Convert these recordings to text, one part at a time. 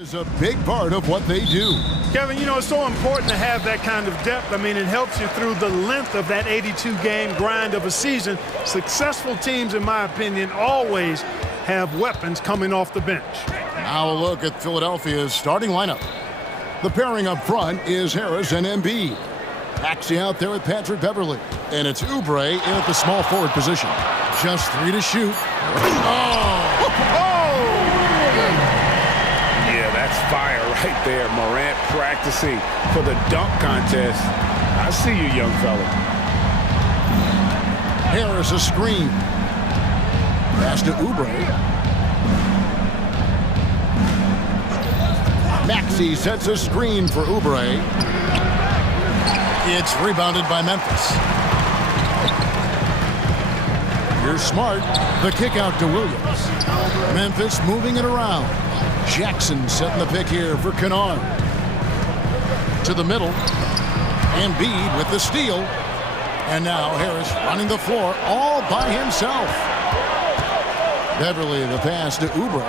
Is a big part of what they do. Kevin, you know, it's so important to have that kind of depth. I mean, it helps you through the length of that 82-game grind of a season. Successful teams, in my opinion, always have weapons coming off the bench. Now a look at Philadelphia's starting lineup. The pairing up front is Harris and Embiid. Maxey out there with Patrick Beverly. And it's Oubre in at the small forward position. Just 3 to shoot. That's fire right there. Morant practicing for the dunk contest. I see you, young fella. Harris a screen. Pass to Oubre. Maxey sets a screen for Oubre. It's rebounded by Memphis. Here's Smart. The kick out to Williams. Memphis moving it around. Jackson setting the pick here for Kennard. To the middle. Embiid with the steal. And now Harris running the floor all by himself. Beverly the pass to Oubre.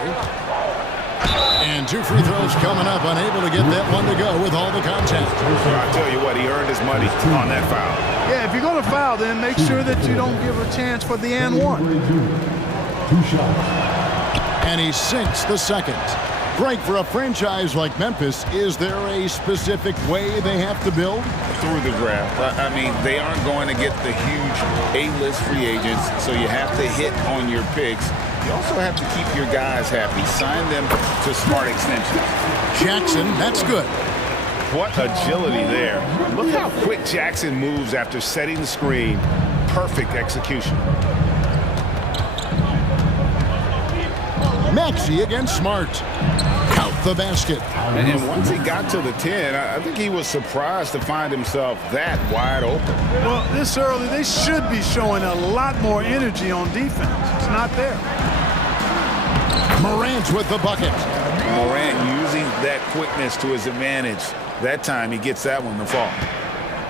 And 2 free throws coming up. Unable to get that one to go with all the contact. I'll tell you what, he earned his money on that foul. Yeah, if you're going to foul, then make sure that you don't give a chance for the and one. 2 shots. And he sinks the second. Frank, for a franchise like Memphis, is there a specific way they have to build? Through the draft. I mean, they aren't going to get the huge A-list free agents, so you have to hit on your picks. You also have to keep your guys happy. Sign them to smart extensions. Jackson, that's good. What agility there. Look how quick Jackson moves after setting the screen. Perfect execution. Maxey against Smart. Count the basket. And once he got to the 10, I think he was surprised to find himself that wide open. Well, this early, they should be showing a lot more energy on defense. It's not there. Morant with the bucket. Morant using that quickness to his advantage. That time he gets that one to fall.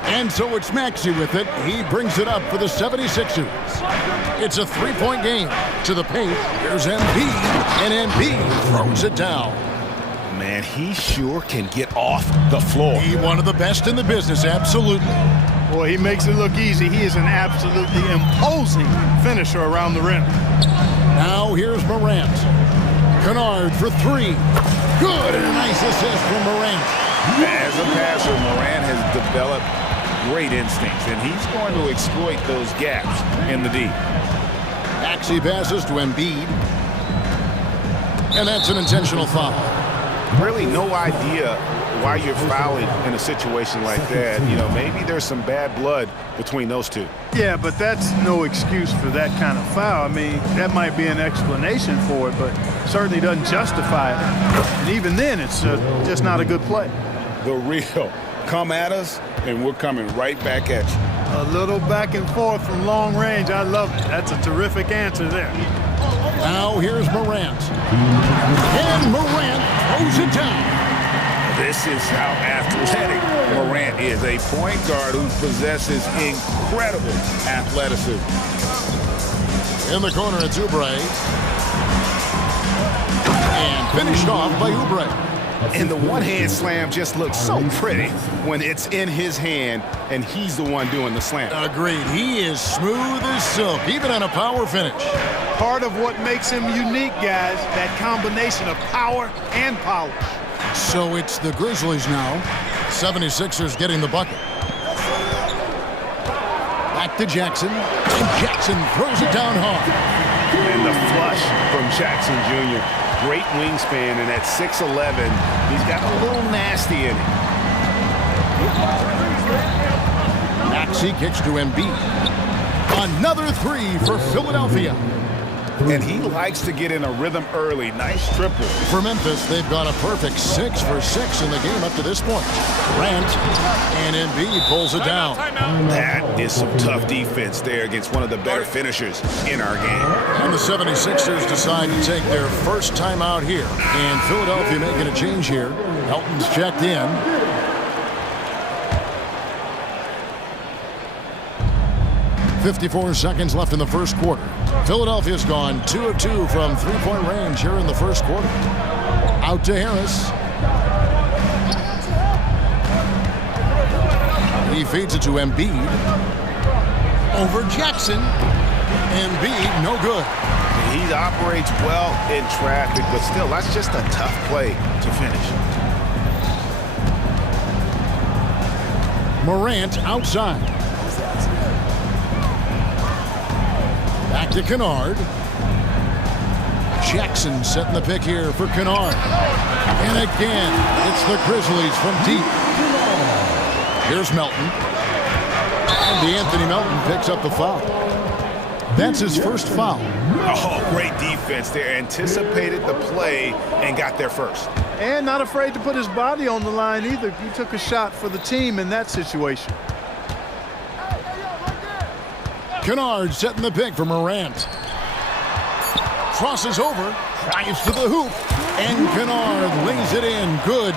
And so it's Maxey with it. He brings it up for the 76ers. It's a 3-point game. To the paint, here's Embiid, and Embiid throws it down. Man, he sure can get off the floor. He one of the best in the business, absolutely. Boy, he makes it look easy. He is an absolutely imposing finisher around the rim. Now here's Morant. Kennard for 3. Good, and a nice assist from Morant. As a passer, Morant has developed great instincts, and he's going to exploit those gaps in the D. Maxey passes to Embiid. And that's an intentional foul. Really no idea why you're fouling in a situation like that. You know, maybe there's some bad blood between those two. Yeah, but that's no excuse for that kind of foul. I mean, that might be an explanation for it, but certainly doesn't justify it. And even then, it's just not a good play. The real come at us, and we're coming right back at you. A little back and forth from long range. I love it. That's a terrific answer there. Now here's Morant. And Morant throws it down. This is how athletic Morant is. A point guard who possesses incredible athleticism. In the corner, it's Oubre. And finished off by Oubre. And the one-hand slam just looks so pretty when it's in his hand and he's the one doing the slam. Agreed. He is smooth as silk, even on a power finish. Part of what makes him unique, guys, that combination of power and polish. So it's the Grizzlies now. 76ers getting the bucket. Back to Jackson. And Jackson throws it down hard. And the flush from Jackson Jr. Great wingspan, and at 6'11", he's got a little nasty in it. Maxey kicks to Embiid. Another 3 for Philadelphia. And he likes to get in a rhythm early. Nice triple. For Memphis, they've got a perfect 6 for 6 in the game up to this point. Grant and Embiid pulls it down. That is some tough defense there against one of the better finishers in our game. And the 76ers decide to take their first time out here. And Philadelphia making a change here. Elton's checked in. .54 seconds left in the first quarter. Philadelphia's gone 2 of 2 from 3-point range here in the first quarter. Out to Harris. He feeds it to Embiid. Over Jackson. Embiid, no good. He operates well in traffic, but still, that's just a tough play to finish. Morant outside. Back to Kennard. Jackson setting the pick here for Kennard. And again, it's the Grizzlies from deep. Here's Melton. And Anthony Melton picks up the foul. That's his first foul. Oh, great defense there. Anticipated the play and got there first. And not afraid to put his body on the line either. He took a shot for the team in that situation. Kennard setting the pick for Morant. Crosses over, drives to the hoop, and Kennard lays it in. Good.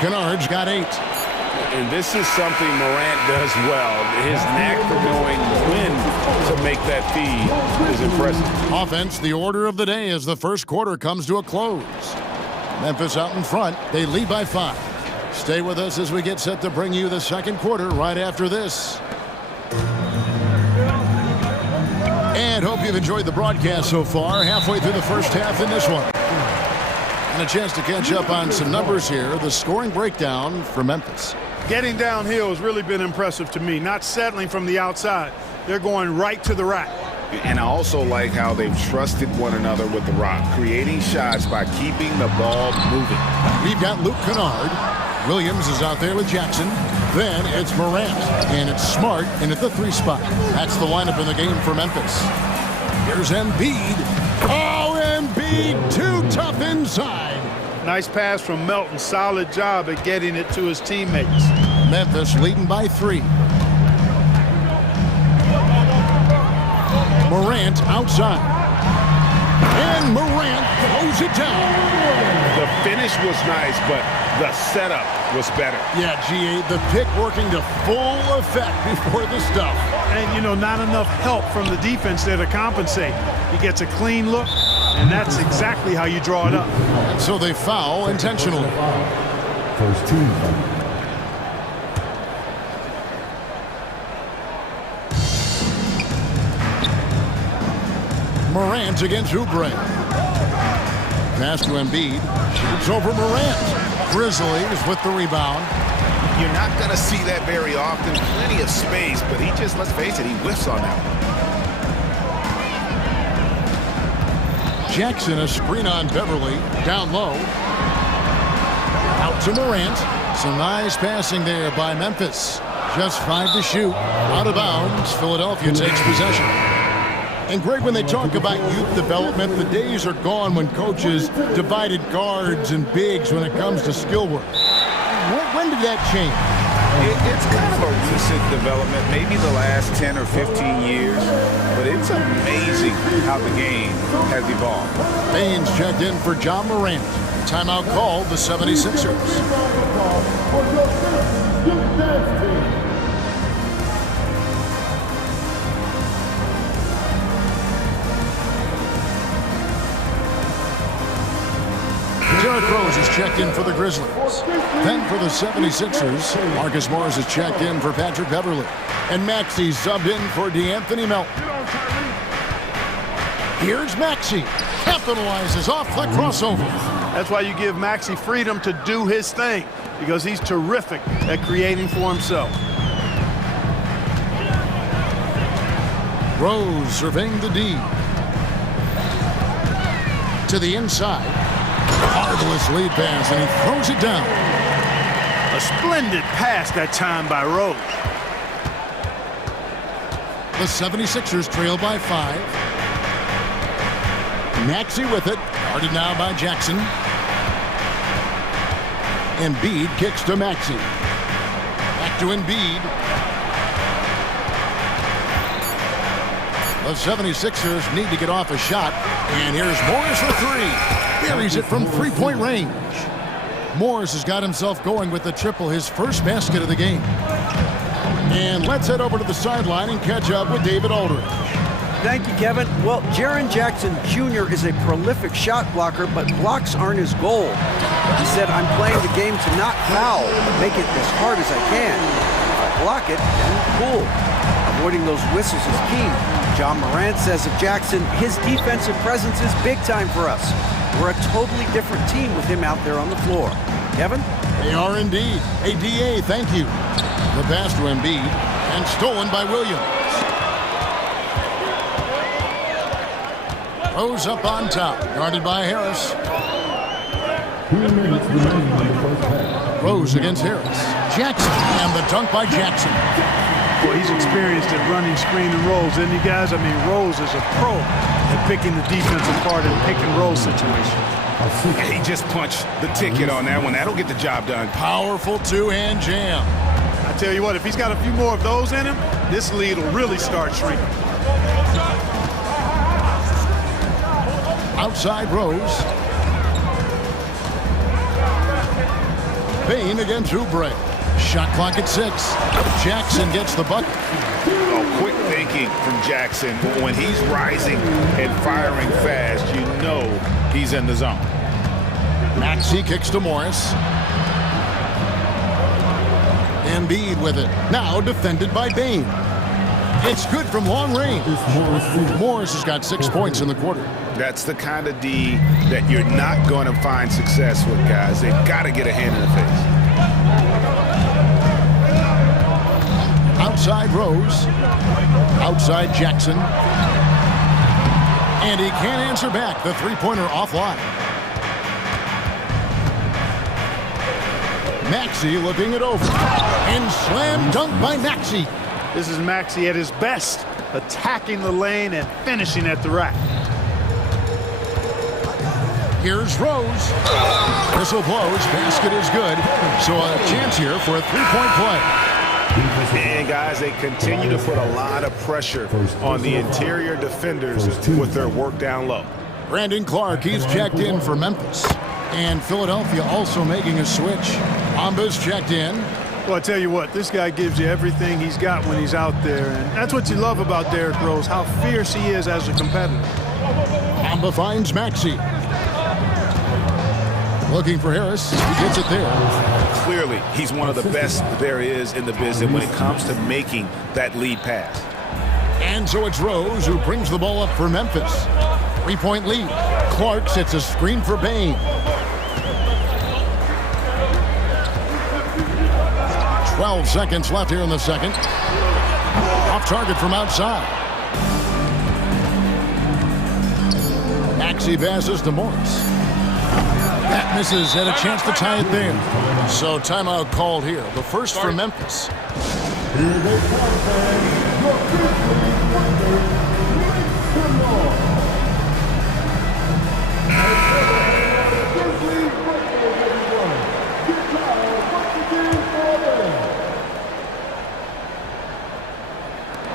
Kennard's got 8. And this is something Morant does well. His knack for knowing when to make that feed is impressive. Offense, the order of the day as the first quarter comes to a close. Memphis out in front. They lead by 5. Stay with us as we get set to bring you the second quarter right after this. And hope you've enjoyed the broadcast so far. Halfway through the first half in this one. And a chance to catch up on some numbers here. The scoring breakdown for Memphis. Getting downhill has really been impressive to me. Not settling from the outside. They're going right to the rack. And I also like how they've trusted one another with the rock, creating shots by keeping the ball moving. We've got Luke Kennard. Williams is out there with Jackson. Then it's Morant. And it's Smart in at the 3 spot. That's the lineup in the game for Memphis. Here's Embiid. Oh, Embiid, too tough inside. Nice pass from Melton. Solid job at getting it to his teammates. Memphis leading by 3. Morant outside. And Morant throws it down. The finish was nice, but the setup was better. Yeah, G.A., the pick working to full effect before the stuff. And, you know, not enough help from the defense there to compensate. He gets a clean look, and that's exactly how you draw it up. And so they foul intentionally. First team foul. Morant against Oubre. Pass to Embiid. Shoots over Morant. Grizzlies with the rebound. You're not going to see that very often. Plenty of space, but he just, let's face it, he whiffs on that one. Jackson, a screen on Beverly. Down low. Out to Morant. Some nice passing there by Memphis. Just 5 to shoot. Out of bounds. Philadelphia takes possession. And Greg, when they talk about youth development, the days are gone when coaches divided guards and bigs when it comes to skill work. When did that change? It's kind of a recent development, maybe the last 10 or 15 years, but it's amazing how the game has evolved. Baines checked in for John Morant. Timeout called the 76ers. Derrick Rose is checked in for the Grizzlies. Then for the 76ers, Marcus Morris is checked in for Patrick Beverly. And Maxey subbed in for DeAnthony Melton. Here's Maxey. Capitalizes off the crossover. That's why you give Maxey freedom to do his thing, because he's terrific at creating for himself. Rose surveying the D. To the inside. Marvelous lead pass, and he throws it down. A splendid pass that time by Rose. The 76ers trail by 5. Maxey with it. Guarded now by Jackson. Embiid kicks to Maxey. Back to Embiid. The 76ers need to get off a shot. And here's Morris for 3. Buries it from 3-point range. Morris has got himself going with the triple, his first basket of the game. And let's head over to the sideline and catch up with David Aldridge. Thank you, Kevin. Well, Jaren Jackson Jr. is a prolific shot blocker, but blocks aren't his goal. He said, I'm playing the game to not foul, but make it as hard as I can. If I block it, then cool. Avoiding those whistles is key. John Morant says of Jackson, his defensive presence is big time for us. We're a totally different team with him out there on the floor. Kevin? They are indeed. A DA, thank you. The pass to Embiid, and stolen by Williams. Rose up on top, guarded by Harris. 2 minutes remaining in the first half. Rose against Harris. Jackson, and the dunk by Jackson. Well, he's experienced at running screen and rolls, isn't he, guys? I mean, Rose is a pro at picking the defense apart in pick and roll situations. He just punched the ticket on that one. That'll get the job done. Powerful two-hand jam. I tell you what, if he's got a few more of those in him, this lead will really start shrinking. Outside Rose. Payne against Oubre. Shot clock at 6. Jackson gets the bucket. Oh, quick thinking from Jackson. When he's rising and firing fast, you know he's in the zone. Maxey kicks to Morris. Embiid with it. Now defended by Payne. It's good from long range. Morris has got 6 points in the quarter. That's the kind of D that you're not going to find success with, guys. They've got to get a hand in the face. Outside Rose. Outside Jackson. And he can't answer back. The three-pointer offline. Maxey looking it over. And slam dunk by Maxey. This is Maxey at his best, attacking the lane and finishing at the rack. Here's Rose. Whistle blows. Basket is good. So a chance here for a three-point play. And guys, they continue to put a lot of pressure on the interior defenders with their work down low. Brandon Clark, he's checked in for Memphis. And Philadelphia also making a switch. Amba's checked in. Well, I tell you what, this guy gives you everything he's got when he's out there. And that's what you love about Derrick Rose, how fierce he is as a competitor. Amba finds Maxey. Looking for Harris. He gets it there. Clearly, he's one of the best there is in the business when it comes to making that lead pass. And so it's Rose who brings the ball up for Memphis. 3-point lead. Clark sets a screen for Payne. 12 seconds left here in the second. Off target from outside. Maxey passes to Morris. That misses, had a chance to tie it there. So timeout called here. The first for Memphis.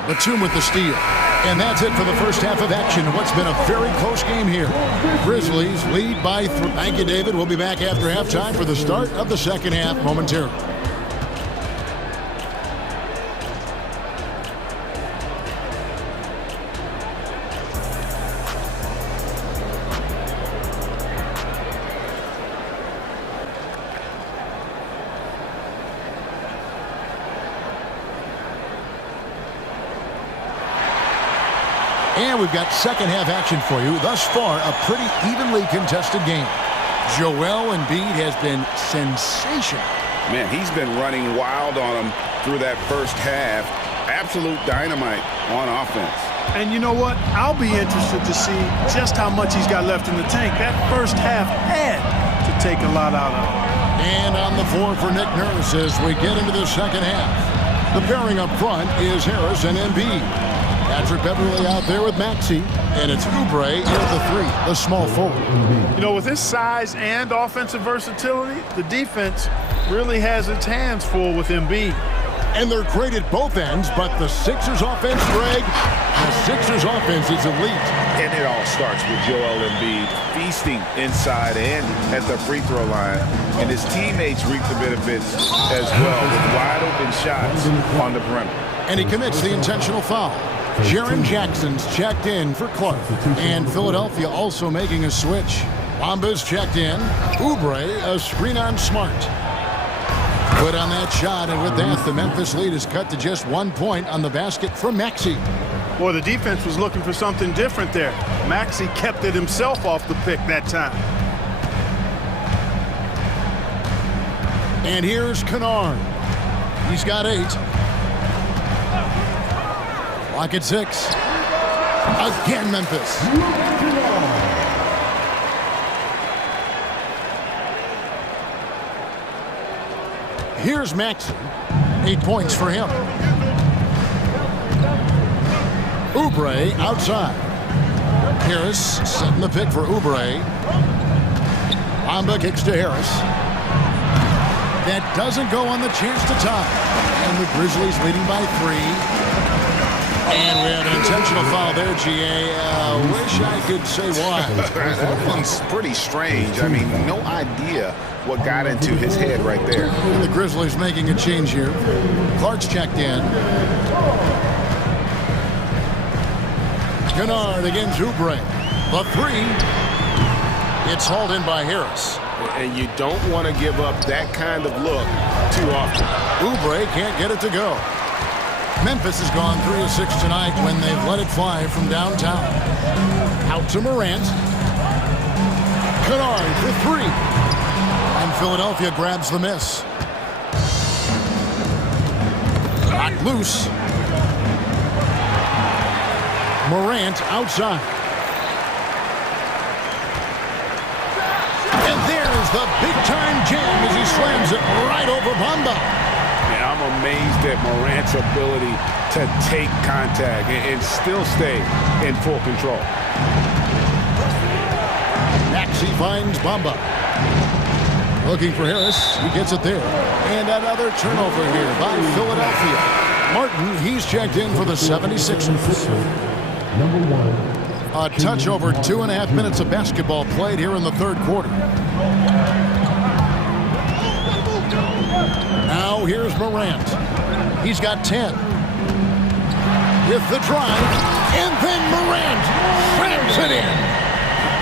Batum with the steal. And that's it for the first half of action in what's been a very close game here. Grizzlies lead by 3. Thank you, David. We'll be back after halftime for the start of the second half momentarily. And we've got second half action for you. Thus far, a pretty evenly contested game. Joel Embiid has been sensational. Man, he's been running wild on him through that first half. Absolute dynamite on offense. And you know what? I'll be interested to see just how much he's got left in the tank. That first half had to take a lot out of him. And on the floor for Nick Nurse as we get into the second half. The pairing up front is Harris and Embiid. Patrick Beverly out there with Maxey, and it's Oubre in at the 3, the small forward. You know, with his size and offensive versatility, the defense really has its hands full with Embiid. And they're great at both ends, but the Sixers offense, Greg, the Sixers offense is elite. And it all starts with Joel Embiid feasting inside and at the free throw line. And his teammates reap the benefits as well with wide open shots on the perimeter. And he commits the intentional foul. Jaren Jackson's checked in for Clark. And Philadelphia also making a switch. Bamba's checked in. Oubre, a screen on Smart. Good on that shot, and with that, the Memphis lead is cut to just 1 point on the basket from Maxey. Boy, the defense was looking for something different there. Maxey kept it himself off the pick that time. And here's Kennard. He's got 8. Lock at 6. Again, Memphis. Here's Maxey. 8 points for him. Oubre outside. Harris setting the pick for Oubre. Bamba kicks to Harris. That doesn't go on the chance to tie. And the Grizzlies leading by 3. And we have an intentional foul there, GA. Wish I could say why. That one's pretty strange. I mean, no idea what got into his head right there. And the Grizzlies making a change here. Clark's checked in. Kennard against Oubre. The 3. It's hauled in by Harris. And you don't want to give up that kind of look too often. Oubre can't get it to go. Memphis has gone 3 of 6 tonight when they've let it fly from downtown. Out to Morant. Kennard for 3. And Philadelphia grabs the miss. Knocked loose. Morant outside. And there's the big-time jam as he slams it right over Bamba. And I'm amazed at Morant's ability to take contact and still stay in full control. Maxey finds Bamba. Looking for Harris. He gets it there. And another turnover here by Philadelphia. Martin, he's checked in for the 76ers. Number 1. A touch over 2.5 minutes of basketball played here in the third quarter. Now here's Morant. He's got 10. With the drive, and then Morant slams it in.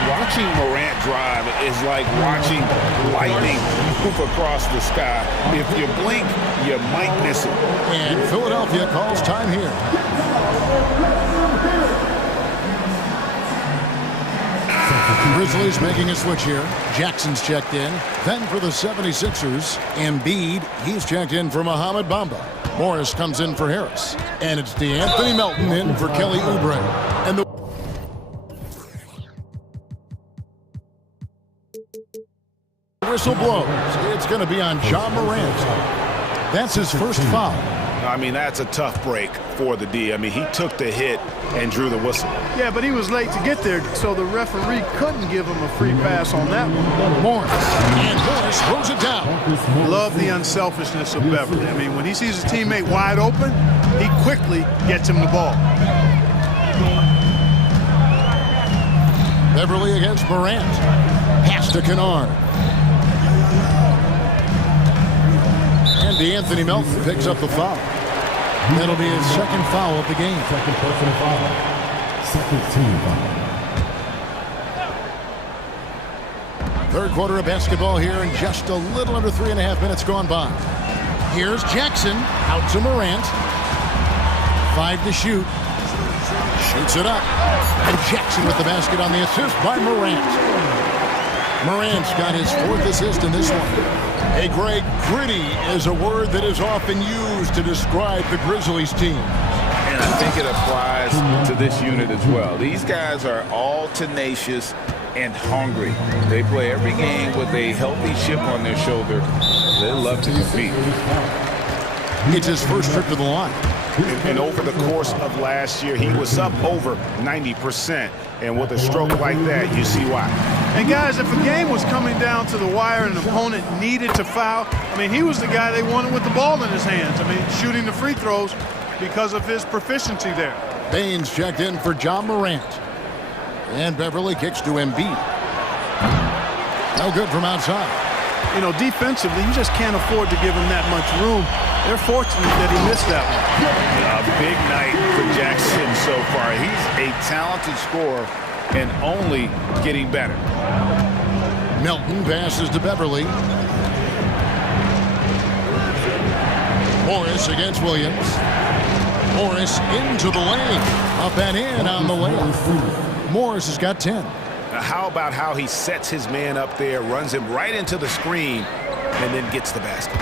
Watching Morant drive is like watching lightning move across the sky. If you blink, you might miss it. And Philadelphia calls time here. Grizzlies making a switch here. Jackson's checked in. Then for the 76ers, Embiid, he's checked in for Mohamed Bamba. Morris comes in for Harris. And it's DeAnthony Melton in for Kelly Oubre. And the whistle blows. It's going to be on Ja Morant. That's his first foul. I mean, that's a tough break for the D. I mean, he took the hit and drew the whistle. Yeah, but he was late to get there, so the referee couldn't give him a free pass on that one. Morris. And Morris throws it down. Love the unselfishness of Beverly. I mean, when he sees his teammate wide open, he quickly gets him the ball. Beverly against Morant. Pass to Kennard. And DeAnthony Melton picks up the foul. That'll be his second foul of the game. Second personal foul. Second team foul. Third quarter of basketball here, and just a little under 3.5 minutes gone by. Here's Jackson out to Morant. 5 to shoot. Shoots it up. And Jackson with the basket on the assist by Morant. Morant's got his 4th assist in this one. Hey, Greg, gritty is a word that is often used to describe the Grizzlies team. And I think it applies to this unit as well. These guys are all tenacious and hungry. They play every game with a healthy chip on their shoulder. They love to compete. It's his first trip to the line. And over the course of last year, he was up over 90%. And with a stroke like that, you see why. And guys, if a game was coming down to the wire and an opponent needed to foul, I mean, he was the guy they wanted with the ball in his hands. I mean, shooting the free throws because of his proficiency there. Baines checked in for Ja Morant. And Beverly kicks to Embiid. No good from outside. you know, defensively, you just can't afford to give him that much room. They're fortunate that he missed that one. A big night for Jackson so far. He's a talented scorer and only getting better. Melton passes to Beverly. Morris against Williams. Morris into the lane. Up and in on the layup. Morris has got 10. How about how he sets his man up there, runs him right into the screen, and then gets the basket.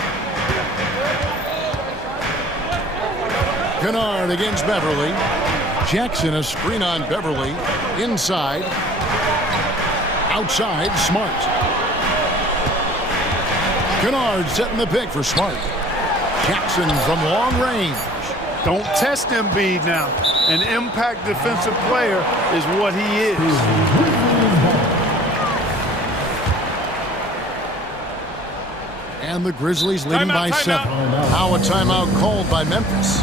Kennard against Beverly. Jackson a screen on Beverly. Inside. Outside, Smart. Kennard setting the pick for Smart. Jackson from long range. Don't test Embiid now. An impact defensive player is what he is. And the Grizzlies leading by 7. Now a timeout called by Memphis.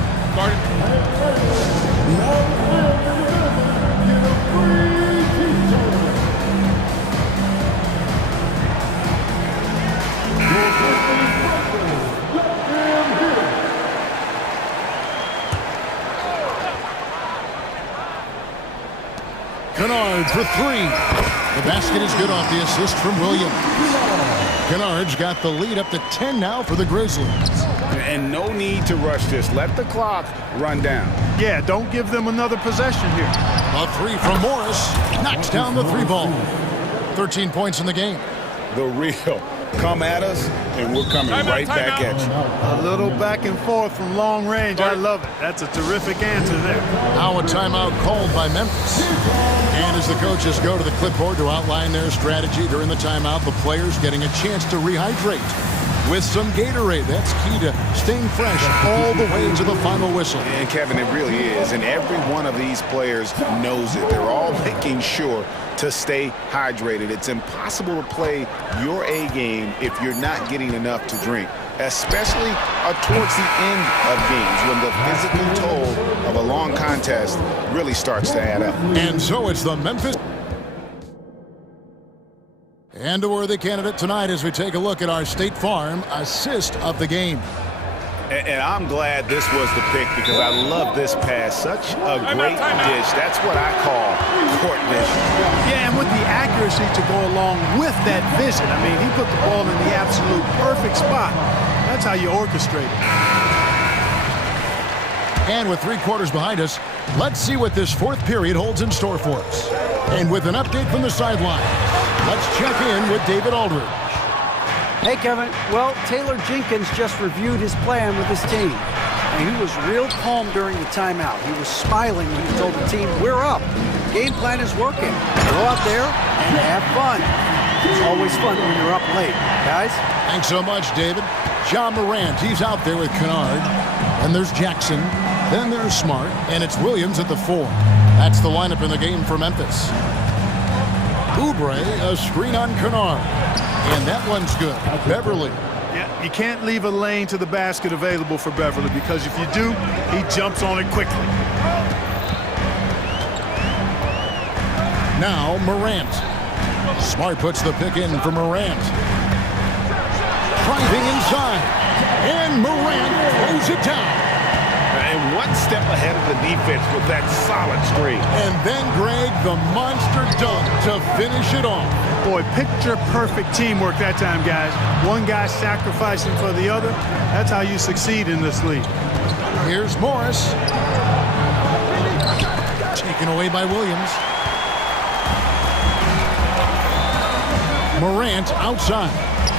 Kennard for 3. The basket is good off the assist from Williams. Kennard's got the lead up to 10 now for the Grizzlies. And no need to rush this. Let the clock run down. Yeah, don't give them another possession here. A 3 from Morris. Knocks down the 3 ball. 13 points in the game. The real. Come at us, and we're coming right back at you. A little back and forth from long range. I love it. That's a terrific answer there. Now a timeout called by Memphis. And as the coaches go to the clipboard to outline their strategy during the timeout, the players getting a chance to rehydrate with some Gatorade. That's key to staying fresh all the way to the final whistle. And Kevin, it really is. And every one of these players knows it. They're all making sure to stay hydrated. It's impossible to play your A game if you're not getting enough to drink, especially towards the end of games when the physical toll of a long contest really starts to add up. And so it's the Memphis. And a worthy candidate tonight as we take a look at our State Farm assist of the game. And I'm glad this was the pick because I love this pass. Such a great dish. That's what I call court vision. Yeah, and with the accuracy to go along with that vision. I mean, he put the ball in the absolute perfect spot. That's how you orchestrate it. And with 3 quarters behind us, let's see what this 4th period holds in store for us. And with an update from the sideline, let's check in with David Aldridge. Hey, Kevin. Well, Taylor Jenkins just reviewed his plan with his team. And he was real calm during the timeout. He was smiling when he told the team, we're up. Game plan is working. Go out there and have fun. It's always fun when you're up late. Guys? Thanks so much, David. John Morant, he's out there with Kennard. And there's Jackson. Then there's Smart. And it's Williams at the 4. That's the lineup in the game for Memphis. Oubre, a screen on Kennard. And that one's good. Beverly. Yeah, you can't leave a lane to the basket available for Beverly because if you do, he jumps on it quickly. Now Morant. Smart puts the pick in for Morant. Driving inside. And Morant throws it down. And one step ahead of the defense with that solid screen. And then, Greg, the monster dunk to finish it off. Boy, picture-perfect teamwork that time, guys. One guy sacrificing for the other. That's how you succeed in this league. Here's Morris. Taken away by Williams. Morant outside.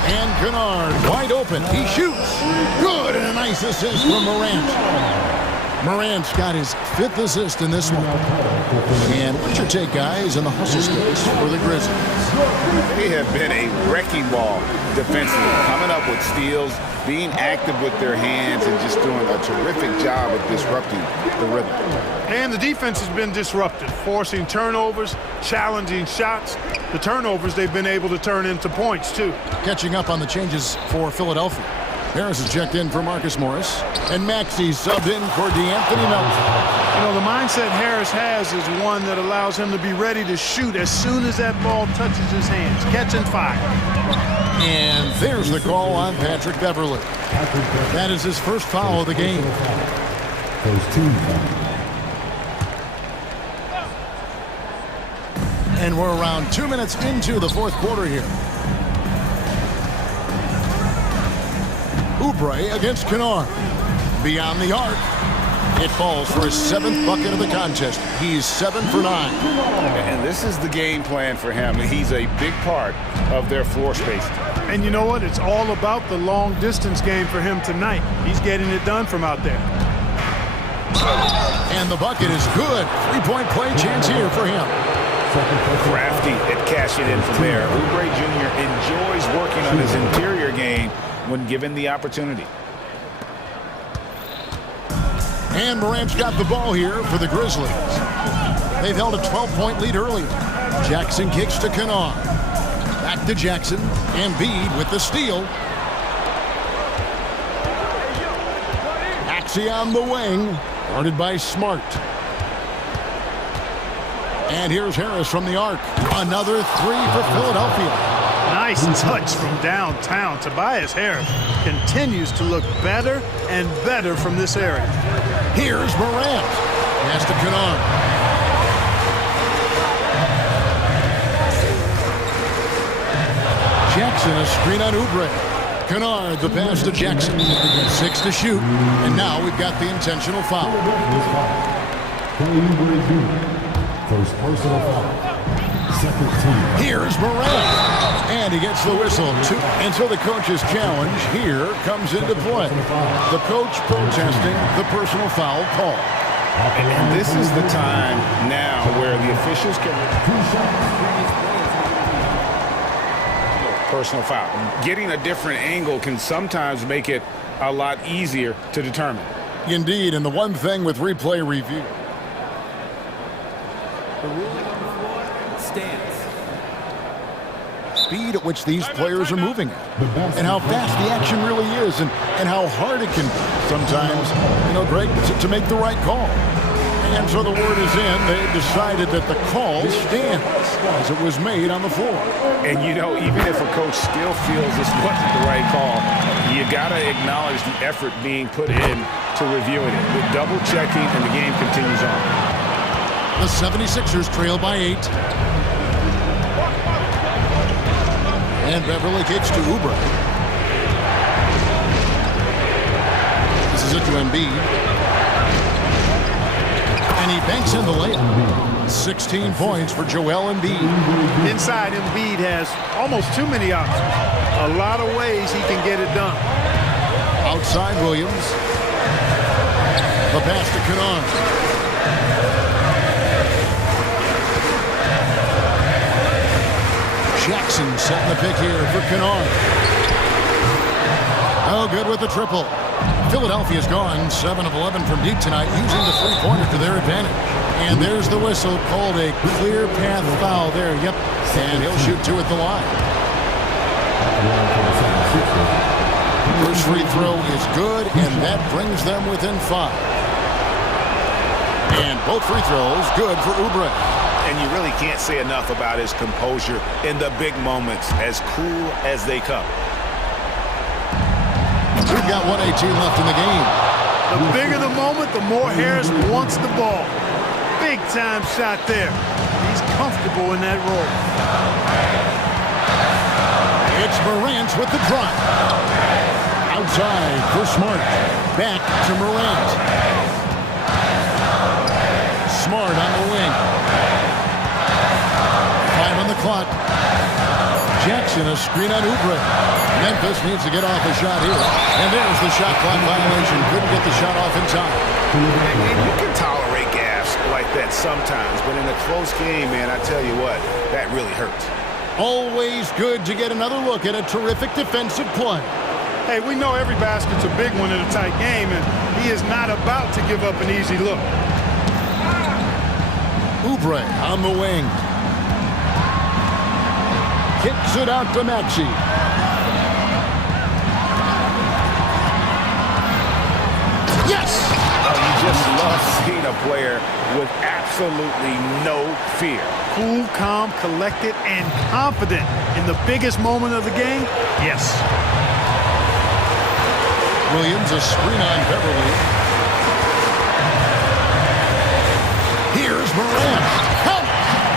And Kennard wide open. He shoots. Good, and a nice assist from Morant. Morant's got his 5th assist in this one. And what's your take, guys, on the hustle skills for the Grizzlies? They have been a wrecking ball defensively, coming up with steals, being active with their hands, and just doing a terrific job of disrupting the rhythm. And the defense has been disrupted, forcing turnovers, challenging shots. The turnovers they've been able to turn into points, too. Catching up on the changes for Philadelphia. Harris is checked in for Marcus Morris. And Maxey subbed in for DeAnthony Melton. You know, the mindset Harris has is one that allows him to be ready to shoot as soon as that ball touches his hands. Catch and fire. And there's the call on Patrick Beverly. That is his first foul of the game. And we're around 2 minutes into the fourth quarter here. Oubre against Kennard. Beyond the arc. It falls for his 7th bucket of the contest. He's 7 for 9. And this is the game plan for him. He's a big part of their floor space. And you know what? It's all about the long distance game for him tonight. He's getting it done from out there. And the bucket is good. 3-point play chance here for him. Crafty at cashing in from there. Oubre Jr. enjoys working on his interior game when given the opportunity. And Morant's got the ball here for the Grizzlies. They've held a 12-point lead earlier. Jackson kicks to Kennard. Back to Jackson. Embiid with the steal. Axie on the wing. Guarded by Smart. And here's Harris from the arc. Another three for Philadelphia. Nice touch from downtown. Tobias Harris continues to look better and better from this area. Here's Morant. Pass to Kennard. Jackson, a screen on Oubre. Kennard, the pass to Jackson. 6 to shoot. And now we've got the intentional foul. First personal foul. Second team. Here's Morant. And he gets the whistle. And so the coach's challenge here comes into play. The coach protesting the personal foul call. And this is the time now where the officials can... Personal foul. Getting a different angle can sometimes make it a lot easier to determine. Indeed, and the one thing with replay review. The ruling on the floor stands. Speed at which these players are moving at, and how fast the action really is, and how hard it can sometimes, Greg, to make the right call. And so the word is in. They decided that the call stands as it was made on the floor. And even if a coach still feels this wasn't the right call, you got to acknowledge the effort being put in to reviewing it. With double checking, and the game continues on. The 76ers trail by 8. And Beverly kicks to Oubre. This is it to Embiid. And he banks in the layup. 16 points for Joel Embiid. Inside, Embiid has almost too many options. A lot of ways he can get it done. Outside Williams. The pass to Kennard. Jackson setting the pick here for Kennard. Oh, good with the triple. Philadelphia's gone 7 of 11 from deep tonight, using the three-pointer to their advantage. And there's the whistle, called a clear path foul there. Yep, and he'll shoot 2 at the line. First free throw is good, and that brings them within 5. And both free throws good for Oubre. And you really can't say enough about his composure in the big moments, as cool as they come. We've got 1:18 left in the game. The bigger the moment, the more Harris wants the ball. Big time shot there. He's comfortable in that role. It's Morant with the drive. Outside for Smart. Back to Morant. Smart on the wing. 5 on the clock. Jackson, a screen on Oubre. Memphis needs to get off a shot here. And there's the shot clock violation. Couldn't get the shot off in time. And you can tolerate gaffes like that sometimes, but in a close game, man, I tell you what, that really hurts. Always good to get another look at a terrific defensive play. Hey, we know every basket's a big one in a tight game, and he is not about to give up an easy look. Oubre on the wing. Kicks it out to Maxey. Yes! Oh, you just love seeing a player with absolutely no fear. Cool, calm, collected, and confident in the biggest moment of the game? Yes. Williams, a screen on Beverly. Here's Morant.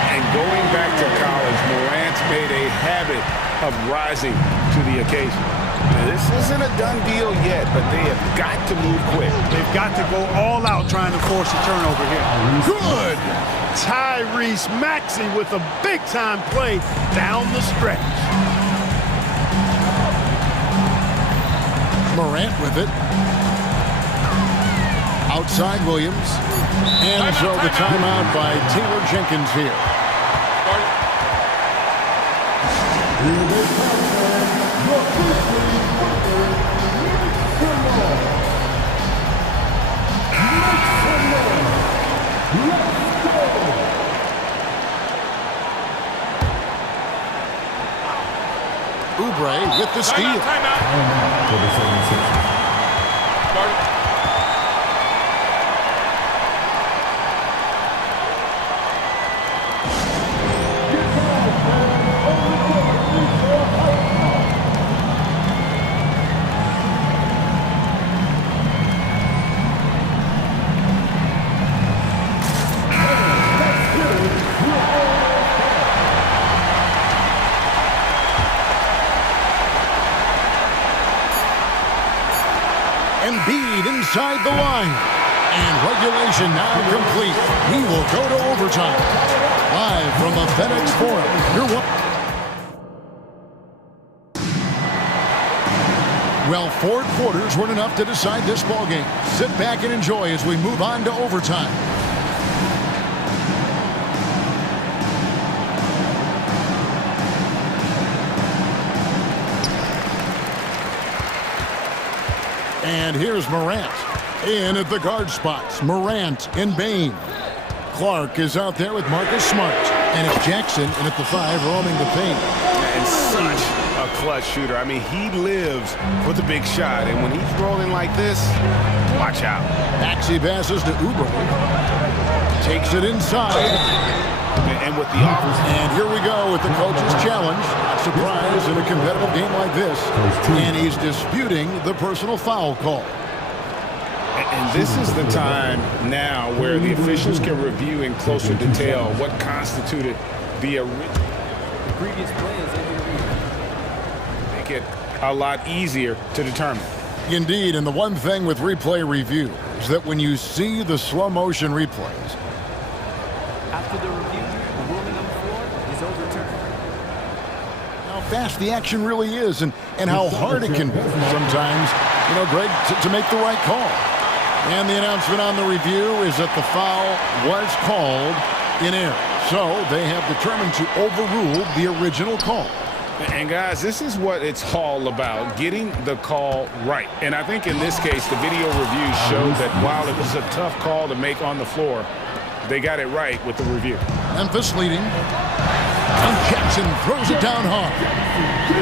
And going back to college, Morant's made a habit of rising to the occasion. Now, this isn't a done deal yet, but they have got to move quick. They've got to go all out trying to force a turnover here. Good. Tyrese Maxey with a big-time play down the stretch. Morant with it. Outside Williams. And so the timeout by Taylor Jenkins here. Oubre with the steal. Embiid inside the line. And regulation now complete. We will go to overtime. Live from the FedEx Forum. Well, 4 quarters weren't enough to decide this ballgame. Sit back and enjoy as we move on to overtime. And here's Morant in at the guard spots. Morant and Bain. Clark is out there with Marcus Smart. And it's Jackson in at the 5 roaming the paint. And such a clutch shooter. I mean, he lives for the big shot. And when he's rolling like this, watch out. Maxey passes to Oubre. Takes it inside. And with the offense. And here we go with the coach's challenge. Surprise in a competitive game like this. And he's disputing the personal foul call. And this is the time now where the officials can review in closer detail what constituted the Previous play is under review. make it a lot easier to determine. Indeed, and the one thing with replay review is that when you see the slow motion replays, After the review, the ruling on the floor is overturned. how fast the action really is and how hard it can be sometimes, Greg, to make the right call. And the announcement on the review is that the foul was called in error. So they have determined to overrule the original call. And guys, this is what it's all about, getting the call right. And I think in this case, the video review showed that while it was a tough call to make on the floor, they got it right with the review. Memphis leading. And Jackson throws it down hard.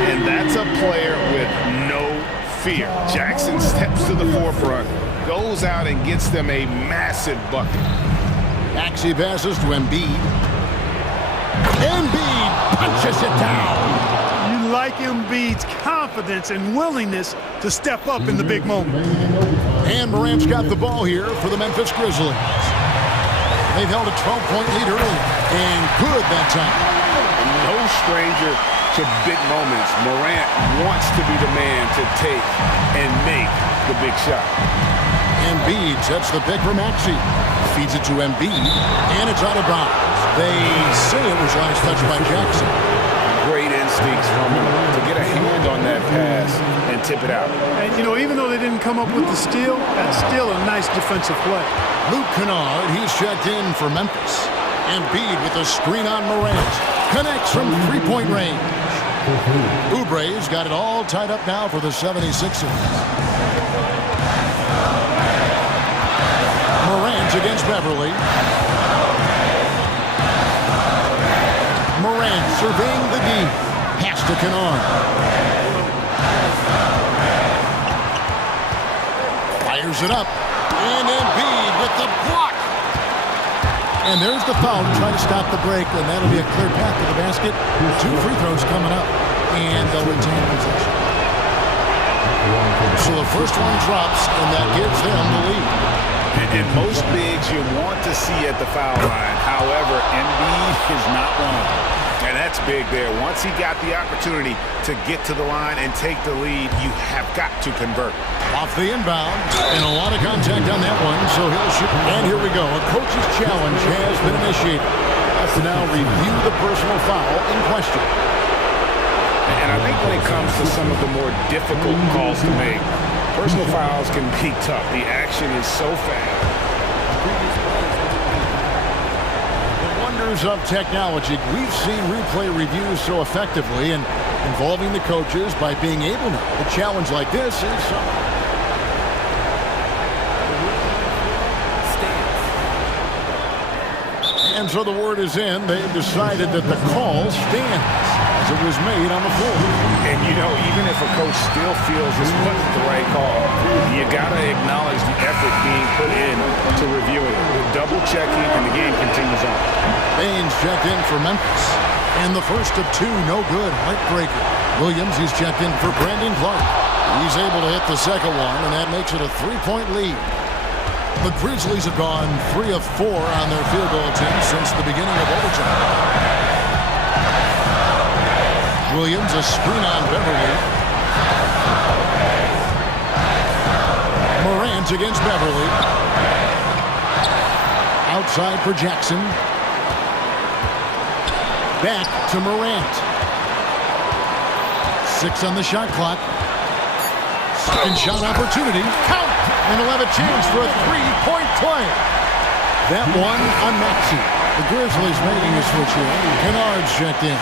And that's a player with no fear. Jackson steps to the forefront, goes out and gets them a massive bucket. Maxey passes to Embiid. Embiid punches it down. You like Embiid's confidence and willingness to step up in the big moment. And Morant's got the ball here for the Memphis Grizzlies. They've held a 12-point lead early, and good that time. No stranger to big moments. Morant wants to be the man to take and make the big shot. Embiid sets the pick for Maxey. Feeds it to Embiid, and it's out of bounds. They say it was last touched by Jackson. Great instincts from him to get a hand on that pass and tip it out. And, even though they didn't come up with the steal, that's still a nice defensive play. Luke Kennard, he's checked in for Memphis. Embiid with a screen on Morant. Connects from three-point range. Oubre's got it all tied up now for the 76ers. Morant against Beverly. Morant surveying the D. Pass to Kennard. Fires it up. And Embiid with the block. And there's the foul to try to stop the break, and that'll be a clear path to the basket. 2 free throws coming up, and they'll retain possession. So the first one drops, and that gives them the lead. And most bigs you want to see at the foul line. However, Embiid is not one of them. And that's big there. Once he got the opportunity to get to the line and take the lead, you have got to convert. Off the inbound, and a lot of contact on that one, so he'll shoot. And here we go. A coach's challenge has been initiated. Has to now review the personal foul in question. And I think when it comes to some of the more difficult calls to make, personal fouls can be tough. The action is so fast. The wonders of technology. We've seen replay reviews so effectively, and involving the coaches by being able to. A challenge like this is something. And so the word is in. They've decided that the call stands as it was made on the floor. And, you know, even if a coach still feels this wasn't the right call, you got to acknowledge the effort being put in to reviewing it. Double-checking, and the game continues on. Baines checked in for Memphis. And the first of 2, no good. Heartbreaker. Williams, he's checked in for Brandon Clark. He's able to hit the second one, and that makes it a 3-point lead. The Grizzlies have gone 3 of 4 on their field goal attempt since the beginning of overtime. Williams, a screen on Beverly. Morant against Beverly. Outside for Jackson. Back to Morant. 6 on the shot clock. Second shot opportunity. Count! And he'll have a chance for a 3-point play. That one on Maxey. The Grizzlies making a switch here. Kennard's checked in.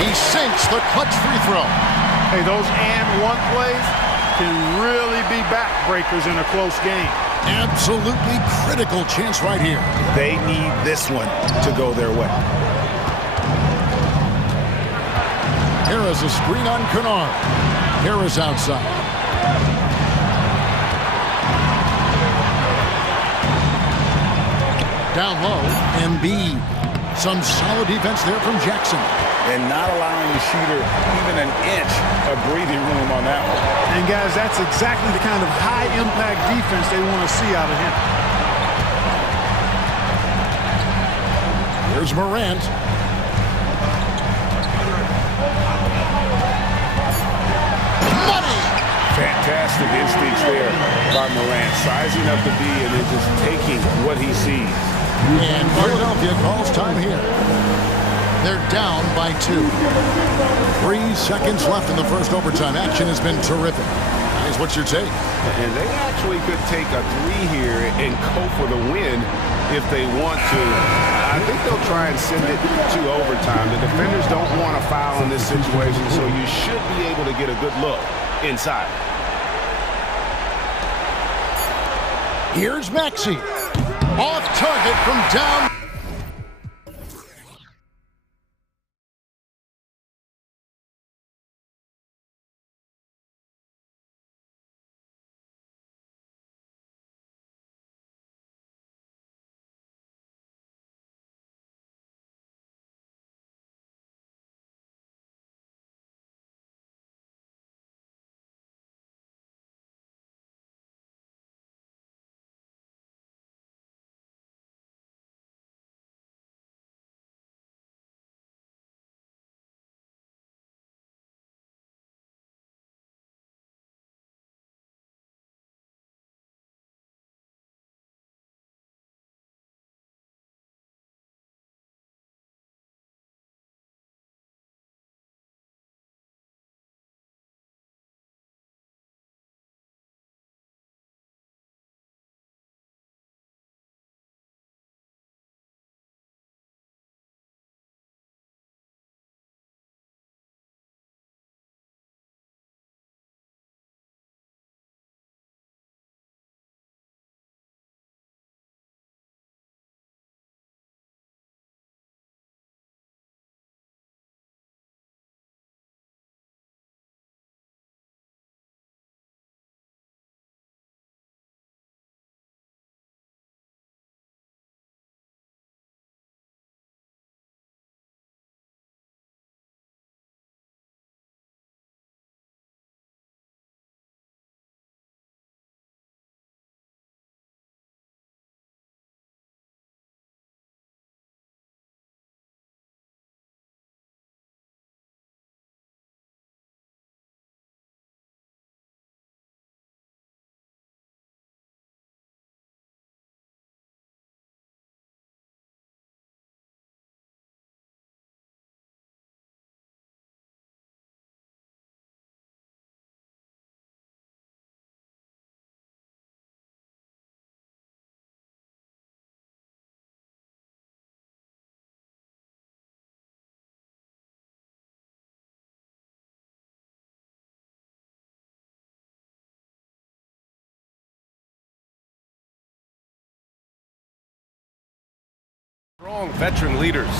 He sinks the clutch free throw. Hey, those and one plays can really be backbreakers in a close game. Absolutely critical chance right here. They need this one to go their way. Harris a screen on Kennard. Harris outside. Down low, Embiid. Some solid defense there from Jackson. And not allowing the shooter even an inch of breathing room on that one. And guys, that's exactly the kind of high-impact defense they want to see out of him. Here's Morant. Money! Fantastic instincts there by Morant. Sizing up the D and then just taking what he sees. And Philadelphia calls time here. They're down by 2. 3 seconds left in the first overtime. Action has been terrific. Guys, what's your take? And they actually could take a 3 here and go for the win if they want to. I think they'll try and send it to overtime. The defenders don't want a foul in this situation, so you should be able to get a good look inside. Here's Maxey. Off target from down. Strong veteran leaders.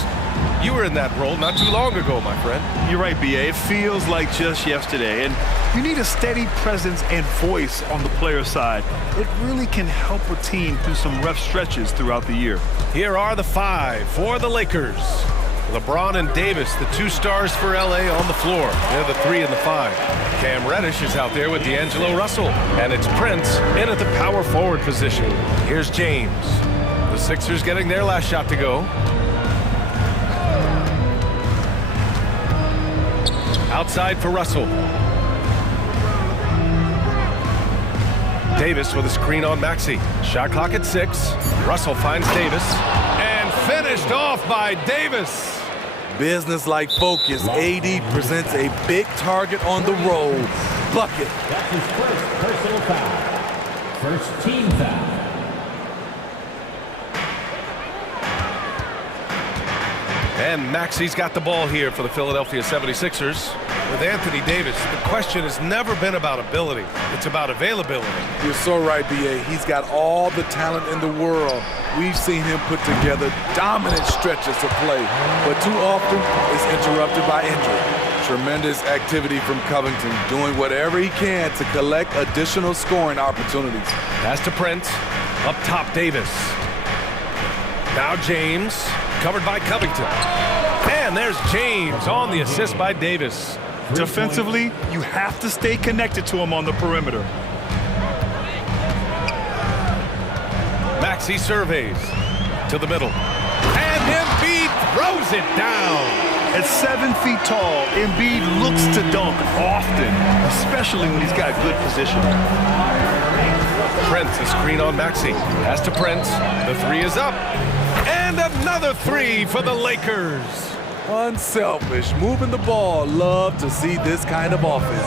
You were in that role not too long ago, my friend. You're right, B.A. It feels like just yesterday. And you need a steady presence and voice on the player side. It really can help a team through some rough stretches throughout the year. Here are the 5 for the Lakers. LeBron and Davis, the 2 stars for L.A. on the floor. They're the 3 and the 5. Cam Reddish is out there with D'Angelo Russell. And it's Prince in at the power forward position. Here's James. The Sixers getting their last shot to go. Outside for Russell. Davis with a screen on Maxey. Shot clock at 6. Russell finds Davis. And finished off by Davis. Business-like focus. AD presents a big target on the roll. Bucket. That's his first personal foul. First team foul. And Maxey's got the ball here for the Philadelphia 76ers. With Anthony Davis, the question has never been about ability. It's about availability. You're so right, B.A. He's got all the talent in the world. We've seen him put together dominant stretches of play, but too often it's interrupted by injury. Tremendous activity from Covington, doing whatever he can to collect additional scoring opportunities. Pass to Prince. Up top, Davis. Now James, covered by Covington. And there's James on the assist by Davis. Defensively, you have to stay connected to him on the perimeter. Maxey surveys to the middle. And Embiid throws it down. At 7 feet tall, Embiid looks to dunk often, especially when he's got good position. Prince, a screen on Maxey. Pass to Prince. The 3 is up. And another 3 for the Lakers. Unselfish, moving the ball. Love to see this kind of offense.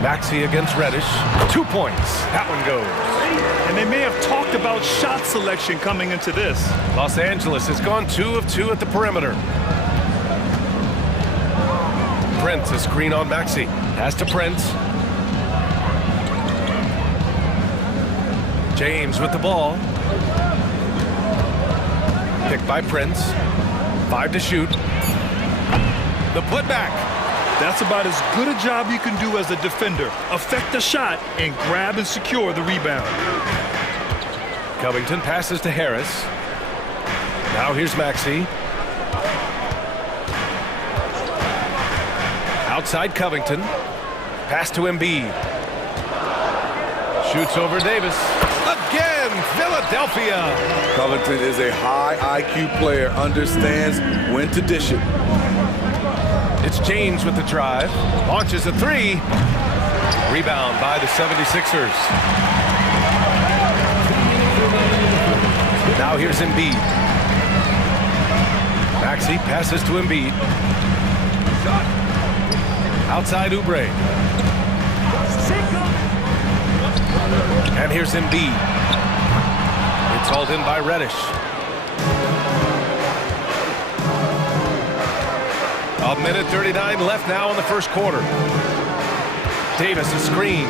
Maxey against Reddish. 2 points. That one goes. And they may have talked about shot selection coming into this. Los Angeles has gone 2 of 2 at the perimeter. Prince, a screen on Maxey. Pass to Prince. James with the ball. Picked by Prince. 5 to shoot. The putback. That's about as good a job you can do as a defender. Affect the shot and grab and secure the rebound. Covington passes to Harris. Now here's Maxey. Outside Covington. Pass to Embiid. Shoots over Davis. Again, Philadelphia. Covington is a high IQ player, understands when to dish it. It's James with the drive. Launches a 3. Rebound by the 76ers. Now here's Embiid. Maxey passes to Embiid. Outside Oubre. And here's Embiid. It's hauled in by Reddish. A minute 39 left now in the first quarter. Davis a screen.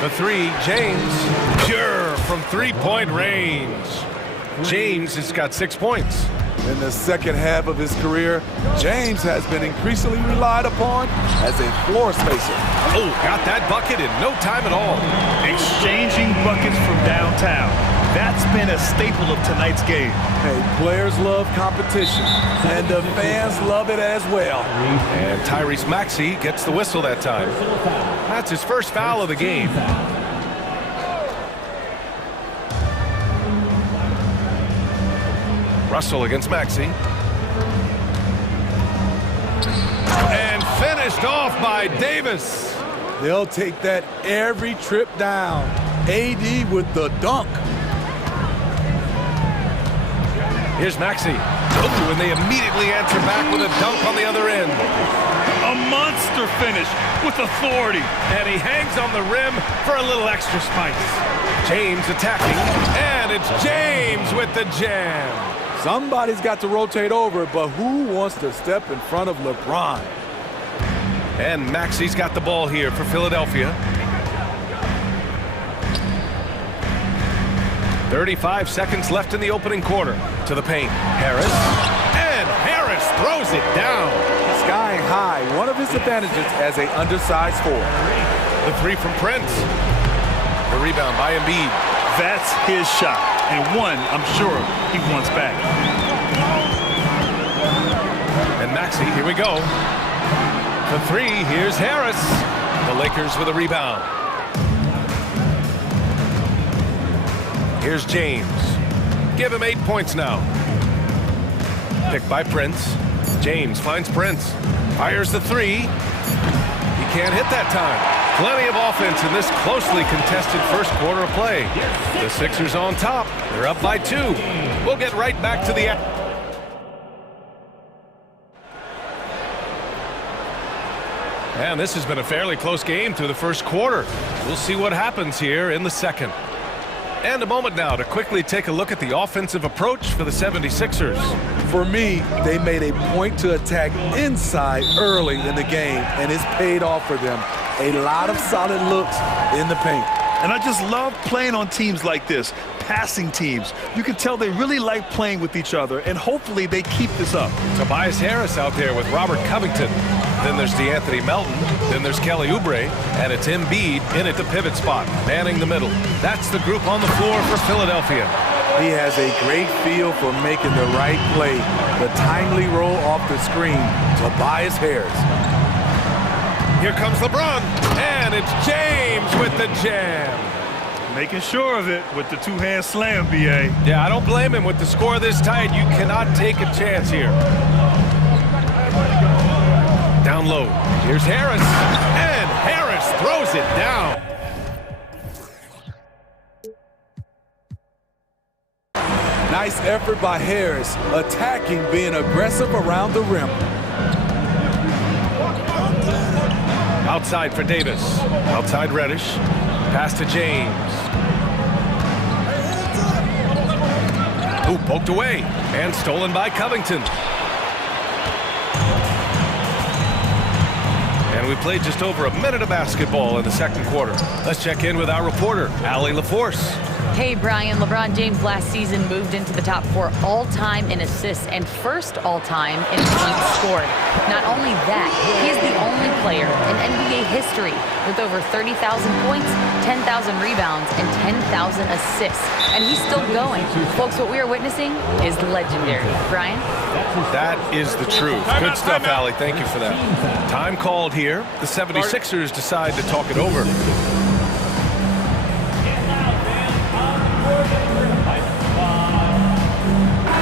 The 3, James. Pure from 3-point range. James has got 6 points. In the second half of his career, James has been increasingly relied upon as a floor spacer. Oh, got that bucket in no time at all. Exchanging buckets from downtown. That's been a staple of tonight's game. Hey, players love competition, and the fans love it as well. And Tyrese Maxey gets the whistle that time. That's his first foul of the game. Russell against Maxey. And finished off by Davis. They'll take that every trip down. AD with the dunk. Here's Maxey. Oh, and they immediately answer back with a dunk on the other end. A monster finish with authority. And he hangs on the rim for a little extra spice. James attacking. And it's James with the jam. Somebody's got to rotate over, but who wants to step in front of LeBron? And Maxey's got the ball here for Philadelphia. 35 seconds left in the opening quarter. To the paint. Harris. And Harris throws it down. Skying high, one of his advantages as an undersized forward. The three from Prince. The rebound by Embiid. That's his shot, and one I'm sure he wants back. And Maxey, here we go. The three, here's Harris. The Lakers with a rebound. Here's James. Give him 8 points now. Picked by Prince. James finds Prince. Fires the three. He can't hit that time. Plenty of offense in this closely contested first quarter of play. The Sixers on top. They're up by 2. We'll get right back to the... And this has been a fairly close game through the first quarter. We'll see what happens here in the second. And a moment now to quickly take a look at the offensive approach for the 76ers. For me, they made a point to attack inside early in the game, and it's paid off for them. A lot of solid looks in the paint. And I just love playing on teams like this, passing teams. You can tell they really like playing with each other, and hopefully they keep this up. Tobias Harris out there with Robert Covington. Then there's DeAnthony Melton. Then there's Kelly Oubre. And it's Embiid in at the pivot spot, manning the middle. That's the group on the floor for Philadelphia. He has a great feel for making the right play. The timely roll off the screen. Tobias Harris. Here comes LeBron. And it's James with the jam. Making sure of it with the two-hand slam, B.A. Yeah, I don't blame him with the score this tight. You cannot take a chance here. Down low. Here's Harris. And Harris throws it down. Nice effort by Harris, attacking, being aggressive around the rim. Outside for Davis. Outside Reddish. Pass to James. Ooh, poked away. And stolen by Covington. And we played just over a minute of basketball in the second quarter. Let's check in with our reporter, Allie LaForce. Hey, Brian. LeBron James last season moved into the top 4 all-time in assists and first all-time in points scored. Not only that, he is the only player in NBA history with over 30,000 points, 10,000 rebounds, and 10,000 assists. And he's still going. Folks, what we are witnessing is legendary. Brian? That is the truth. Good stuff, Allie. Thank you for that. Time called here. The 76ers decide to talk it over.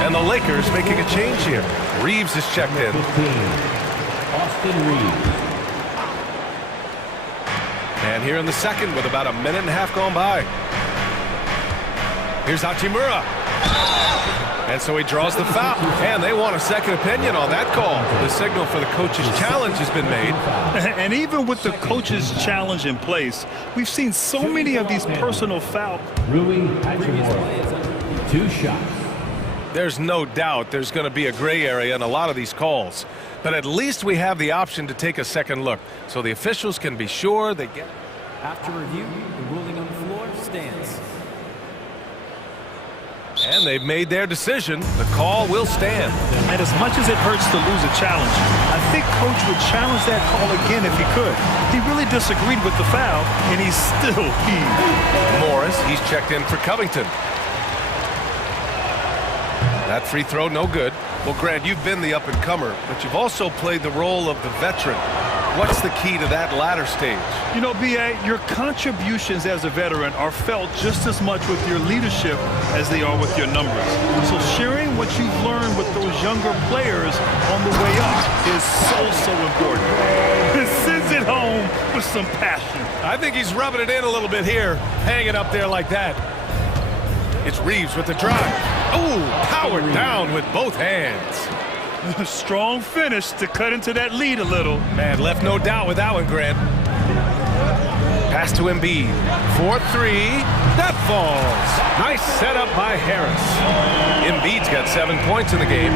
And the Lakers making a change here. Reeves is checked in. Austin Reeves. And here in the second with about a minute and a half gone by. Here's Hachimura. And so he draws the foul. And they want a second opinion on that call. The signal for the coach's challenge has been made. And even with the coach's challenge in place, we've seen so many of these personal fouls. Rui Hachimura. 2 shots. There's no doubt there's going to be a gray area in a lot of these calls. But at least we have the option to take a second look, so the officials can be sure they get... After review, the ruling on the floor stands. And they've made their decision. The call will stand. And as much as it hurts to lose a challenge, I think Coach would challenge that call again if he could. He really disagreed with the foul, and he's still heaved. Morris, he's checked in for Covington. That free throw, no good. Well, Grant, you've been the up-and-comer, but you've also played the role of the veteran. What's the key to that latter stage? You know, B.A., your contributions as a veteran are felt just as much with your leadership as they are with your numbers. So sharing what you've learned with those younger players on the way up is so important. It sends it home with some passion. I think he's rubbing it in a little bit here, hanging up there like that. It's Reeves with the drive. Oh, powered down with both hands. A strong finish to cut into that lead a little. Man, left no doubt with that one, Grant. Pass to Embiid. 4-3. That falls. Nice setup by Harris. Embiid's got 7 points in the game.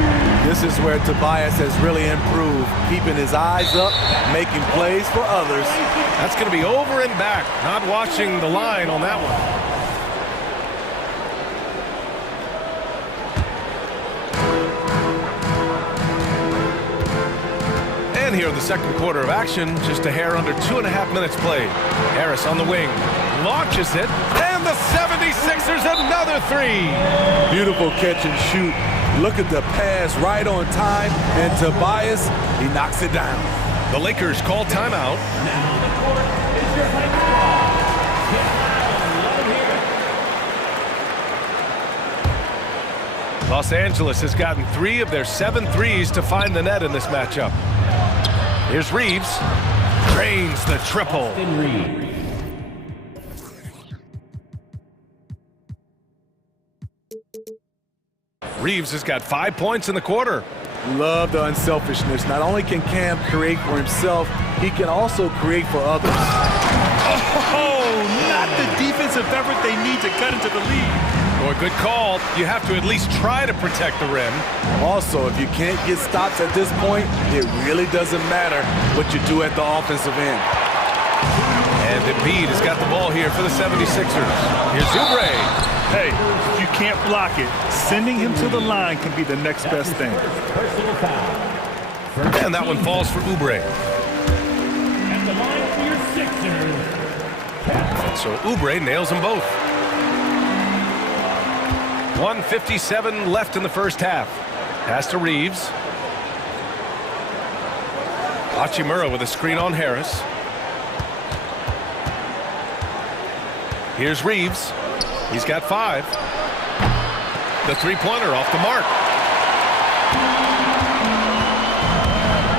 This is where Tobias has really improved, keeping his eyes up, making plays for others. That's going to be over and back. Not watching the line on that one. in here in the second quarter of action. Just a hair under 2.5 minutes played. Harris on the wing. Launches it. And the 76ers another three. Beautiful catch and shoot. Look at the pass right on time. And Tobias, he knocks it down. The Lakers call timeout. Los Angeles has gotten 3 of their 7 threes to find the net in this matchup. Here's Reeves. Drains the triple. Reeves has got 5 points in the quarter. Love the unselfishness. Not only can Cam create for himself, he can also create for others. Oh, not the defensive effort they need to cut into the lead. Boy, good call. You have to at least try to protect the rim. Also, if you can't get stops at this point, it really doesn't matter what you do at the offensive end. And Embiid has got the ball here for the 76ers. Here's Oubre. Hey, if you can't block it, sending him to the line can be the next best thing. And that one falls for Oubre. At the line for your Sixers. So Oubre nails them both. 1:57 left in the first half. Pass to Reeves. Hachimura with a screen on Harris. Here's Reeves. He's got 5. The three-pointer off the mark.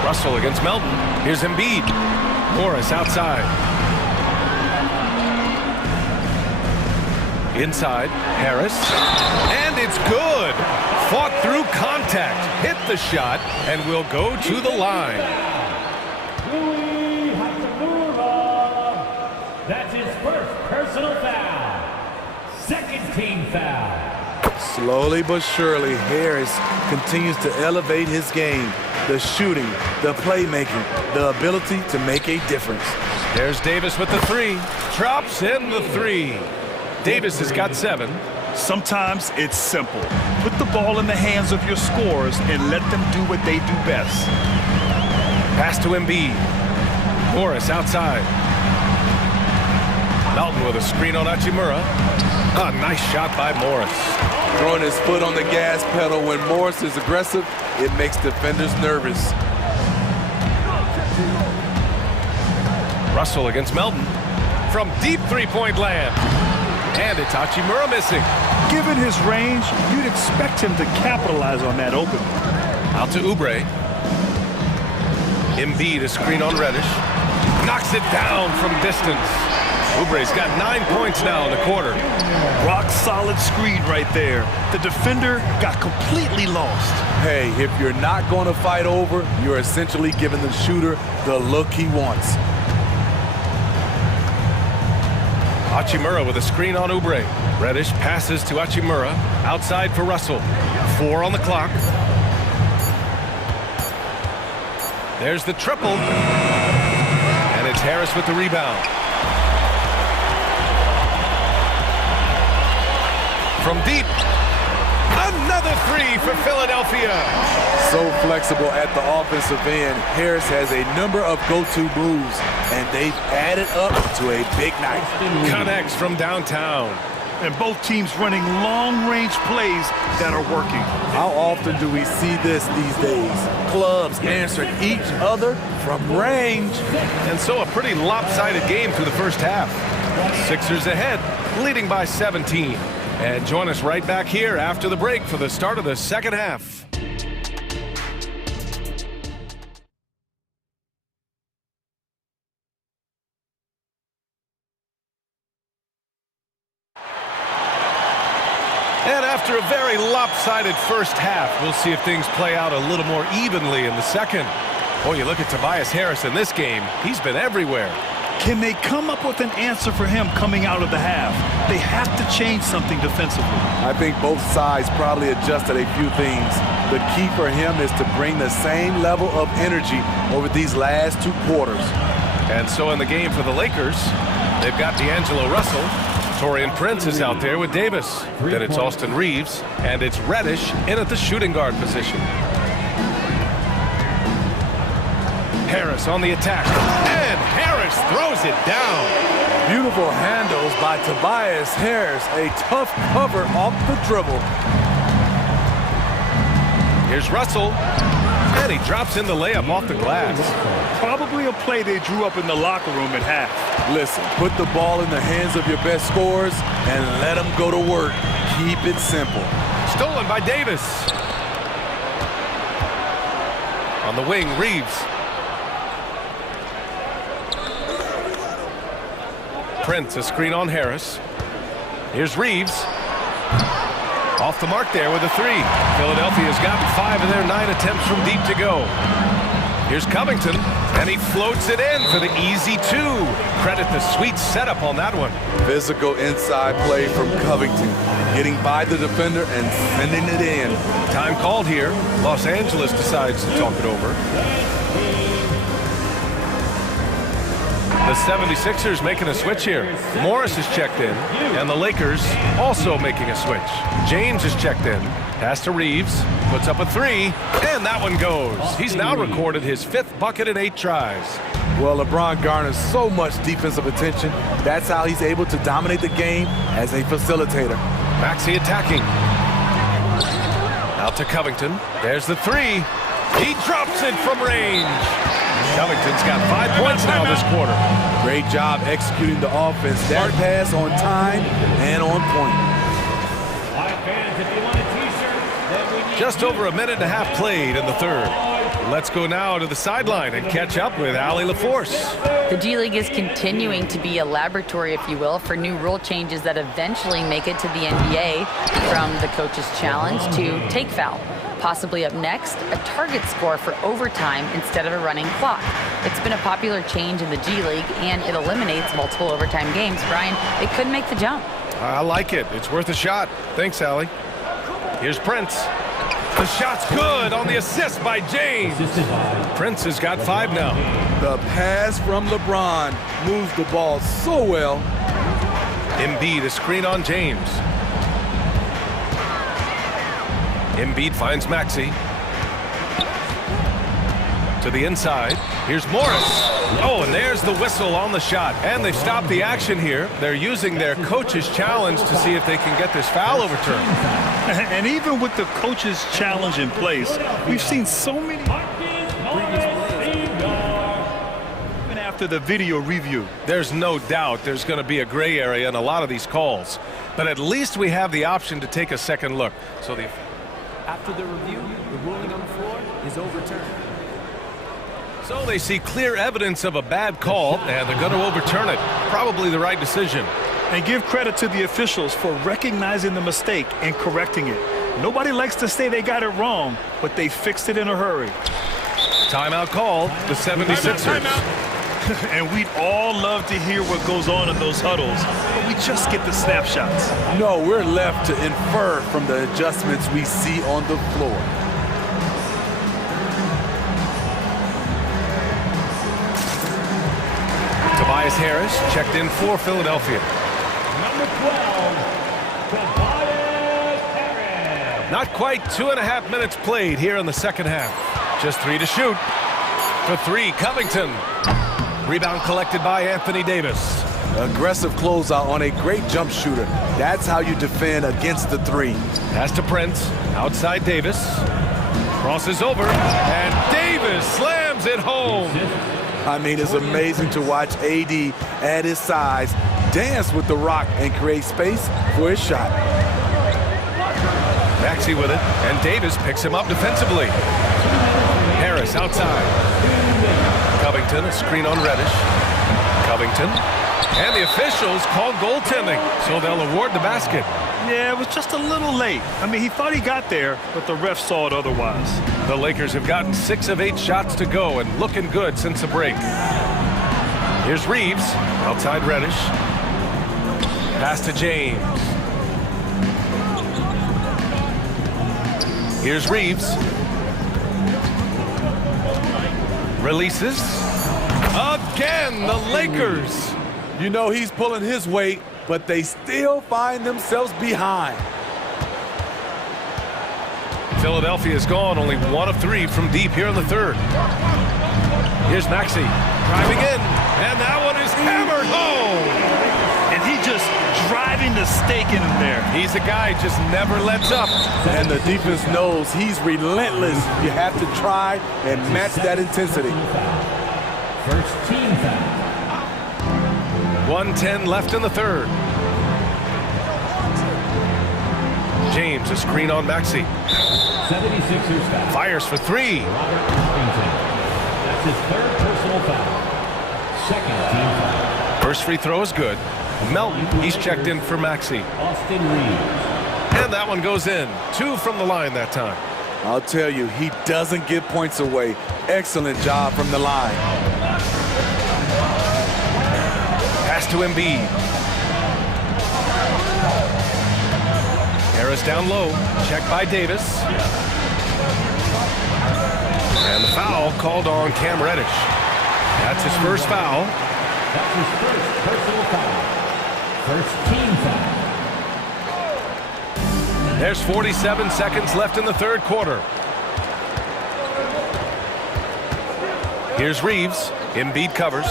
Russell against Melton. Here's Embiid. Morris outside. Inside, Harris. And it's good. Fought through contact. Hit the shot and will go to the line. That's his first personal foul. Second team foul. Slowly but surely, Harris continues to elevate his game. The shooting, the playmaking, the ability to make a difference. There's Davis with the 3. Drops in the 3. Davis has got 7. Sometimes it's simple. Put the ball in the hands of your scorers and let them do what they do best. Pass to Embiid. Morris outside. Melton with a screen on Hachimura. A nice shot by Morris. Throwing his foot on the gas pedal when Morris is aggressive, it makes defenders nervous. Russell against Melton. From deep three-point land. And it's Hachimura missing. Given his range, you'd expect him to capitalize on that opening. Out to Oubre. Embiid a screen on Reddish. Knocks it down from distance. Oubre's got 9 points now in the quarter. Rock solid screen right there. The defender got completely lost. Hey, if you're not going to fight over, you're essentially giving the shooter the look he wants. Hachimura with a screen on Oubre. Reddish passes to Hachimura. Outside for Russell. 4 on the clock. There's the triple. And it's Harris with the rebound. From deep. Another 3 for Philadelphia. So flexible at the offensive end. Harris has a number of go-to moves, and they've added up to a big night. Connects from downtown. And both teams running long-range plays that are working. How often do we see this these days? Clubs answering each other from range. And so a pretty lopsided game through the first half. Sixers ahead, leading by 17. And join us right back here after the break for the start of the second half. And after a very lopsided first half, we'll see if things play out a little more evenly in the second. Boy, you look at Tobias Harris in this game, he's been everywhere. Can they come up with an answer for him coming out of the half? They have to change something defensively. I think both sides probably adjusted a few things. The key for him is to bring the same level of energy over these last 2 quarters. And so in the game for the Lakers, they've got D'Angelo Russell. Taurean Prince is out there with Davis. Then it's Austin Reeves, and it's Reddish in at the shooting guard position. Harris on the attack. And Harris throws it down. Beautiful handles by Tobias Harris. A tough cover off the dribble. Here's Russell. And he drops in the layup off the glass. Probably a play they drew up in the locker room at half. Listen, put the ball in the hands of your best scorers and let them go to work. Keep it simple. Stolen by Davis. On the wing, Reeves. Prince, a screen on Harris. Here's Reeves. Off the mark there with a three. Philadelphia's gotten 5 of their 9 attempts from deep to go. Here's Covington, and he floats it in for the easy 2. Credit the sweet setup on that one. Physical inside play from Covington. Getting by the defender and sending it in. Time called here. Los Angeles decides to talk it over. The 76ers making a switch here. Morris is checked in, and the Lakers also making a switch. James is checked in. Pass to Reeves. Puts up a 3, and that one goes. He's now recorded his 5th bucket in 8 tries. Well, LeBron garners so much defensive attention. That's how he's able to dominate the game as a facilitator. Maxey attacking. Out to Covington. There's the 3. He drops it from range. Covington's got 5 points now this quarter. Great job executing the offense. That pass on time and on point. Just over a minute and a half played in the third. Let's go now to the sideline and catch up with Allie LaForce. The G League is continuing to be a laboratory, if you will, for new rule changes that eventually make it to the NBA, from the coach's challenge to take foul. Possibly up next, a target score for overtime instead of a running clock. It's been a popular change in the G League, and it eliminates multiple overtime games. Brian, it could make the jump. I like it. It's worth a shot. Thanks, Allie. Here's Prince. The shot's good on the assist by James. Prince has got 5 now. The pass from LeBron moves the ball so well. Embiid, a screen on James. Embiid finds Maxey. To the inside. Here's Morris. Oh, and there's the whistle on the shot. And they've stopped the action here. They're using their coach's challenge to see if they can get this foul overturned. And even with the coach's challenge in place, we've seen so many even after the video review. There's no doubt there's going to be a gray area in a lot of these calls. But at least we have the option to take a second look. So After the review, the ruling on the floor is overturned. So they see clear evidence of a bad call, and they're going to overturn it. Probably the right decision. And give credit to the officials for recognizing the mistake and correcting it. Nobody likes to say they got it wrong, but they fixed it in a hurry. Timeout called, the 76ers. And we'd all love to hear what goes on in those huddles, but we just get the snapshots. No, we're left to infer from the adjustments we see on the floor. Tobias Harris checked in for Philadelphia. Number 12, Tobias Harris. Not quite 2.5 minutes played here in the second half. Just 3 to shoot. For 3, Covington. Rebound collected by Anthony Davis. Aggressive closeout on a great jump shooter. That's how you defend against the 3. Pass to Prince. Outside Davis. Crosses over. And Davis slams it home. I mean, it's amazing to watch AD at his size dance with the rock and create space for his shot. Maxey with it, and Davis picks him up defensively. Harris outside. Covington, a screen on Reddish. Covington. And the officials called goaltending, so they'll award the basket. Yeah, it was just a little late. I mean, he thought he got there, but the ref saw it otherwise. The Lakers have gotten 6 of 8 shots to go and looking good since the break. Here's Reeves, outside Reddish. Pass to James. Here's Reeves. Releases. Again, the Lakers. You know he's pulling his weight, but they still find themselves behind. Philadelphia's gone only 1 of 3 from deep here in the third. Here's Maxey driving in, and that one is hammered home. And he just driving the stake in him there. He's a guy just never lets up. And the defense knows he's relentless. You have to try and match that intensity. First team foul. 1:10 left in the third. James, a screen on Maxey. 76ers foul. Fires for three. That's his third personal foul. Second team foul. First free throw is good. Melton, he's checked in for Maxey. Austin Reeves. And that one goes in. 2 from the line that time. I'll tell you, he doesn't give points away. Excellent job from the line. Pass to Embiid. Harris down low. Checked by Davis. And the foul called on Cam Reddish. That's his first foul. That's his first personal foul. First team foul. There's 47 seconds left in the third quarter. Here's Reeves. Embiid covers.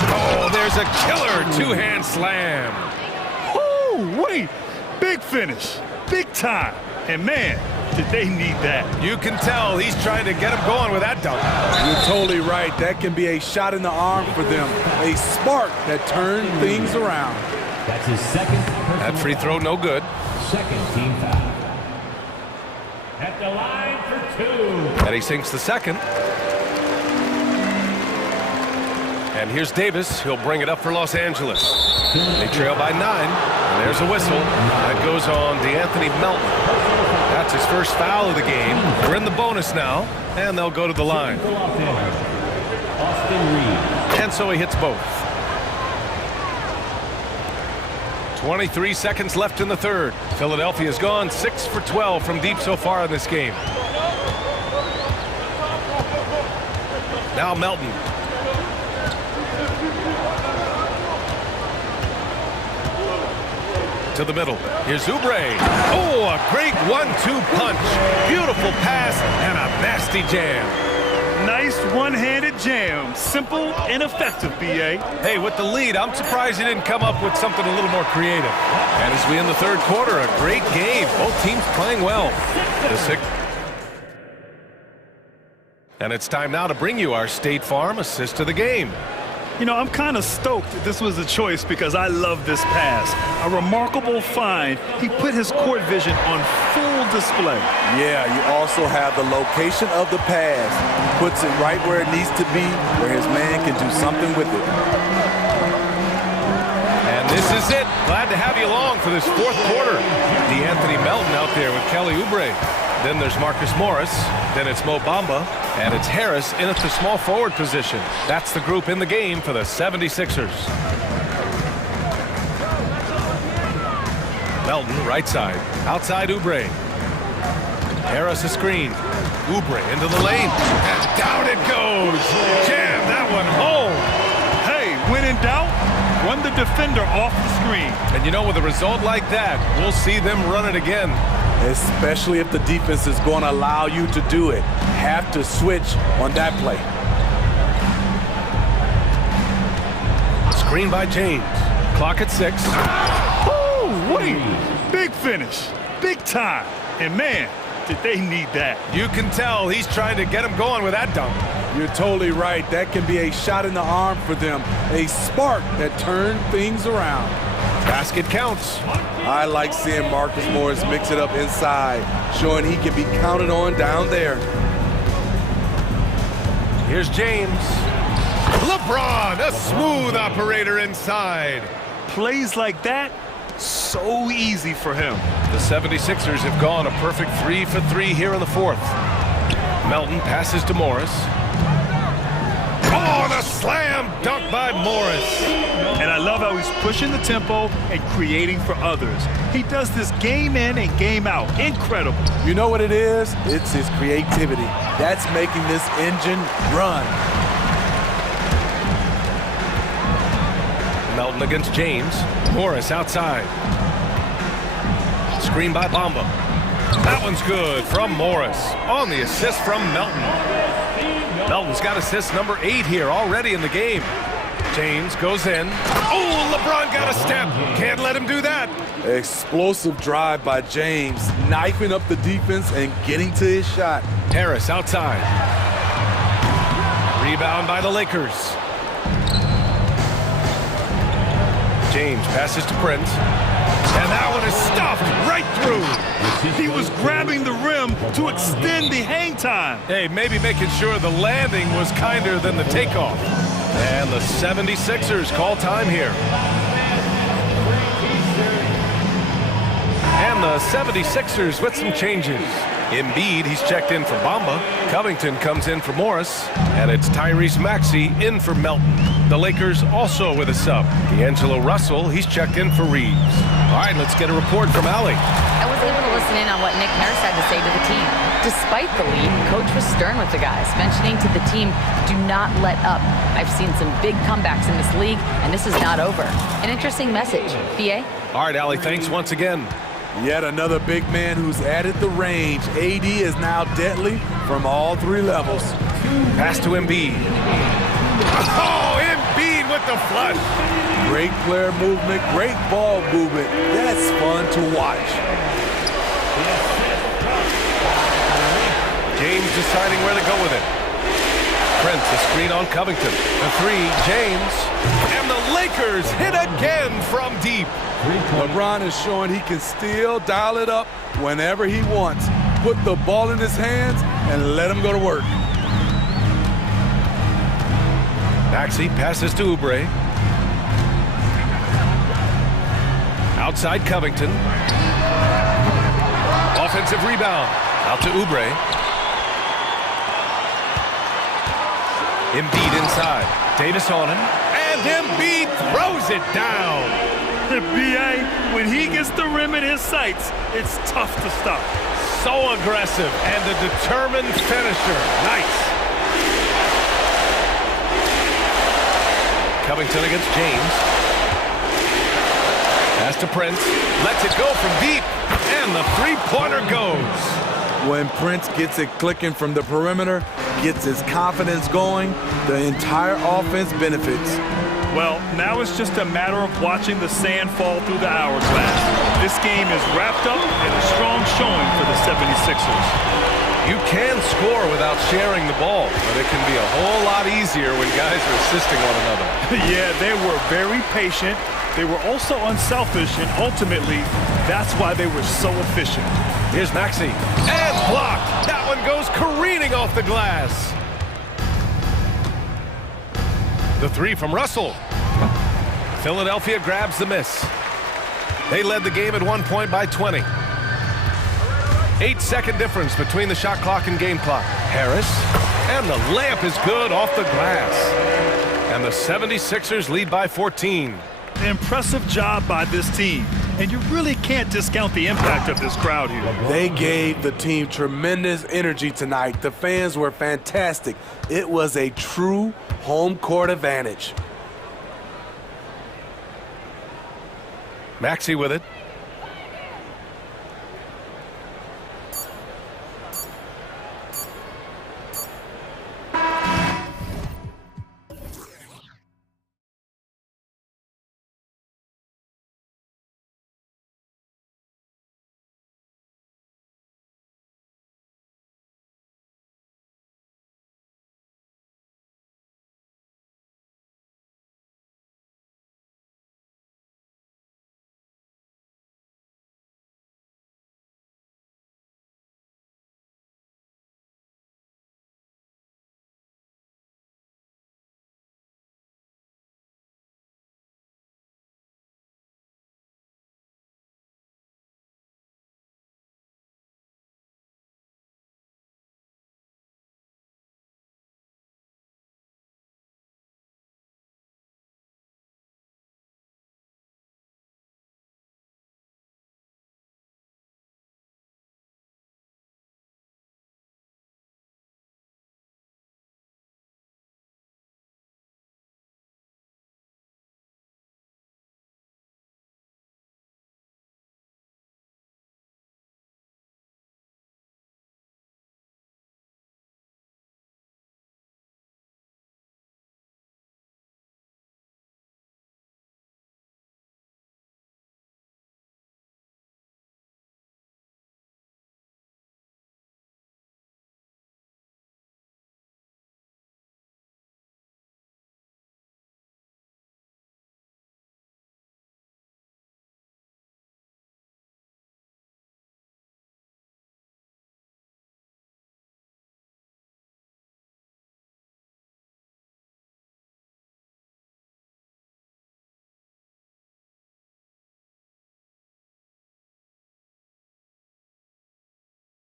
Oh, there's a killer two-hand slam. Woo, wait, big finish, big time. And man, did they need that. You can tell he's trying to get him going with that dunk. You're totally right. That can be a shot in the arm for them. A spark that turns things around. That's his second personal That free throw no good. Second team foul. At the line for 2. And he sinks the second. And here's Davis. He'll bring it up for Los Angeles. They trail by 9. And there's a whistle. That goes on DeAnthony Melton. That's his first foul of the game. We're in the bonus now. And they'll go to the line. Austin Reeves. And so he hits both. 23 seconds left in the third. Philadelphia's gone 6 for 12 from deep so far in this game. Now Melton. To the middle. Here's Oubre. Oh, a great 1-2 punch. Beautiful pass and a nasty jam. Nice one-handed jam. Simple and effective, B.A. Hey, with the lead, I'm surprised he didn't come up with something a little more creative. And as we end the third quarter, a great game. Both teams playing well. And it's time now to bring you our State Farm assist of the game. You know, I'm kind of stoked that this was a choice because I love this pass. A remarkable find. He put his court vision on full display. Yeah, you also have the location of the pass. Puts it right where it needs to be, where his man can do something with it. And this is it. Glad to have you along for this fourth quarter. DeAnthony Melton out there with Kelly Oubre. Then there's Marcus Morris. Then it's Mo Bamba. And it's Harris in at the small forward position. That's the group in the game for the 76ers. Melton, right side. Outside Oubre. Harris a screen. Oubre into the lane. And down it goes. Jam that one home. Hey, when in doubt, run the defender off the screen. And you know, with a result like that, we'll see them run it again. Especially if the defense is going to allow you to do it. Have to switch on that play. Screen by James. Clock at 6. Oh, wait. Big finish. Big time. And man, did they need that. You can tell he's trying to get him going with that dunk. You're totally right. That can be a shot in the arm for them. A spark that turns things around. Basket counts. I like seeing Marcus Morris mix it up inside, showing he can be counted on down there. Here's James. LeBron, a smooth operator inside. Plays like that, so easy for him. The 76ers have gone a perfect 3 for 3 here in the fourth. Melton passes to Morris. Oh, the slam dunk by Morris. And I love how he's pushing the tempo and creating for others. He does this game in and game out. Incredible. You know what it is? It's his creativity. That's making this engine run. Melton against James. Morris outside. Screen by Bamba. That one's good from Morris on the assist from Melton. Melton's got assist number 8 here already in the game. James goes in. Oh, LeBron got a step. Can't let him do that. Explosive drive by James, knifing up the defense and getting to his shot. Harris outside. Rebound by the Lakers. James passes to Prince. And that one is stuffed right through. He was grabbing the rim to extend the hang time. Hey, maybe making sure the landing was kinder than the takeoff. And the 76ers call time here. And the 76ers with some changes. Embiid, he's checked in for Bamba. Covington comes in for Morris. And it's Tyrese Maxey in for Melton. The Lakers also with a sub. D'Angelo Russell, he's checked in for Reeves. All right, let's get a report from Allie. I was able to listen in on what Nick Nurse had to say to the team. Despite the lead, Coach was stern with the guys, mentioning to the team, do not let up. I've seen some big comebacks in this league, and this is not over. An interesting message. BA? All right, Allie, thanks once again. Yet another big man who's added the range. AD is now deadly from all 3 levels. Pass to Embiid. Oh, Embiid with the flush. Great player movement, great ball movement. That's fun to watch. James deciding where to go with it. Prince, a screen on Covington. The 3, James. And the Lakers hit again from deep. LeBron is showing he can still dial it up whenever he wants. Put the ball in his hands and let him go to work. Maxey passes to Oubre. Outside Covington. Offensive rebound. Out to Oubre. Embiid inside. Davis on him. And Embiid throws it down. The BA, when he gets the rim in his sights, it's tough to stop. So aggressive and a determined finisher. Nice. Covington against James. Pass to Prince. Lets it go from deep. And the 3-pointer goes. When Prince gets it clicking from the perimeter, gets his confidence going, the entire offense benefits. Well, now it's just a matter of watching the sand fall through the hourglass. This game is wrapped up in a strong showing for the 76ers. You can score without sharing the ball, but it can be a whole lot easier when guys are assisting one another. Yeah, they were very patient. They were also unselfish, and ultimately, that's why they were so efficient. Here's Maxey. And blocked. That one goes careening off the glass. The 3 from Russell. Philadelphia grabs the miss. They led the game at 1 point by 20. 8-second difference between the shot clock and game clock. Harris. And the layup is good off the glass. And the 76ers lead by 14. An impressive job by this team. And you really can't discount the impact of this crowd here. They gave the team tremendous energy tonight. The fans were fantastic. It was a true home court advantage. Maxey with it.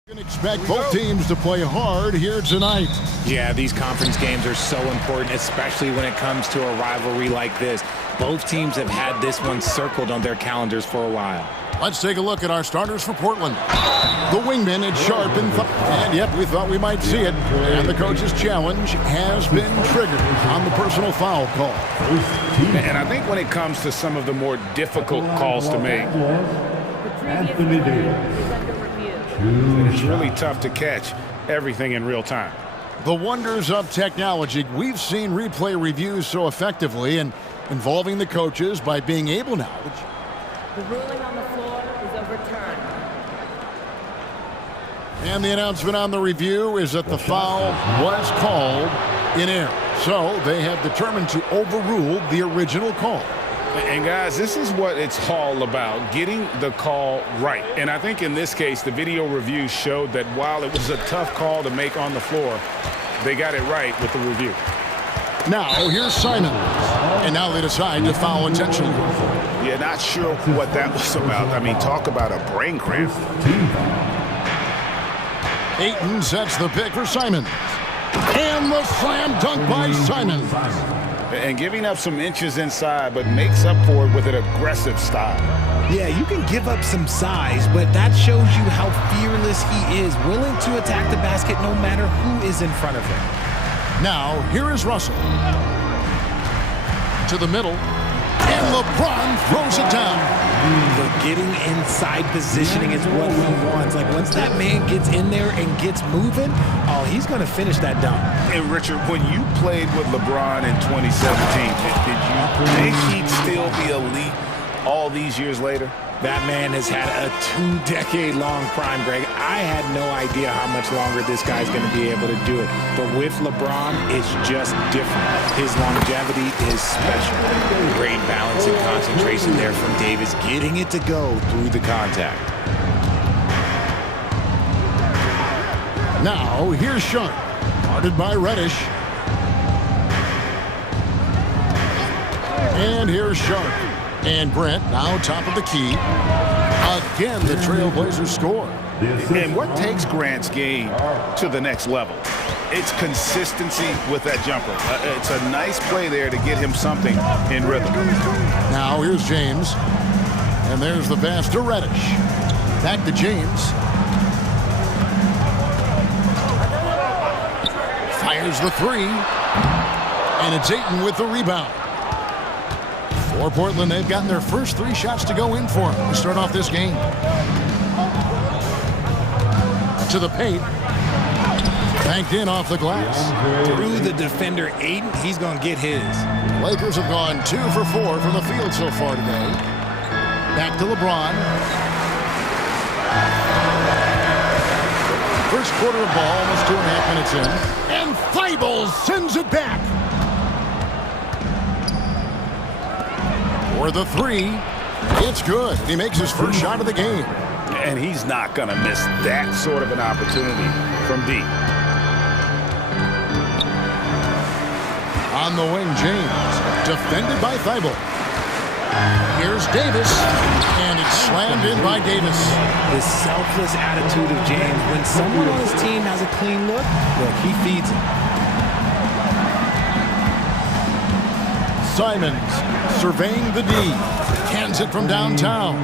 You can expect both teams to play hard here tonight. Yeah, these conference games are so important, especially when it comes to a rivalry like this. Both teams have had this one circled on their calendars for a while. Let's take a look at our starters for Portland. The wingman is sharp and yep, we thought we might see it. And the coach's challenge has been triggered on the personal foul call. And I think when it comes to some of the more difficult calls to make, it's really tough to catch everything in real time. The wonders of technology. We've seen replay reviews so effectively and involving the coaches by being able now. The ruling on the floor is overturned. And the announcement on the review is that the foul was called in error. So they have determined to overrule the original call. And guys, this is what it's all about, getting the call right. And I think in this case, the video review showed that while it was a tough call to make on the floor, they got it right with the review. Now, here's Simon. And now they decide to foul intentionally. Yeah, not sure what that was about. I mean, talk about a brain cramp. Ayton sets the pick for Simon. And the slam dunk by Simon. And giving up some inches inside, but makes up for it with an aggressive style. Yeah, you can give up some size, but that shows you how fearless he is, willing to attack the basket no matter who is in front of him. Now, here is Russell. To the middle. And LeBron throws it down. But getting inside positioning is what he wants. Like, once that man gets in there and gets moving, oh, he's going to finish that dunk. And, Richard, when you played with LeBron in 2017, did you think he'd still be elite all these years later? That man has had a 2-decade-long prime, Greg. I had no idea how much longer this guy's going to be able to do it. But with LeBron, it's just different. His longevity is special. Great balance and concentration there from Davis, getting it to go through the contact. Now, here's Sharp, guarded by Reddish. And here's Sharp. And Grant now top of the key. Again, the Trailblazers score. And what takes Grant's game to the next level? It's consistency with that jumper. It's a nice play there to get him something in rhythm. Now here's James. And there's the pass to Reddish. Back to James. Fires the three. And it's Ayton with the rebound. For Portland, they've gotten their first 3 shots to go in for them to start off this game. To the paint. Banked in off the glass. Through the defender, Ayton, he's going to get his. Lakers have gone 2 for 4 from the field so far today. Back to LeBron. First quarter of ball, almost 2.5 minutes in. And Thibault sends it back. For the three, it's good. He makes his first shot of the game. And he's not going to miss that sort of an opportunity from deep. On the wing, James, defended by Thibault. Here's Davis, and it's slammed in by Davis. The selfless attitude of James. When someone on his team has a clean look, he feeds it. Simons surveying the D. Cans it from downtown.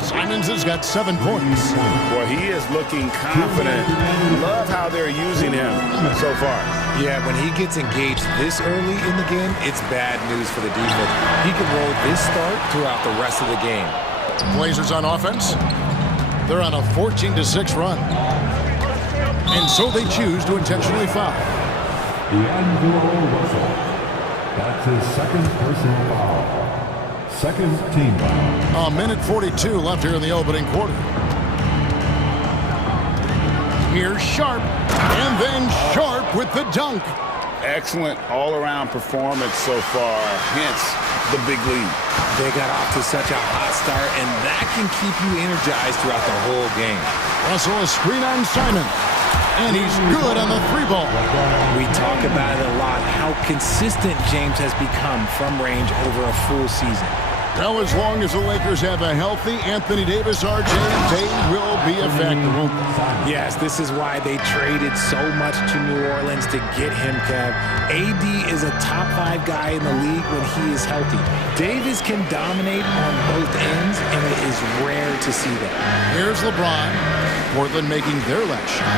Simons has got 7 points. Well, he is looking confident. Love how they're using him so far. Yeah, when he gets engaged this early in the game, it's bad news for the defense. He can roll this start throughout the rest of the game. Blazers on offense. They're on a 14-6 run. And so they choose to intentionally foul. That's his second personal foul. Second team foul. A minute 42 left here in the opening quarter. Here's Sharp, and then Sharp with the dunk. Excellent all-around performance so far, hence the big lead. They got off to such a hot start, and that can keep you energized throughout the whole game. Russell a screen on Simon, and he's good on the 3-ball. We talk about it a lot, how consistent James has become from range over a full season. Now, as long as the Lakers have a healthy Anthony Davis, RJ, they will be a factor, won't they? Yes, this is why they traded so much to New Orleans to get him, Kev. AD is a top 5 guy in the league when he is healthy. Davis can dominate on both ends, and it is rare to see that. Here's LeBron. Portland making their last shot.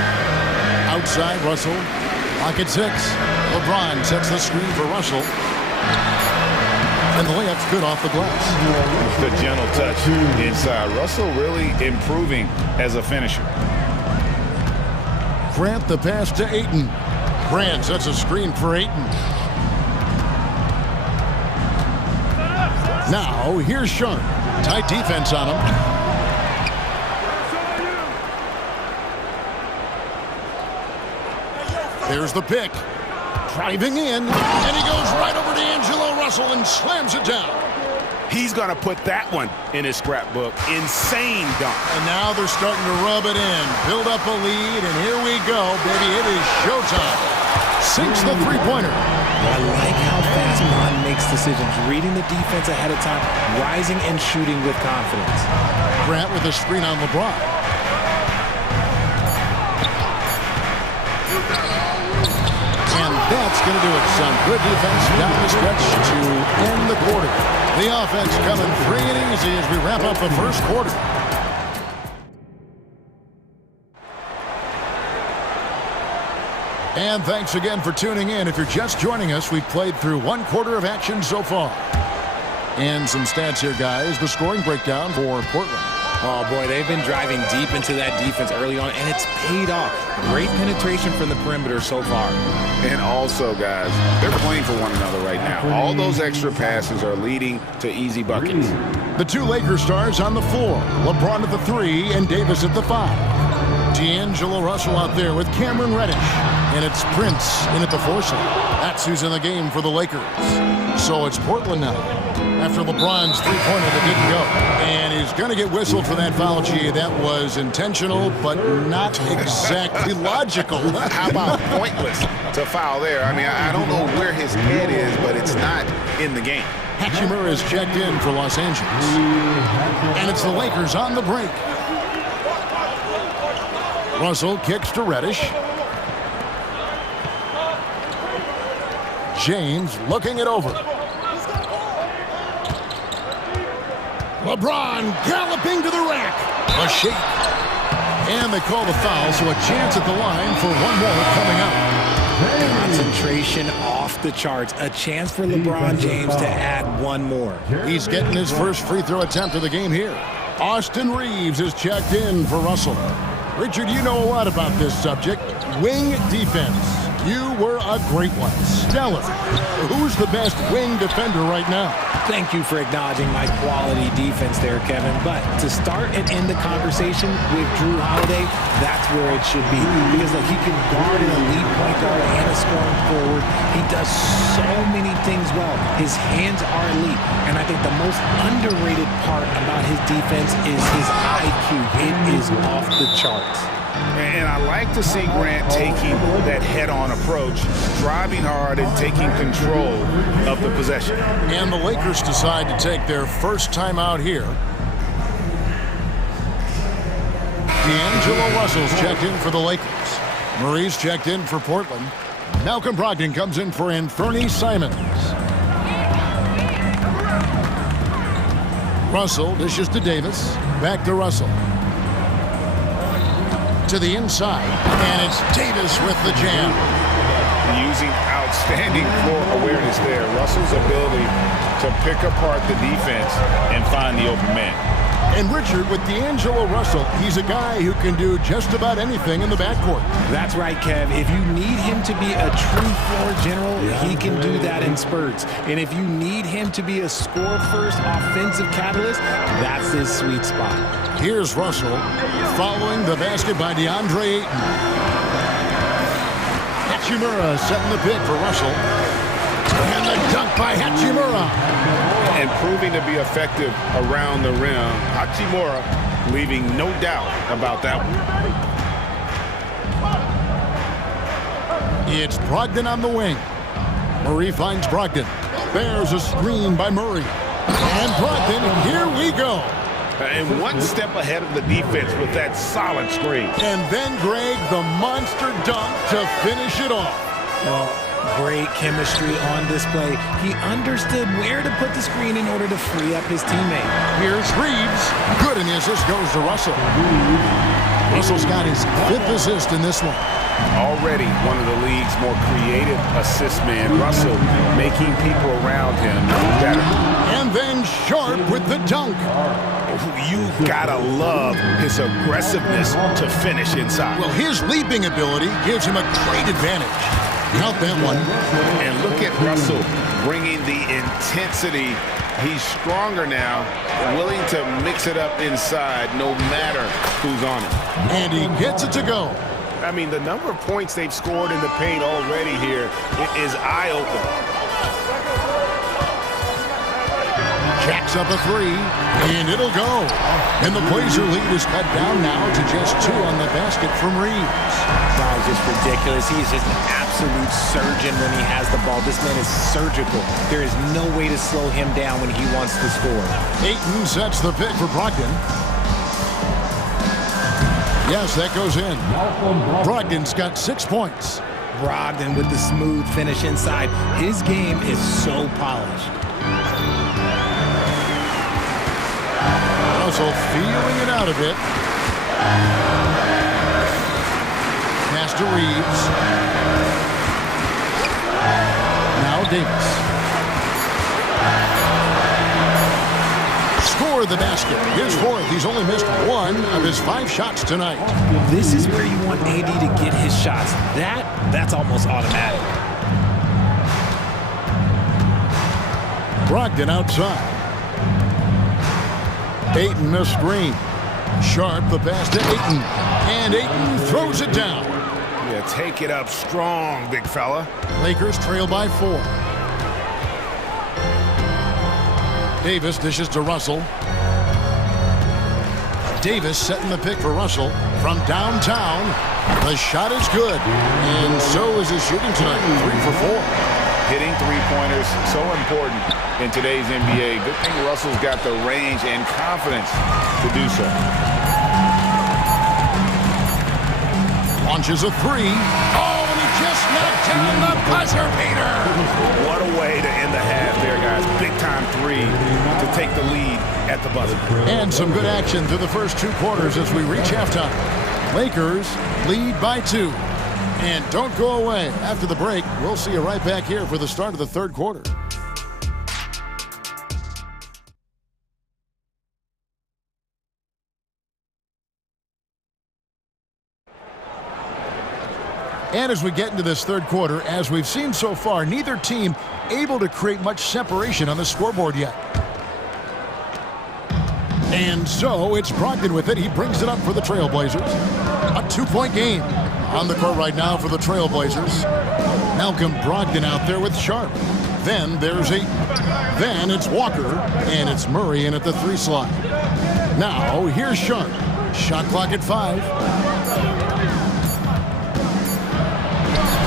Outside, Russell. Clock at 6. LeBron sets the screen for Russell. And the layup's good off the glass. The gentle touch inside. Russell really improving as a finisher. Grant the pass to Ayton. Grant sets a screen for Ayton. Now, here's Sharp. Tight defense on him. There's the pick. Driving in, and he goes right over to D'Angelo Russell and slams it down. He's going to put that one in his scrapbook. Insane dunk. And now they're starting to rub it in, build up a lead, and here we go, baby. It is showtime. Sinks the three-pointer. I like how fast Bron makes decisions, reading the defense ahead of time, rising and shooting with confidence. Grant with a screen on LeBron. And that's going to do it. Some good defense down the stretch to end the quarter. The offense coming free and easy as we wrap up the first quarter. And thanks again for tuning in. If you're just joining us, we've played through one quarter of action so far. And some stats here, guys. The scoring breakdown for Portland. Oh, boy, they've been driving deep into that defense early on, and it's paid off. Great penetration from the perimeter so far. And also, guys, they're playing for one another right now. All those extra passes are leading to easy buckets. The two Lakers stars on the floor. LeBron at the 3 and Davis at the 5. D'Angelo Russell out there with Cameron Reddish. And it's Prince in at the 4 slot. That's who's in the game for the Lakers. So it's Portland now. After LeBron's three-pointer that didn't go. And he's going to get whistled for that foul, G. That was intentional, but not exactly logical. How about pointless to foul there? I mean, I don't know where his head is, but it's not in the game. Hachimura is checked in for Los Angeles. And it's the Lakers on the break. Russell kicks to Reddish. James looking it over. LeBron galloping to the rack. A shake. And they call the foul, so a chance at the line for one more coming up. Concentration off the charts. A chance for LeBron James to add one more. He's getting his first free throw attempt of the game here. Austin Reeves is checked in for Russell. Richard, you know a lot about this subject. Wing defense. You were a great one. Stellar. Who's the best wing defender right now? Thank you for acknowledging my quality defense there, Kevin. But to start and end the conversation with Drew Holiday, that's where it should be. Because look, he can guard an elite point guard and a scoring forward. He does so many things well. His hands are elite. And I think the most underrated part about his defense is his IQ. It is off the charts. And I like to see Grant taking that head-on approach, driving hard and taking control of the possession. And the Lakers decide to take their first timeout here. D'Angelo Russell's checked in for the Lakers. Murray's checked in for Portland. Malcolm Brogdon comes in for Anthony Simons. Russell dishes to Davis. Back to Russell. To the inside, and it's Davis with the jam. Using outstanding floor awareness there. Russell's ability to pick apart the defense and find the open man. And Richard, with D'Angelo Russell, he's a guy who can do just about anything in the backcourt. That's right, Kev. If you need him to be a true floor general, he can do that in spurts. And if you need him to be a score-first offensive catalyst, that's his sweet spot. Here's Russell following the basket by DeAndre Ayton. Hachimura setting the pick for Russell. And the dunk by Hachimura. And proving to be effective around the rim. Hachimura leaving no doubt about that one. It's Brogdon on the wing. Murray finds Brogdon. There's a screen by Murray. And Brogdon, here we go. And one step ahead of the defense with that solid screen. And then, Greg, the monster dunk to finish it off. Well, great chemistry on display. He understood where to put the screen in order to free up his teammate. Here's Reeves. Good, and the assist goes to Russell. Russell's got his 5th assist in this one. Already one of the league's more creative assist men. Russell making people around him better. And then Sharp with the dunk. You've got to love his aggressiveness to finish inside. Well, his leaping ability gives him a great advantage. Count that one. And look at Russell bringing the intensity. He's stronger now, willing to mix it up inside no matter who's on it. And he gets it to go. I mean, the number of points they've scored in the paint already here is eye-opening. Jacks up a 3, and it'll go. And the Blazer lead is cut down now to just 2 on the basket from Reeves. Wow, just ridiculous. He is just an absolute surgeon when he has the ball. This man is surgical. There is no way to slow him down when he wants to score. Ayton sets the pick for Brogdon. Yes, that goes in. Brogdon's got 6 points. Brogdon with the smooth finish inside. His game is so polished. Russell feeling it out a bit. Pass to Reeves. Now Davis. Score the basket. His 4th. He's only missed 1 of his 5 shots tonight. This is where you want AD to get his shots. That's almost automatic. Brogdon outside. Ayton a screen. Sharp the pass to Ayton. And Ayton throws it down. Yeah, take it up strong, big fella. Lakers trail by 4. Davis dishes to Russell. Davis setting the pick for Russell from downtown. The shot is good. And so is his shooting tonight. 3 for 4. Hitting three-pointers, so important in today's NBA. Good thing Russell's got the range and confidence to do so. Launches a 3. Oh, and he just knocked down the buzzer beater. What a way to end the half there, guys. Big-time 3 to take the lead at the buzzer. And some good action through the first 2 quarters as we reach halftime. Lakers lead by 2. And don't go away. After the break, we'll see you right back here for the start of the 3rd quarter. And as we get into this 3rd quarter, as we've seen so far, neither team able to create much separation on the scoreboard yet. And so it's Brogdon with it. He brings it up for the Trailblazers. A 2-point game on the court right now for the Trailblazers. Malcolm Brogdon out there with Sharp. Then there's Ayton. Then it's Walker. And it's Murray in at the 3 slot. Now here's Sharp. Shot clock at 5.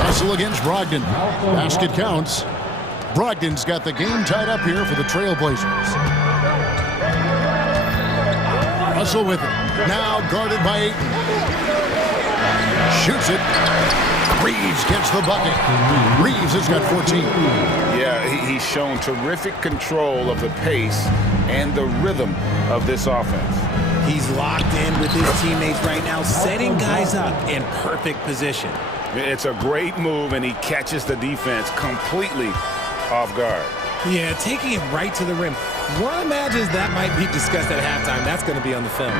Russell against Brogdon. Basket counts. Brogdon's got the game tied up here for the Trailblazers. Russell with it. Now guarded by Ayton. Shoots it. Reeves gets the bucket. Reeves has got 14. Yeah, he's shown terrific control of the pace and the rhythm of this offense. He's locked in with his teammates right now, setting guys up in perfect position. It's a great move, and he catches the defense completely off guard. Yeah, taking it right to the rim. One imagines that might be discussed at halftime. That's going to be on the film.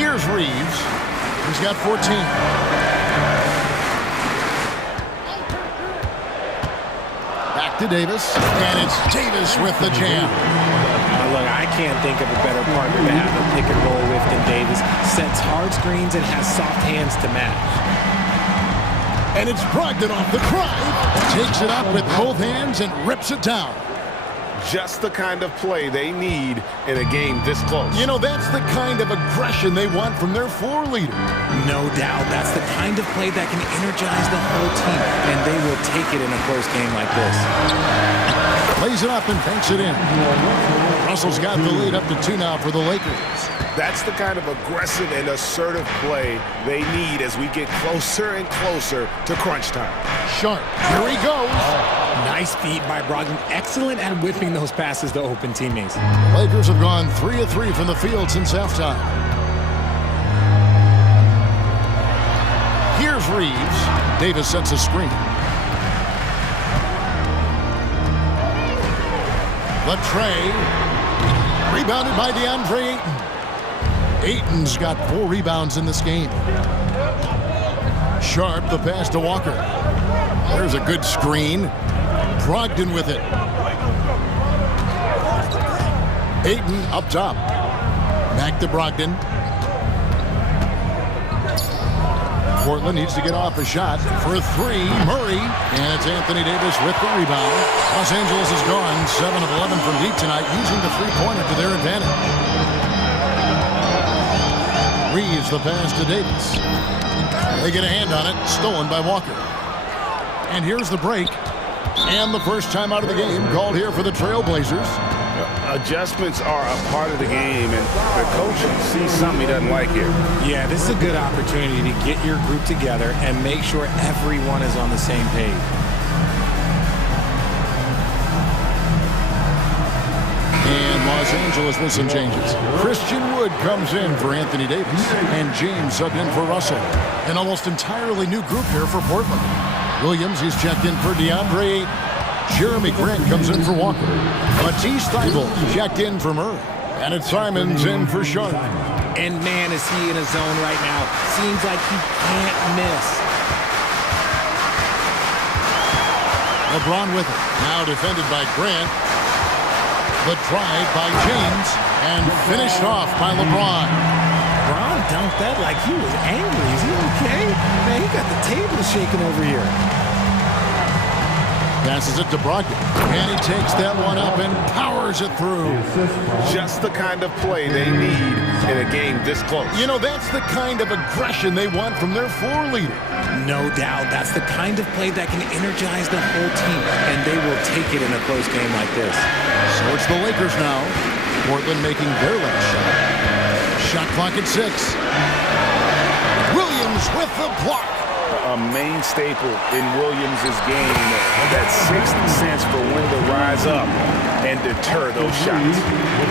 Here's Reeves. He's got 14. Back to Davis. And it's Davis with the jam. Look, I can't think of a better partner to have a pick and roll with than Davis. Sets hard screens and has soft hands to match. And it's Brogdon off the drive. Takes it up with both hands and rips it down. just the kind of play they need in a game this close. You know, that's the kind of aggression they want from their floor leader. No doubt. That's the kind of play that can energize the whole team, and they will take it in a close game like this. Plays it up and banks it in. Russell's got the lead up to 2 now for the Lakers. That's the kind of aggressive and assertive play they need as we get closer and closer to crunch time. Sharp. Here he goes. Nice feed by Brogdon. Excellent at whipping those passes to open teammates. Lakers have gone 3 of 3 from the field since halftime. Here's Reeves. Davis sets a screen. Latrey. Rebounded by DeAndre Ayton. Ayton's got 4 rebounds in this game. Sharp, the pass to Walker. There's a good screen. Brogdon with it. Ayton up top. Back to Brogdon. Portland needs to get off a shot for a 3. Murray. And it's Anthony Davis with the rebound. Los Angeles is gone 7 of 11 from deep tonight, using the three-pointer to their advantage. Reeves the pass to Davis. They get a hand on it. Stolen by Walker. And here's the break. And the first time out of the game called here for the Trailblazers. Adjustments are a part of the game, and the coach sees something he doesn't like here. Yeah, this is a good opportunity to get your group together and make sure everyone is on the same page. And Los Angeles with some changes. Christian Wood comes in for Anthony Davis, and James subbed in for Russell. An almost entirely new group here for Portland. Williams, he's checked in for DeAndre Ayton. Jeremy Grant comes in for Walker. Matisse Thybulle checked in for Murray. And it's Simons in for Sharp. And man, is he in a zone right now. Seems like he can't miss. LeBron with it. Now defended by Grant. The drive by James. And finished off by LeBron. LeBron dunked that like he was angry. Is he okay? Man, he got the table shaking over here. Passes it to Brogdon. And he takes that one up and powers it through. Just the kind of play they need in a game this close. You know, that's the kind of aggression they want from their floor leader. No doubt. That's the kind of play that can energize the whole team, and they will take it in a close game like this. So it's the Lakers now. Portland making their last shot. Shot clock at 6. Williams with the block. A main staple in Williams' game, that sixth sense for when to rise up and deter those shots.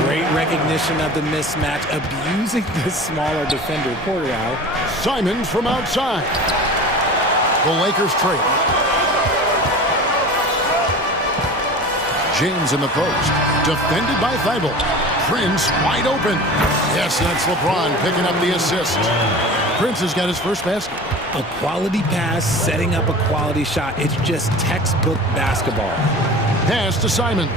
Great recognition of the mismatch, abusing the smaller defender. Porter out. Simons from outside. The Lakers trade. James in the post. Defended by Thybulle. Prince wide open. Yes, that's LeBron picking up the assist. Prince has got his first basket. A quality pass, setting up a quality shot. It's just textbook basketball. Pass to Simons.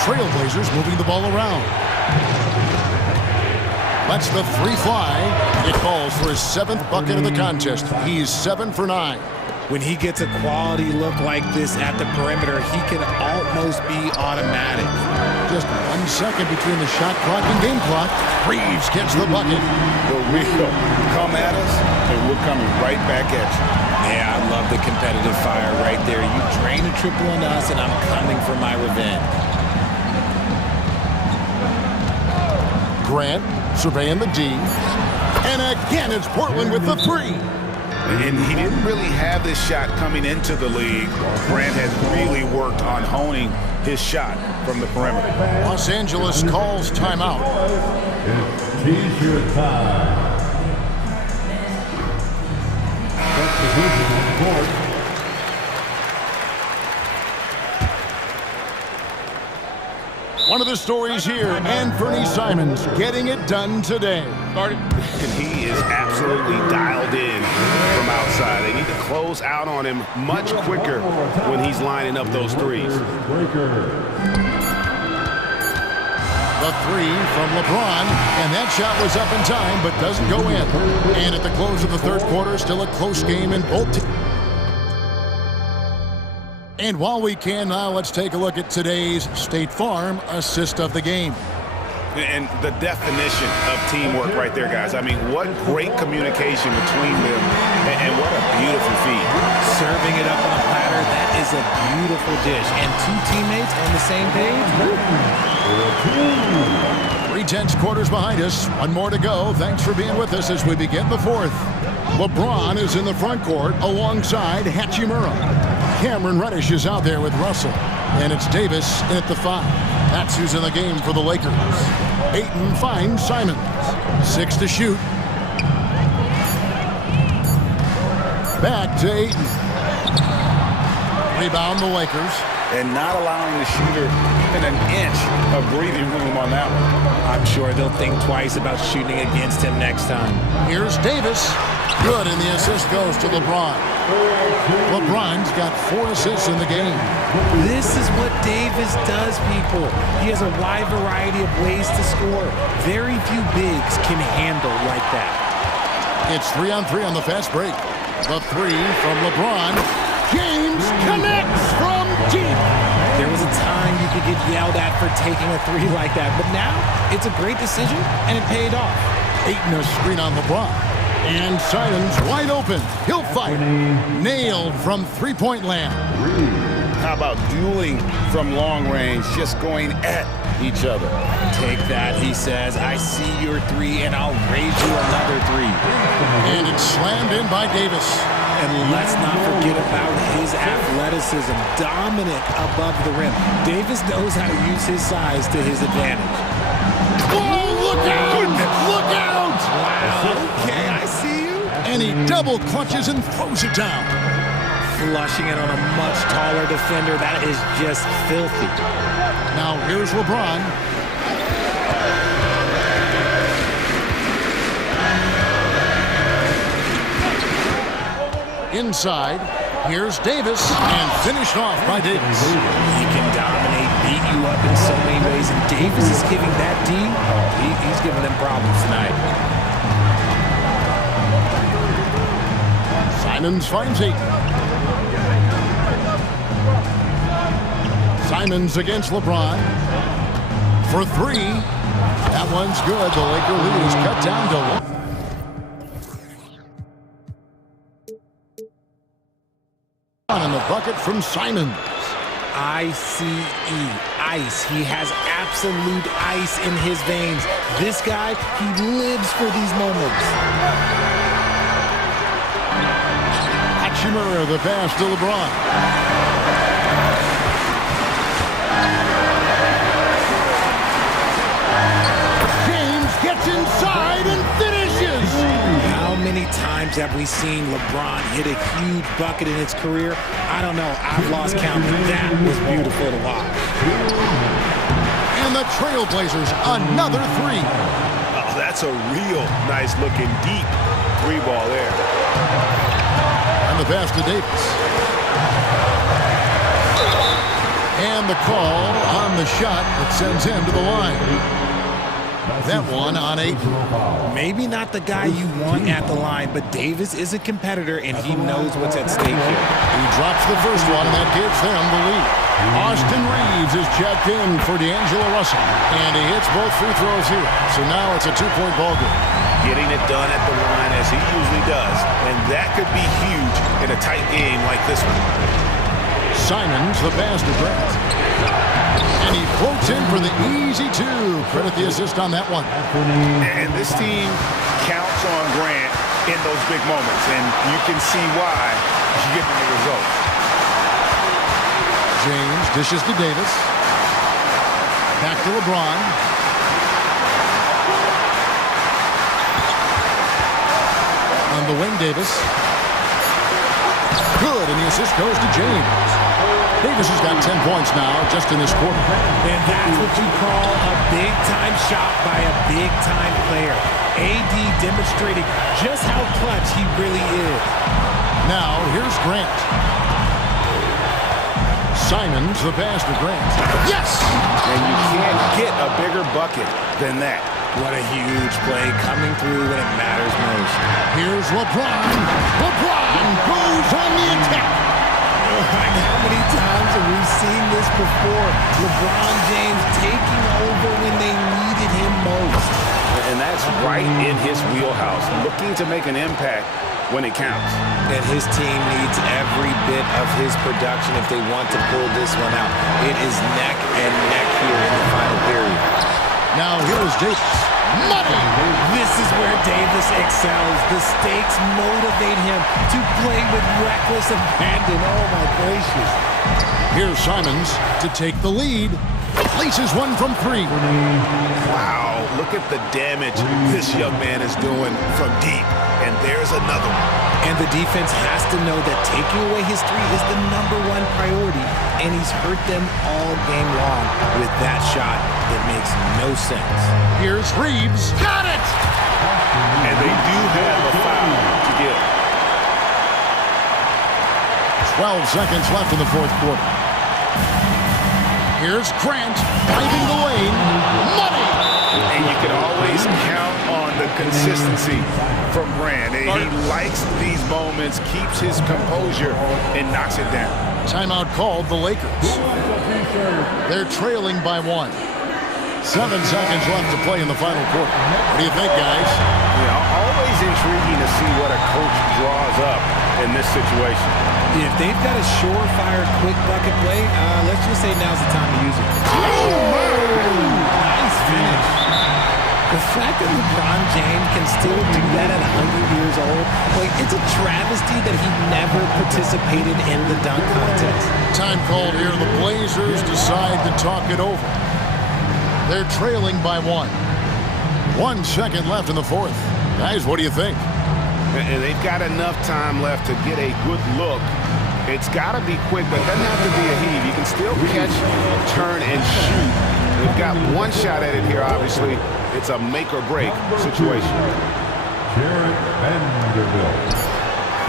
Trailblazers moving the ball around. Lets the 3 fly. It calls for his 7th bucket of the contest. He's 7 for 9. When he gets a quality look like this at the perimeter, he can almost be automatic. Just 1 second between the shot clock and game clock. Reeves gets the bucket. The real come at us, and we're coming right back at you. Yeah, I love the competitive fire right there. You drain a triple on us, and I'm coming for my revenge. Grant surveying the D. And again, it's Portland with the 3. And he didn't really have this shot coming into the league. Grant has really worked on honing his shot from the perimeter. Los Angeles calls timeout. It's your time. Substitution on court. One of the stories here, Anthony Simons getting it done today. And he is absolutely dialed in from outside. They need to close out on him much quicker when he's lining up those threes. The 3 from LeBron, and that shot was up in time, but doesn't go in. And at the close of the third quarter, still a close game in both teams. And while we can now, let's take a look at today's State Farm assist of the game. And the definition of teamwork right there, guys. I mean, what great communication between them, and what a beautiful feed. Serving it up on a platter, that is a beautiful dish. And two teammates on the same page. 3/10 quarters behind us. One more to go. Thanks for being with us as we begin the fourth. LeBron is in the front court alongside Hachimura. Cameron Reddish is out there with Russell. And it's Davis in at the 5. That's who's in the game for the Lakers. Ayton finds Simons. 6 to shoot. Back to Ayton. Rebound the Lakers. And not allowing the shooter even an inch of breathing room on that one. I'm sure they'll think twice about shooting against him next time. Here's Davis. Good, and the assist goes to LeBron. LeBron's got 4 assists in the game. This is what Davis does, people. He has a wide variety of ways to score. Very few bigs can handle like that. It's 3-on-3 on the fast break. The 3 from LeBron. James connects from deep. There was a time you could get yelled at for taking a 3 like that, but now it's a great decision, and it paid off. Ayton a screen on LeBron. And Simons wide open. He'll fight. Nailed from three-point land. How about dueling from long range, just going at each other? Take that, he says. I see your 3, and I'll raise you another 3. And it's slammed in by Davis. And let's not forget about his athleticism. Dominant above the rim. Davis knows how to use his size to his advantage. Oh, look out! Look out! Wow, okay, I see you. And he double clutches and throws it down. Flushing it on a much taller defender. That is just filthy. Now here's LeBron. Inside, here's Davis, and finished off by Davis. He can dominate, beat you up in so many ways, and Davis is giving that D, he's giving them problems tonight. Simons finds Ayton. Simons against LeBron for 3. That one's good. The Laker lead is cut down to 1. In the bucket from Simons. I-C-E, ice. He has absolute ice in his veins. This guy, he lives for these moments. Hachimura, the pass to LeBron. James gets inside and finishes. How many times have we seen LeBron hit a huge bucket in his career? I don't know. I've lost count, but that was beautiful to watch. And the Trailblazers, another 3. Oh, that's a real nice looking deep 3 ball there. And the pass to Davis. And the call on the shot that sends him to the line. That one on 8. Maybe not the guy you want at the line, but Davis is a competitor, and he knows what's at stake here. He drops the first one, and that gives them the lead. Austin Reeves is checked in for D'Angelo Russell, and he hits both free throws here. So now it's a 2-point ball game. Getting it done at the line as he usually does, and that could be huge in a tight game like this one. Simons, the pass to Grant. And he floats in for the easy 2. Credit the assist on that one. And this team counts on Grant in those big moments, and you can see why he's getting the result. James dishes to Davis. Back to LeBron. On the wing, Davis. Good, and the assist goes to James. Davis has got 10 points now just in this quarter. And that's what you call a big-time shot by a big-time player. AD demonstrating just how clutch he really is. Now, here's Grant. Simons, the pass to Grant. Yes! And you can't get a bigger bucket than that. What a huge play coming through when it matters most. Here's LeBron. LeBron goes on the attack. How many times LeBron James taking over when they needed him most. And that's right in his wheelhouse, looking to make an impact when it counts. And his team needs every bit of his production if they want to pull this one out. It is neck and neck here in the final period. Now here is Davis. Money! This is where Davis excels. The stakes motivate him to play with reckless abandon. Oh, my gracious. Here's Simons to take the lead. Laces one from three. Wow, look at the damage this young man is doing from deep. And there's another one. And the defense has to know that taking away his three is the #1 priority. And he's hurt them all game long with that shot that makes no sense. Here's Reeves. Got it! And they do have a foul to give. 12 seconds left in the fourth quarter. Here's Grant driving the lane. Money! And you can always count on the consistency from Grant. He likes these moments, keeps his composure, and knocks it down. Timeout called the Lakers. They're trailing by 1. 7 seconds left to play in the final quarter. What do you think, guys? Always intriguing to see what a coach draws up in this situation. If they've got a surefire, quick bucket play, let's just say now's the time to use it. Nice finish. The fact that LeBron James can still do that at 100 years old, it's a travesty that he never participated in the dunk contest. Time called here. The Blazers decide to talk it over. They're trailing by 1. 1 second left in the fourth. Guys, what do you think? And they've got enough time left to get a good look. It's got to be quick, but it doesn't have to be a heave. You can still catch, turn, and shoot. They've got one shot at it here, obviously. It's a make-or-break situation. Jared Vanderbilt.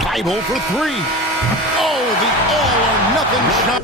Bible for 3. Oh, the all-or-nothing shot.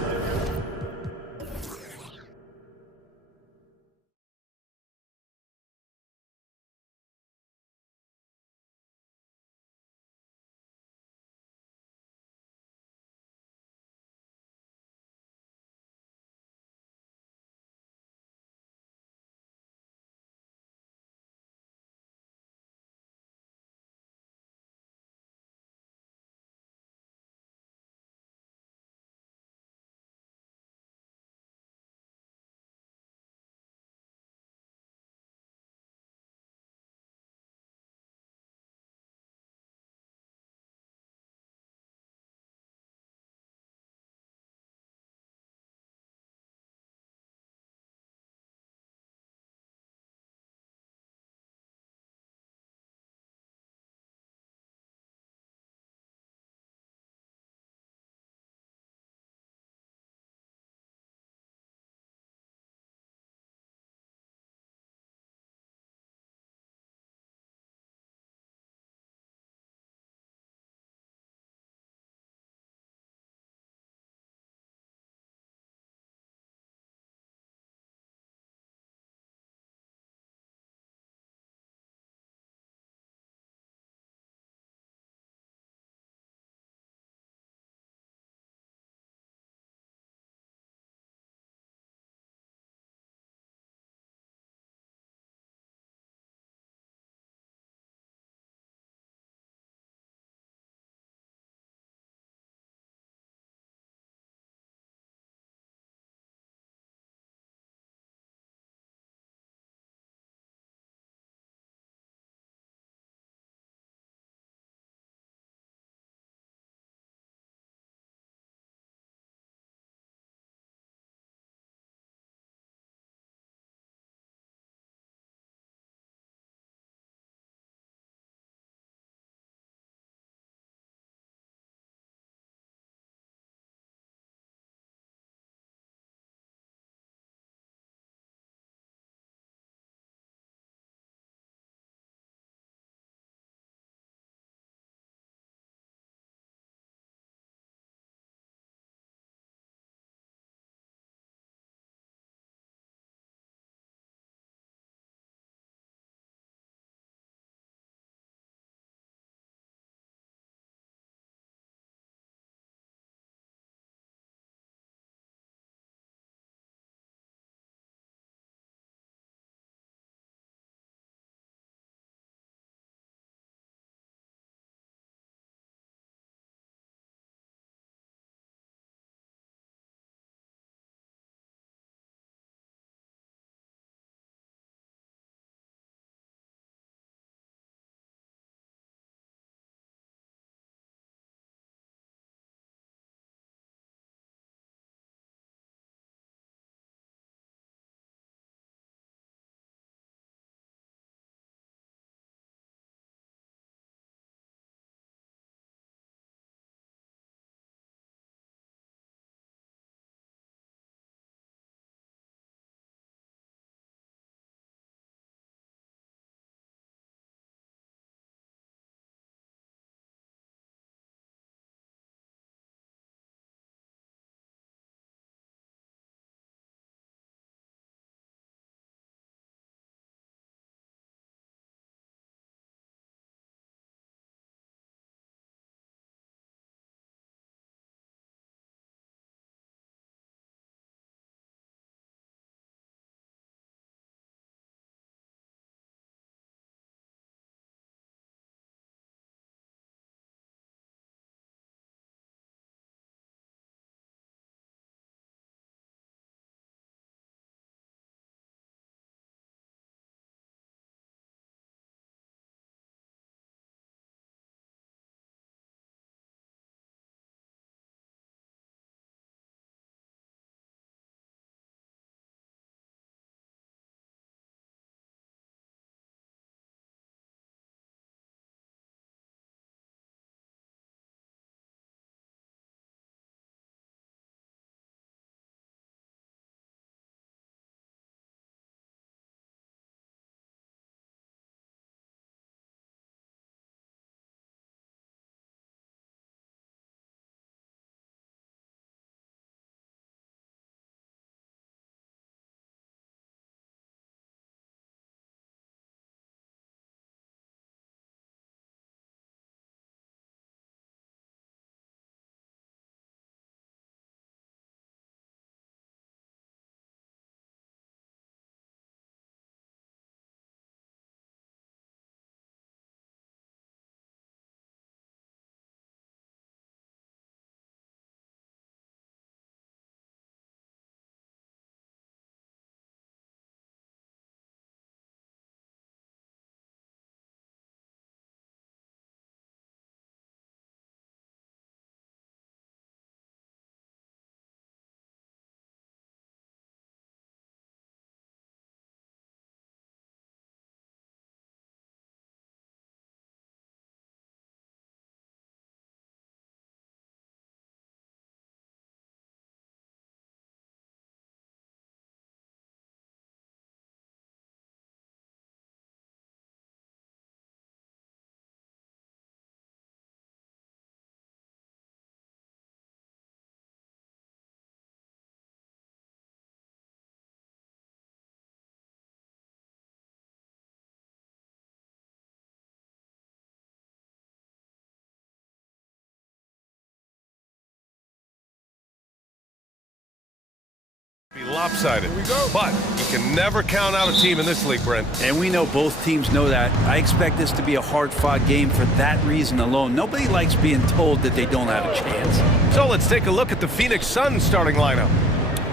Be lopsided, but you can never count out a team in this league, Brent. And we know both teams know that. I expect this to be a hard-fought game for that reason alone. Nobody likes being told that they don't have a chance. So let's take a look at the Phoenix Suns starting lineup.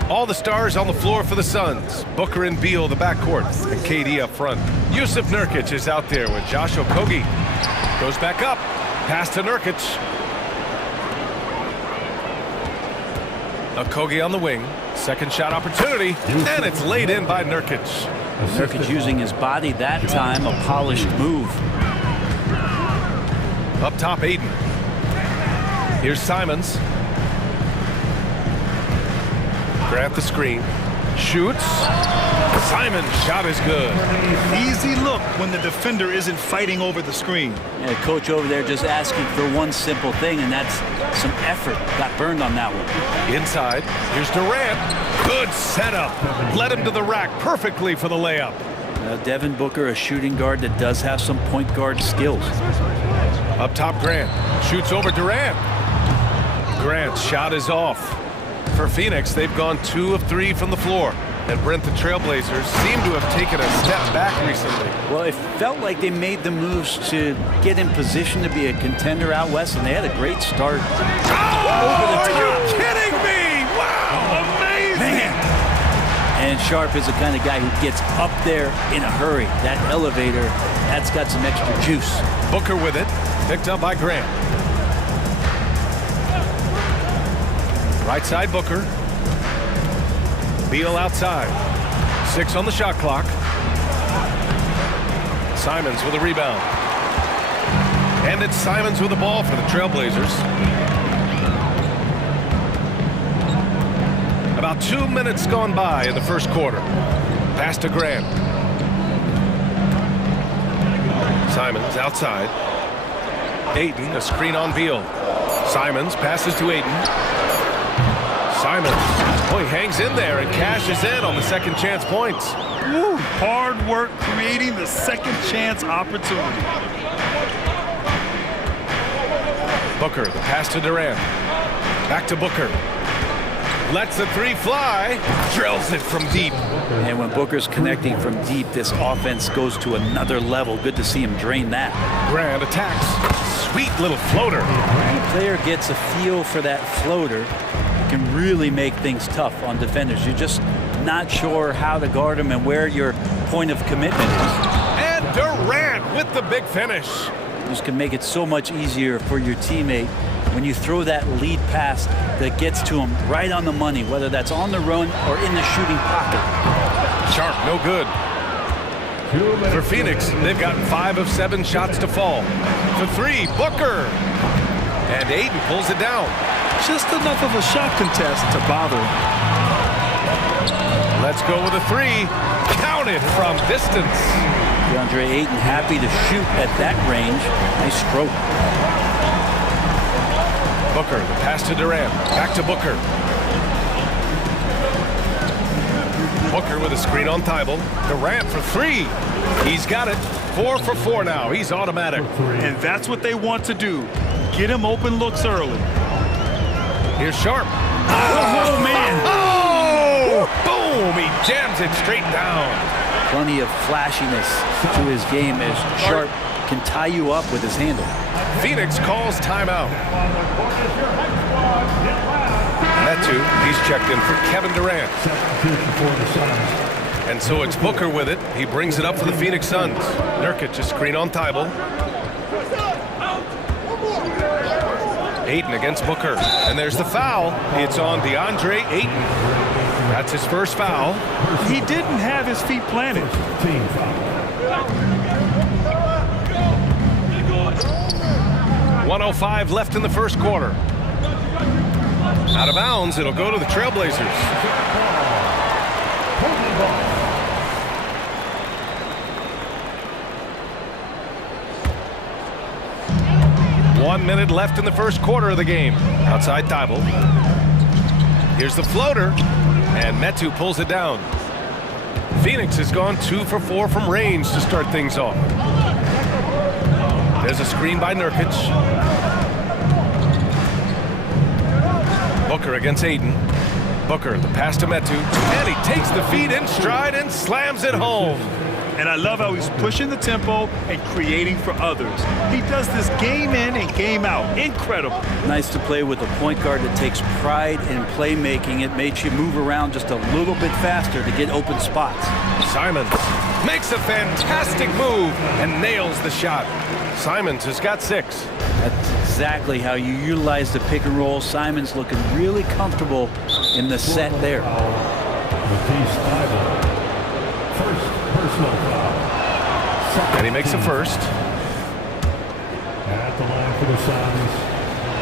All the stars on the floor for the Suns. Booker and Beal, the backcourt, and KD up front. Yusuf Nurkic is out there with Josh Okogie. Goes back up, pass to Nurkic. Okogie on the wing. Second shot opportunity, and it's laid in by Nurkic. Nurkic using his body that time, a polished move. Up top, Aiden. Here's Simons. Grant the screen. Shoots. Simon's shot is good. Easy look when the defender isn't fighting over the screen. Yeah, coach over there just asking for one simple thing, and that's some effort. Got burned on that one. Inside, here's Durant. Good setup. Led him to the rack perfectly for the layup. Devin Booker, a shooting guard that does have some point guard skills. Up top, Grant. Shoots over Durant. Grant's shot is off. For Phoenix, they've gone 2 of 3 from the floor. And Brent, the Trailblazers seem to have taken a step back recently. Well, it felt like they made the moves to get in position to be a contender out west, and they had a great start. Over the top. Are you kidding me? Wow, amazing! Man. And Sharp is the kind of guy who gets up there in a hurry. That elevator, that's got some extra juice. Booker with it, picked up by Grant. Right side, Booker. Beal outside. 6 on the shot clock. Simons with a rebound. And it's Simons with the ball for the Trailblazers. About 2 minutes gone by in the first quarter. Pass to Grant. Simons outside. Ayton, a screen on Beal. Simons passes to Ayton. Simons, he hangs in there and cashes in on the second chance points. Woo, hard work creating the second chance opportunity. Booker, the pass to Durant. Back to Booker. Lets the 3 fly. Drills it from deep. And when Booker's connecting from deep, this offense goes to another level. Good to see him drain that. Grant attacks. Sweet little floater. When a player gets a feel for that floater, can really make things tough on defenders. You're just not sure how to guard them and where your point of commitment is. And Durant with the big finish. This can make it so much easier for your teammate when you throw that lead pass that gets to him right on the money, whether that's on the run or in the shooting pocket. Sharp, no good. For Phoenix, they've gotten 5 of 7 shots to fall. For 3, Booker. And Ayton pulls it down. Just enough of a shot contest to bother. Let's go with a 3. Count it from distance. DeAndre Ayton happy to shoot at that range. Nice stroke. Booker, the pass to Durant. Back to Booker. Booker with a screen on Thibault. Durant for 3. He's got it. 4 for 4 now. He's automatic. And that's what they want to do. Get him open looks early. Here's Sharp. Oh, man. Oh! Boom! He jams it straight down. Plenty of flashiness to his game as Sharp can tie you up with his handle. Phoenix calls timeout. Metu, he's checked in for Kevin Durant. And so it's Booker with it. He brings it up for the Phoenix Suns. Nurkic, a screen on Thibault. Ayton against Booker. And there's the foul. It's on DeAndre Ayton. That's his first foul. He didn't have his feet planted. 1:05 left in the first quarter. Out of bounds, it'll go to the Trailblazers. One minute left in the first quarter of the game. Outside Thibault. Here's the floater, and Metu pulls it down. Phoenix has gone 2 for 4 from range to start things off. There's a screen by Nurkic. Booker against Ayton. Booker, the pass to Metu, and he takes the feed in stride and slams it home. And I love how he's pushing the tempo and creating for others. He does this game in and game out. Incredible. Nice to play with a point guard that takes pride in playmaking. It makes you move around just a little bit faster to get open spots. Simons makes a fantastic move and nails the shot. Simons has got 6. That's exactly how you utilize the pick and roll. Simons looking really comfortable in the set there. First personal foul. And he makes a first. At the line for the Suns,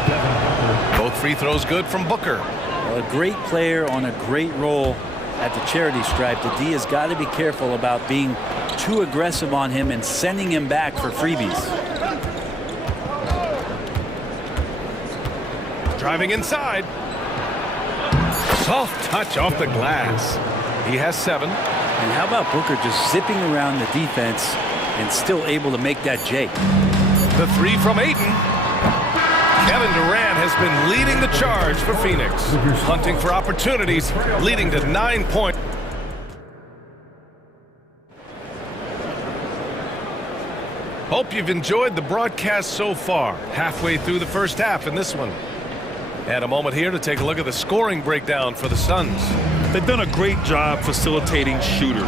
Devin Booker. Both free throws good from Booker. Well, a great player on a great role at the charity stripe. The D has got to be careful about being too aggressive on him and sending him back for freebies. Driving inside. Soft touch off the glass. He has 7. And how about Booker just zipping around the defense and still able to make that J? The 3 from Ayton. Kevin Durant has been leading the charge for Phoenix, hunting for opportunities, leading to 9 points. Hope you've enjoyed the broadcast so far. Halfway through the first half in this one. And a moment here to take a look at the scoring breakdown for the Suns. They've done a great job facilitating shooters.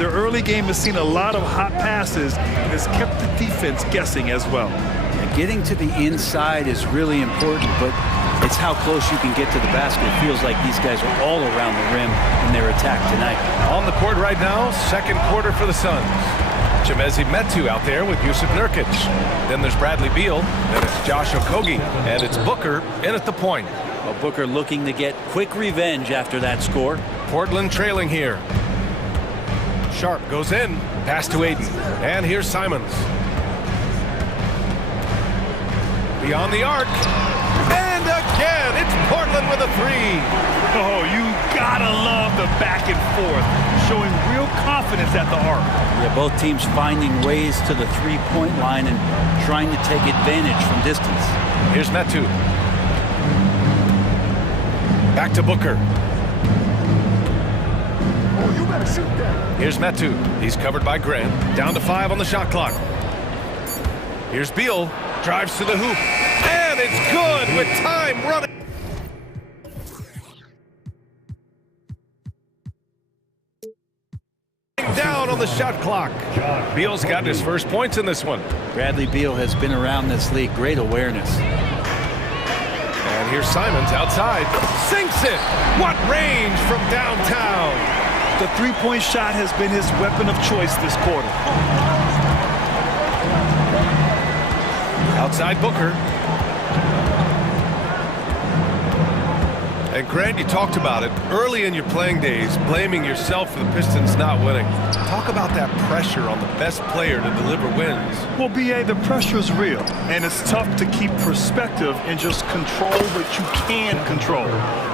Their early game has seen a lot of hot passes and has kept the defense guessing as well. And getting to the inside is really important, but it's how close you can get to the basket. It feels like these guys are all around the rim in their attack tonight. On the court right now, second quarter for the Suns. Chimezie Metu out there with Jusuf Nurkic. Then there's Bradley Beal. Then it's Josh Okogie. And it's Booker in at the point. Well, Booker looking to get quick revenge after that score. Portland trailing here. Sharp goes in. Pass to Ayton. And here's Simons. Beyond the arc. And again, it's Portland with a 3. Oh, you gotta love the back and forth, showing real confidence at the arc. Yeah, both teams finding ways to the three-point line and trying to take advantage from distance. Here's Metu. Back to Booker. Oh, you better shoot that. Here's Metu. He's covered by Grant. Down to 5 on the shot clock. Here's Beal. Drives to the hoop. And it's good with time running. Down on the shot clock. Beal's got his first points in this one. Bradley Beal has been around this league. Great awareness. And here's Simons outside. Sinks it. What range from downtown. The three-point shot has been his weapon of choice this quarter. Outside Booker. And Grant, you talked about it early in your playing days, blaming yourself for the Pistons not winning. Talk about that pressure on the best player to deliver wins. Well, B.A., the pressure is real, and it's tough to keep perspective and just control what you can control.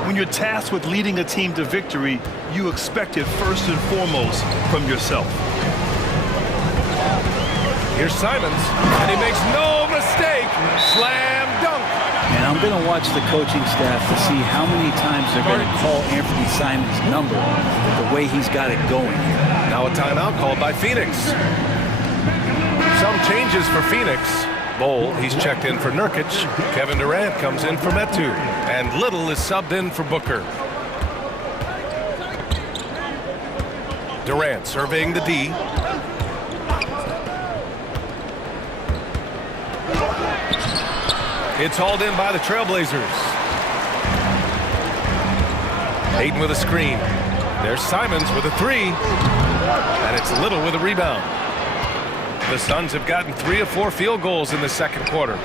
When you're tasked with leading a team to victory, you expect it first and foremost from yourself. Here's Simons, and he makes no mistake. Slam dunk. And I'm going to watch the coaching staff to see how many times they're going to call Anthony Simons' number the way he's got it going. Now a timeout called by Phoenix. Some changes for Phoenix. Bowl, he's checked in for Nurkic. Kevin Durant comes in for Metu. And Little is subbed in for Booker. Durant surveying the D. It's hauled in by the Trailblazers. Ayton with a screen. There's Simons with a 3. And it's Little with a rebound. The Suns have gotten 3 of 4 field goals in the second quarter.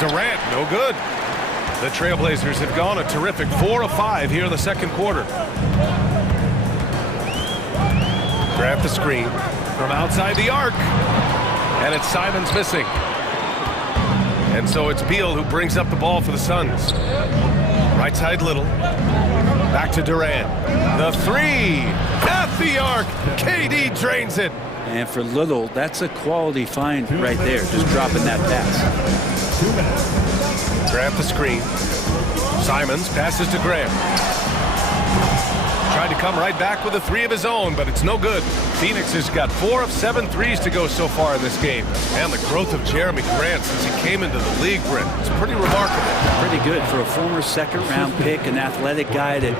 Durant, no good. The Trailblazers have gone a terrific 4 of 5 here in the second quarter. Grab the screen from outside the arc. And it's Simons missing. And so it's Beal who brings up the ball for the Suns. Right side Little. Back to Durant. The 3 at the arc. KD drains it. And for Little, that's a quality find right there, just dropping that pass. Grab the screen. Simons passes to Graham. Tried to come right back with a three of his own, but it's no good. Phoenix has got 4 of 7 threes to go so far in this game. And the growth of Jeremy Grant since he came into the league, Brent, is pretty remarkable. Pretty good for a former second-round pick, an athletic guy that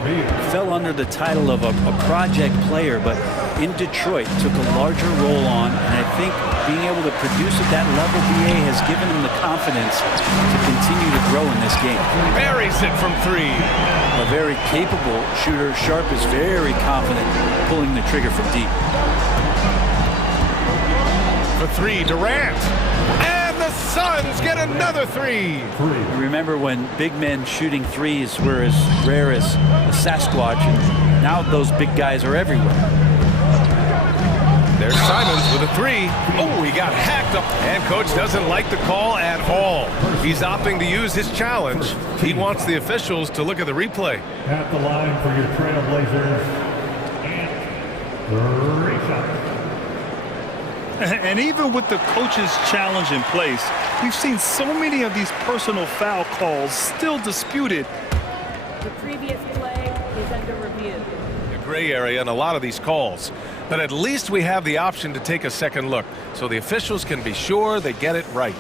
fell under the title of a project player, but in Detroit took a larger role on, and I think being able to produce at that level, BA, has given him the confidence to continue to grow in this game. Buries it from 3. A very capable shooter. Sharp is very confident pulling the trigger from deep. For 3, Durant. And the Suns get another 3. Remember when big men shooting threes were as rare as a Sasquatch, and now those big guys are everywhere. There's Simons with a 3. Oh, he got hacked up. And coach doesn't like the call at all. He's opting to use his challenge. He wants the officials to look at the replay. At the line for your Trailblazers, and 3 shots. And even with the coach's challenge in place, we've seen so many of these personal foul calls still disputed. The previous play is under review. A gray area in a lot of these calls. But at least we have the option to take a second look, so the officials can be sure they get it right.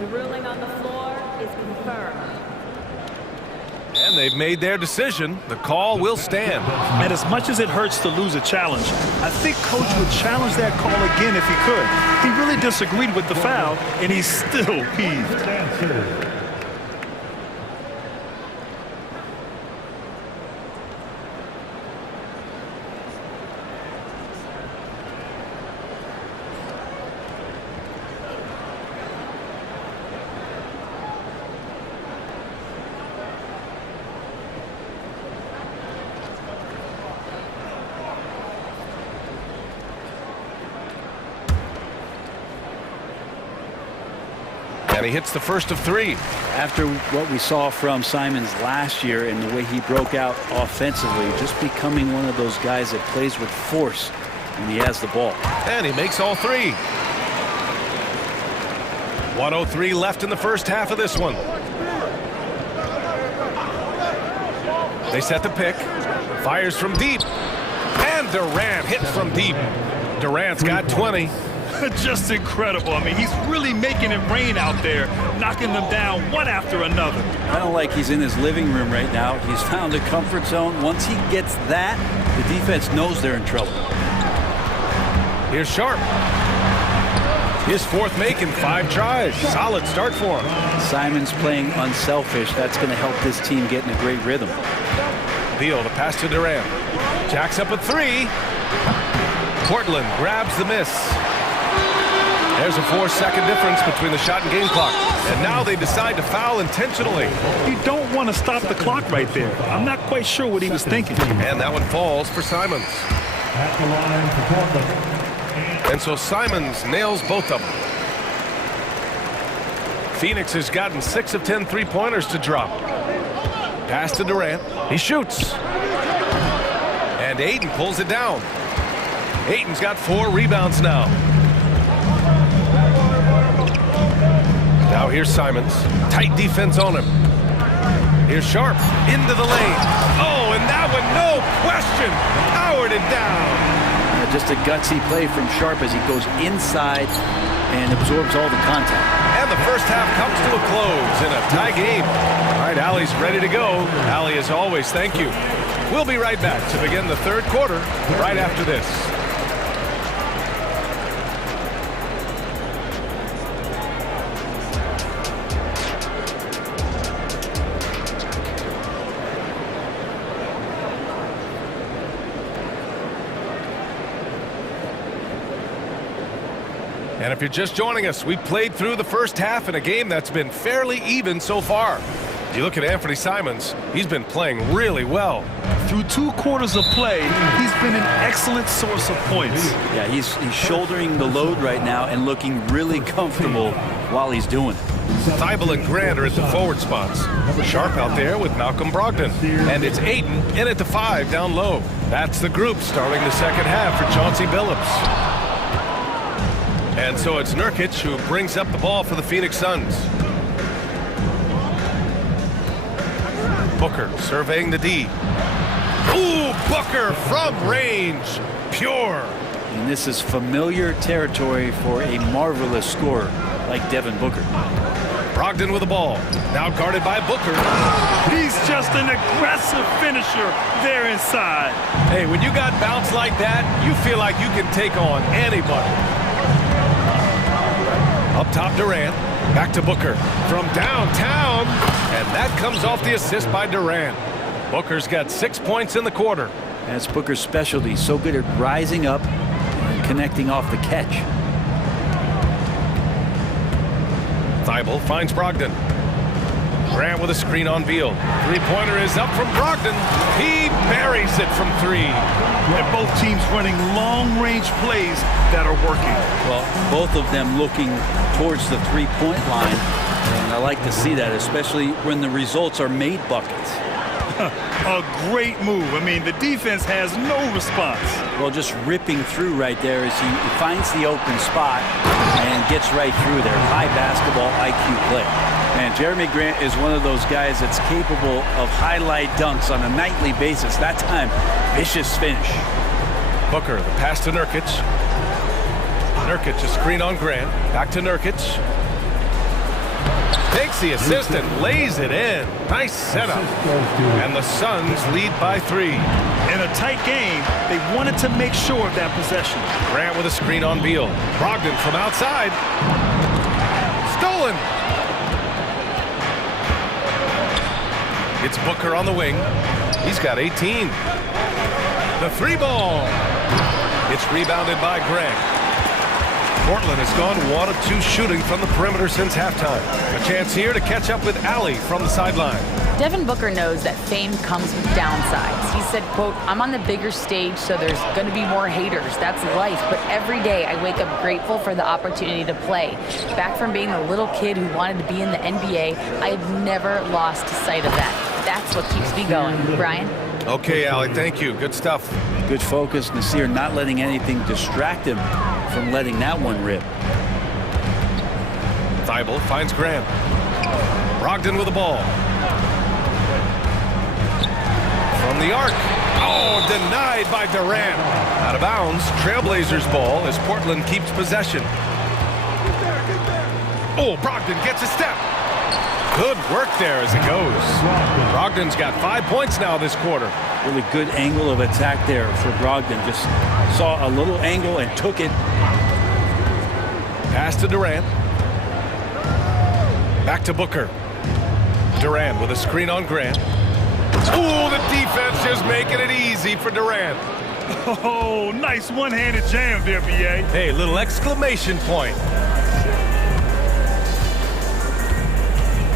The ruling on the floor is confirmed. And they've made their decision. The call will stand. And as much as it hurts to lose a challenge, I think coach would challenge that call again if he could. He really disagreed with the foul, and he's still peeved. And he hits the first of 3. After what we saw from Simons last year and the way he broke out offensively, just becoming one of those guys that plays with force when he has the ball. And he makes all 3. 1:03 left in the first half of this one. They set the pick. Fires from deep. And Durant hits from deep. Durant's got 20. Just incredible. I mean, he's really making it rain out there, knocking them down one after another. I don't like he's in his living room right now. He's found a comfort zone. Once he gets that, the defense knows they're in trouble. Here's Sharp. His 4th make in 5 tries. Solid start for him. Simons playing unselfish. That's going to help this team get in a great rhythm. Beal to pass to Durant. Jacks up a 3. Portland grabs the miss. There's a 4-second difference between the shot and game clock. And now they decide to foul intentionally. You don't want to stop the clock right there. I'm not quite sure what he was thinking. And that one falls for Simons. At the line for Portland. And so Simons nails both of them. Phoenix has gotten 6 of 10 3-pointers to drop. Pass to Durant. He shoots. And Ayton pulls it down. Ayton's got 4 rebounds now. Now here's Simons. Tight defense on him. Here's Sharp into the lane. Oh, and that one, no question, powered it down. Just a gutsy play from Sharp as he goes inside and absorbs all the contact. And the first half comes to a close in a tie game. All right, Allie's ready to go. Allie, as always, thank you. We'll be right back to begin the 3rd quarter right after this. And if you're just joining us, we played through the first half in a game that's been fairly even so far. You look at Anthony Simons, he's been playing really well. Through 2 quarters of play, he's been an excellent source of points. Yeah, he's shouldering the load right now and looking really comfortable while he's doing it. Thibault and Grant are at the forward spots. Sharp out there with Malcolm Brogdon. And it's Ayton in at the 5 down low. That's the group starting the second half for Chauncey Billups. And so it's Nurkic who brings up the ball for the Phoenix Suns. Booker surveying the D. Ooh, Booker from range. Pure. And this is familiar territory for a marvelous scorer like Devin Booker. Brogdon with the ball. Now guarded by Booker. He's just an aggressive finisher there inside. Hey, when you got bounce like that, you feel like you can take on anybody. Up top, Durant. Back to Booker from downtown. And that comes off the assist by Durant. Booker's got 6 points in the quarter. That's Booker's specialty. So good at rising up and connecting off the catch. Thibault finds Brogdon. Grant with a screen on Beal. Three-pointer is up from Brogdon. He buries it from three. And both teams running long-range plays that are working. Well, both of them looking towards the three-point line. And I like to see that, especially when the results are made buckets. A great move. I mean, the defense has no response. Well, just ripping through right there as he finds the open spot and gets right through there. High basketball IQ play. And Jeremy Grant is one of those guys that's capable of highlight dunks on a nightly basis. That time, vicious finish. Booker, the pass to Nurkic. Nurkic, a screen on Grant. Back to Nurkic. Takes the assist and lays it in. Nice setup. And the Suns lead by 3. In a tight game, they wanted to make sure of that possession. Grant with a screen on Beal. Brogdon from outside. Stolen. It's Booker on the wing. He's got 18. The three ball. It's rebounded by Grant. Portland has gone 1 of 2 shooting from the perimeter since halftime. A chance here to catch up with Allie from the sideline. Devin Booker knows that fame comes with downsides. He said, quote, "I'm on the bigger stage, so there's going to be more haters. That's life. But every day I wake up grateful for the opportunity to play. Back from being the little kid who wanted to be in the NBA, I've never lost sight of that. That's what keeps me going." Brian? Okay, Allie, thank you. Good stuff. Good focus. Nasir not letting anything distract him from letting that one rip. Thibault finds Grant. Brogdon with the ball. From the arc. Oh, denied by Durant. Out of bounds. Trailblazers ball as Portland keeps possession. Oh, Brogdon gets a step. Good work there as it goes. Brogdon's got 5 points now this quarter. Really good angle of attack there for Brogdon. Just saw a little angle and took it. Pass to Durant. Back to Booker. Durant with a screen on Grant. Ooh, the defense just making it easy for Durant. Oh, nice one-handed jam there, BA. Hey, little exclamation point.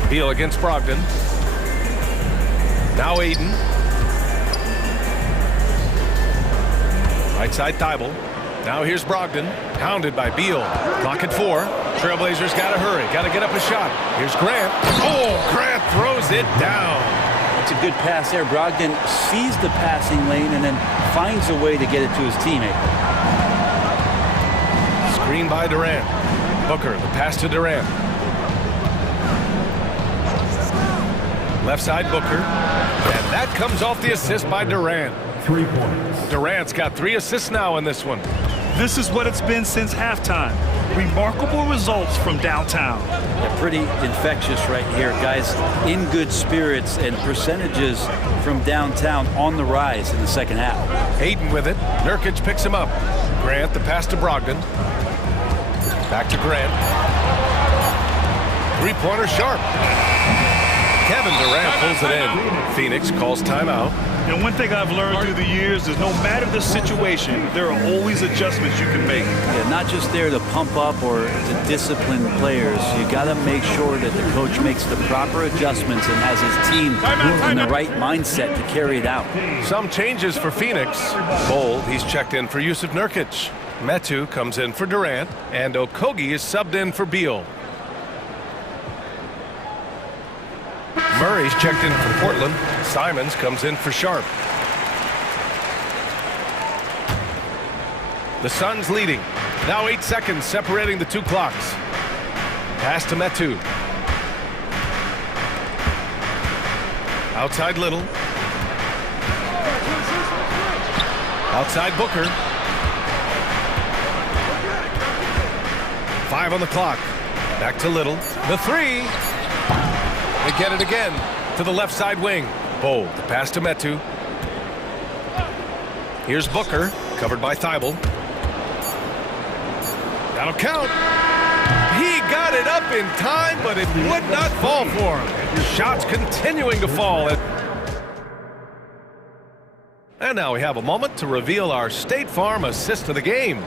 Beal against Brogdon. Now Aiden. Right side Thibault. Now here's Brogdon. Hounded by Beal. Clock at 4. Trailblazers got to hurry. Got to get up a shot. Here's Grant. Oh, Grant throws it down. It's a good pass there. Brogdon sees the passing lane and then finds a way to get it to his teammate. Screen by Durant. Booker, the pass to Durant. Left side Booker. And that comes off the assist by Durant. 3 points. Durant's got 3 assists now in this one. This is what it's been since halftime. Remarkable results from downtown. Yeah, pretty infectious right here. Guys in good spirits and percentages from downtown on the rise in the second half. Aiden with it. Nurkic picks him up. Grant, the pass to Brogdon. Back to Grant. Three-pointer sharp. Kevin Durant pulls it in. Phoenix calls timeout. And one thing I've learned through the years is no matter the situation, there are always adjustments you can make. Yeah, not just there to pump up or to discipline players. You got to make sure that the coach makes the proper adjustments and has his team in the right mindset to carry it out. Some changes for Phoenix. Bold, he's checked in for Yusuf Nurkic. Metu comes in for Durant, and Okogie is subbed in for Beal. Murray's checked in for Portland. Simons comes in for Sharp. The Suns leading. Now 8 seconds separating the two clocks. Pass to Metu. Outside Little. Outside Booker. 5 on the clock. Back to Little. The three. They get it again to the left side wing. Bold. The pass to Metu. Here's Booker, covered by Thibault. That'll count. He got it up in time, but it would not fall for him. Shots continuing to fall. And now we have a moment to reveal our State Farm assist of the game.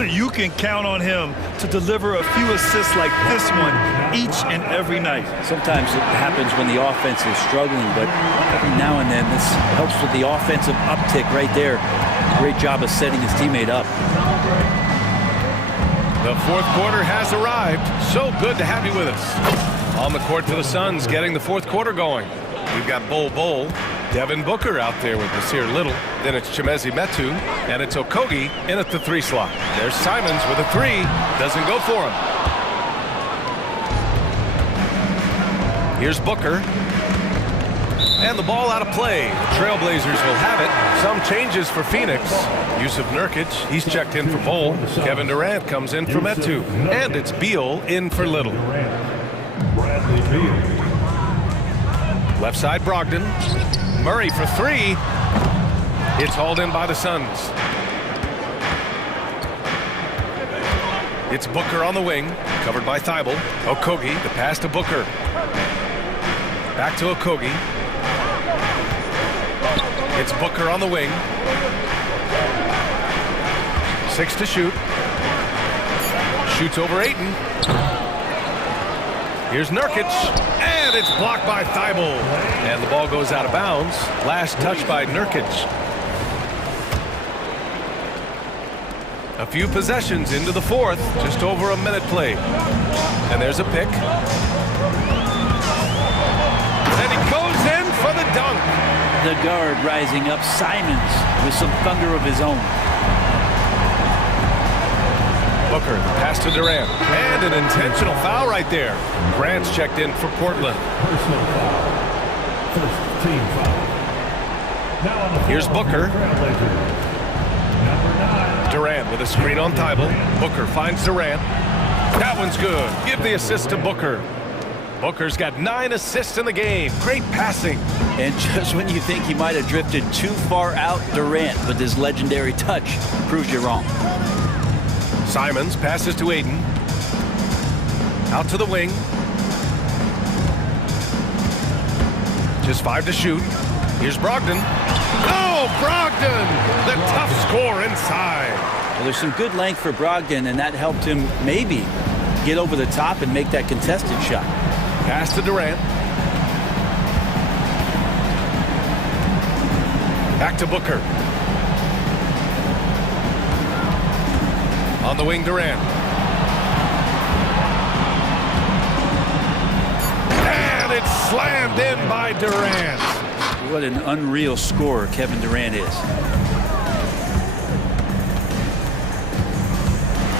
You can count on him to deliver a few assists like this one each and every night. Sometimes it happens when the offense is struggling, but every now and then this helps with the offensive uptick right there. Great job of setting his teammate up. The fourth quarter has arrived. So good to have you with us. On the court for the Suns, getting the fourth quarter going. We've got Bol, Devin Booker out there with Nasir Little. Then it's Chimezie Metu, and it's Okogie in at the 3 slot. There's Simons with a 3. Doesn't go for him. Here's Booker. And the ball out of play. The Trailblazers will have it. Some changes for Phoenix. Yusuf Nurkic, he's checked in for Bol. Kevin Durant comes in for Metu. And it's Beal in for Little. Left side Brogdon. Murray for 3. It's hauled in by the Suns. It's Booker on the wing, covered by Thibault. Okogie, the pass to Booker. Back to Okogie. It's Booker on the wing. 6 to shoot. Shoots over Ayton. Here's Nurkic, and it's blocked by Thibault. And the ball goes out of bounds. Last touch by Nurkic. A few possessions into the fourth, just over a minute played. And there's a pick. And he goes in for the dunk. The guard rising up, Simons, with some thunder of his own. Booker, pass to Durant, and an intentional foul right there. Grant's checked in for Portland. Personal foul. First team foul. Now on the Here's Booker. Number 9. Durant with a screen on Thibault. Booker finds Durant. That one's good. Give the assist to Booker. Booker's got 9 assists in the game. Great passing. And just when you think he might have drifted too far out, Durant, with his legendary touch, proves you wrong. Simons passes to Ayton. Out to the wing. Just 5 to shoot. Here's Brogdon. Oh, Brogdon! The tough score inside. Well, there's some good length for Brogdon, and that helped him maybe get over the top and make that contested shot. Pass to Durant. Back to Booker. On the wing, Durant. And it's slammed in by Durant. What an unreal scorer Kevin Durant is.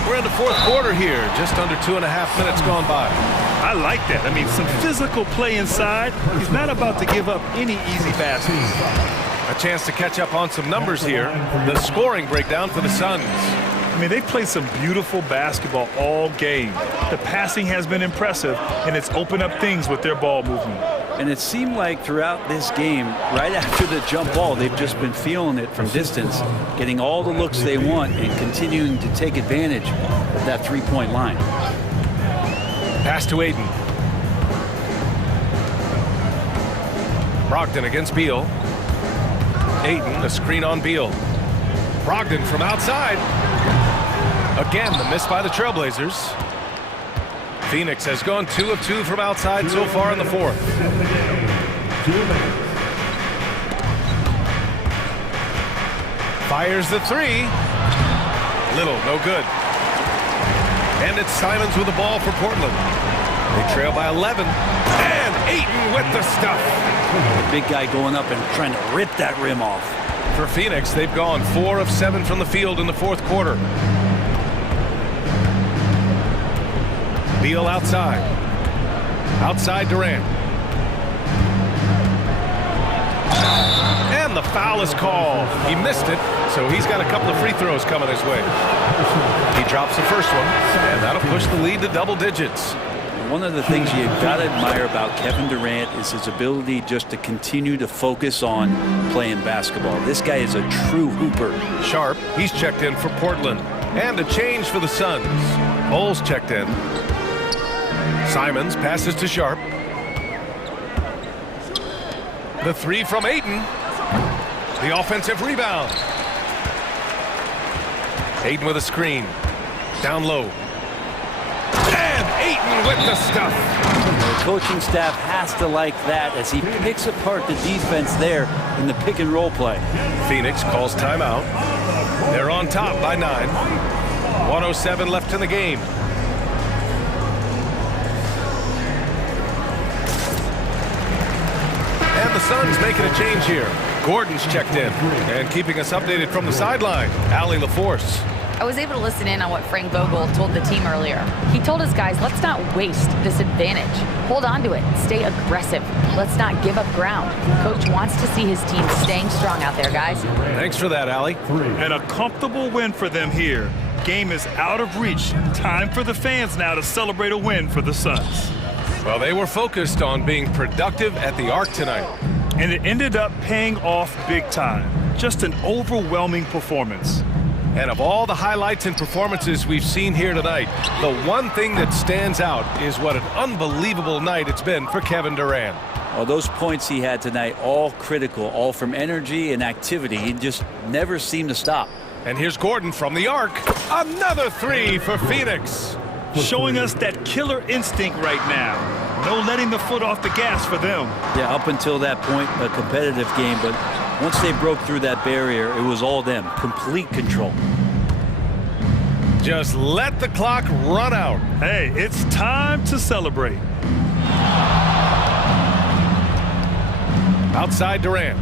We're in the fourth quarter here. Just under 2.5 minutes gone by. I like that. I mean, some physical play inside. He's not about to give up any easy baskets. A chance to catch up on some numbers here. The scoring breakdown for the Suns. I mean, they played some beautiful basketball all game. The passing has been impressive, and it's opened up things with their ball movement. And it seemed like throughout this game, right after the jump ball, they've just been feeling it from distance, getting all the looks they want and continuing to take advantage of that three-point line. Pass to Ayton. Brogdon against Beal. Ayton, a screen on Beal. Brogdon from outside. Again, the miss by the Trailblazers. Phoenix has gone 2 of 2 from outside so far in the fourth. Fires the 3. Little, no good. And it's Simons with the ball for Portland. They trail by 11. And Ayton with the stuff. The big guy going up and trying to rip that rim off. For Phoenix, they've gone 4 of 7 from the field in the fourth quarter. Beal outside. Outside Durant. And the foul is called. He missed it, so he's got a couple of free throws coming his way. He drops the first one, and that'll push the lead to double digits. One of the things you've got to admire about Kevin Durant is his ability just to continue to focus on playing basketball. This guy is a true hooper. Sharp, he's checked in for Portland. And a change for the Suns. Bowles checked in. Simons passes to Sharp. The three from Ayton. The offensive rebound. Ayton with a screen. Down low. And Ayton with the stuff. The coaching staff has to like that as he picks apart the defense there in the pick and roll play. Phoenix calls timeout. They're on top by 9. 1:07 left in the game. And the Suns making a change here. Gordon's checked in and keeping us updated from the sideline. Allie LaForce. I was able to listen in on what Frank Vogel told the team earlier. He told his guys, let's not waste this advantage. Hold on to it. Stay aggressive. Let's not give up ground. Coach wants to see his team staying strong out there, guys. Thanks for that, Allie. And a comfortable win for them here. Game is out of reach. Time for the fans now to celebrate a win for the Suns. Well, they were focused on being productive at the Arc tonight. And it ended up paying off big time. Just an overwhelming performance. And of all the highlights and performances we've seen here tonight, the one thing that stands out is what an unbelievable night it's been for Kevin Durant. Well, those points he had tonight, all critical, all from energy and activity. He just never seemed to stop. And here's Gordon from the arc. Another three for Phoenix. Showing us that killer instinct right now. No letting the foot off the gas for them. Yeah, up until that point, a competitive game, but once they broke through that barrier, it was all them. Complete control. Just let the clock run out. Hey, it's time to celebrate. Outside Durant.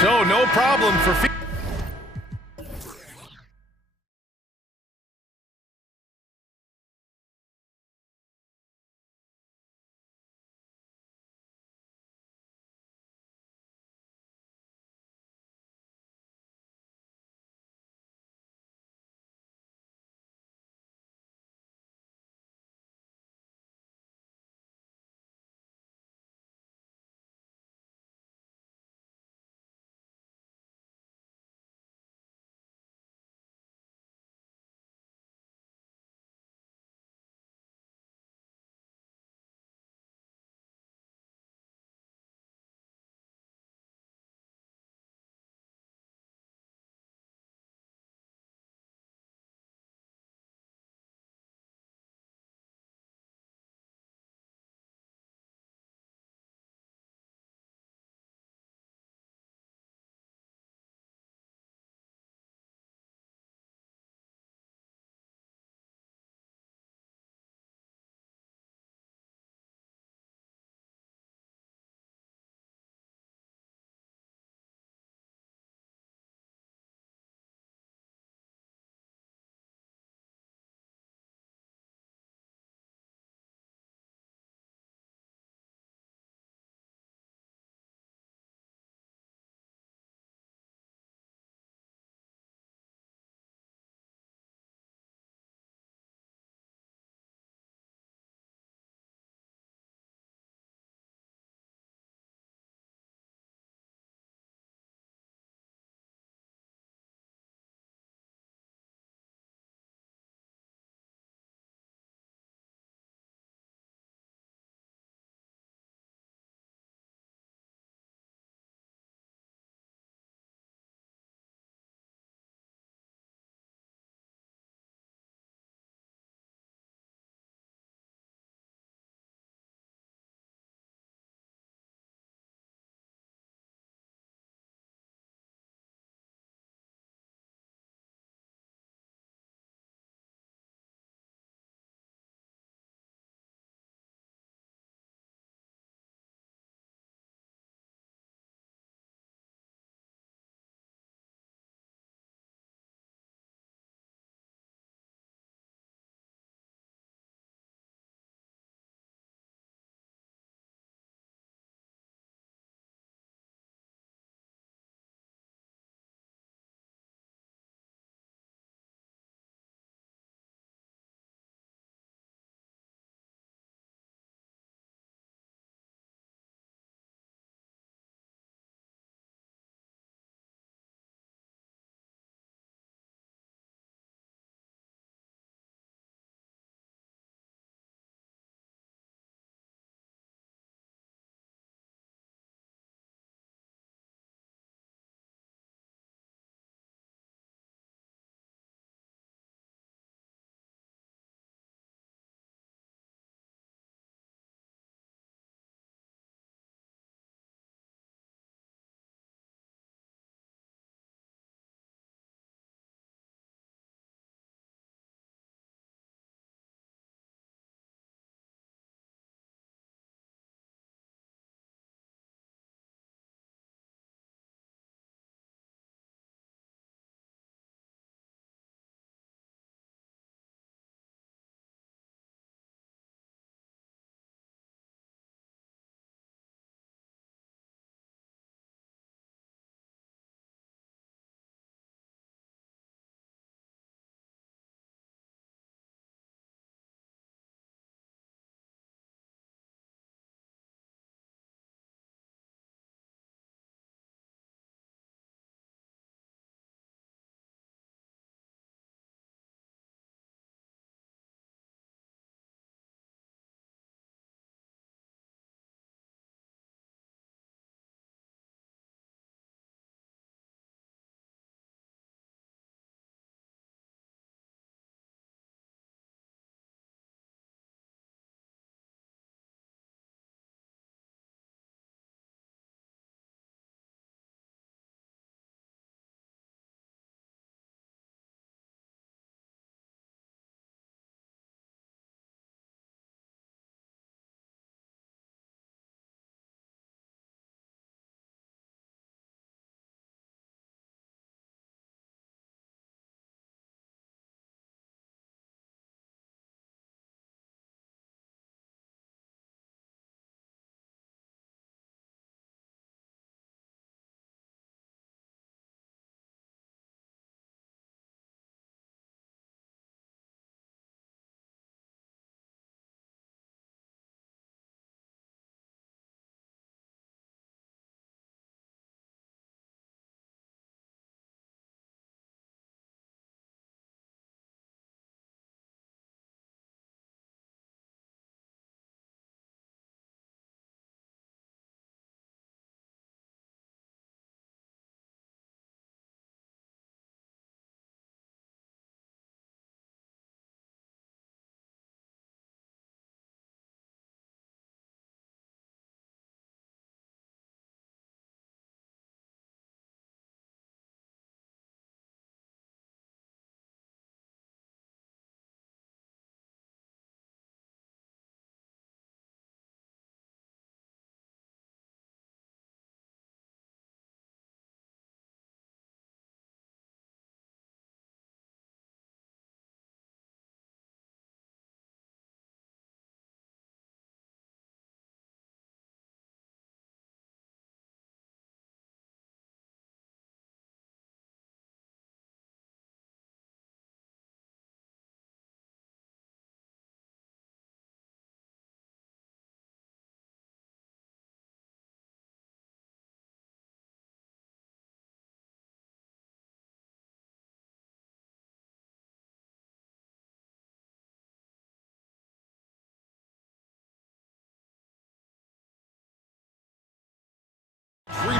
So no problem for Phoenix.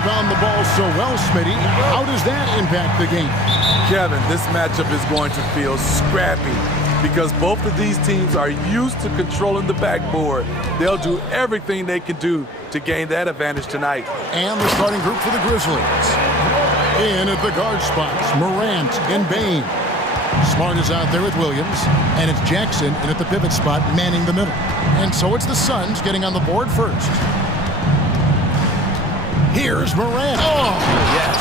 rebound the ball so well, Smitty. How does that impact the game? Kevin, this matchup is going to feel scrappy because both of these teams are used to controlling the backboard. They'll do everything they can do to gain that advantage tonight. And the starting group for the Grizzlies. In at the guard spots, Morant and Bain. Smart is out there with Williams, and it's Jackson in at the pivot spot manning the middle. And so it's the Suns getting on the board first. Here's Morant. Oh, yes.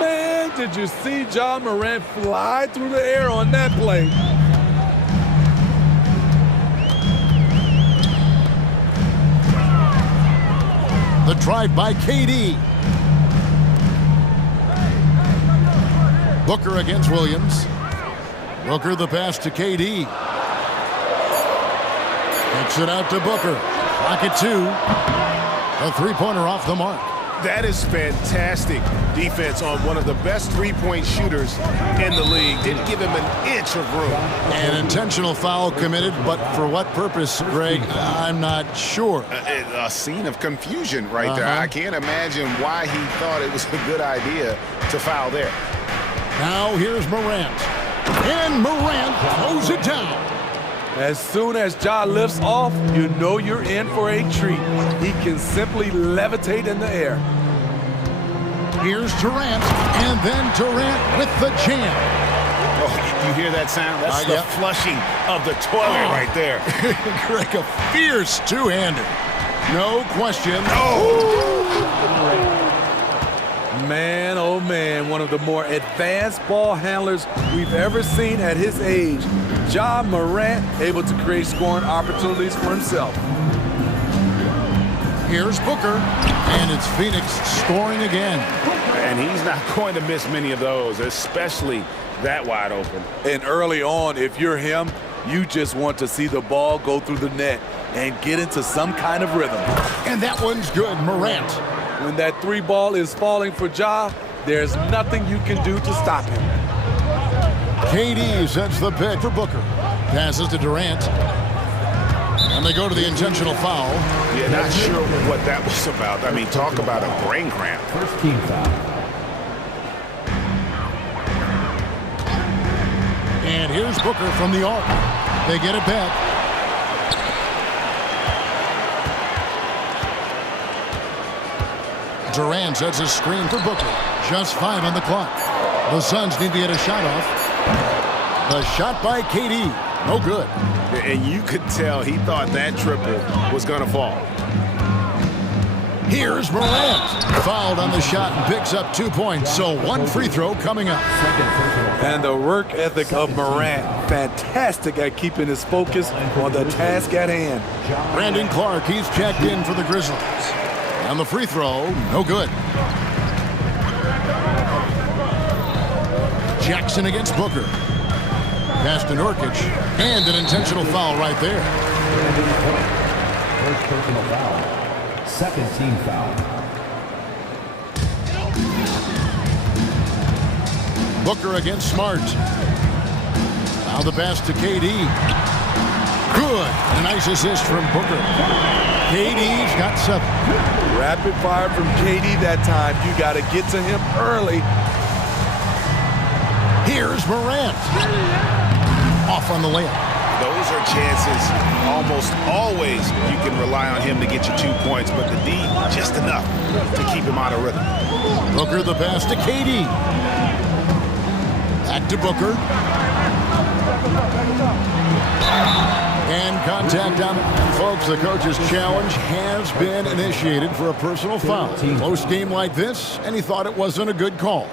Man, did you see John Morant fly through the air on that play? The drive by KD. Booker against Williams. Booker the pass to KD. Kicks it out to Booker. Clock at 2. A three-pointer off the mark. That is fantastic defense on one of the best three-point shooters in the league. Didn't give him an inch of room. An intentional foul committed, but for what purpose, Greg? I'm not sure. A scene of confusion right there. I can't imagine why he thought it was a good idea to foul there. Now here's Morant. And Morant throws it down. As soon as Ja lifts off, you know you're in for a treat. He can simply levitate in the air. Here's Durant, and then Durant with the jam. Oh, you hear that sound? That's the flushing of the toilet right there. Greg, a fierce two-hander. No question. Man, oh man, one of the more advanced ball handlers we've ever seen at his age. Ja Morant able to create scoring opportunities for himself. Here's Booker, and it's Phoenix scoring again. And he's not going to miss many of those, especially that wide open. And early on, if you're him, you just want to see the ball go through the net and get into some kind of rhythm. And that one's good, Morant. When that three ball is falling for Ja, there's nothing you can do to stop him. KD sets the pick for Booker. Passes to Durant. And they go to the intentional foul. Yeah, not sure what that was about. I mean, talk about a brain cramp. First team foul. And here's Booker from the arc. They get it back. Durant sets a screen for Booker. Just 5 on the clock. The Suns need to get a shot off. The shot by KD. No good. And you could tell he thought that triple was going to fall. Here's Morant. Fouled on the shot and picks up 2 points. So one free throw coming up. And the work ethic of Morant, fantastic at keeping his focus on the task at hand. Brandon Clark, he's checked in for the Grizzlies. And the free throw, no good. Jackson against Booker. Pass to Nurkic. And an intentional foul right there. First personal foul. Second team foul. Booker against Smart. Now the pass to KD. Good. A nice assist from Booker. KD's got 7. Rapid fire from KD that time. You got to get to him early. Here's Morant. Off on the layup. Those are chances almost always you can rely on him to get you 2 points, but the D just enough to keep him out of rhythm. Booker the pass to KD. Back to Booker. And contact on it. Folks, the coach's challenge has been initiated for a personal foul. Close game like this, and he thought it wasn't a good call.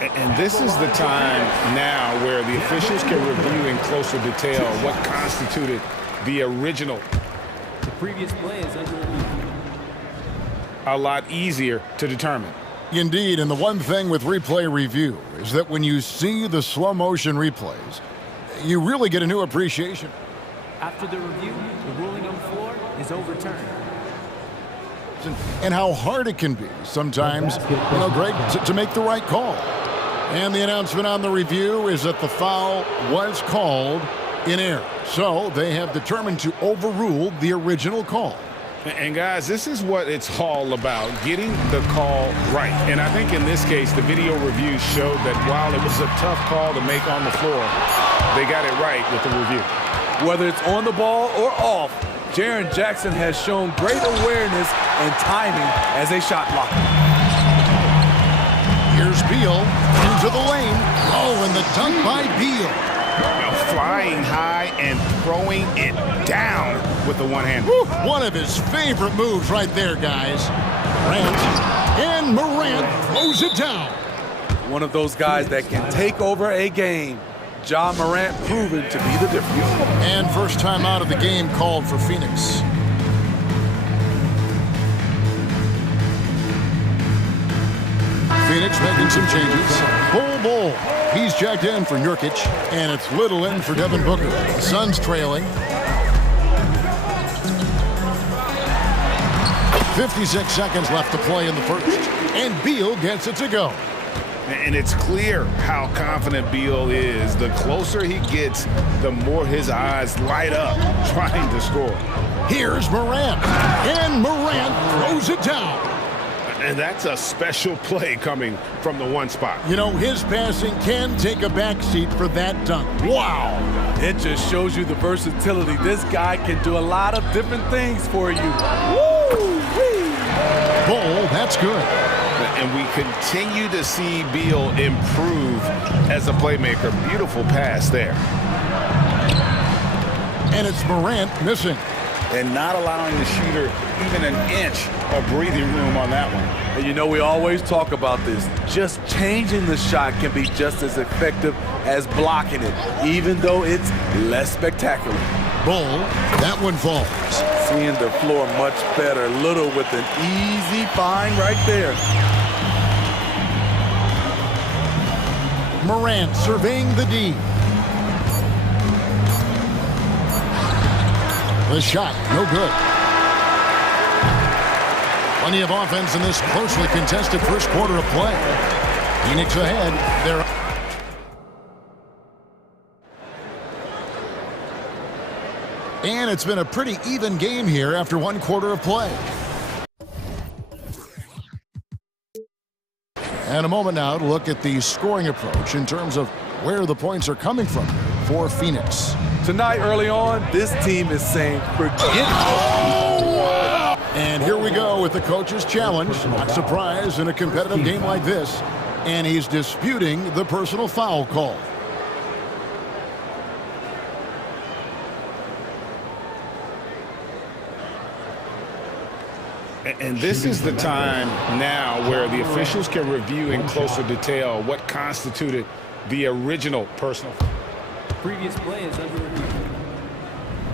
And this is the time now where the officials can review in closer detail what constituted the original. The previous play is under review. A lot easier to determine. Indeed, and the one thing with replay review is that when you see the slow motion replays, you really get a new appreciation. After the review, the ruling on the floor is overturned. And how hard it can be sometimes, Greg, to make the right call. And the announcement on the review is that the foul was called in error. So they have determined to overrule the original call. And guys, this is what it's all about, getting the call right. And I think in this case, the video review showed that while it was a tough call to make on the floor, they got it right with the review. Whether it's on the ball or off, Jaren Jackson has shown great awareness and timing as a shot blocker. Here's Beal into the lane. Oh, and the dunk by Beal. Flying high and throwing it down with the one hand. One of his favorite moves right there, guys. Morant throws it down. One of those guys that can take over a game. John Morant proven to be the difference. And first time out of the game called for Phoenix. Phoenix making some changes. Bull. He's checked in for Nurkic, and it's Little in for Devin Booker. The Suns trailing. 56 seconds left to play in the first. And Beal gets it to go. And it's clear how confident Beal is. The closer he gets, the more his eyes light up trying to score. Here's Morant. And Morant throws it down. And that's a special play coming from the one spot. You know, his passing can take a backseat for that dunk. Wow. It just shows you the versatility. This guy can do a lot of different things for you. Woo-wee. Bull, that's good. And we continue to see Beal improve as a playmaker. Beautiful pass there. And it's Morant missing. And not allowing the shooter even an inch of breathing room on that one. And you know, we always talk about this. Just changing the shot can be just as effective as blocking it, even though it's less spectacular. Bull, that one falls. Seeing the floor much better. Little with an easy find right there. Morant surveying the D. The shot, no good. Plenty of offense in this closely contested first quarter of play. Phoenix ahead. And it's been a pretty even game here after one quarter of play. And a moment now to look at the scoring approach in terms of where the points are coming from for Phoenix. Tonight, early on, this team is saying, forget it. And here we go with the coach's challenge. Not surprised in a competitive game like this. And he's disputing the personal foul call. And this is the time now where the officials can review in closer detail what constituted the original personal foul. Previous play is under review.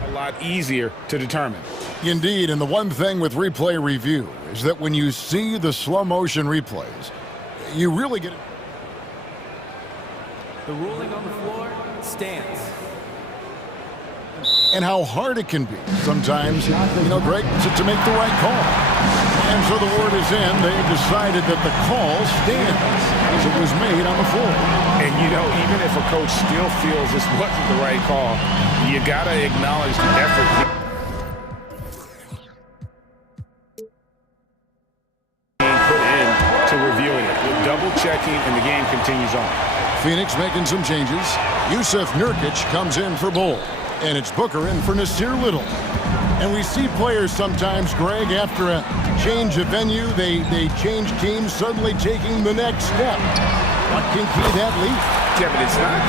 A lot easier to determine. Indeed, and the one thing with replay review is that when you see the slow motion replays, you really get it. The ruling on the floor stands. And how hard it can be sometimes, Greg, to make the right call. And so the word is in. They've decided that the call stands as it was made on the floor. And, even if a coach still feels this wasn't the right call, you got to acknowledge the effort. Being put in to reviewing it. With double checking, and the game continues on. Phoenix making some changes. Yusuf Nurkic comes in for Bull. And it's Booker in for Nasir Little. And we see players sometimes, Greg, after a change of venue, they change teams, suddenly taking the next step. What can key that lead? Yeah, but it's not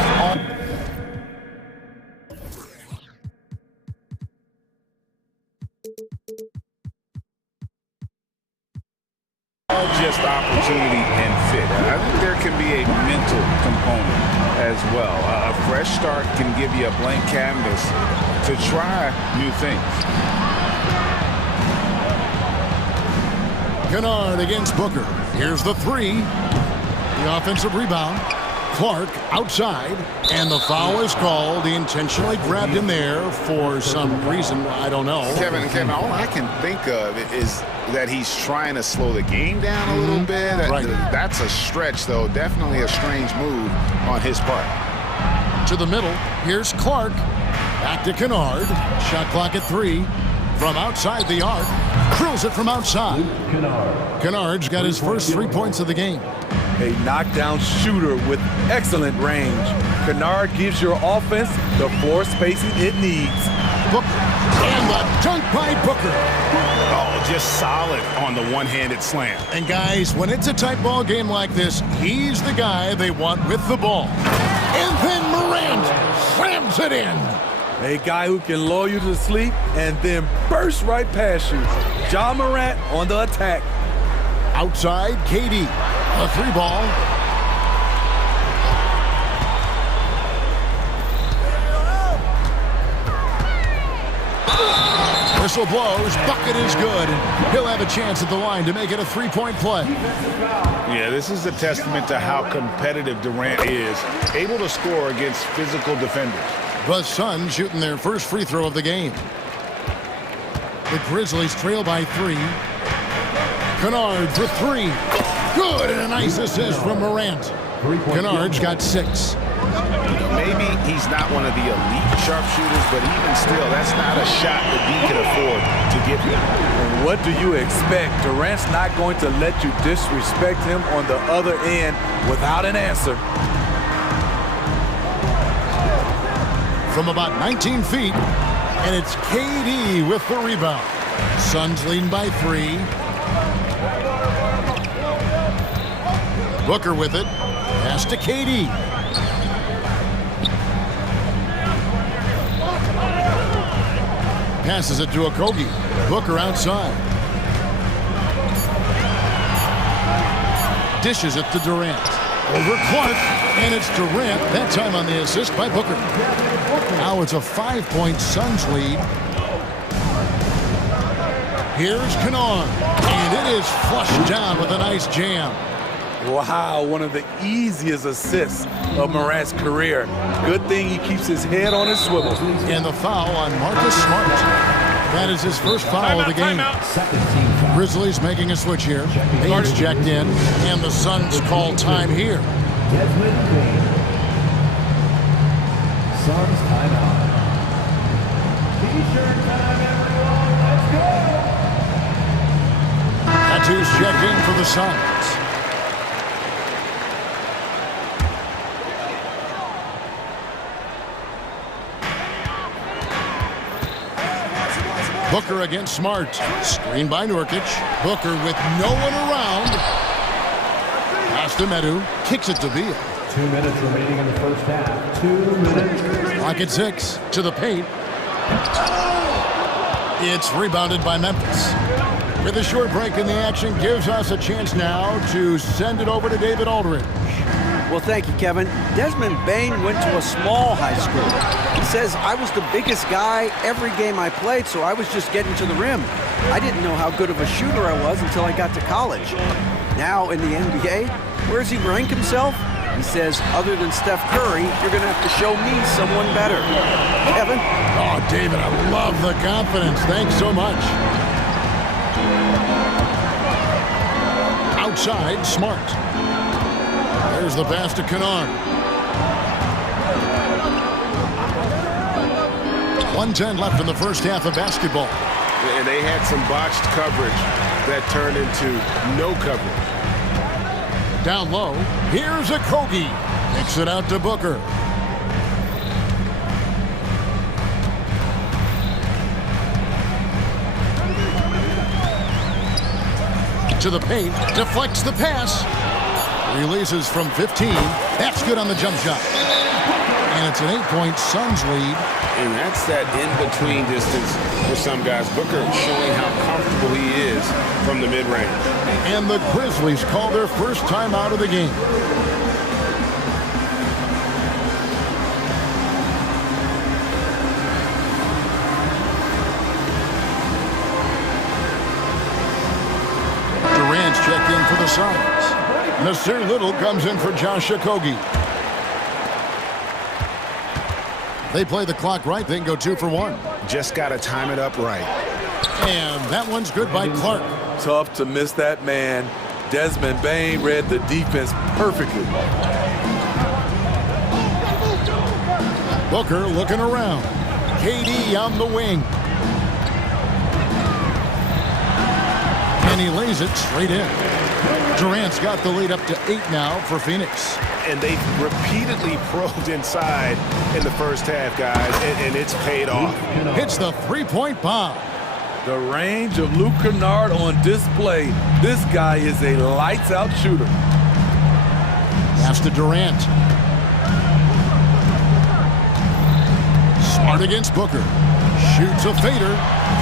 all just opportunity and fit. I think there can be a mental component as well. A fresh start can give you a blank canvas to try new things. Kennard against Booker. Here's the three. The offensive rebound. Clark outside, and the foul is called. He intentionally grabbed him there for some reason. I don't know. Kevin, all I can think of is that he's trying to slow the game down a little bit. Right. That's a stretch, though. Definitely a strange move on his part. To the middle. Here's Clark. Back to Kennard. Shot clock at 3. From outside the arc. Drills it from outside. Kennard's got his first 3 points of the game. A knockdown shooter with excellent range. Kennard gives your offense the floor spacing it needs. Booker. And the dunk by Booker. Oh, just solid on the one-handed slam. And guys, when it's a tight ball game like this, he's the guy they want with the ball. And then Morant slams it in. A guy who can lull you to sleep and then burst right past you. Ja Morant on the attack. Outside, KD. A 3-ball. Whistle blows. Bucket is good. He'll have a chance at the line to make it a 3-point play. Yeah, this is a testament to how competitive Durant is. Able to score against physical defenders. The Suns shooting their first free throw of the game. The Grizzlies trail by 3. Kennard for 3. Good, and a nice assist from Morant. Kennard's got 6. Maybe he's not one of the elite sharpshooters, but even still, that's not a shot that he can afford to give him. And what do you expect? Durant's not going to let you disrespect him on the other end without an answer. From about 19 feet, and it's KD with the rebound. Suns leading by 3. Booker with it. Pass to KD. Passes it to Okogie. Booker outside. Dishes it to Durant. Over Clark, and it's Durant, that time on the assist by Booker. Now it's a 5-point Suns lead. Here's Kennard, and it is flushed down with a nice jam. Wow, one of the easiest assists of Morant's career. Good thing he keeps his head on his swivel. And the foul on Marcus Smart. That is his first foul of the game. Grizzlies making a switch here. Payne's checked in, and the Suns call time here. Suns timeout. T-shirt time, everyone. Let's go. Tattoos checked in for the Suns. Booker against Smart. Screen by Nurkic. Booker with no one around. Pass to Medu. Kicks it to Beal. 2 minutes remaining in the first half. 2 minutes. Clock at 6. To the paint. It's rebounded by Memphis. With a short break in the action, gives us a chance now to send it over to David Aldridge. Well, thank you, Kevin. Desmond Bain went to a small high school. He says, I was the biggest guy every game I played, so I was just getting to the rim. I didn't know how good of a shooter I was until I got to college. Now in the NBA, where does he rank himself? He says, other than Steph Curry, you're going to have to show me someone better. Kevin? Oh, David, I love the confidence. Thanks so much. Outside, Smart. There's the pass to Kennard. 1:10 left in the first half of basketball. And they had some botched coverage that turned into no coverage. Down low, here's Okogie. Kicks it out to Booker. To the paint, deflects the pass. Releases from 15. That's good on the jump shot. And it's an 8-point Suns lead. And that's that in-between distance for some guys. Booker showing how comfortable he is from the mid-range. And the Grizzlies call their first time out of the game. Durant's checked in for the Suns. Nasir Little comes in for Josh Okogie. They play the clock right, they can go 2 for 1. Just got to time it up right. And that one's good by Clark. Tough to miss that man. Desmond Bain read the defense perfectly. Booker looking around. KD on the wing. And he lays it straight in. Durant's got the lead up to 8 now for Phoenix. And they repeatedly probed inside in the first half, guys, and it's paid off. Hits the three-point bomb. The range of Luke Kennard on display. This guy is a lights-out shooter. Pass to Durant. Smart against Booker. Shoots a fader.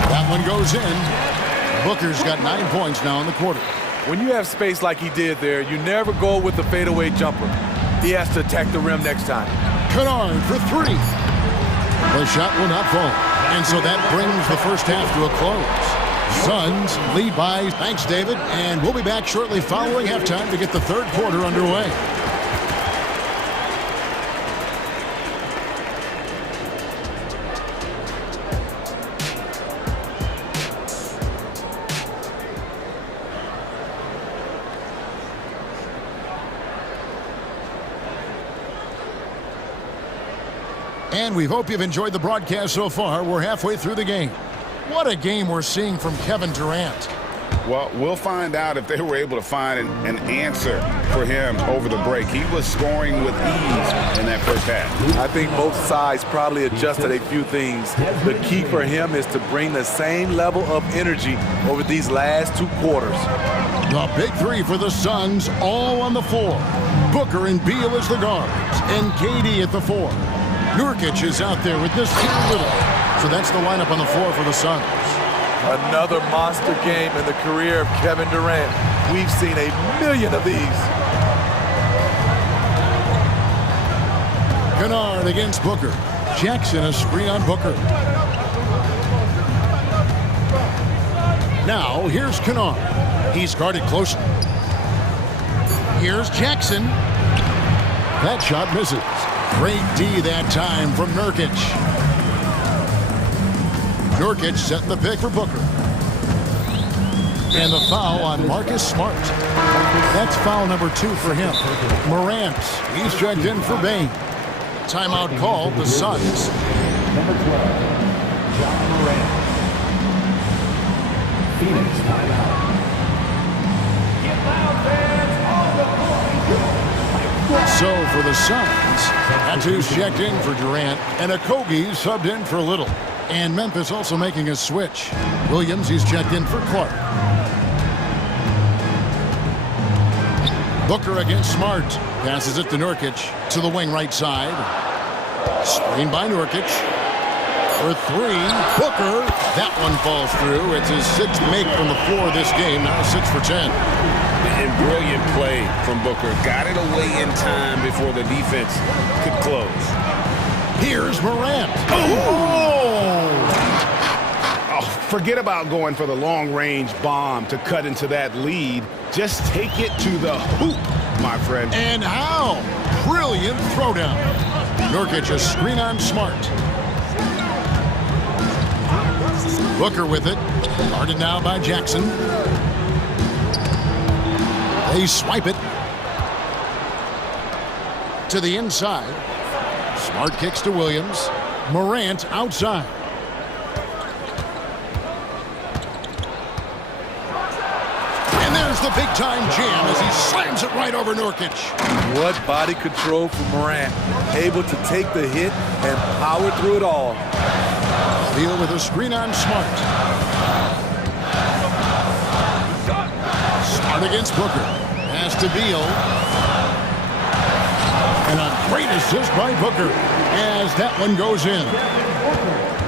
That one goes in. Booker's got 9 points now in the quarter. When you have space like he did there, you never go with the fadeaway jumper. He has to attack the rim next time. Kennard for 3. The shot will not fall. And so that brings the first half to a close. Suns lead by. Thanks, David. And we'll be back shortly following halftime to get the third quarter underway. And we hope you've enjoyed the broadcast so far. We're halfway through the game. What a game we're seeing from Kevin Durant. Well, we'll find out if they were able to find an answer for him over the break. He was scoring with ease in that first half. I think both sides probably adjusted a few things. The key for him is to bring the same level of energy over these last 2 quarters. The big 3 for the Suns, all on the floor. Booker and Beal as the guards, and KD at the 4. Nurkic is out there with this little. So that's the lineup on the floor for the Suns. Another monster game in the career of Kevin Durant. We've seen a million of these. Kennard against Booker. Jackson a screen on Booker. Now here's Kennard. He's guarded closely. Here's Jackson. That shot misses. Great D that time from Nurkic. Nurkic setting the pick for Booker. And the foul on Marcus Smart. That's foul number 2 for him. Morant, he's checked in for Bain. Timeout called, the Suns. Number 12, John Morant. Phoenix timeout. Get loud, fans, on the floor. So for the Suns, Atu's checked in for Durant, and Okogie subbed in for Little. And Memphis also making a switch. Williams, he's checked in for Clark. Booker against Smart. Passes it to Nurkic to the wing right side. Screen by Nurkic. For 3, Booker. That one falls through. It's his 6th make from the floor this game. Now 6 for 10. And brilliant play from Booker. Got it away in time before the defense could close. Here's Morant. Forget about going for the long-range bomb to cut into that lead. Just take it to the hoop, my friend. And how? Brilliant throwdown. Nurkic a screen on Smart. Booker with it. Guarded now by Jackson. They swipe it to the inside. Smart kicks to Williams. Morant outside. And there's the big-time jam as he slams it right over Nurkic. What body control from Morant. Able to take the hit and power through it all. Beal with a screen on Smart. Smart against Booker. Pass to Beal. And a great assist by Booker as that one goes in.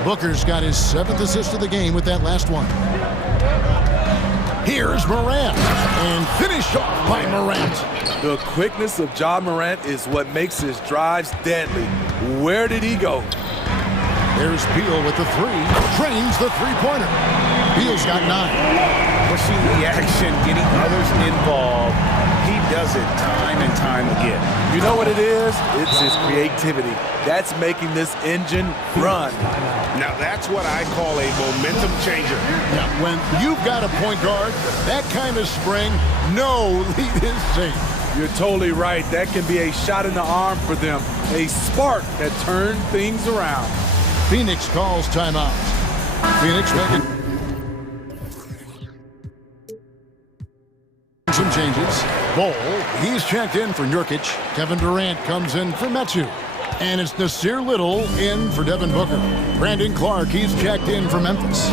Booker's got his 7th assist of the game with that last one. Here's Morant. And finished off by Morant. The quickness of John Morant is what makes his drives deadly. Where did he go? There's Beal with the 3. Trains the three-pointer. Beal's got 9. Pushing the action, getting others involved. He does it time and time again. You know what it is? It's his creativity. That's making this engine run. Now, that's what I call a momentum changer. Yeah, when you've got a point guard, that kind of spring, no lead is safe. You're totally right. That can be a shot in the arm for them. A spark that turned things around. Phoenix calls timeout. Phoenix making some changes. Bol, he's checked in for Nurkic. Kevin Durant comes in for Metsu. And it's Nasir Little in for Devin Booker. Brandon Clark, he's checked in for Memphis.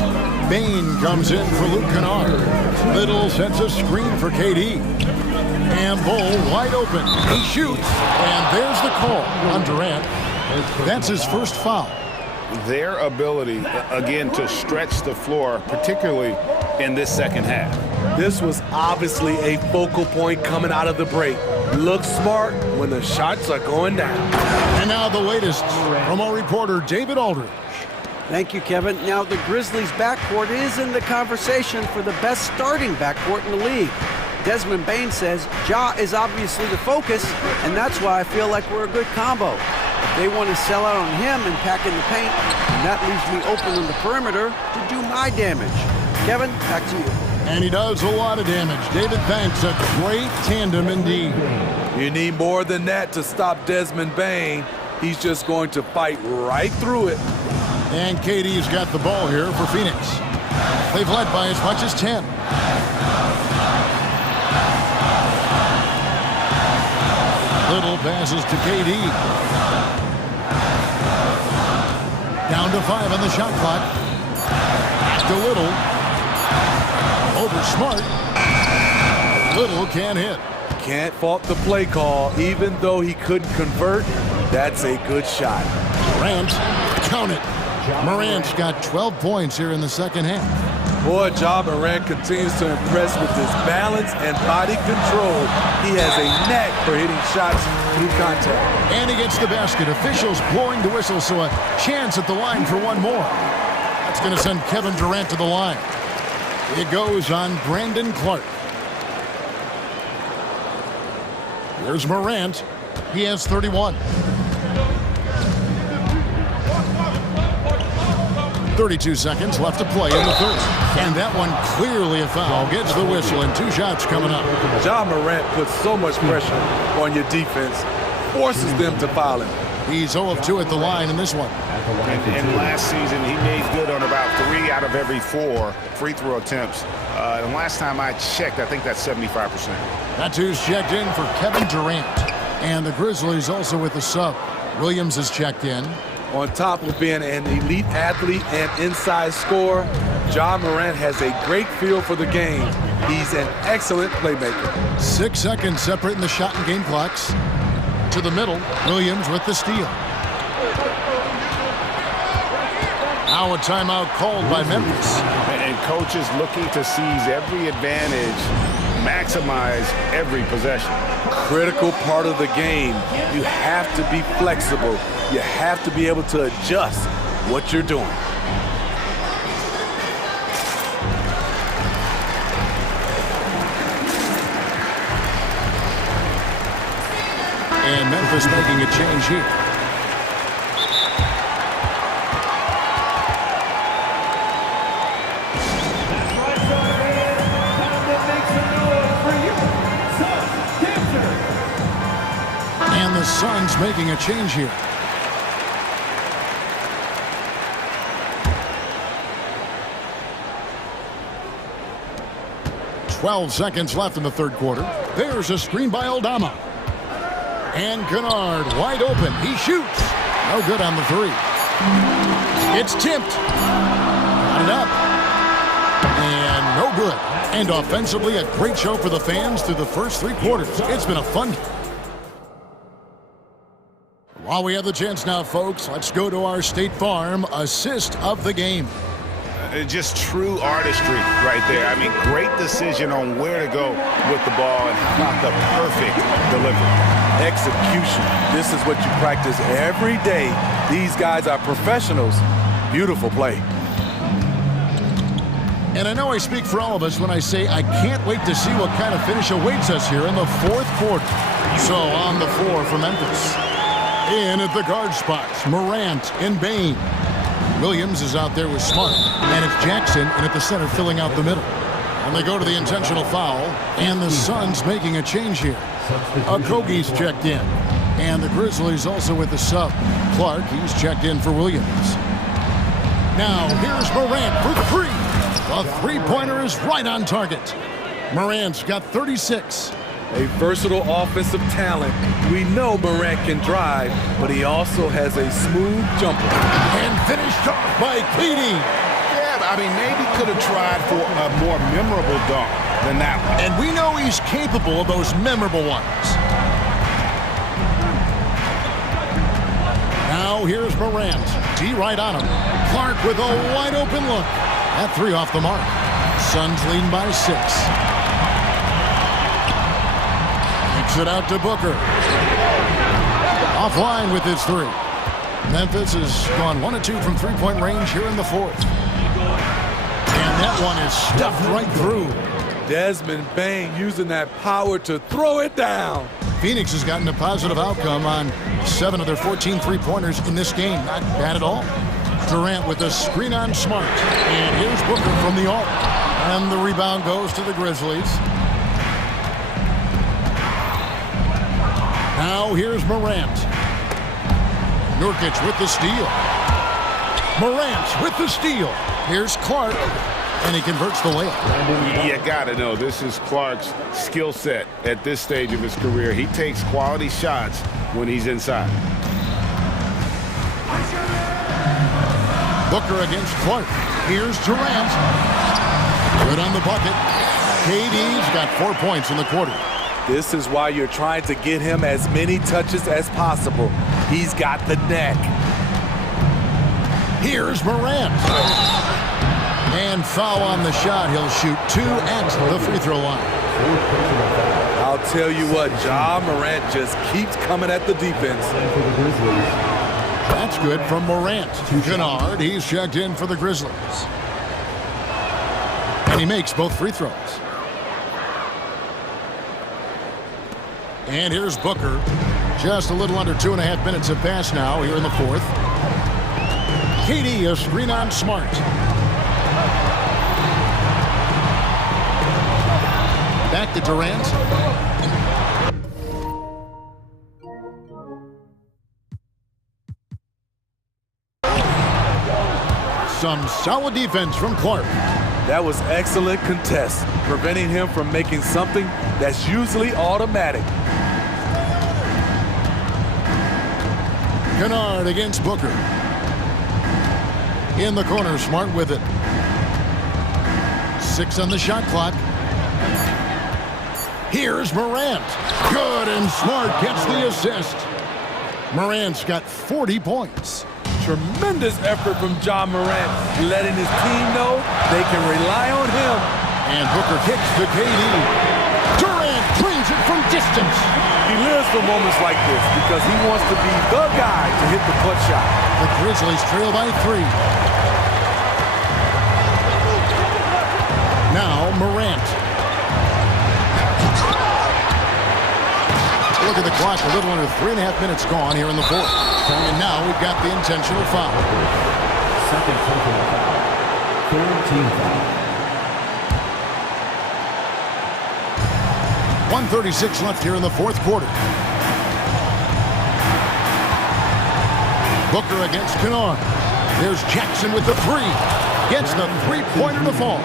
Bain comes in for Luke Kennard. Little sets a screen for KD. And Bol wide open. He shoots. And there's the call on Durant. That's his first foul. Their ability, again, to stretch the floor, particularly in this second half. This was obviously a focal point coming out of the break. Look smart when the shots are going down. And now the latest from our reporter, David Aldridge. Thank you, Kevin. Now the Grizzlies' backcourt is in the conversation for the best starting backcourt in the league. Desmond Bain says Ja is obviously the focus, and that's why I feel like we're a good combo. If they want to sell out on him and pack in the paint, then that leaves me open on the perimeter to do my damage. Kevin, back to you. And he does a lot of damage. David, thanks. A great tandem indeed. You need more than that to stop Desmond Bain. He's just going to fight right through it. And KD's got the ball here for Phoenix. They've led by as much as 10. Little passes to KD. Down to 5 on the shot clock. Back to Little. Over Smart. Little can't hit. Can't fault the play call. Even though he couldn't convert, that's a good shot. Morant, count it. Morant's got 12 points here in the second half. Boy, Ja Morant continues to impress with his balance and body control. He has a knack for hitting shots through contact. And he gets the basket. Officials blowing the whistle, so a chance at the line for one more. That's going to send Kevin Durant to the line. It goes on Brandon Clark. Here's Morant. He has 31. 32 seconds left to play in the third. And that one clearly a foul. Gets the whistle and 2 shots coming up. Ja Morant puts so much pressure on your defense, forces them to foul him. He's 0 of 2 at the line in this one. And last season, he made good on about 3 out of every 4 free throw attempts. And last time I checked, I think that's 75%. That's who's checked in for Kevin Durant. And the Grizzlies also with the sub. Williams is checked in. On top of being an elite athlete and inside scorer, Ja Morant has a great feel for the game. He's an excellent playmaker. 6 seconds separating the shot and game clocks. To the middle, Williams with the steal. Now a timeout called by Memphis. And coaches looking to seize every advantage, maximize every possession. Critical part of the game. You have to be flexible. You have to be able to adjust what you're doing. And Memphis making a change here. And the Suns making a change here. .12 seconds left in the third quarter. There's a screen by Aldama. And Kennard wide open. He shoots. No good on the 3. It's tipped. Got it up. And no good. And offensively, a great show for the fans through the first 3 quarters. It's been a fun game. While we have the chance now, folks, let's go to our State Farm assist of the game. Just true artistry right there. I mean, great decision on where to go with the ball and how about the perfect delivery. Execution. This is what you practice every day. These guys are professionals. Beautiful play. And I know I speak for all of us when I say I can't wait to see what kind of finish awaits us here in the fourth quarter. So on the floor for Memphis. In at the guard spots, Morant and Bain. Williams is out there with Smart. And it's Jackson in at the center filling out the middle. And they go to the intentional foul. And the Suns making a change here. Okogie's checked in. And the Grizzlies also with the sub. Clark, he's checked in for Williams. Now here's Morant for three. The three-pointer is right on target. Morant's got 36. A versatile offensive talent. We know Morant can drive, but he also has a smooth jumper. And finished off by KD. Yeah, I mean, maybe could have tried for a more memorable dunk than that one. And we know he's capable of those memorable ones. Now here's Morant. D right on him. Clark with a wide-open look. That three off the mark. Suns leading by 6. Kicks it out to Booker. Offline with his three. Memphis has gone 1 of 2 from three-point range here in the fourth. And that one is stuffed right through. Desmond Bain using that power to throw it down. Phoenix has gotten a positive outcome on 7 of their 14 three-pointers in this game. Not bad at all. Durant with a screen on Smart. And here's Booker from the arc. And the rebound goes to the Grizzlies. Now here's Morant. Nurkic with the steal. Morant with the steal. Here's Clark. And he converts the layup. You gotta know, this is Clark's skill set at this stage of his career. He takes quality shots when he's inside. Booker against Clark. Here's Durant. Good on the bucket. KD's got 4 points in the quarter. This is why you're trying to get him as many touches as possible. He's got the neck. Here's Morant. And foul on the shot. He'll shoot 2 at the free throw line. I'll tell you what, Ja Morant just keeps coming at the defense. That's good from Morant. Kennard, he's checked in for the Grizzlies. And he makes both free throws. And here's Booker. Just a little under 2.5 minutes have passed now here in the fourth. KD, a screen on Smart. Back to Durant. Some solid defense from Clark. That was excellent contest, preventing him from making something that's usually automatic. Kennard against Booker. In the corner, Smart with it. 6 on the shot clock. Here's Morant. Good, and Smart gets the assist. Morant's got 40 points. Tremendous effort from Ja Morant, letting his team know they can rely on him. And Booker kicks to KD. Durant cleans it from distance. He lives for moments like this because he wants to be the guy to hit the clutch shot. The Grizzlies trail by 3. Now Morant. Look at the clock, a little under 3.5 minutes gone here in the fourth. And now we've got the intentional foul. Second technical foul. Third team foul. 1:36 left here in the fourth quarter. Booker against Kennard. There's Jackson with the three. Gets the three-pointer to fall.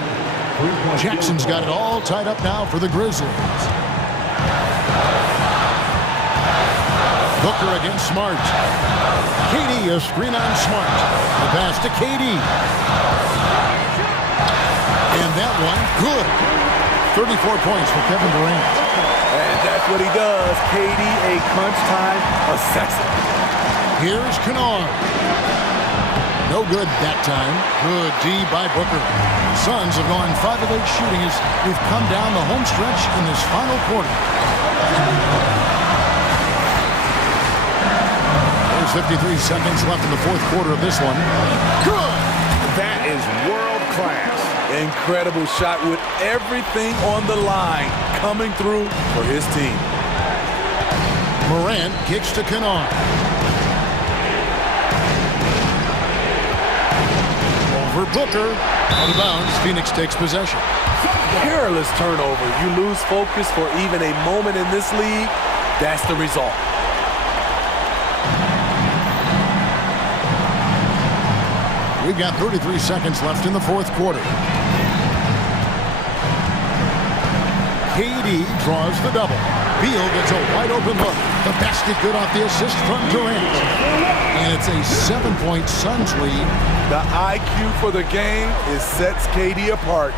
Jackson's got it all tied up now for the Grizzlies. Booker against Smart. KD, a screen on Smart. The pass to KD. And that one, good. 34 points for Kevin Durant. And that's what he does. KD, a crunch time assassin. Here's Kennard. No good that time. Good D by Booker. Suns have gone 5 of 8 shooting as we've come down the home stretch in this final quarter. There's 53 seconds left in the fourth quarter of this one. Good! That is world class. Incredible shot with everything on the line coming through for his team. Morant kicks to Kennard. Over Booker. Out of bounds. Phoenix takes possession. Careless turnover. You lose focus for even a moment in this league. That's the result. We've got 33 seconds left in the fourth quarter. KD draws the double. Beal gets a wide open look. The basket good off the assist from Durant. And it's a 7-point Suns lead. The IQ for the game sets KD apart.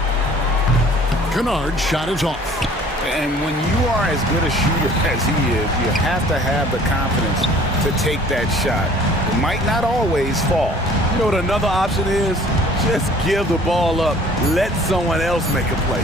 Kennard's shot is off. And when you are as good a shooter as he is, you have to have the confidence to take that shot. It might not always fall. You know what another option is? Just give the ball up. Let someone else make a play.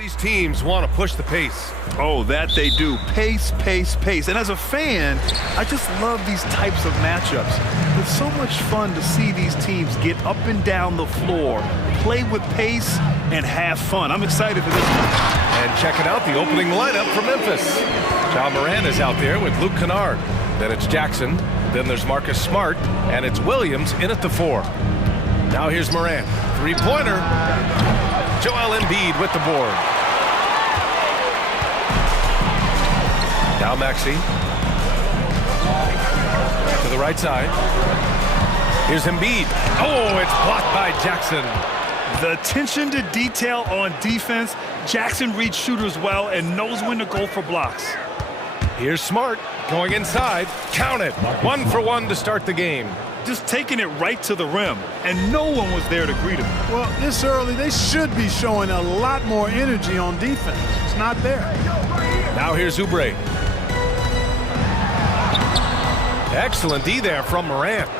These teams want to push the pace. Oh, that they do. Pace, pace, pace. And as a fan, I just love these types of matchups. It's so much fun to see these teams get up and down the floor, play with pace, and have fun. I'm excited for this one. And checking out the opening lineup for Memphis. John Moran is out there with Luke Kennard. Then it's Jackson. Then there's Marcus Smart. And it's Williams in at the 4. Now here's Moran. Three-pointer. Joel Embiid with the board. Now Maxey. To the right side. Here's Embiid. Oh, it's blocked by Jackson. The attention to detail on defense. Jackson reads shooters well and knows when to go for blocks. Here's Smart going inside. Count it. 1 for 1 to start the game. Just taking it right to the rim, and no one was there to greet him. Well, this early, they should be showing a lot more energy on defense. It's not there. Now here's Oubre. Excellent D there from Morant.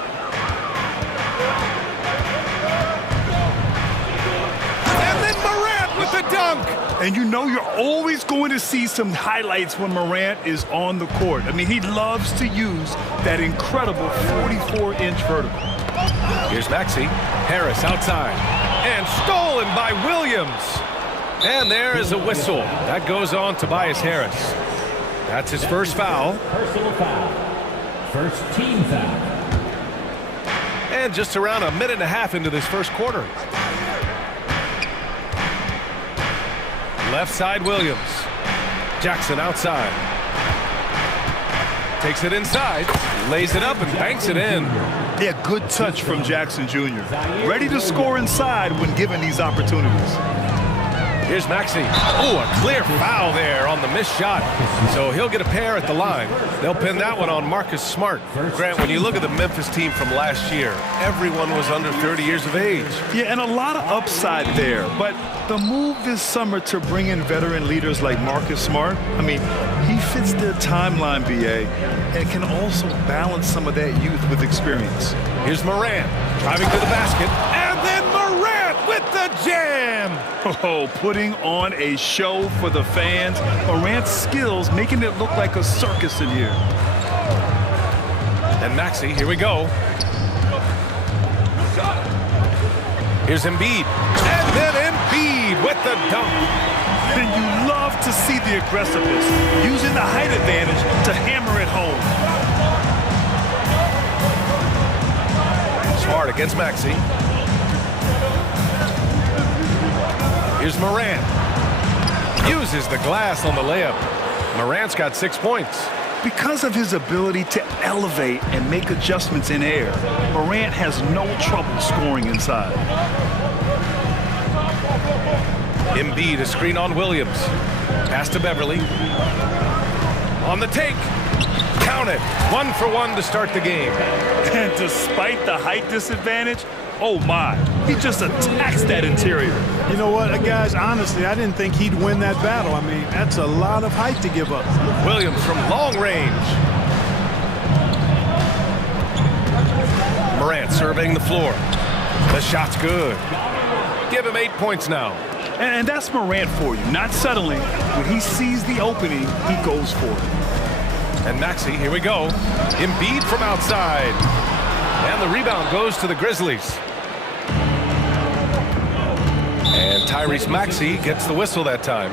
And then Morant with the dunk. And you know you're always going to see some highlights when Morant is on the court. I mean, he loves to use that incredible 44-inch vertical. Here's Maxey. Harris outside. And stolen by Williams. And there is a whistle. That goes on Tobias Harris. That's his first foul. Personal foul. First team foul. And just around a minute and a half into this first quarter. Left side, Williams. Jackson outside. Takes it inside, lays it up, and banks it in. Yeah, good touch from Jackson Jr. Ready to score inside when given these opportunities. Here's Maxey. Oh, a clear foul there on the missed shot. So he'll get a pair at the line. They'll pin that one on Marcus Smart. Grant, when you look at the Memphis team from last year, everyone was under 30 years of age. Yeah, and a lot of upside there. But the move this summer to bring in veteran leaders like Marcus Smart, I mean, he fits their timeline, BA, and can also balance some of that youth with experience. Here's Moran driving to the basket, and then Morant with the jam. Oh, putting on a show for the fans. Morant's skills making it look like a circus in here. And Maxey, here we go. Here's Embiid. And then Embiid with the dunk. And you love to see the aggressiveness, using the height advantage to hammer it home. Smart against Maxey. Here's Morant. Uses the glass on the layup. Morant's got 6 points. Because of his ability to elevate and make adjustments in air, Morant has no trouble scoring inside. Embiid, a screen on Williams. Pass to Beverly. On the take. Count it. 1 for 1 to start the game. And despite the height disadvantage, oh my, he just attacks that interior. You know what, guys, honestly, I didn't think he'd win that battle. I mean, that's a lot of height to give up. Williams from long range. Morant surveying the floor. The shot's good. Give him 8 points now. And that's Morant for you, not settling. When he sees the opening, he goes for it. And Maxey, here we go. Embiid from outside. And the rebound goes to the Grizzlies. And Tyrese Maxey gets the whistle that time.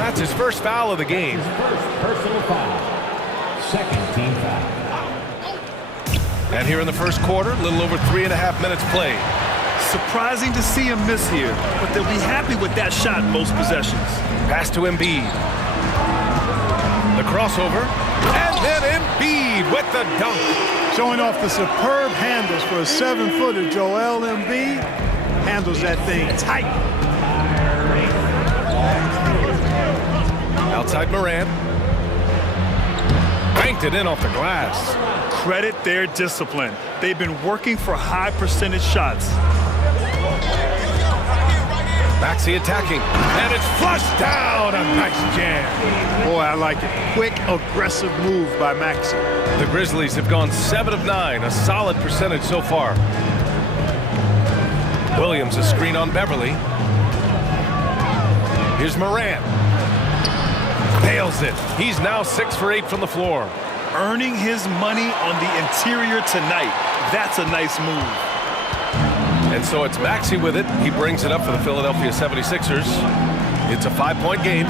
That's his first foul of the game. First personal foul. Second team foul. And here in the first quarter, a little over 3.5 minutes played. Surprising to see him miss here, but they'll be happy with that shot most possessions. Pass to Embiid. The crossover. And then Embiid with the dunk. Showing off the superb handles for a 7-footer. Joel Embiid handles that thing tight. Outside Morant. Banked it in off the glass. Credit their discipline. They've been working for high percentage shots. Maxey attacking. And it's flushed down. A nice jam. Boy, I like it. Quick, aggressive move by Maxey. The Grizzlies have gone 7 of 9, a solid percentage so far. Williams, a screen on Beverly. Here's Morant. Nails it. He's now 6 for 8 from the floor. Earning his money on the interior tonight. That's a nice move. And so it's Maxey with it. He brings it up for the Philadelphia 76ers. It's a 5-point game.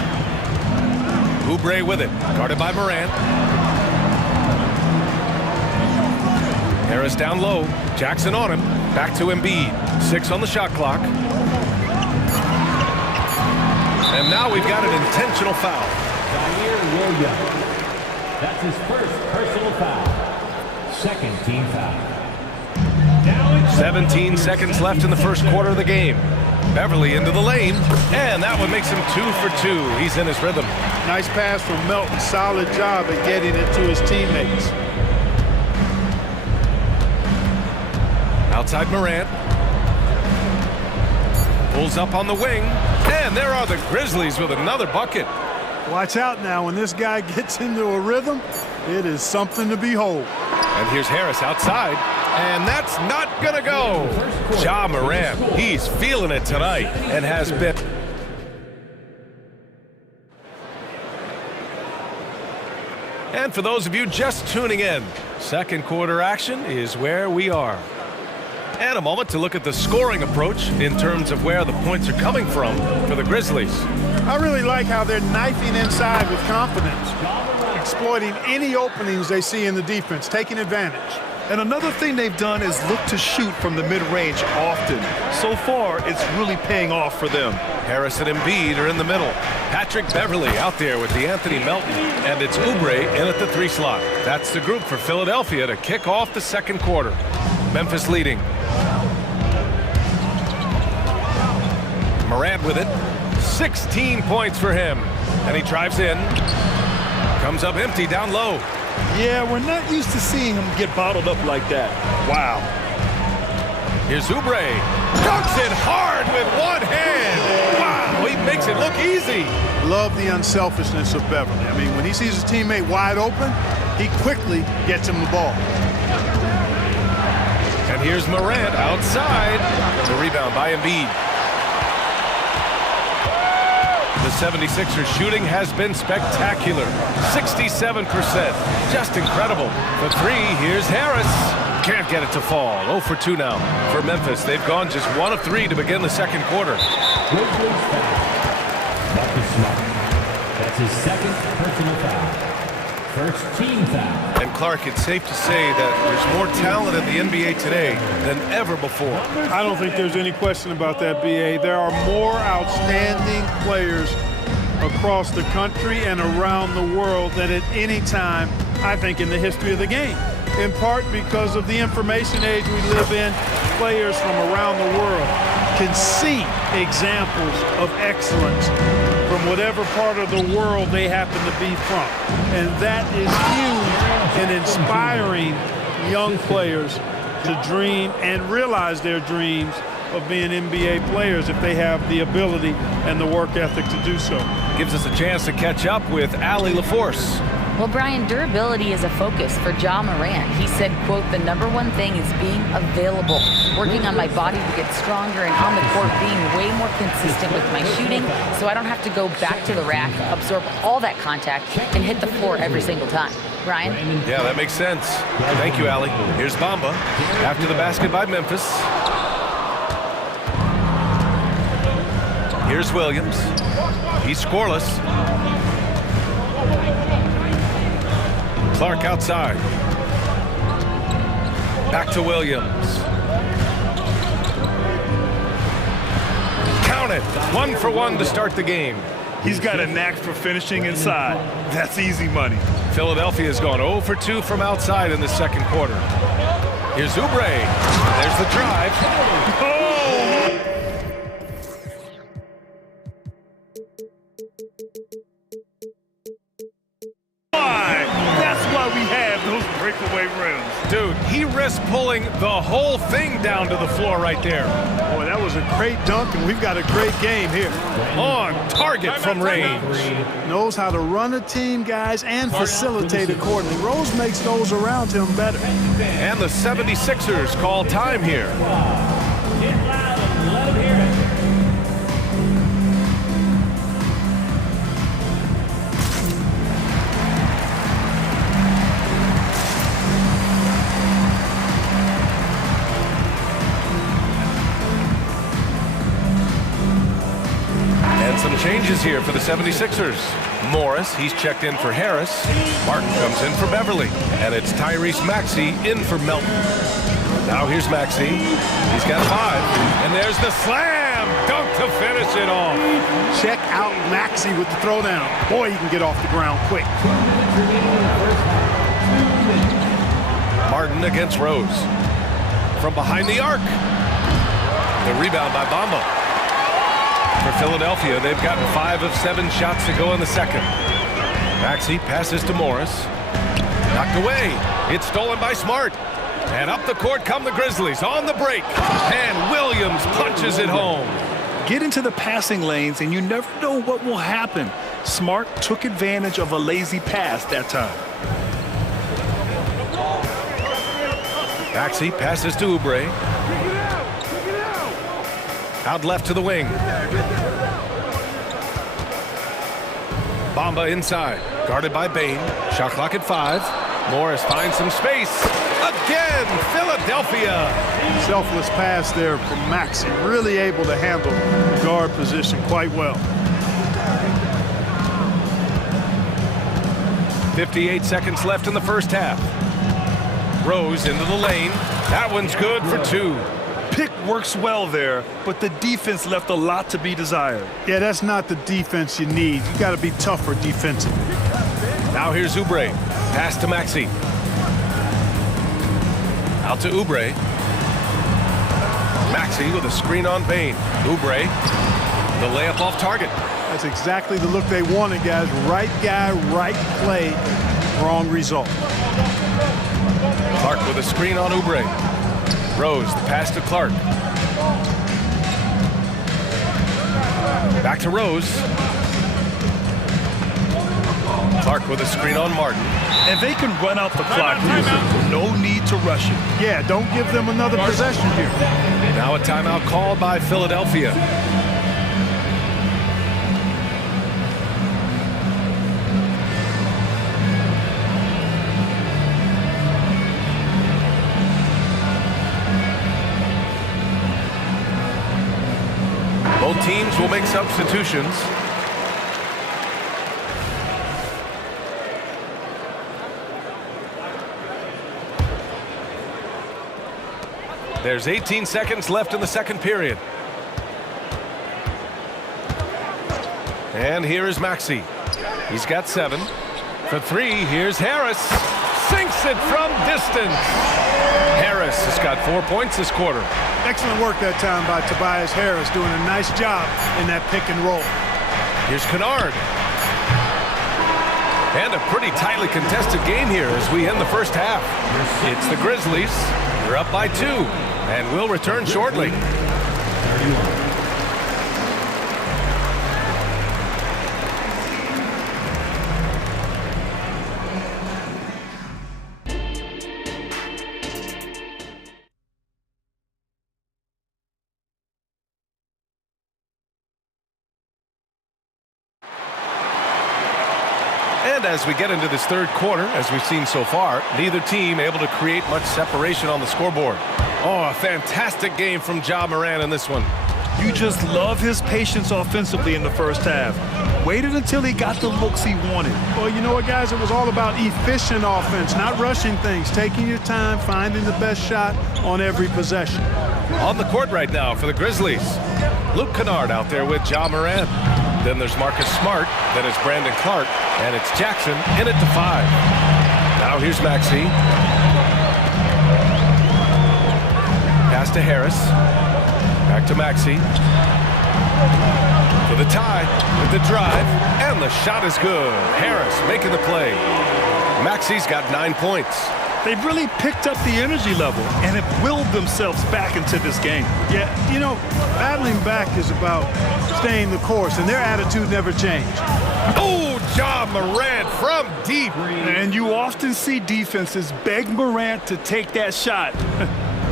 Oubre with it, guarded by Morant. Harris down low. Jackson on him. Back to Embiid. 6 on the shot clock. And now we've got an intentional foul. Williams. That's his first personal foul. Second team foul. 17 seconds left in the first quarter of the game. Beverly into the lane, and that one makes him 2 for 2. He's in his rhythm. Nice pass from Melton. Solid job at getting it to his teammates. Outside Morant. Pulls up on the wing, and there are the Grizzlies with another bucket. Watch out now. When this guy gets into a rhythm, it is something to behold. And here's Harris outside, and that's not going to go. Ja Morant, he's feeling it tonight and has been. And for those of you just tuning in, second quarter action is where we are. And a moment to look at the scoring approach in terms of where the points are coming from for the Grizzlies. I really like how they're knifing inside with confidence, exploiting any openings they see in the defense, taking advantage. And another thing they've done is look to shoot from the mid-range often. So far, it's really paying off for them. Harris and Embiid are in the middle. Patrick Beverly out there with the Anthony Melton. And it's Oubre in at the 3 slot. That's the group for Philadelphia to kick off the second quarter. Memphis leading. Morant with it. 16 points for him. And he drives in. Comes up empty down low. Yeah, we're not used to seeing him get bottled up like that. Wow. Here's Oubre. Dunks it hard with one hand. Wow, he makes it look easy. Love the unselfishness of Beverly. I mean, when he sees his teammate wide open, he quickly gets him the ball. And here's Morant outside. The rebound by Embiid. The 76ers shooting has been spectacular. 67%. Just incredible. For 3, here's Harris. Can't get it to fall. 0 for 2 now for Memphis. They've gone just 1 of 3 to begin the second quarter. That's his second personal foul. First team foul. And Clark, it's safe to say that there's more talent in the NBA today than ever before. I don't think there's any question about that, B.A. There are more outstanding players across the country and around the world than at any time, I think, in the history of the game. In part because of the information age we live in, players from around the world can see examples of excellence from whatever part of the world they happen to be from. And that is huge in inspiring young players to dream and realize their dreams of being NBA players if they have the ability and the work ethic to do so. Gives us a chance to catch up with Allie LaForce. Well, Brian, durability is a focus for Ja Morant. He said, quote, "The #1 thing is being available, working on my body to get stronger, and on the court being way more consistent with my shooting so I don't have to go back to the rack, absorb all that contact, and hit the floor every single time." Brian? Yeah, that makes sense. Thank you, Allie. Here's Bamba after the basket by Memphis. Here's Williams. He's scoreless. Clark outside. Back to Williams. Count it. 1 for 1 to start the game. He's got a knack for finishing inside. That's easy money. Philadelphia's gone 0 for 2 from outside in the second quarter. Here's Oubre. There's the drive. Oh! That's why we have those breakaway rims. Dude, he risked pulling the whole thing down to the floor right there. Boy, that was a great dunk, and we've got a great game here. On target from range. Knows how to run a team, guys, and facilitate accordingly. Rose makes those around him better. And the 76ers call time here. Get loud and let him hear it. some changes here for the 76ers. Morris, he's checked in for Harris. Martin comes in for Beverly. And it's Tyrese Maxey in for Melton. Now here's Maxey. He's got 5. And there's the slam dunk to finish it off. Check out Maxey with the throwdown. Boy, he can get off the ground quick. Martin against Rose. From behind the arc. The rebound by Bamba. For Philadelphia, they've gotten 5 of 7 shots to go in the second. Maxey passes to Morris. Knocked away. It's stolen by Smart. And up the court come the Grizzlies on the break. And Williams punches it home. Get into the passing lanes, and you never know what will happen. Smart took advantage of a lazy pass that time. Maxey passes to Oubre. Out left to the wing. Bamba inside. Guarded by Bain. Shot clock at 5. Morris finds some space. Again, Philadelphia. Selfless pass there from Maxey. Really able to handle the guard position quite well. 58 seconds left in the first half. Rose into the lane. That one's good for 2. Pick works well there, but the defense left a lot to be desired. Yeah, that's not the defense you need. You got to be tougher defensively. Now here's Oubre. Pass to Maxey. Out to Oubre. Maxey with a screen on Bain. Oubre. The layup off target. That's exactly the look they wanted, guys. Right guy, right play, wrong result. Clark with a screen on Oubre. Rose, the pass to Clark. Back to Rose. Clark with a screen on Martin. And they can run out the clock. No need to rush it. Yeah, don't give them another possession here. Now a timeout called by Philadelphia. Both teams will make substitutions. There's 18 seconds left in the second period. And here is Maxey. He's got 7. For 3, here's Harris. Sinks it from distance. Harris has got 4 points this quarter. Excellent work that time by Tobias Harris, doing a nice job in that pick and roll. Here's Kennard. And a pretty tightly contested game here as we end the first half. It's the Grizzlies. They're up by 2. And we'll return shortly. And as we get into this third quarter, as we've seen so far, neither team able to create much separation on the scoreboard. Oh, a fantastic game from Ja Morant in this one. You just love his patience offensively in the first half. Waited until he got the looks he wanted. Well, you know what, guys? It was all about efficient offense, not rushing things, taking your time, finding the best shot on every possession. On the court right now for the Grizzlies. Luke Kennard out there with Ja Morant. Then there's Marcus Smart. Then it's Brandon Clark. And it's Jackson in it to 5. Now here's Maxey. Pass to Harris. Back to Maxey. For the tie, with the drive, and the shot is good. Harris making the play. Maxey's got 9 points. They've really picked up the energy level and have willed themselves back into this game. Yeah, you know, battling back is about staying the course, and their attitude never changed. Oh, Ja Morant from deep. And you often see defenses beg Morant to take that shot.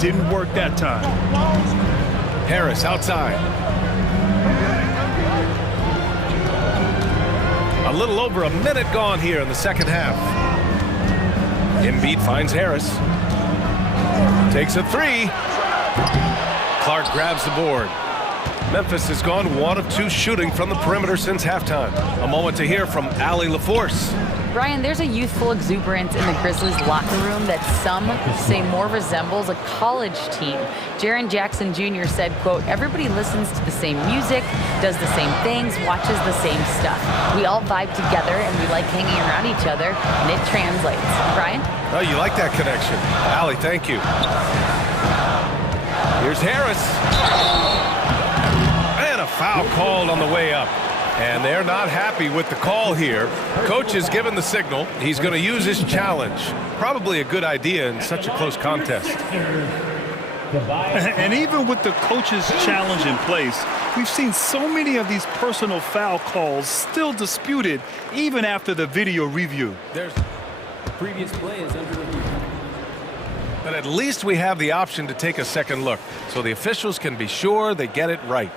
Didn't work that time. Harris outside. A little over a minute gone here in the second half. Embiid finds Harris. Takes a 3. Clark grabs the board. Memphis has gone 1 of 2 shooting from the perimeter since halftime. A moment to hear from Allie LaForce. Brian, there's a youthful exuberance in the Grizzlies locker room that some say more resembles a college team. Jaren Jackson Jr. said, quote, "Everybody listens to the same music, does the same things, watches the same stuff. We all vibe together and we like hanging around each other, and it translates." Brian? Oh, you like that connection. Allie, thank you. Here's Harris. And a foul called on the way up. And they're not happy with the call here. Coach has given the signal. He's going to use his challenge. Probably a good idea in such a close contest. And even with the coach's challenge in place, we've seen so many of these personal foul calls still disputed even after the video review. There's previous play is under review. But at least we have the option to take a second look, so the officials can be sure they get it right.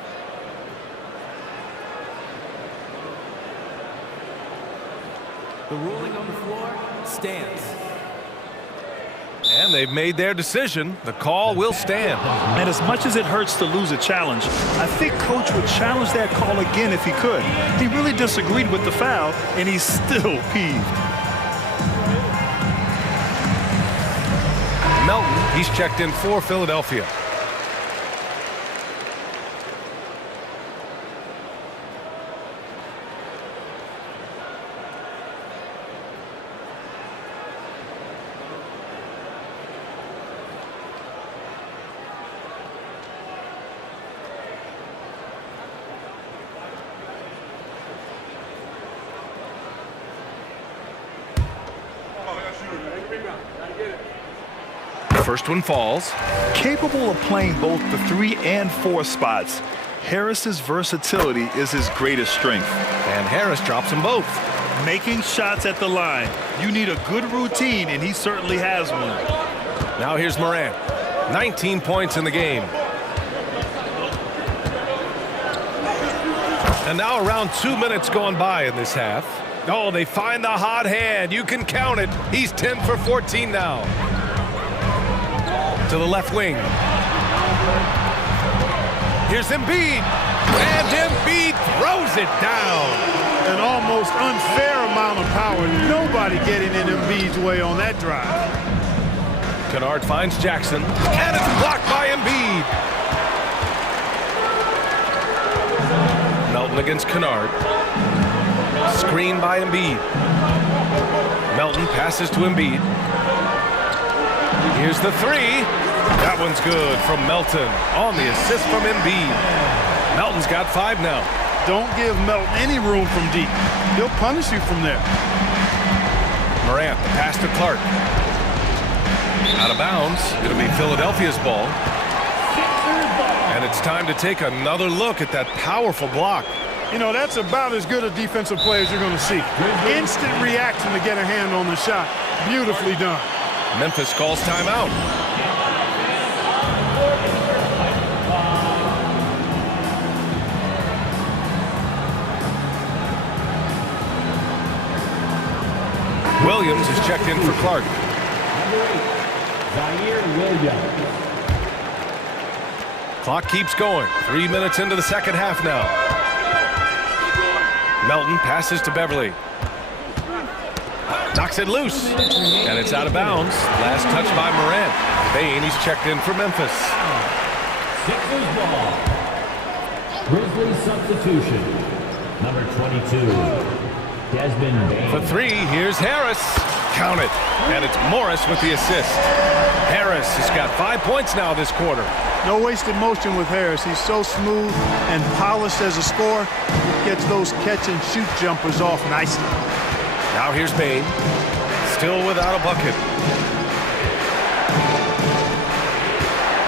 The ruling on the floor stands. And they've made their decision. The call will stand. And as much as it hurts to lose a challenge, I think Coach would challenge that call again if he could. He really disagreed with the foul, and he's still peeved. Melton, he's checked in for Philadelphia. First one falls. Capable of playing both the 3 and 4 spots, Harris's versatility is his greatest strength. And Harris drops them both. Making shots at the line. You need a good routine, and he certainly has one. Now here's Morant. 19 points in the game. And now around 2 minutes gone by in this half. Oh, they find the hot hand. You can count it. He's 10 for 14 now. To the left wing. Here's Embiid. And Embiid throws it down. An almost unfair amount of power. Nobody getting in Embiid's way on that drive. Kennard finds Jackson. And it's blocked by Embiid. Melton against Kennard. Screen by Embiid. Melton passes to Embiid. Here's the 3. That one's good from Melton on the assist from Embiid. Melton's got 5 now. Don't give Melton any room from deep. He'll punish you from there. Morant, the pass to Clark. Out of bounds. It'll be Philadelphia's ball. And it's time to take another look at that powerful block. You know, that's about as good a defensive play as you're going to see. Instant reaction to get a hand on the shot. Beautifully done. Memphis calls timeout. Williams is checked in for Clark. Clock keeps going. 3 minutes into the second half now. Melton passes to Beverly. Knocks it loose. And it's out of bounds. Last touch by Morant. Bain, he's checked in for Memphis. Sixers ball. Grizzlies substitution. Number 22. Desmond Bain. For 3, here's Harris. Count it. And it's Morris with the assist. Harris has got 5 points now this quarter. No wasted motion with Harris. He's so smooth and polished as a scorer. He gets those catch and shoot jumpers off nicely. Now here's Bain. Still without a bucket.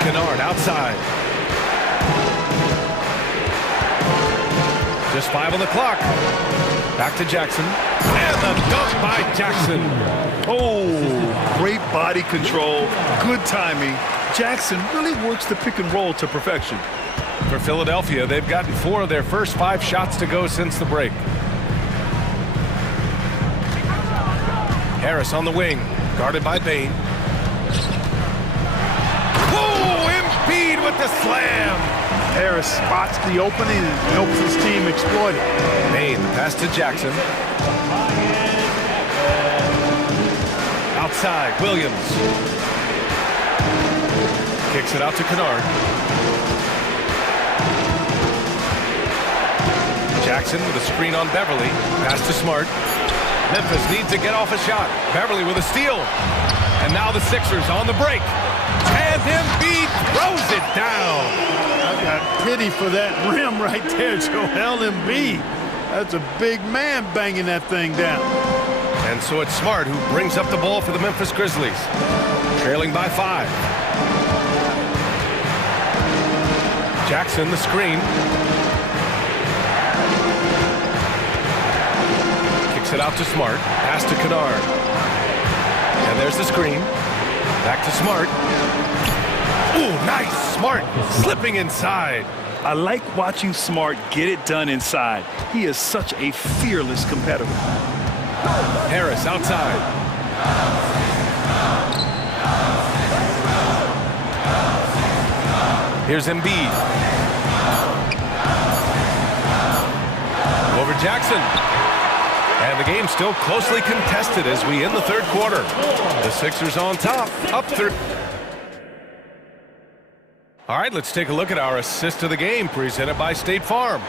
Kennard outside. Just 5 on the clock. Back to Jackson. And the dunk by Jackson. Oh, great body control, good timing. Jackson really works the pick and roll to perfection. For Philadelphia, they've gotten 4 of their first 5 shots to go since the break. Harris on the wing, guarded by Bain. Oh, Embiid with the slam. Harris spots the opening and helps his team exploit it. Main pass to Jackson. Outside, Williams. Kicks it out to Kennard. Jackson with a screen on Beverly. Pass to Smart. Memphis needs to get off a shot. Beverly with a steal. And now the Sixers on the break. And Embiid throws it down. I got pity for that rim right there, Joel Embiid. That's a big man banging that thing down. And so it's Smart who brings up the ball for the Memphis Grizzlies. Trailing by 5. Jackson the screen. Kicks it out to Smart. Pass to Kennard. And there's the screen. Back to Smart. Ooh, nice. Smart slipping inside. I like watching Smart get it done inside. He is such a fearless competitor. Harris outside. Here's Embiid. Over Jackson. And the game's still closely contested as we end the third quarter. The Sixers on top, up 3. All right, let's take a look at our assist of the game presented by State Farm.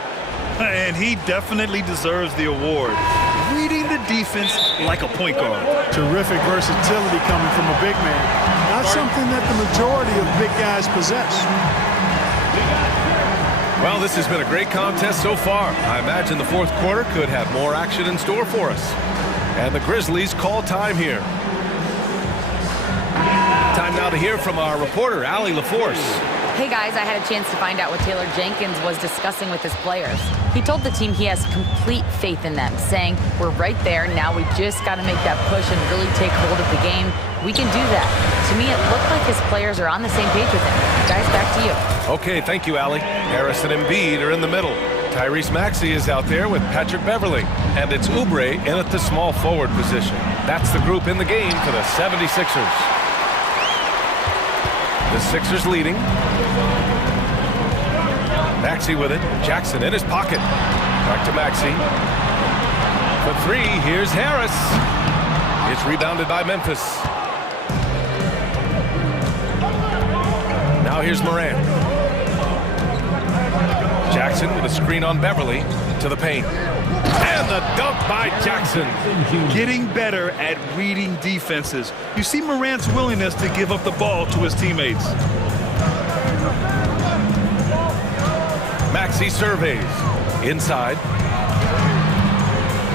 And he definitely deserves the award. Reading the defense like a point guard. Terrific versatility coming from a big man. Not something that the majority of big guys possess. Well, this has been a great contest so far. I imagine the fourth quarter could have more action in store for us. And the Grizzlies call time here. Time now to hear from our reporter, Allie LaForce. Hey guys, I had a chance to find out what Taylor Jenkins was discussing with his players. He told the team he has complete faith in them, saying, we're right there, now we just got to make that push and really take hold of the game. We can do that. To me, it looked like his players are on the same page with him. Guys, back to you. Okay, thank you, Allie. Harris and Embiid are in the middle. Tyrese Maxey is out there with Patrick Beverly. And it's Oubre in at the small forward position. That's the group in the game for the 76ers. The Sixers leading. Maxey with it. Jackson in his pocket. Back to Maxey. For 3, here's Harris. It's rebounded by Memphis. Now here's Morant. Jackson with a screen on Beverly to the paint. And the dunk by Jackson. Getting better at reading defenses. You see Morant's willingness to give up the ball to his teammates. Maxey surveys. Inside.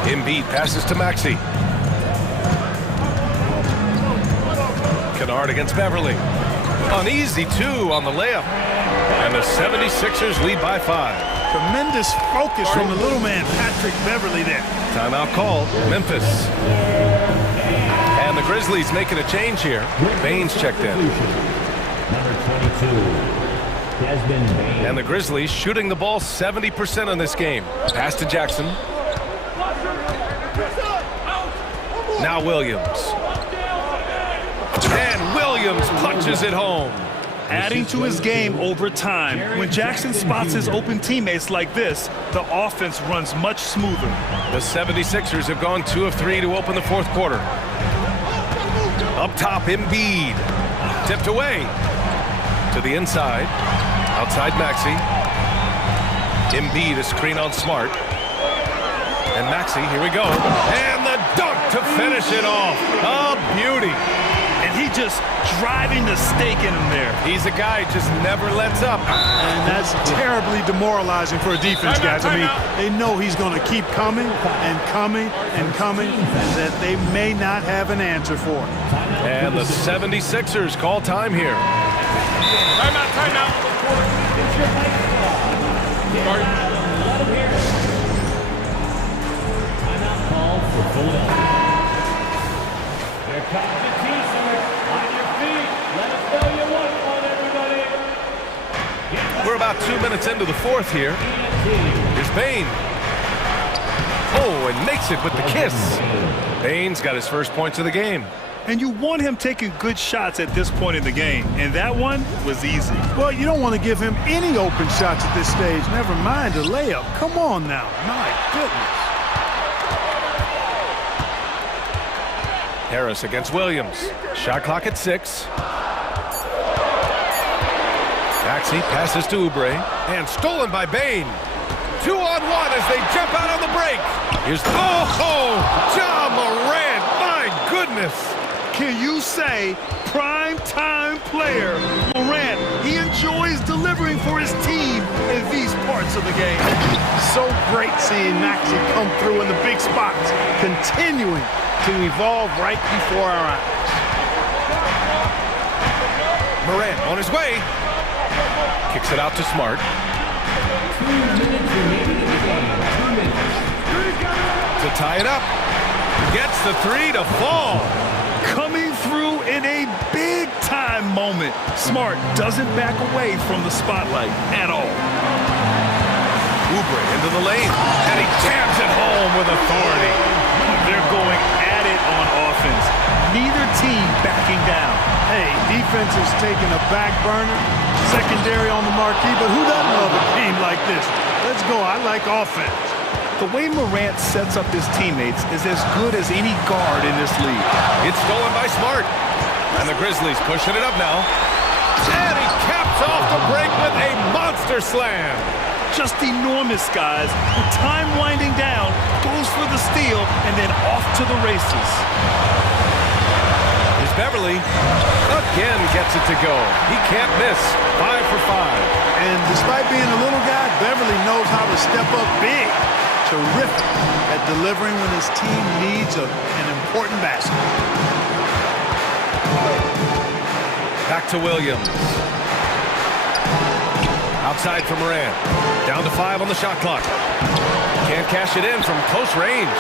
Embiid passes to Maxey. Kennard against Beverly. An easy 2 on the layup. And the 76ers lead by 5. Tremendous focus from the little man, Patrick Beverly there. Timeout called. Memphis. And the Grizzlies making a change here. Baines checked in. Number 22. And the Grizzlies shooting the ball 70% in this game. Pass to Jackson. Now Williams. And Williams punches it home. Adding to his game over time. When Jackson spots his open teammates like this, the offense runs much smoother. The 76ers have gone 2 of 3 to open the fourth quarter. Up top, Embiid. Tipped away. To the inside. Outside Maxey. Embiid, a screen on Smart. And Maxey, here we go. And the dunk to finish it off. A beauty. And he just driving the stake in him there. He's a guy who just never lets up. And that's terribly demoralizing for a defense, guys. I mean, they know he's going to keep coming and coming and coming, and that they may not have an answer for it. And the 76ers call time here. Timeout, timeout. Timeout call for Philadelphia. Here comes the T-shirt. On your feet. Let us know you want one, everybody. We're about 2 minutes into the fourth here. Here's Bain. Oh, and makes it with the kiss. Bain's got his first points of the game. And you want him taking good shots at this point in the game. And that one was easy. Well, you don't want to give him any open shots at this stage. Never mind a layup. Come on now. My goodness. Harris against Williams. Shot clock at 6. Maxey passes to Oubre. And stolen by Bain. 2-on-1 as they jump out on the break. Here's Ja Morant. My goodness. Can you say prime-time player Morant? He enjoys delivering for his team in these parts of the game. So great seeing Maxey come through in the big spots, continuing to evolve right before our eyes. Morant on his way. Kicks it out to Smart. 2 minutes remaining in the game. 2 minutes. To tie it up. Gets the 3 to fall. Coming through in a big-time moment. Smart doesn't back away from the spotlight at all. Oubre into the lane, and he jams it home with authority. They're going at it on offense. Neither team backing down. Hey, defense is taking a back burner, secondary on the marquee, but who doesn't love a game like this? Let's go. I like offense. The way Morant sets up his teammates is as good as any guard in this league. It's stolen by Smart. And the Grizzlies pushing it up now. And he caps off the break with a monster slam. Just enormous, guys. With time winding down, goes for the steal, and then off to the races. Here's Beverly. Again gets it to go. He can't miss. 5 for 5. And despite being a little guy, Beverly knows how to step up big. Terrific at delivering when his team needs an important basket. Back to Williams. Outside for Morant. Down to 5 on the shot clock. Can't cash it in from close range.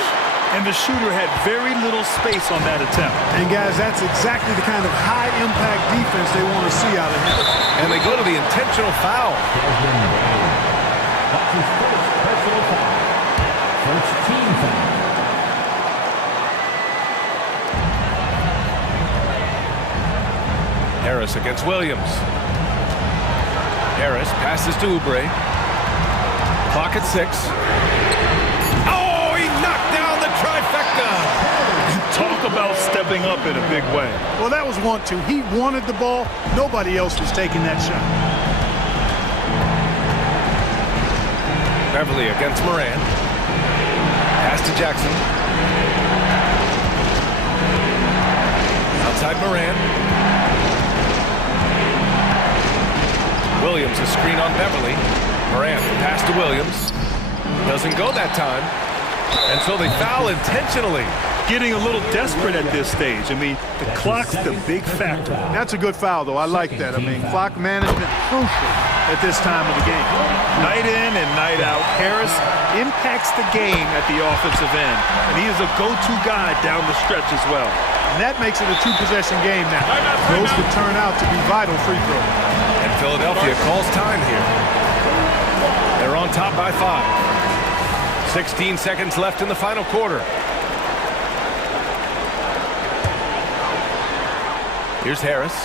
And the shooter had very little space on that attempt. And guys, that's exactly the kind of high-impact defense they want to see out of him. And they go to the intentional foul. That's his first personal foul. First team foul. Harris against Williams. Harris passes to Oubre. Clock at 6. Oh, he knocked down the trifecta. Talk about stepping up in a big way. Well, that was 1-2. He wanted the ball. Nobody else was taking that shot. Beverly against Morant. Pass to Jackson. Outside Morant. Williams, a screen on Beverly. Morant, pass to Williams. Doesn't go that time. And so they foul intentionally. Getting a little desperate at this stage. I mean, the clock's the big factor. That's a good foul, though. I like that. I mean, clock management crucial at this time of the game. Night in and night out, Harris impacts the game at the offensive end. And he is a go-to guy down the stretch as well. And that makes it a 2-possession game now. Those could turn out to be vital free throws. And Philadelphia calls time here. They're on top by 5. 16 seconds left in the final quarter. Here's Harris.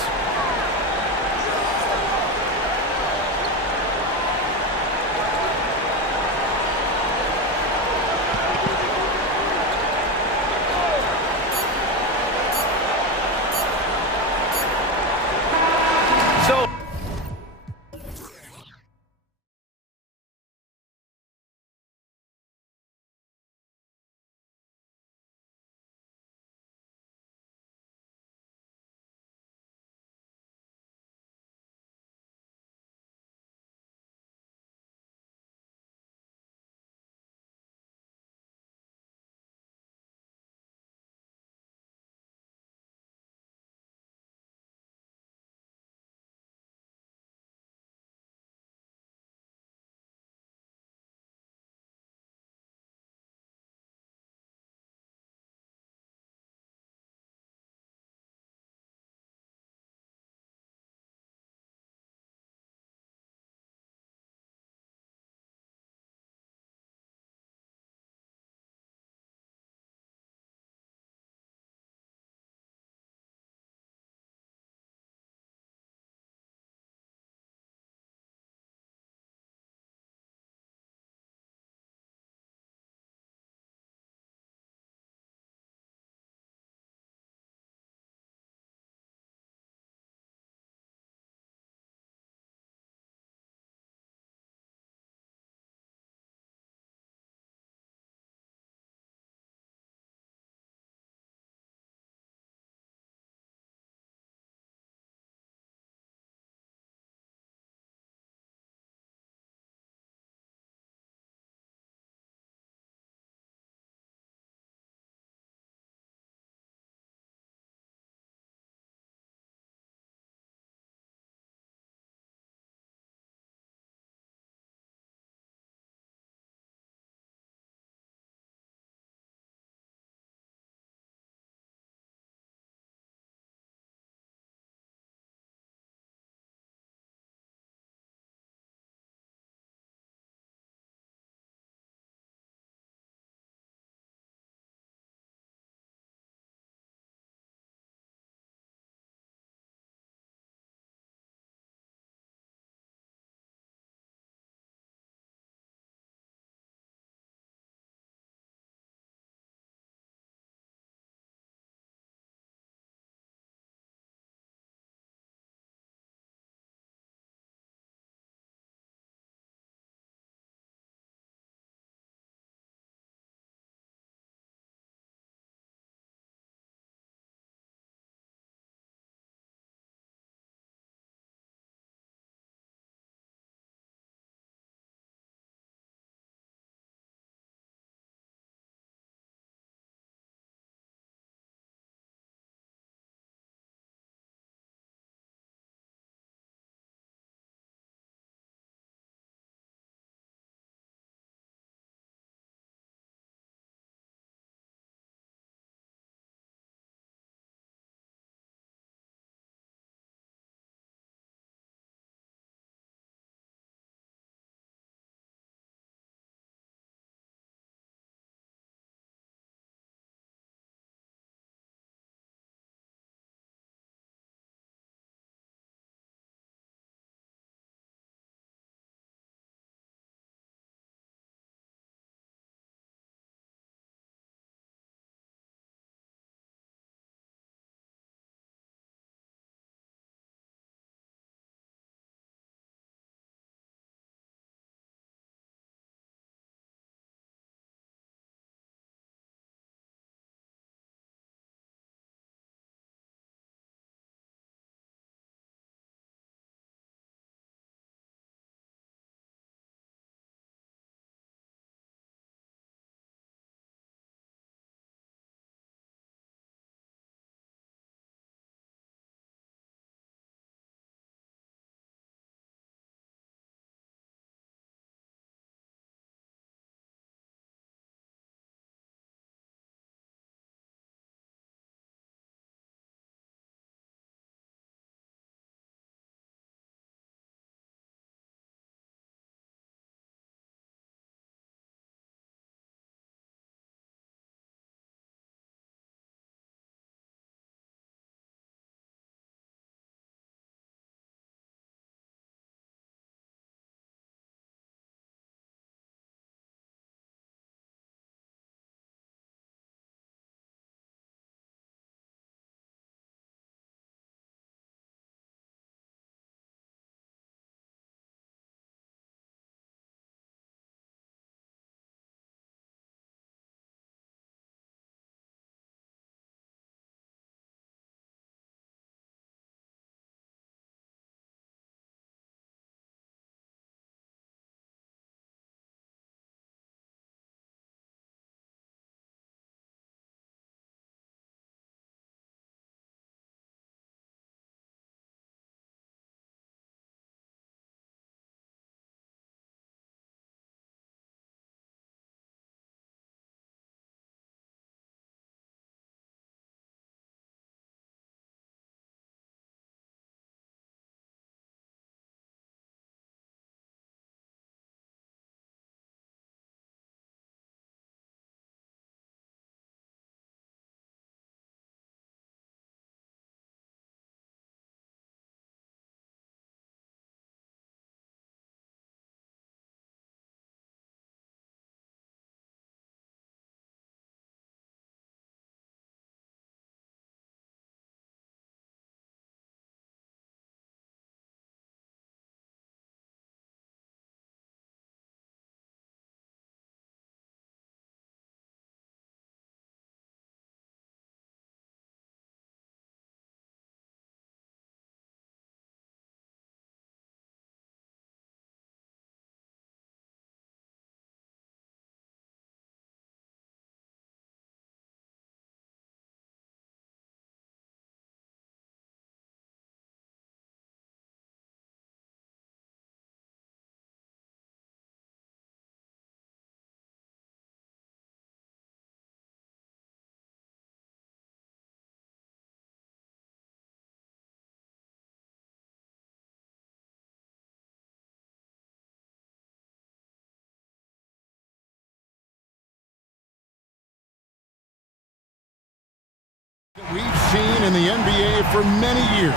We've seen in the NBA for many years.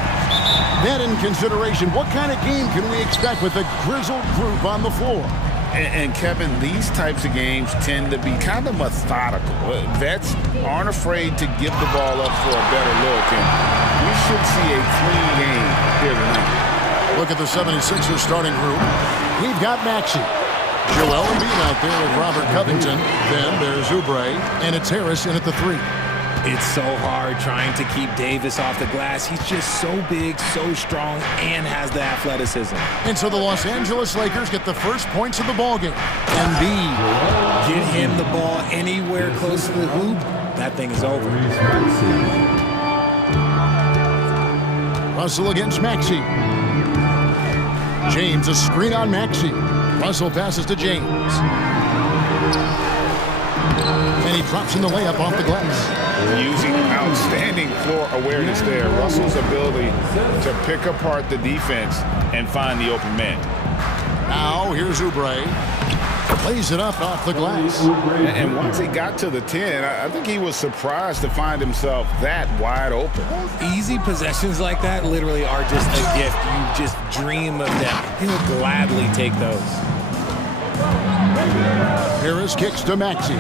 That in consideration, what kind of game can we expect with a grizzled group on the floor? And Kevin, these types of games tend to be kind of methodical. Vets aren't afraid to give the ball up for a better look, and we should see a clean game here tonight. Look at the 76ers starting group. We've got Maxey, Joel Embiid out there with Robert Covington. Then there's Oubre, and it's Harris in at the 3. It's so hard trying to keep Davis off the glass. He's just so big, so strong, and has the athleticism. And so the Los Angeles Lakers get the first points of the ballgame. Embiid, get him the ball anywhere close to the hoop, that thing is over. Russell against Maxey. James, a screen on Maxey. Russell passes to James. And he drops in the layup off the glass. Using outstanding floor awareness there. Russell's ability to pick apart the defense and find the open man. Now here's Oubre. Plays it up off the glass. And once he got to the 10, I think he was surprised to find himself that wide open. Easy possessions like that literally are just a gift. You just dream of them. He'll gladly take those. Harris kicks to Maxey.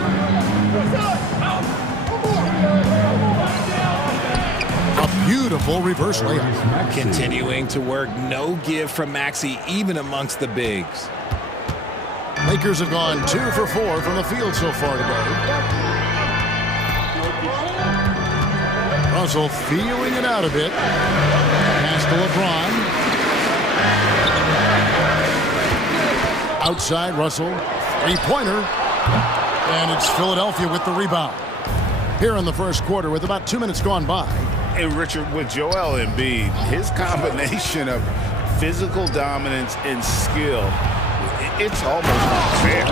A beautiful reverse layup. Continuing to work, no give from Maxey, even amongst the bigs. Lakers have gone 2 for 4 from the field so far today. Russell feeling it out a bit. Pass to LeBron. Outside Russell. Three-pointer. And it's Philadelphia with the rebound. Here in the first quarter with about 2 minutes gone by. And Richard, with Joel Embiid, his combination of physical dominance and skill, it's almost unfair.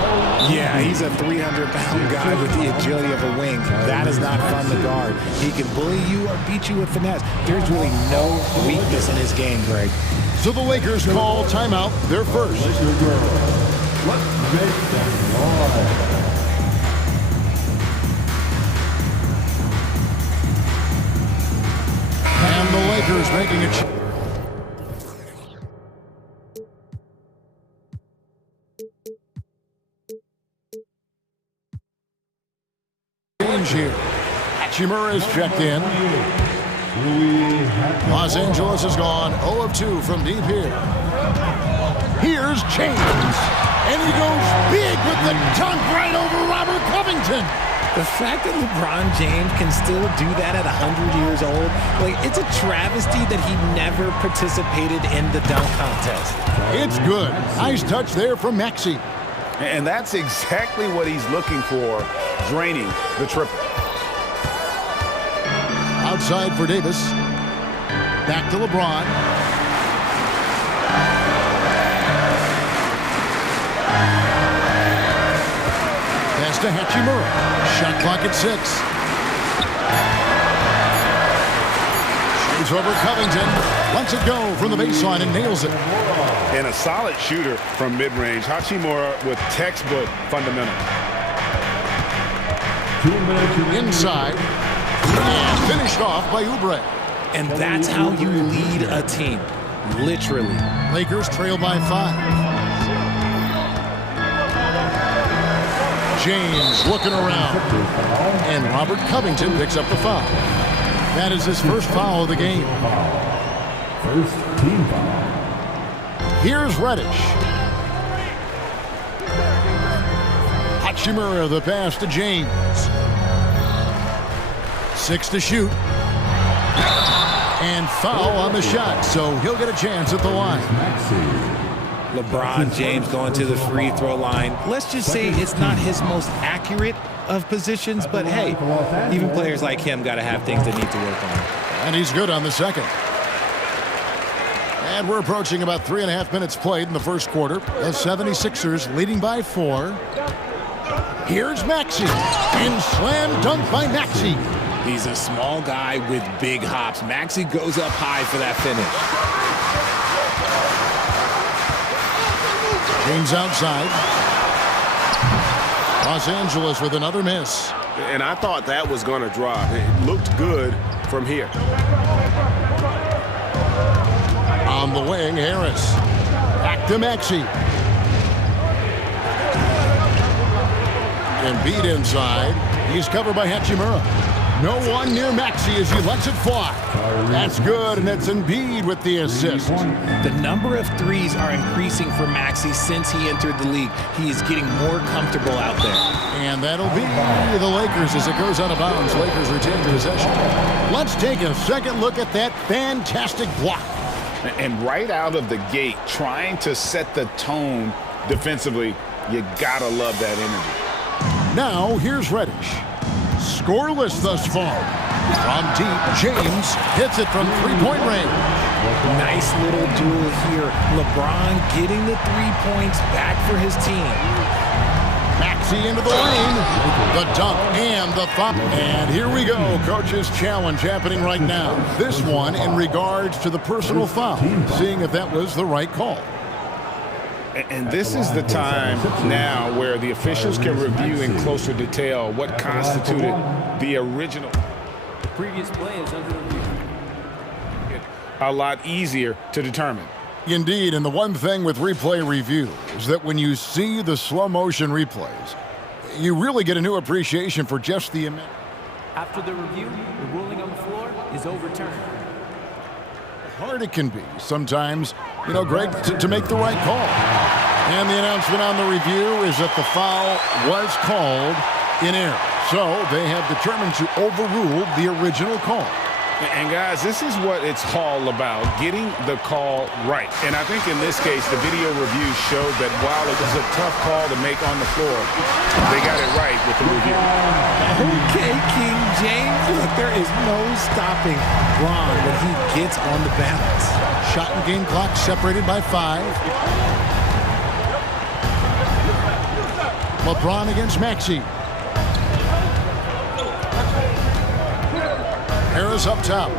Yeah, he's a 300-pound guy with the agility of a wing. That is not fun to guard. He can bully you or beat you with finesse. There's really no weakness in his game, Greg. So the Lakers call timeout, their first. Let's make them noise. And the Lakers making a change here. Hachimura is checked in. Los Angeles has gone 0 of 2 from deep here. Here's James. And he goes big with the dunk right over Robert Covington. The fact that LeBron James can still do that at 100 years old, like, it's a travesty that he never participated in the dunk contest. It's good. Nice touch there from Maxey. And that's exactly what he's looking for, draining the triple. Outside for Davis. Back to LeBron. Pass to Hachimura. Shot clock at 6. Shoots over Covington. Lets it go from the baseline and nails it. And a solid shooter from mid-range. Hachimura with textbook fundamentals. Inside. And finished off by Oubre. And that's how you lead a team. Literally. Lakers trail by 5. James looking around. And Robert Covington picks up the foul. That is his first foul of the game. First team foul. Here's Reddish. Hachimura the pass to James. 6 to shoot. And foul on the shot, so he'll get a chance at the line. LeBron James going to the free throw line. Let's just say it's not his most accurate of positions, but hey, even players like him got to have things they need to work on. And he's good on the second. And we're approaching about 3.5 minutes played in the first quarter. The 76ers leading by 4. Here's Maxey. And slam dunk by Maxey. He's a small guy with big hops. Maxey goes up high for that finish. James outside. Los Angeles with another miss. And I thought that was going to drop. It looked good, from here. On the wing, Harris. Back to Maxey. Embiid inside. He's covered by Hachimura. No one near Maxey as he lets it fly. That's good, and it's Embiid with the assist. The number of threes are increasing for Maxey since he entered the league. He is getting more comfortable out there. And that'll be the Lakers as it goes out of bounds. Lakers retain possession. Let's take a second look at that fantastic block. And right out of the gate, trying to set the tone defensively, you gotta love that energy. Now, here's Reddish. Scoreless thus far. From deep, James hits it from three-point range. Nice little duel here. LeBron getting the 3 points back for his team. Maxey into the lane. The dunk and the foul. And here we go. Coach's challenge happening right now. This one in regards to the personal foul. Seeing if that was the right call. And this is the time now where the officials can review in closer detail what constituted the original. The previous play is under review. A lot easier to determine. Indeed, and the one thing with replay review is that when you see the slow motion replays, you really get a new appreciation for just the amount. After the review, the ruling on the floor is overturned. Hard it can be sometimes, Greg, to make the right call. And the announcement on the review is that the foul was called in error. So they have determined to overrule the original call. And guys, this is what it's all about, getting the call right. And I think in this case, the video review showed that while it was a tough call to make on the floor, they got it right with the review. Okay, King James. Look, there is no stopping Bron when he gets on the balance. Shot and game clock separated by 5. LeBron against Maxey. Harris up top.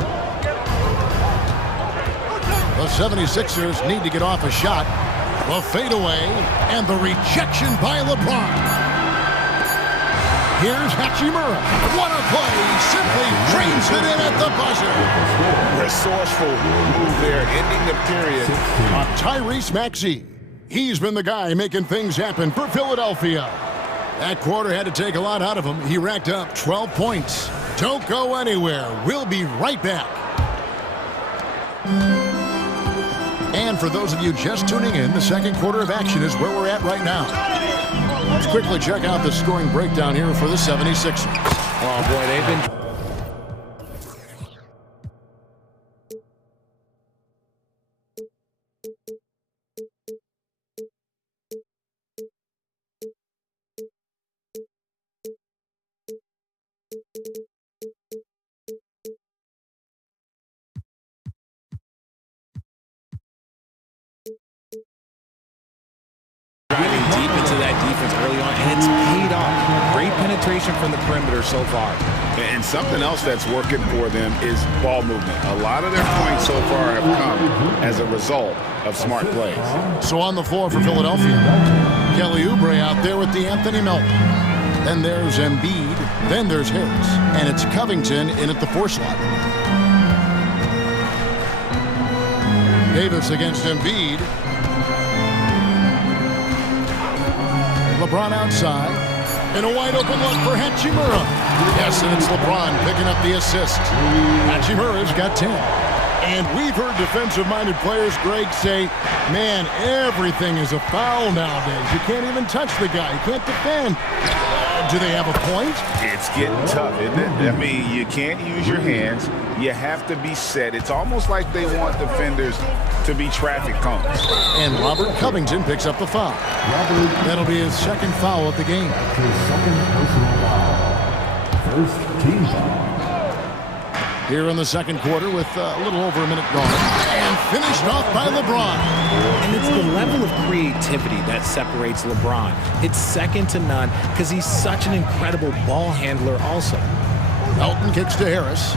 The 76ers need to get off a shot. The fadeaway and the rejection by LeBron. Here's Hachimura. What a play. Simply drains it in at the buzzer. Resourceful move there, ending the period. On Tyrese Maxey. He's been the guy making things happen for Philadelphia. That quarter had to take a lot out of him. He racked up 12 points. Don't go anywhere. We'll be right back. And for those of you just tuning in, the second quarter of action is where we're at right now. Let's quickly check out the scoring breakdown here for the 76ers. Oh, boy, they've been... driving deep into that defense early on, and it's paid off. Great penetration from the perimeter so far. And something else that's working for them is ball movement. A lot of their points so far have come as a result of smart plays. So on the floor for Philadelphia, Kelly Oubre out there with the Anthony Melton. Then there's Embiid. Then there's Harris. And it's Covington in at the 4 slot. Davis against Embiid. LeBron outside. And a wide open look for Hachimura. Yes, and it's LeBron picking up the assist. Hachimura's got 10. And we've heard defensive-minded players, Greg, say, man, everything is a foul nowadays. You can't even touch the guy. You can't defend. Do they have a point? It's getting tough, isn't it? I mean, you can't use your hands. You have to be set. It's almost like they want defenders to be traffic cones. And Robert Covington picks up the foul. That'll be his second foul of the game. First team foul. Here in the second quarter with a little over a minute gone. And finished off by LeBron. And it's the level of creativity that separates LeBron. It's second to none because he's such an incredible ball handler also. Melton kicks to Harris.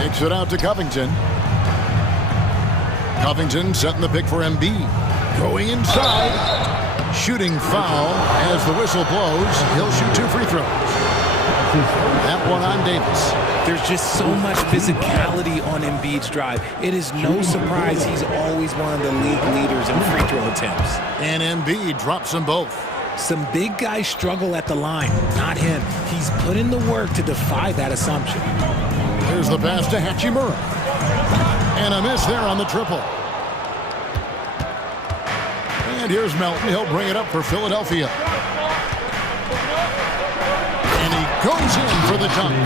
Kicks it out to Covington. Covington setting the pick for Embiid. Going inside. Shooting foul as the whistle blows. He'll shoot 2 free throws. That one on Davis. There's just so much physicality on Embiid's drive. It is no surprise he's always one of the league leaders in free throw attempts. And Embiid drops them both. Some big guys struggle at the line, not him. He's put in the work to defy that assumption. Here's the pass to Hachimura. And a miss there on the triple. And here's Melton. He'll bring it up for Philadelphia. And he goes in for the dunk.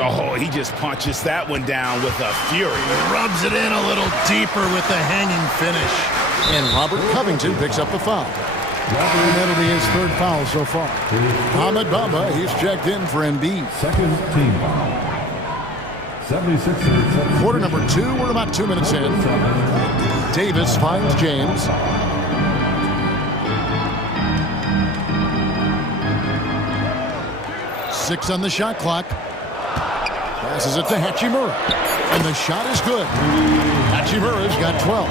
Oh, he just punches that one down with a fury. Rubs it in a little deeper with the hanging finish. And Robert Covington picks up the foul. And that'll be his third foul so far. Ahmed Bamba, he's checked in for Embiid. Second team foul. 76ers. Quarter number 2, we're about 2 minutes in. Davis finds James. Six on the shot clock. Passes it to Hachimura. And the shot is good. Hachimura's got 12.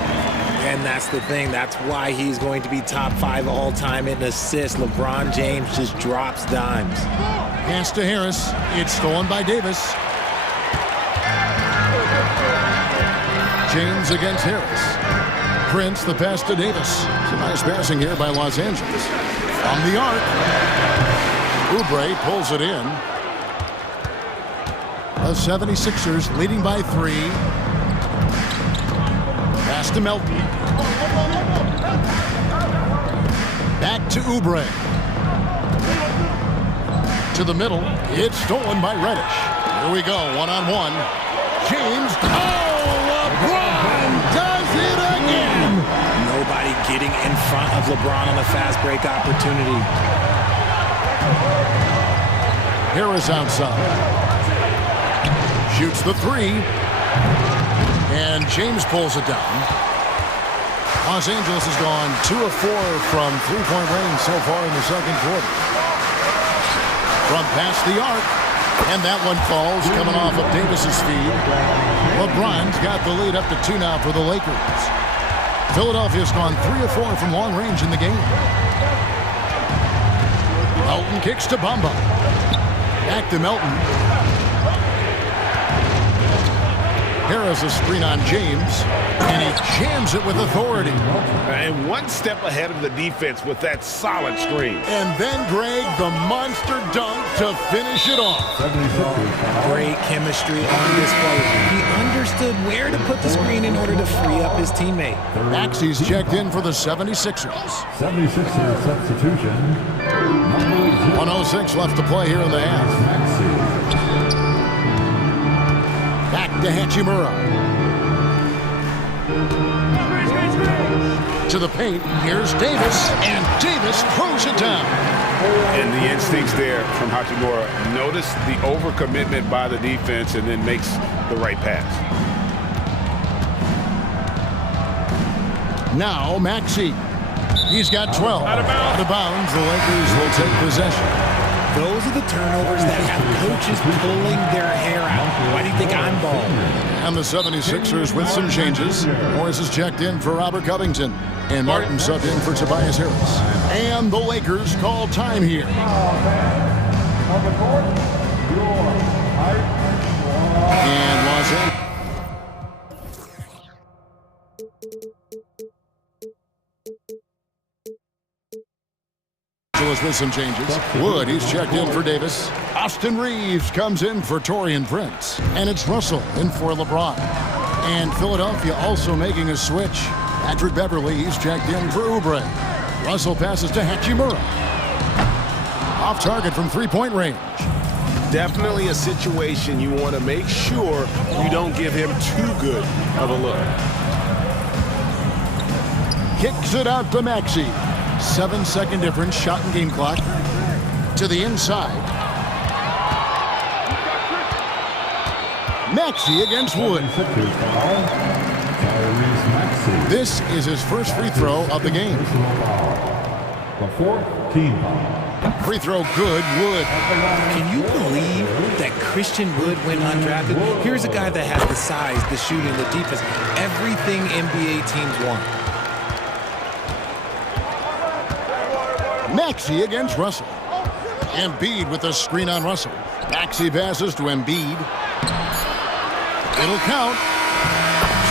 And that's the thing. That's why he's going to be top 5 all-time in assists. LeBron James just drops dimes. Pass to Harris. It's stolen by Davis. James against Harris. Prince, the pass to Davis. Some nice passing here by Los Angeles. From the arc. Oubre pulls it in. The 76ers leading by 3. Pass to Melton. Back to Oubre. To the middle. It's stolen by Reddish. Here we go, one-on-one. James. Oh, LeBron does it again. Nobody getting in front of LeBron on a fast break opportunity. Harris outside. Shoots the 3. And James pulls it down. Los Angeles has gone 2 of 4 from three-point range so far in the second quarter. From past the arc. And that one falls coming off of Davis's feed. LeBron's got the lead up to 2 now for the Lakers. Philadelphia's gone 3 of 4 from long range in the game. Melton kicks to Bamba. Back to Melton. Harris a screen on James, and he jams it with authority. And one step ahead of the defense with that solid screen. And then, Greg, the monster dunk to finish it off. Great chemistry on display. He understood where to put the screen in order to free up his teammate. Maxey's checked in for the 76ers. 76ers substitution. 1:06 left to play here in the half. Back to Hachimura. To the paint. Here's Davis. And Davis throws it down. And the instincts there from Hachimura. Notice the overcommitment by the defense and then makes the right pass. Now Maxey. He's got 12. Out of bounds. The Lakers will take possession. Those are the turnovers that have coaches pulling their hair out. Why do you think I'm balling? And the 76ers with some changes. Morris is checked in for Robert Covington. And Martin subbed in for Tobias Harris. And the Lakers call time here. And Los Angeles. With some changes. Wood, he's checked in for Davis. Austin Reeves comes in for Taurean Prince. And it's Russell in for LeBron. And Philadelphia also making a switch. Patrick Beverly, he's checked in for Oubre. Russell passes to Hachimura. Off target from three-point range. Definitely a situation you want to make sure you don't give him too good of a look. Kicks it out to Maxey. 7-second difference, shot and game clock. To the inside. Maxey against Wood. This is his first free throw of the game. The fourth team foul. Free throw good, Wood. Can you believe that Christian Wood went undrafted? Here's a guy that has the size, the shooting, the defense, everything NBA teams want. Maxey against Russell. Embiid with the screen on Russell. Maxey passes to Embiid. It'll count.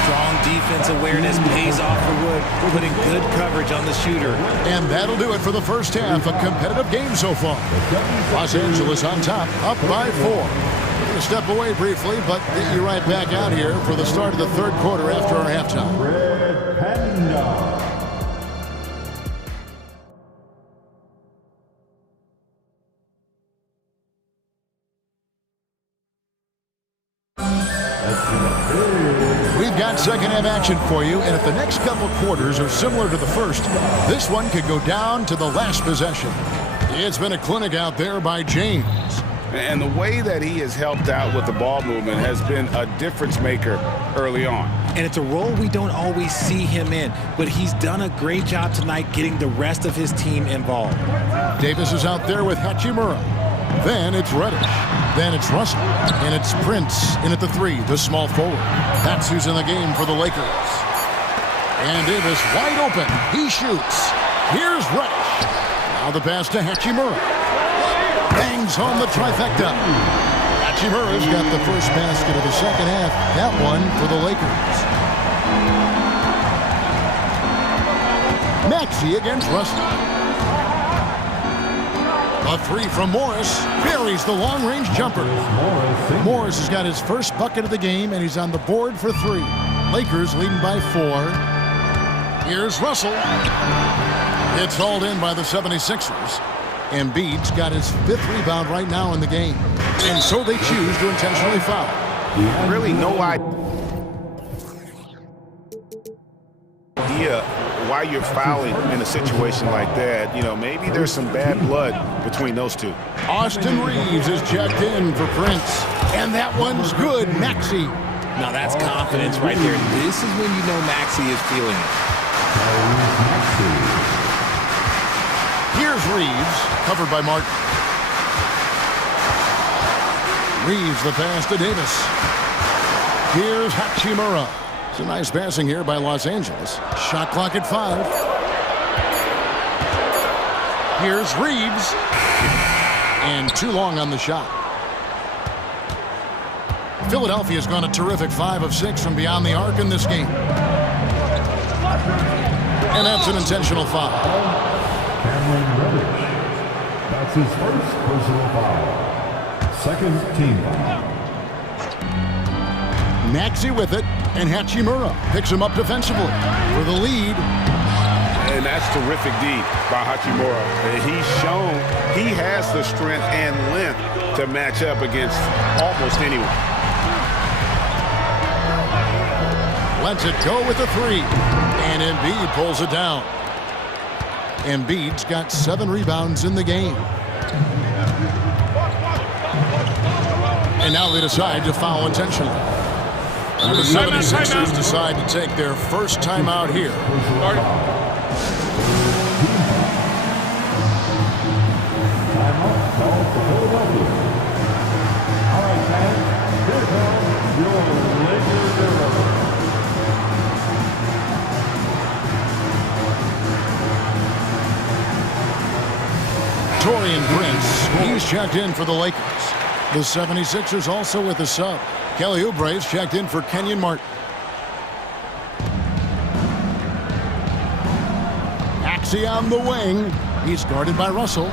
Strong defense awareness pays off for Wood, putting good coverage on the shooter. And that'll do it for the first half. A competitive game so far. Los Angeles on top, up by 4. We're going to step away briefly, but get you right back out here for the start of the third quarter after our halftime. Red Panda. We've got second half action for you, and if the next couple quarters are similar to the first, this one could go down to the last possession. It's been a clinic out there by James. And the way that he has helped out with the ball movement has been a difference maker early on. And it's a role we don't always see him in, but he's done a great job tonight getting the rest of his team involved. Davis is out there with Hachimura. Then it's Reddish. Then it's Russell. And it's Prince in at the 3, the small forward. That's who's in the game for the Lakers. And Davis wide open. He shoots. Here's Reddish. Now the pass to Hachimura. Bangs home the trifecta. Hachimura's got the first basket of the second half. That one for the Lakers. Maxey against Russell. A 3 from Morris. Buries the long-range jumper. Morris has got his first bucket of the game, and he's on the board for 3. Lakers leading by 4. Here's Russell. It's hauled in by the 76ers. Embiid's got his 5th rebound right now in the game. And so they choose to intentionally foul. Really no idea why you're fouling in a situation like that. You know, maybe there's some bad blood between those two. Austin Reeves is checked in for Prince. And that one's good. Maxey. Now that's confidence right there. This is when you know Maxey is feeling it. Here's Reeves, covered by Martin. Reeves the pass to Davis. Here's Hachimura. It's a nice passing here by Los Angeles. Shot clock at 5. Here's Reeves. And too long on the shot. Philadelphia's gone a terrific 5 of 6 from beyond the arc in this game. And that's an intentional foul. That's his first personal foul. Second team foul. Maxey with it, and Hachimura picks him up defensively for the lead. And that's terrific D by Hachimura. He's shown he has the strength and length to match up against almost anyone. Lets it go with a 3, and Embiid pulls it down. Embiid's got 7 rebounds in the game. And now they decide to foul intentionally. And the 76ers decide to take their first timeout here. Timeout called for Philadelphia. All right, fans, here comes your Lakers hero. Taurean Prince, he's checked in for the Lakers. The 76ers also with a sub. Kelly Oubre's checked in for Kenyon Martin. Maxey on the wing. He's guarded by Russell.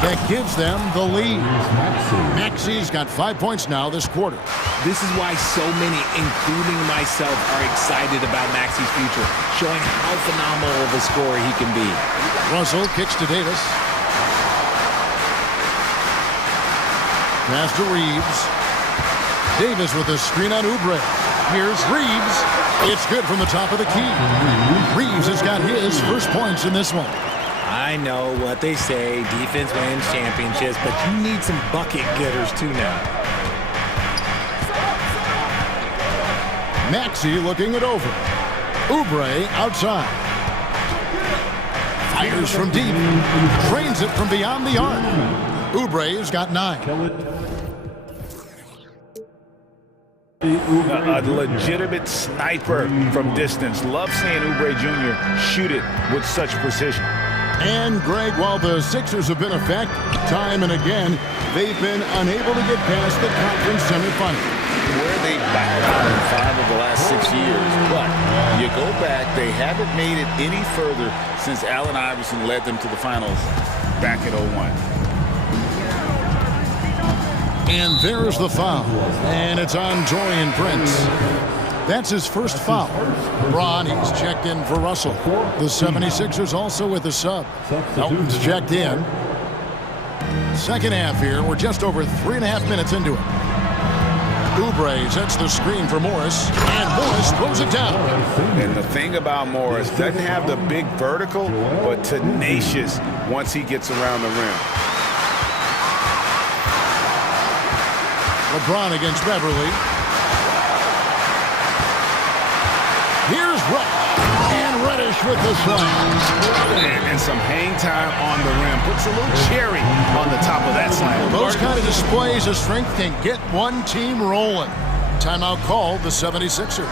That gives them the lead. Maxey's got 5 points now this quarter. This is why so many, including myself, are excited about Maxey's future, showing how phenomenal of a scorer he can be. Russell kicks to Davis. Pass to Reeves. Davis with a screen on Oubre. Here's Reeves. It's good from the top of the key. Reeves has got his first points in this one. I know what they say, defense wins championships, but you need some bucket getters too now. Maxey looking it over. Oubre outside. Fires from deep. Trains it from beyond the arc. Oubre's got 9. A legitimate sniper from distance. Love seeing Oubre Jr. shoot it with such precision. And, Greg, while the Sixers have been effective time and again, they've been unable to get past the conference semifinal. Where they bowed out in 5 of the last 6 years. But you go back, they haven't made it any further since Allen Iverson led them to the finals back in 01. And there's the foul. And it's on Taurean Prince. That's his first foul. Braun, he's checked in for Russell. The 76ers also with a sub. Elton's checked in. Second half here. We're just over 3.5 minutes into it. Oubre sets the screen for Morris, and Morris throws it down. And the thing about Morris, doesn't have the big vertical, but tenacious once he gets around the rim. LeBron against Beverly. Here's Reddish, and Reddish with the slam. And some hang time on the rim. Puts a little cherry on the top of that slam. Those kind of displays of strength can get one team rolling. Timeout called the 76ers.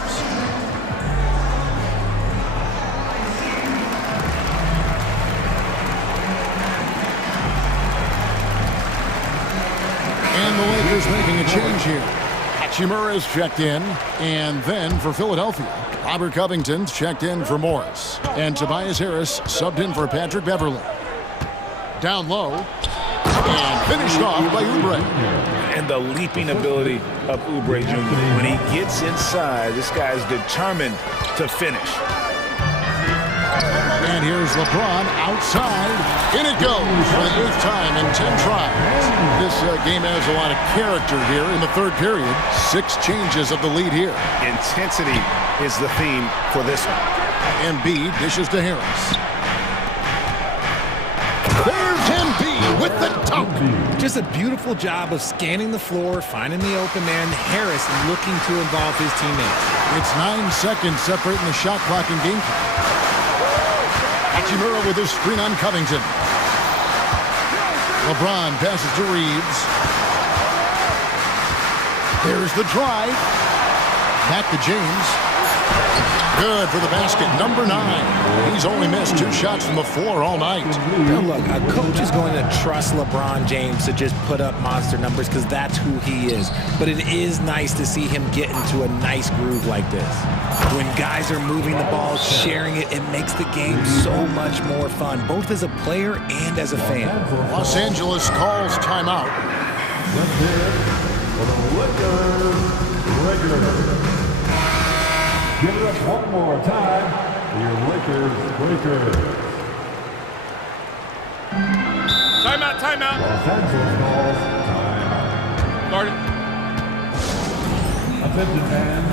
And the Lakers making a change here. Hachimura's checked in, and then for Philadelphia, Robert Covington's checked in for Morris, and Tobias Harris subbed in for Patrick Beverly. Down low, and finished off by Oubre. And the leaping ability of Oubre Jr. When he gets inside, this guy's determined to finish. And here's LeBron outside. In it goes for the 8th time in 10 tries. This game has a lot of character here in the third period. 6 changes of the lead here. Intensity is the theme for this one. Embiid dishes to Harris. There's Embiid with the dunk. Just a beautiful job of scanning the floor, finding the open man. Harris looking to involve his teammates. It's 9 seconds separating the shot clock and game clock. Hachimura with his screen on Covington. LeBron passes to Reeves. There's the drive. Back to James. Good for the basket. Number 9. He's only missed 2 shots from the floor all night. Now look, a coach is going to trust LeBron James to just put up monster numbers because that's who he is. But it is nice to see him get into a nice groove like this. When guys are moving the ball, sharing it, it makes the game so much more fun, both as a player and as a fan. Los Angeles calls timeout. Let's hear it for the Lakers. Give it up one more time for your Lakers. Timeout. Los Angeles calls timeout. Start it. Attention fans.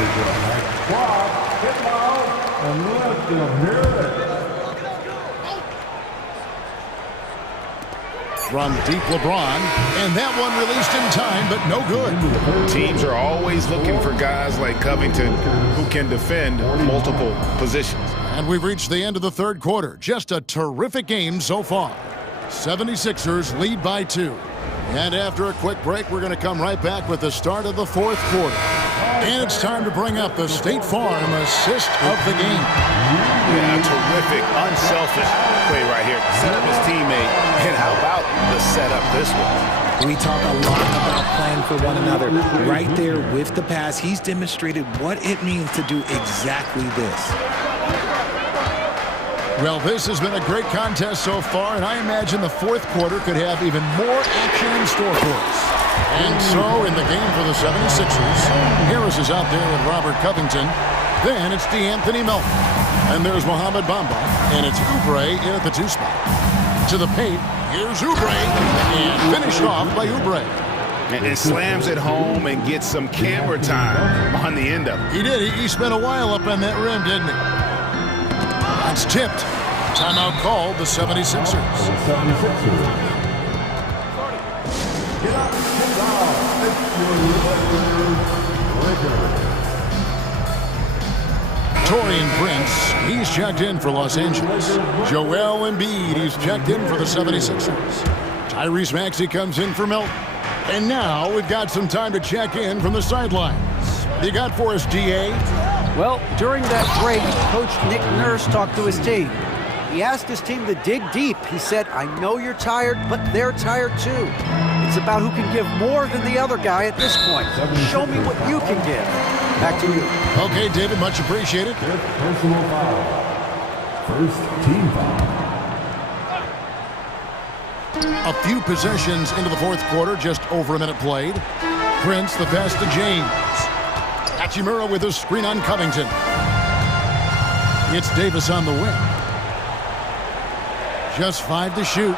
Is your next clock. Get loud and let them hear it. Run deep LeBron, and that one released in time, but no good. Teams are always looking for guys like Covington who can defend multiple positions. And we've reached the end of the third quarter. Just a terrific game so far. 76ers lead by 2. And after a quick break, we're going to come right back with the start of the fourth quarter. And it's time to bring up the State Farm assist of the game. Yeah, terrific, unselfish play right here. Set up his teammate, and how about the setup this one? We talk a lot about playing for one another. Right there with the pass, he's demonstrated what it means to do exactly this. Well, this has been a great contest so far, and I imagine the fourth quarter could have even more action in store for us. And so, in the game for the 76ers, Harris is out there with Robert Covington. Then it's DeAnthony Melton. And there's Mohamed Bamba, and it's Oubre in at the 2 spot. To the paint, here's Oubre, and finished off by Oubre. And slams it home and gets some camera time on the end of it. He did. He spent a while up on that rim, didn't he? That's tipped. Timeout called the 76ers. Get up, get down. It's your Lakers. Taurean Prince, he's checked in for Los Angeles. Joel Embiid, he's checked in for the 76ers. Tyrese Maxey comes in for Melton. And now we've got some time to check in from the sidelines. You got for us, DA? Well, during that break, Coach Nick Nurse talked to his team. He asked his team to dig deep. He said, I know you're tired, but they're tired too. It's about who can give more than the other guy at this point. Show me what you can give. Back to you. Okay, David, much appreciated. Fifth personal foul. First team foul. A few possessions into the fourth quarter, just over a minute played. Prince, the pass to James. Hachimura with a screen on Covington. It's Davis on the wing. Just 5 to shoot.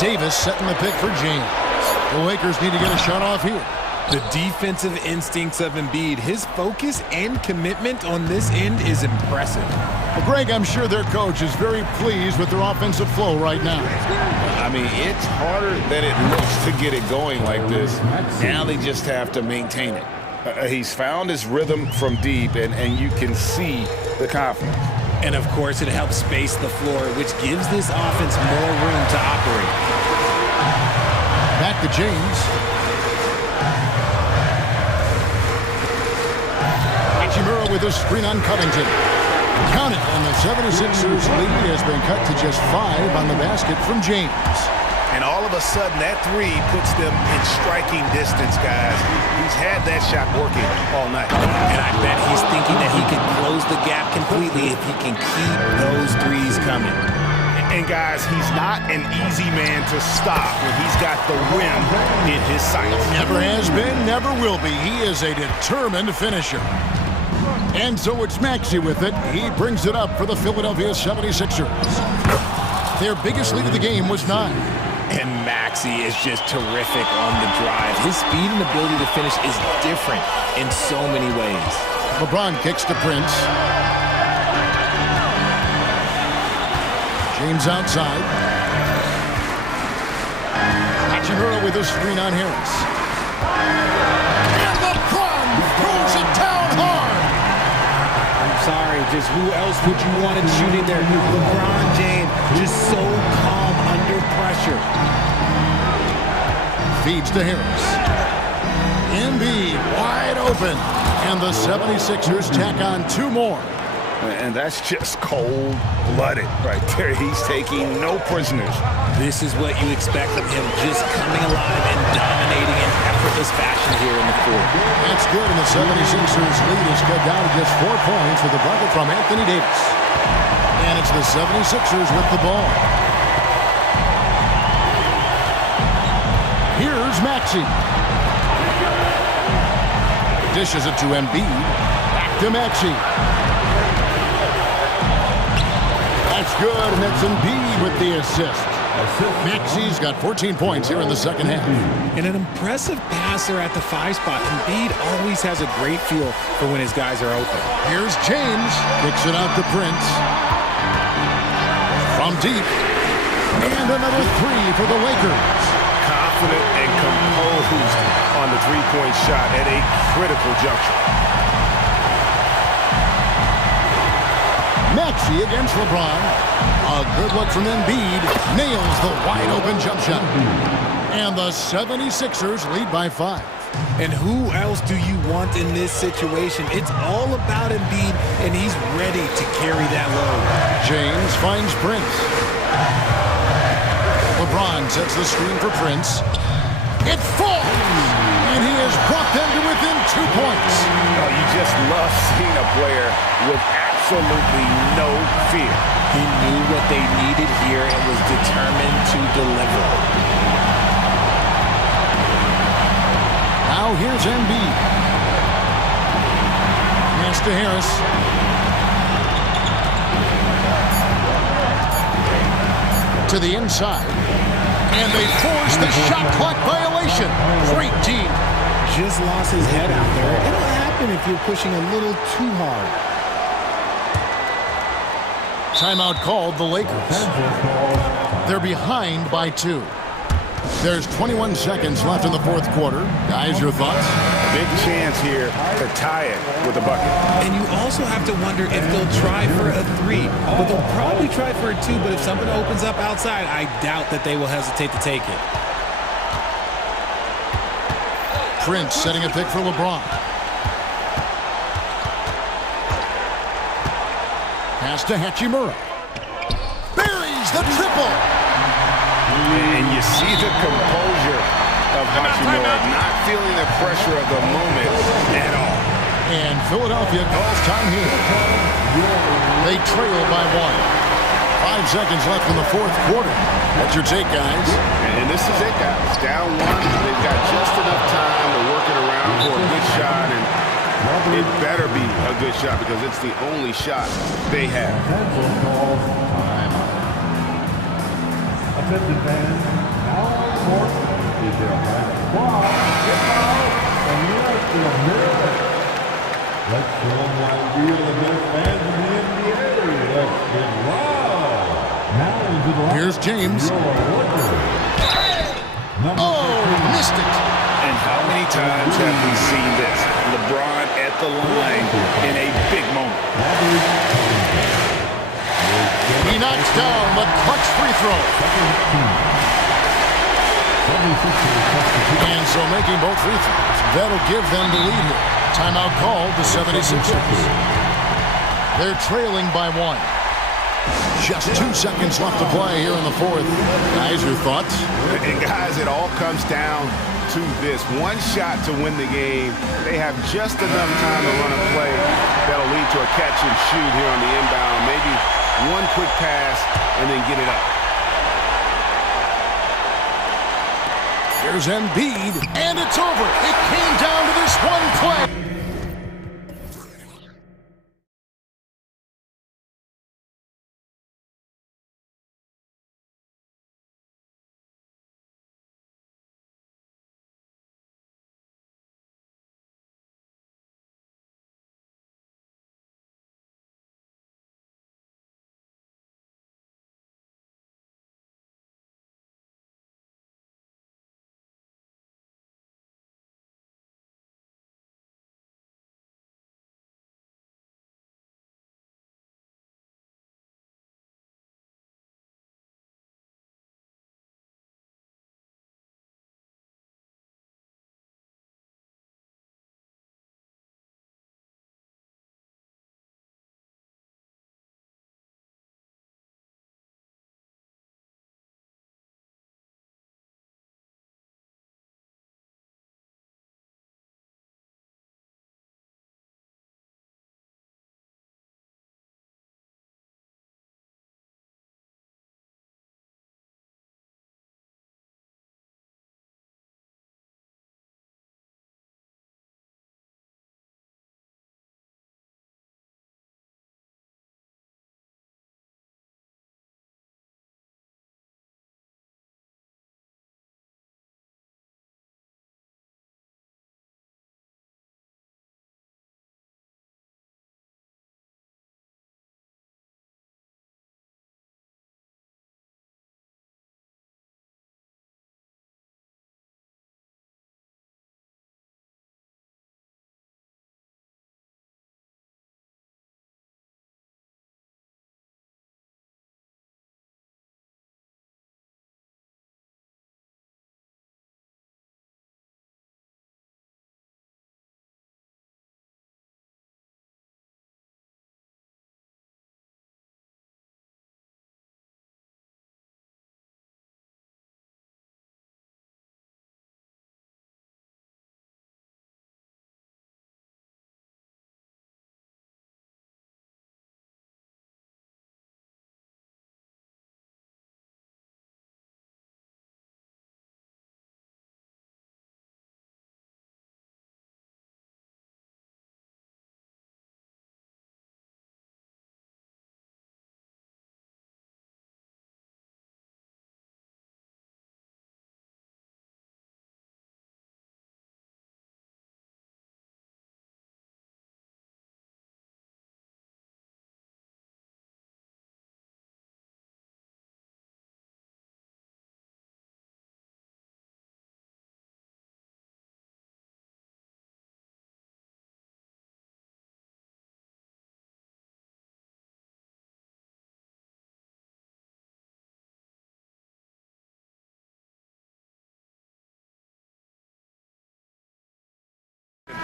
Davis setting the pick for James. The Lakers need to get a shot off here. The defensive instincts of Embiid, his focus and commitment on this end is impressive. Well, Greg, I'm sure their coach is very pleased with their offensive flow right now. I mean, it's harder than it looks to get it going like this. Now they just have to maintain it. He's found his rhythm from deep, and you can see the confidence. And, of course, it helps space the floor, which gives this offense more room to operate. Back to James. Hachimura with a screen on Covington. Count it, and the 76ers lead has been cut to just 5 on the basket from James. And all of a sudden, that three puts them in striking distance, guys. He's had that shot working all night. And I bet he's thinking that he can close the gap completely if he can keep those threes coming. And, guys, he's not an easy man to stop when he's got the rim in his sights. Never has been, never will be. He is a determined finisher. And so it's Maxey with it. He brings it up for the Philadelphia 76ers. Their biggest lead of the game was 9. And Maxey is just terrific on the drive. His speed and ability to finish is different in so many ways. LeBron kicks to Prince. James outside. Hachimura with a screen on Harris. And LeBron throws it down hard. I'm sorry, just who else would you want to shoot in there? LeBron James, just so calm under pressure. Feeds to Harris. Embiid wide open. And the 76ers tack on 2 more. And that's just cold-blooded right there. He's taking no prisoners. This is what you expect from him, just coming alive and dominating in effortless fashion here in the fourth. That's good, and the 76ers lead is cut down to just 4 points with a bucket from Anthony Davis. And it's the 76ers with the ball. Here's Maxey. Dishes it to Embiid. Back to Maxey. That's good, and that's Embiid with the assist. Maxey's got 14 points here in the second half. And an impressive passer at the 5 spot. Embiid always has a great feel for when his guys are open. Here's James. Kicks it out to Prince. From deep. And another 3 for the Lakers. Confident and composed on the three-point shot at a critical juncture. Maxey against LeBron. A good look from Embiid. Nails the wide-open jump shot. And the 76ers lead by 5. And who else do you want in this situation? It's all about Embiid, and he's ready to carry that load. James finds Prince. LeBron sets the screen for Prince. It falls! And he has brought them to within 2 points. Oh, you just love seeing a player with absolutely no fear. He knew what they needed here and was determined to deliver. Now here's Embiid. Pass to Harris. To the inside. And they force the shot clock violation. Great team. Just lost his head out there. It'll happen if you're pushing a little too hard. Timeout called the Lakers. They're behind by 2. There's 21 seconds left in the fourth quarter. Guys, your thoughts? Big chance here to tie it with a bucket. And you also have to wonder if they'll try for a 3. But they'll probably try for a 2, but if something opens up outside, I doubt that they will hesitate to take it. Prince setting a pick for LeBron. Pass to Hachimura. the triple. And you see the composure of Hachimura, not feeling the pressure of the moment at all. And Philadelphia calls time here. They trail by 1. 5 seconds left in the fourth quarter. What's your take, guys? And this is it, guys. Down 1. They've got just enough time to work it around for a good shot, and it better be a good shot because it's the only shot they have. Attention fans, now on court is their ball. Get out and let them hear it. Let's show them why we are the best fans in the NBA. Let's get loud. Now into the line. Here's James. Oh, missed it. And how many times have we seen this? LeBron at the line in a big moment. He knocks down the clutch free throw. And so making both free throws, that'll give them the lead here. Timeout called the 76ers. They're trailing by 1. Just 2 seconds left to play here in the fourth. Guys, your thoughts? And guys, it all comes down to this. One shot to win the game. They have just enough time to run a play that'll lead to a catch and shoot here on the inbound. Maybe one quick pass and then get it up. Here's Embiid, and it's over. It came down to this one play.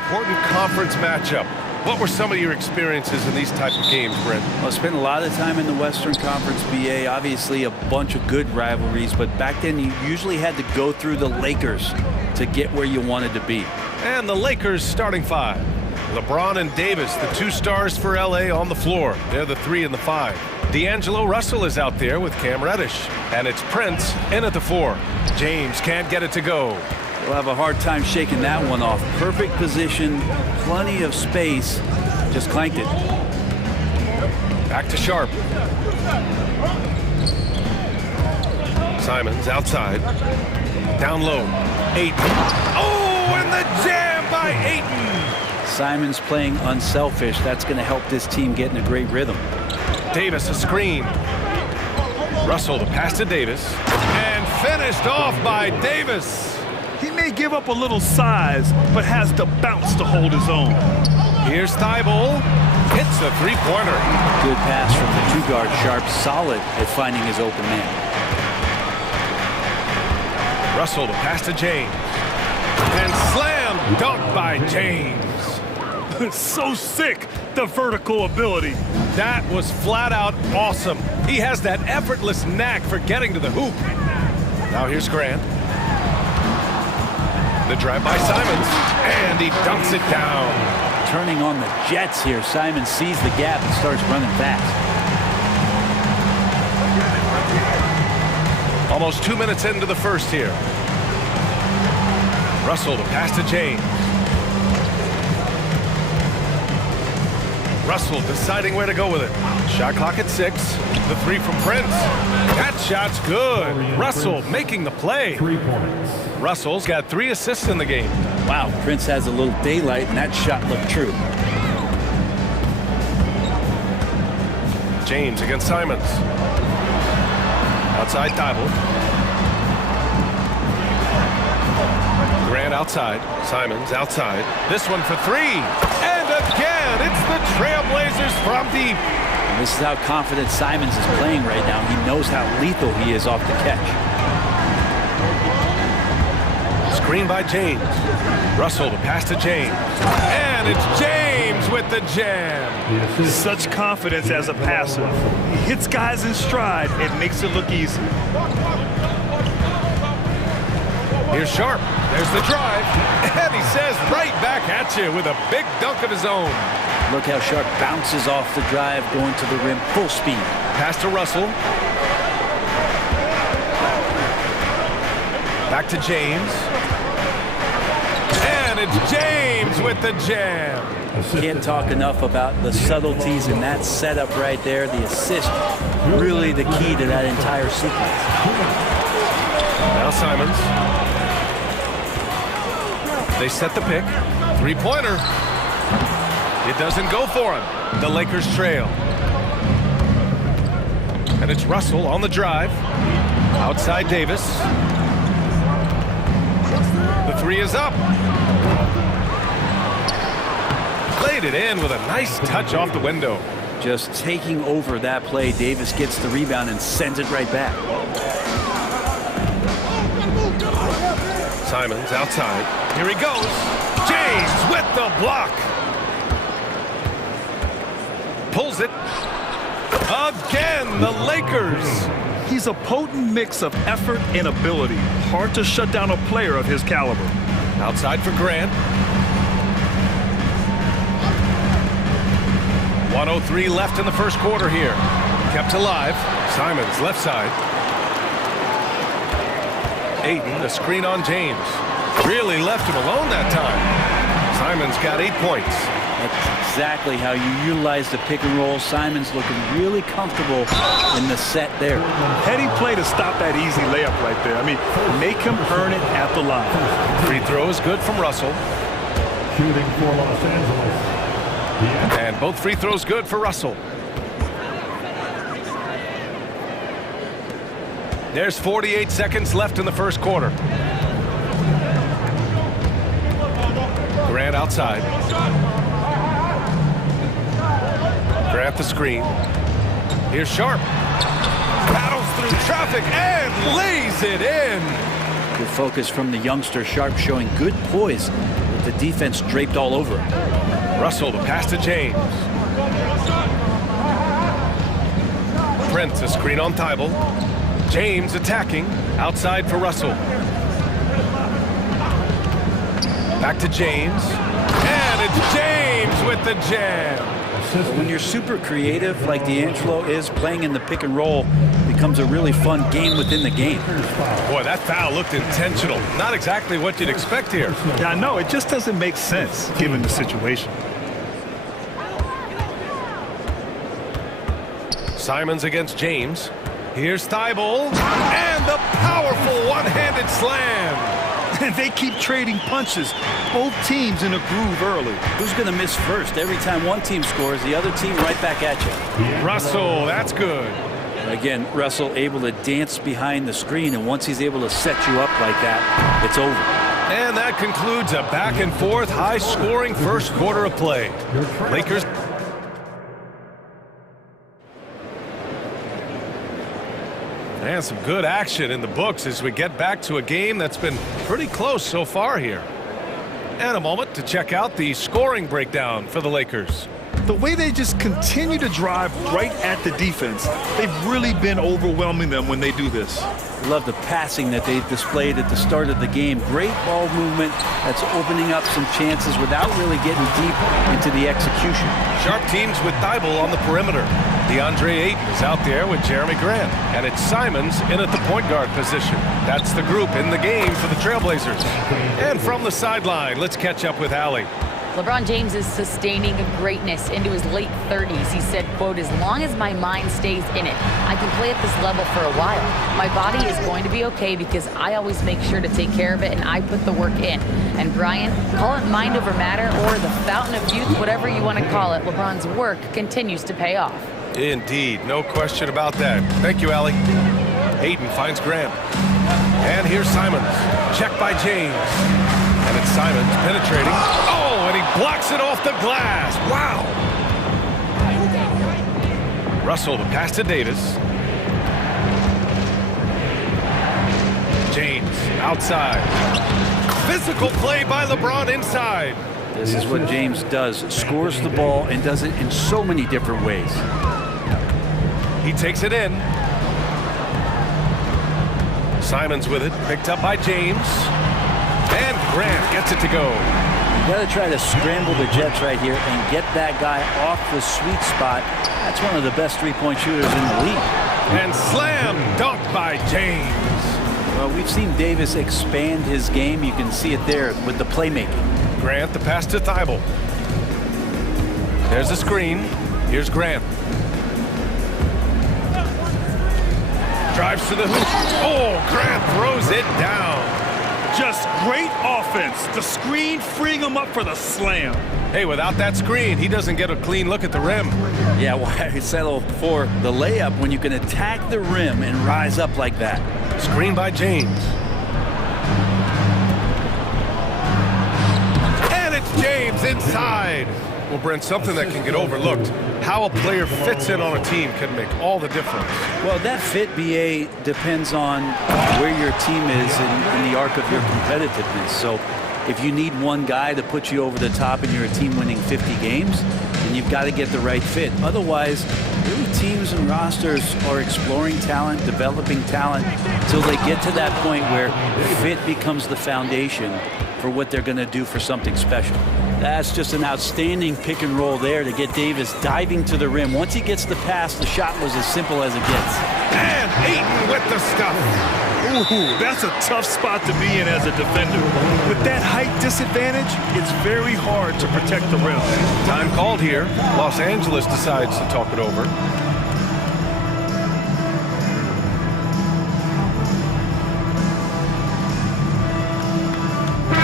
Important conference matchup. What were some of your experiences in these type of games, Brent? Well, I spent a lot of time in the Western Conference, BA. Obviously, a bunch of good rivalries, but back then you usually had to go through the Lakers to get where you wanted to be. And the Lakers starting five. LeBron and Davis, the two stars for LA on the floor. They're the 3 and the 5. D'Angelo Russell is out there with Cam Reddish. And it's Prince in at the 4. James can't get it to go. We'll have a hard time shaking that one off. Perfect position, plenty of space, just clanked it. Back to Sharp. Simons outside. Down low. Ayton. Oh, and the jam by Ayton. Simons playing unselfish. That's going to help this team get in a great rhythm. Davis a screen. Russell the pass to Davis. And finished off by Davis. He may give up a little size, but has the bounce to hold his own. Here's Thibault. Hits a three-pointer. Good pass from the two-guard. Sharp, solid at finding his open man. Russell to pass to James. And slam dunk by James. So sick, the vertical ability. That was flat out awesome. He has that effortless knack for getting to the hoop. Now here's Grant. The drive by Simons, and he dunks it down. Turning on the Jets here. Simons sees the gap and starts running fast. Almost 2 minutes into the first here. Russell to pass to James. Russell deciding where to go with it. Shot clock at 6. The 3 from Prince. That shot's good. Russell making the play. 3 points. Russell's got 3 assists in the game. Wow, Prince has a little daylight, and that shot looked true. James against Simons. Outside Thibault. Grant outside. Simons outside. This one for 3. And again, it's the Trailblazers from deep. And this is how confident Simons is playing right now. He knows how lethal he is off the catch. Screen by James. Russell to pass to James. And it's James with the jam. Such confidence as a passer. He hits guys in stride. It makes it look easy. Here's Sharp. There's the drive. And he says right back at you with a big dunk of his own. Look how Sharp bounces off the drive, going to the rim full speed. Pass to Russell. Back to James. And it's James with the jam. Can't talk enough about the subtleties in that setup right there. The assist, really the key to that entire sequence. Now Simons. They set the pick. 3-pointer. It doesn't go for him. The Lakers trail. And it's Russell on the drive. Outside Davis. The 3 is up. Played it in with a nice touch off the window. Just taking over that play. Davis gets the rebound and sends it right back. Simons outside. Here he goes. James with the block. Pulls it. Again, the Lakers. He's a potent mix of effort and ability. Hard to shut down a player of his caliber. Outside for Grant. 1:03 left in the first quarter here. Kept alive. Simons left side. Ayton, the screen on James. Really left him alone that time. Simons got 8 points. That's exactly how you utilize the pick and roll. Simons looking really comfortable in the set there. Heady play to stop that easy layup right there. I mean, make him earn it at the line. Free throw is good from Russell. Shooting for Los Angeles. And both free throws good for Russell. There's 48 seconds left in the first quarter. Grant outside. Grant the screen. Here's Sharp. Battles through traffic and lays it in. Good focus from the youngster. Sharp showing good poise with the defense draped all over him. Russell, the pass to James. Prince, a screen on Thibault. James attacking, outside for Russell. Back to James, and it's James with the jam. When you're super creative like D'Angelo is, playing in the pick and roll becomes a really fun game within the game. Boy, that foul looked intentional. Not exactly what you'd expect here. Yeah, I know. It just doesn't make sense given the situation. Simons against James. Here's Thibault, and the powerful one-handed slam. And they keep trading punches. Both teams in a groove early. Who's going to miss first? Every time one team scores, the other team right back at you. Russell, that's good. Again, Russell able to dance behind the screen, and once he's able to set you up like that, it's over. And that concludes a back-and-forth, high-scoring first quarter of play. Lakers. And some good action in the books as we get back to a game that's been pretty close so far here. And a moment to check out the scoring breakdown for the Lakers. The way they just continue to drive right at the defense, they've really been overwhelming them when they do this. Love the passing that they displayed at the start of the game. Great ball movement that's opening up some chances without really getting deep into the execution. Sharp teams with Thibault on the perimeter. DeAndre Ayton is out there with Jeremy Grant. And it's Simons in at the point guard position. That's the group in the game for the Trailblazers. And from the sideline, let's catch up with Allie. LeBron James is sustaining greatness into his late 30s. He said, quote, "As long as my mind stays in it, I can play at this level for a while. My body is going to be okay because I always make sure to take care of it and I put the work in." And Brian, call it mind over matter or the fountain of youth, whatever you want to call it, LeBron's work continues to pay off. Indeed, no question about that. Thank you, Allie. Ayton finds Grant. And here's Simons. Check by James. And it's Simons penetrating. Oh, and he blocks it off the glass. Wow. Russell, the pass to Davis. James, outside. Physical play by LeBron inside. This is what James does. Scores the ball and does it in so many different ways. He takes it in. Simons with it, picked up by James. And Grant gets it to go. You got to try to scramble the Jets right here and get that guy off the sweet spot. That's one of the best three-point shooters in the league. And slam dunk by James. Well, we've seen Davis expand his game. You can see it there with the playmaking. Grant, the pass to Thibault. There's a screen. Here's Grant. Drives to the hoop. Oh, Grant throws it down. Just great offense. The screen freeing him up for the slam. Hey, without that screen, he doesn't get a clean look at the rim. Yeah, why settle for the layup when you can attack the rim and rise up like that? Screen by James. And it's James inside. Well, Brent, something that can get overlooked. How a player fits in on a team can make all the difference. Well, that fit, BA, depends on where your team is in the arc of your competitiveness. So if you need one guy to put you over the top and you're a team winning 50 games, then you've got to get the right fit. Otherwise, really teams and rosters are exploring talent, developing talent, until they get to that point where fit becomes the foundation for what they're going to do for something special. That's just an outstanding pick and roll there to get Davis diving to the rim. Once he gets the pass, the shot was as simple as it gets. And Ayton with the stuff. Ooh, that's a tough spot to be in as a defender. With that height disadvantage, it's very hard to protect the rim. Time called here. Los Angeles decides to talk it over.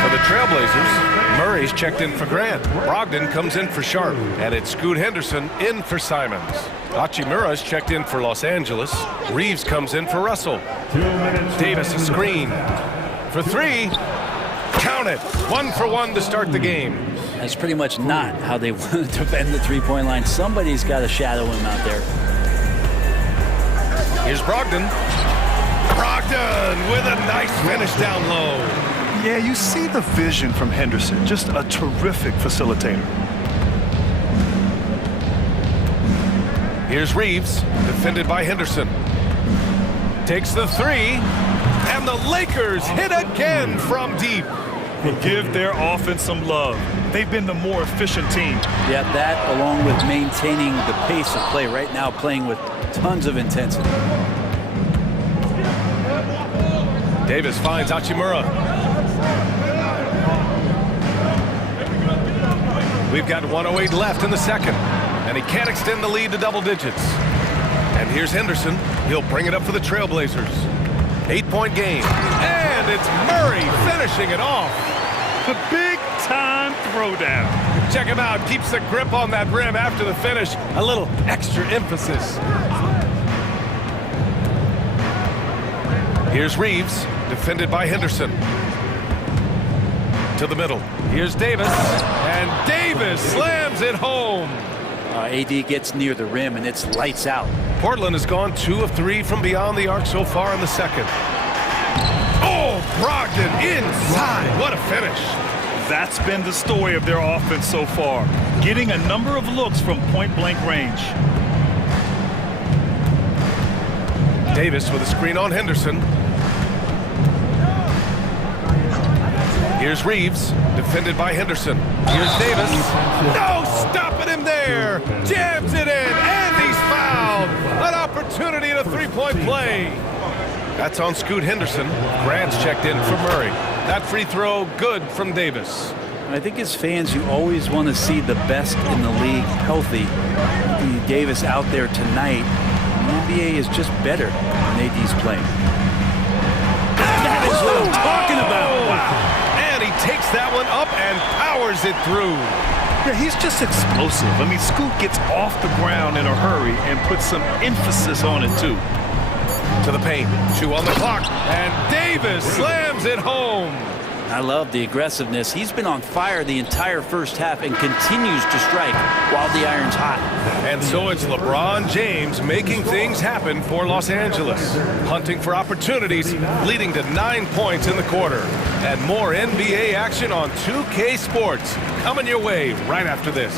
For the Trailblazers, Murray's checked in for Grant. Brogdon comes in for Sharp. And it's Scoot Henderson in for Simons. Hachimura's checked in for Los Angeles. Reeves comes in for Russell. Davis a screen. For three. Count it. 1 for 1 to start the game. That's pretty much not how they want to defend the three-point line. Somebody's got to shadow him out there. Here's Brogdon. Brogdon with a nice finish down low. Yeah, you see the vision from Henderson. Just a terrific facilitator. Here's Reeves, defended by Henderson. Takes the three, and the Lakers hit again from deep. Well, give their offense some love. They've been the more efficient team. Yeah, that along with maintaining the pace of play right now, playing with tons of intensity. Davis finds Hachimura. We've got 1:08 left in the second, and he can't extend the lead to double digits. And here's Henderson. He'll bring it up for the Trailblazers. 8-point game, and it's Murray finishing it off. The big-time throwdown. Check him out. Keeps the grip on that rim after the finish. A little extra emphasis. Here's Reeves, defended by Henderson. To the middle. Here's Davis, and Davis slams it home. AD gets near the rim, and it's lights out. Portland has gone 2 of 3 from beyond the arc so far in the second. Oh, Brogdon inside. What a finish. That's been the story of their offense so far, getting a number of looks from point-blank range. Davis with a screen on Henderson. Here's Reeves, defended by Henderson. Here's Davis. No stopping him there. Jams it in, and he's fouled. An opportunity at a three-point play. That's on Scoot Henderson. Grant's checked in for Murray. That free throw, good from Davis. I think as fans, you always want to see the best in the league healthy. Davis out there tonight. The NBA is just better when AD's playing. That is what I'm talking about. Wow. And he takes that one up and powers it through. Yeah, he's just explosive. I mean, Scoot gets off the ground in a hurry and puts some emphasis on it, too. To the paint. 2 on the clock. And Davis slams it home. I love the aggressiveness. He's been on fire the entire first half and continues to strike while the iron's hot. And so it's LeBron James making things happen for Los Angeles. Hunting for opportunities, leading to 9 points in the quarter. And more NBA action on 2K Sports coming your way right after this.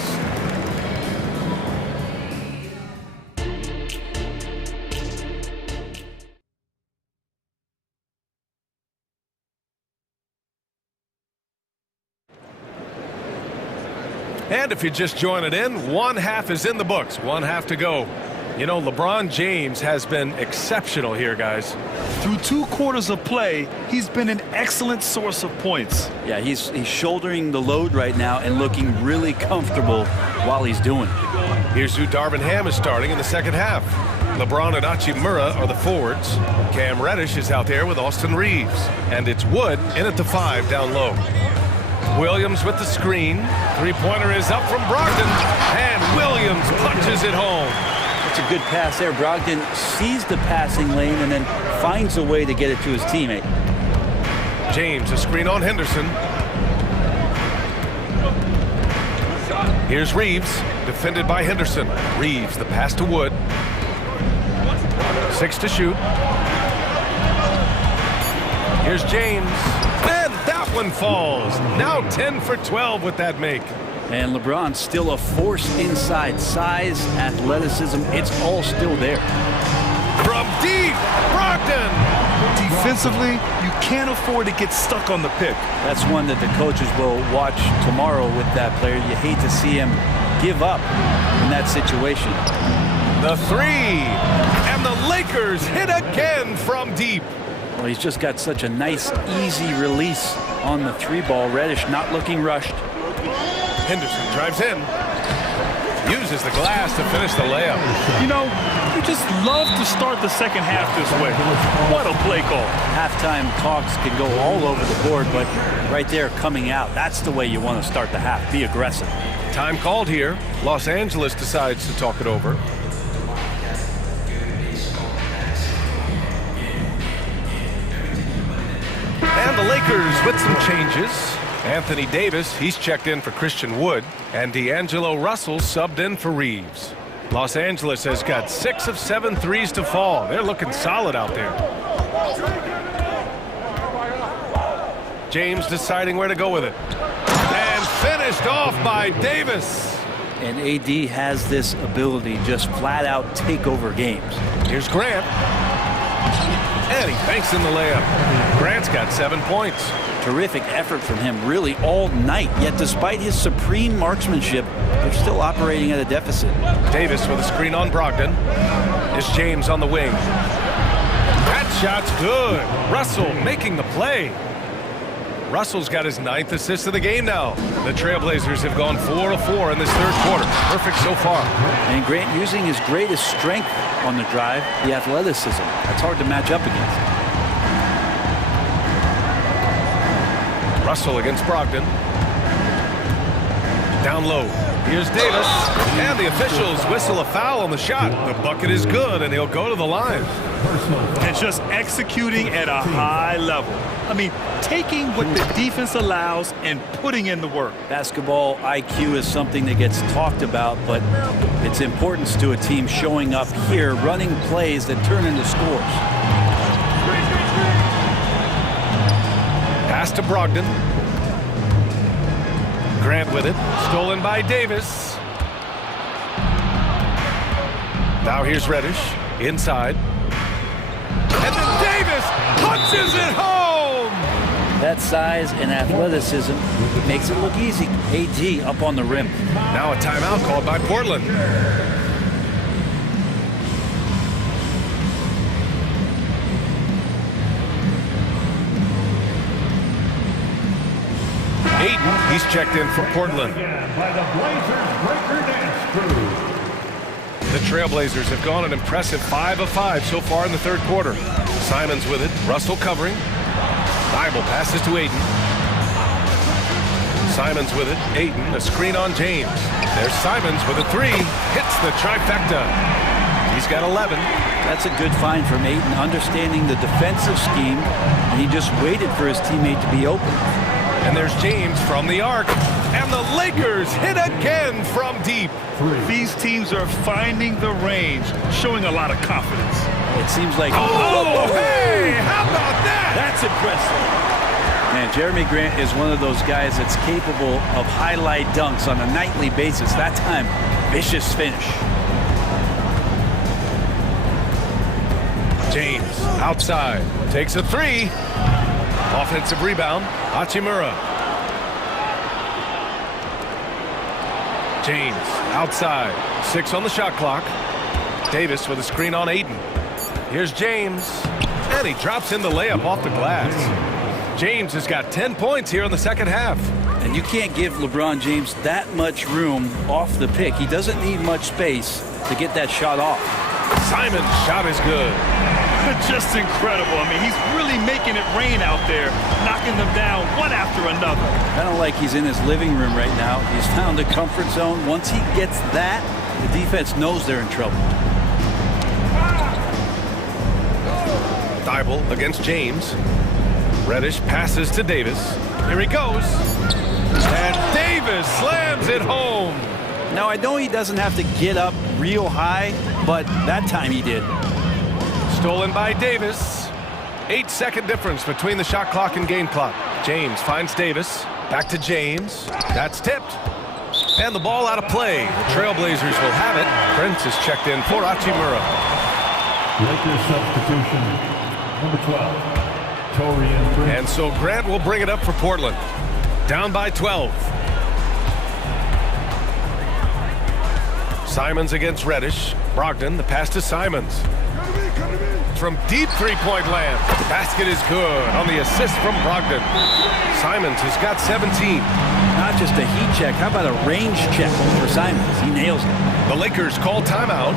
And if you're just joining in, 1 half is in the books, 1 half to go. You know, LeBron James has been exceptional here, guys. Through 2 quarters of play, he's been an excellent source of points. Yeah, he's shouldering the load right now and looking really comfortable while he's doing it. Here's who Darvin Ham is starting in the second half. LeBron and Hachimura are the forwards. Cam Reddish is out there with Austin Reeves. And it's Wood in at the 5 down low. Williams with the screen. Three-pointer is up from Brogdon. And Williams punches it home. That's a good pass there. Brogdon sees the passing lane and then finds a way to get it to his teammate. James, a screen on Henderson. Here's Reeves, defended by Henderson. Reeves, the pass to Wood. 6 to shoot. Here's James. And that one falls. Now 10 for 12 with that make. And LeBron's still a force inside. Size, athleticism, it's all still there. From deep, Brogdon. Defensively, you can't afford to get stuck on the pick. That's one that the coaches will watch tomorrow with that player. You hate to see him give up in that situation. The 3. And the Lakers hit again from deep. Well, he's just got such a nice, easy release on the 3-ball. Reddish not looking rushed. Henderson drives in. Uses the glass to finish the layup. You know, you just love to start the second half this way. What a play call. Halftime talks can go all over the board, but right there coming out, that's the way you want to start the half. Be aggressive. Time called here. Los Angeles decides to talk it over. And the Lakers with some changes. Anthony Davis, he's checked in for Christian Wood. And D'Angelo Russell subbed in for Reeves. Los Angeles has got 6 of 7 threes to fall. They're looking solid out there. James deciding where to go with it. And finished off by Davis. And AD has this ability just flat out take over games. Here's Grant. And he banks in the layup. Grant's got 7 points. Terrific effort from him really all night. Yet despite his supreme marksmanship, they're still operating at a deficit. Davis with a screen on Brogdon. Here's James on the wing. That shot's good. Russell making the play. Russell's got his 9th assist of the game now. The Trailblazers have gone 4 of 4 in this third quarter. Perfect so far. And Grant using his greatest strength on the drive, the athleticism. That's hard to match up against. Russell against Brogdon. Down low. Here's Davis. And the officials whistle a foul on the shot. The bucket is good, and he'll go to the line. And just executing at a high level. I mean, taking what the defense allows and putting in the work. Basketball IQ is something that gets talked about, but its importance to a team showing up here, running plays that turn into scores. Pass to Brogdon. Grant with it. Stolen by Davis. Now here's Reddish. Inside. And then Davis punches it home! That size and athleticism makes it look easy. AD up on the rim. Now a timeout called by Portland. Ayton, he's checked in for Portland. By the Blazers Breaker Dance Crew. The Trailblazers have gone an impressive 5 of 5 so far in the third quarter. Simons with it. Russell covering. Bible passes to Ayton. Simons with it. Ayton, a screen on James. There's Simons with a 3. Hits the trifecta. He's got 11. That's a good find from Ayton, understanding the defensive scheme, and he just waited for his teammate to be open. And there's James from the arc. And the Lakers hit again from deep. These teams are finding the range, showing a lot of confidence. It seems like... Oh, hey! How about that? That's impressive. Man, Jeremy Grant is one of those guys that's capable of highlight dunks on a nightly basis. That time, vicious finish. James outside. Takes a 3. Offensive rebound. Hachimura. James outside. 6 on the shot clock. Davis with a screen on Ayton. Here's James. And he drops in the layup off the glass. James has got 10 points here in the second half. And you can't give LeBron James that much room off the pick. He doesn't need much space to get that shot off. Simon's shot is good. Just incredible. I mean, he's really making it rain out there, knocking them down one after another. Kind of like he's in his living room right now. He's found a comfort zone. Once he gets that, the defense knows they're in trouble. Thibault against James. Reddish passes to Davis. Here he goes. And Davis slams it home. Now, I know he doesn't have to get up real high, but that time he did. Stolen by Davis. 8-second difference between the shot clock and game clock. James finds Davis. Back to James. That's tipped. And the ball out of play. The Trailblazers will have it. Prince is checked in for Hachimura. Lakers substitution, number 12. And so Grant will bring it up for Portland. Down by 12. Simons against Reddish. Brogdon, the pass to Simons. From deep three-point land. The basket is good on the assist from Brogdon. Simons has got 17. Not just a heat check. How about a range check for Simons? He nails it. The Lakers call timeout.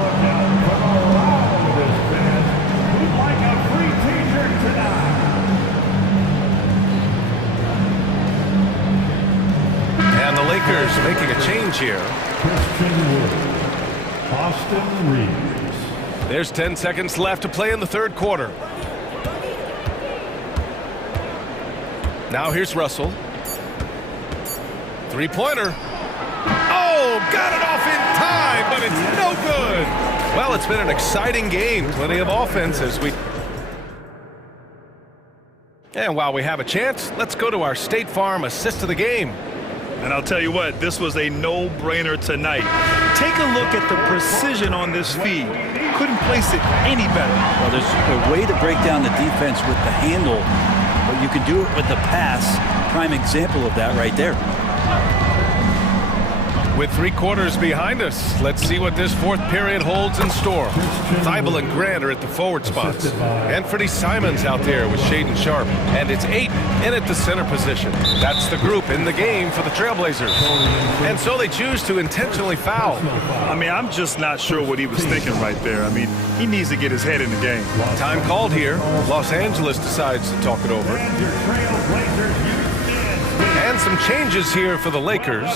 And the Lakers making a change here. Christian Wood, Austin Reeves. There's 10 seconds left to play in the third quarter. Now here's Russell. Three-pointer. Oh, got it off in time, but it's no good. Well, it's been an exciting game. Plenty of offense as we... And while we have a chance, let's go to our State Farm assist of the game. And I'll tell you what, this was a no-brainer tonight. Take a look at the precision on this feed. Couldn't place it any better. Well, there's a way to break down the defense with the handle, but you can do it with the pass. Prime example of that right there. With 3 quarters behind us, let's see what this 4th period holds in store. Thibault and Grant are at the forward spots. Anthony Simons out there with Shaden Sharp. And it's Ayton in at the center position. That's the group in the game for the Trailblazers. And so they choose to intentionally foul. I mean, I'm just not sure what he was thinking right there. I mean, he needs to get his head in the game. Time called here. Los Angeles decides to talk it over. And some changes here for the Lakers.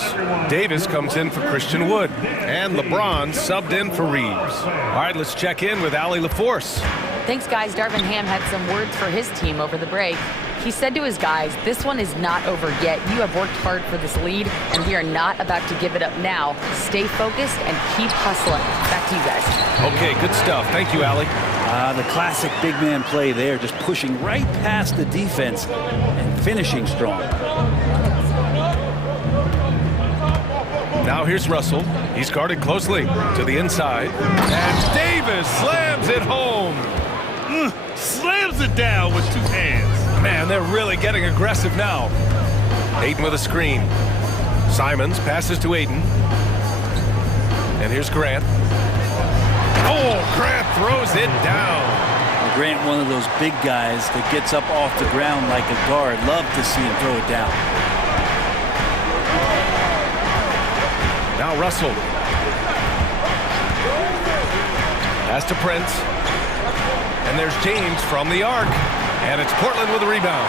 Davis comes in for Christian Wood. And LeBron subbed in for Reeves. All right, let's check in with Allie LaForce. Thanks, guys. Darvin Ham had some words for his team over the break. He said to his guys, this one is not over yet. You have worked hard for this lead, and we are not about to give it up now. Stay focused and keep hustling. Back to you guys. Okay, good stuff. Thank you, Allie. The classic big man play there, just pushing right past the defense and finishing strong. Now here's Russell. He's guarded closely to the inside. And Davis slams it home. Slams it down with 2 hands. Man, they're really getting aggressive now. Ayton with a screen. Simons passes to Ayton. And here's Grant. Oh, Grant throws it down. Grant, one of those big guys that gets up off the ground like a guard. Love to see him throw it down. Now Russell. Pass to Prince. And there's James from the arc. And it's Portland with a rebound.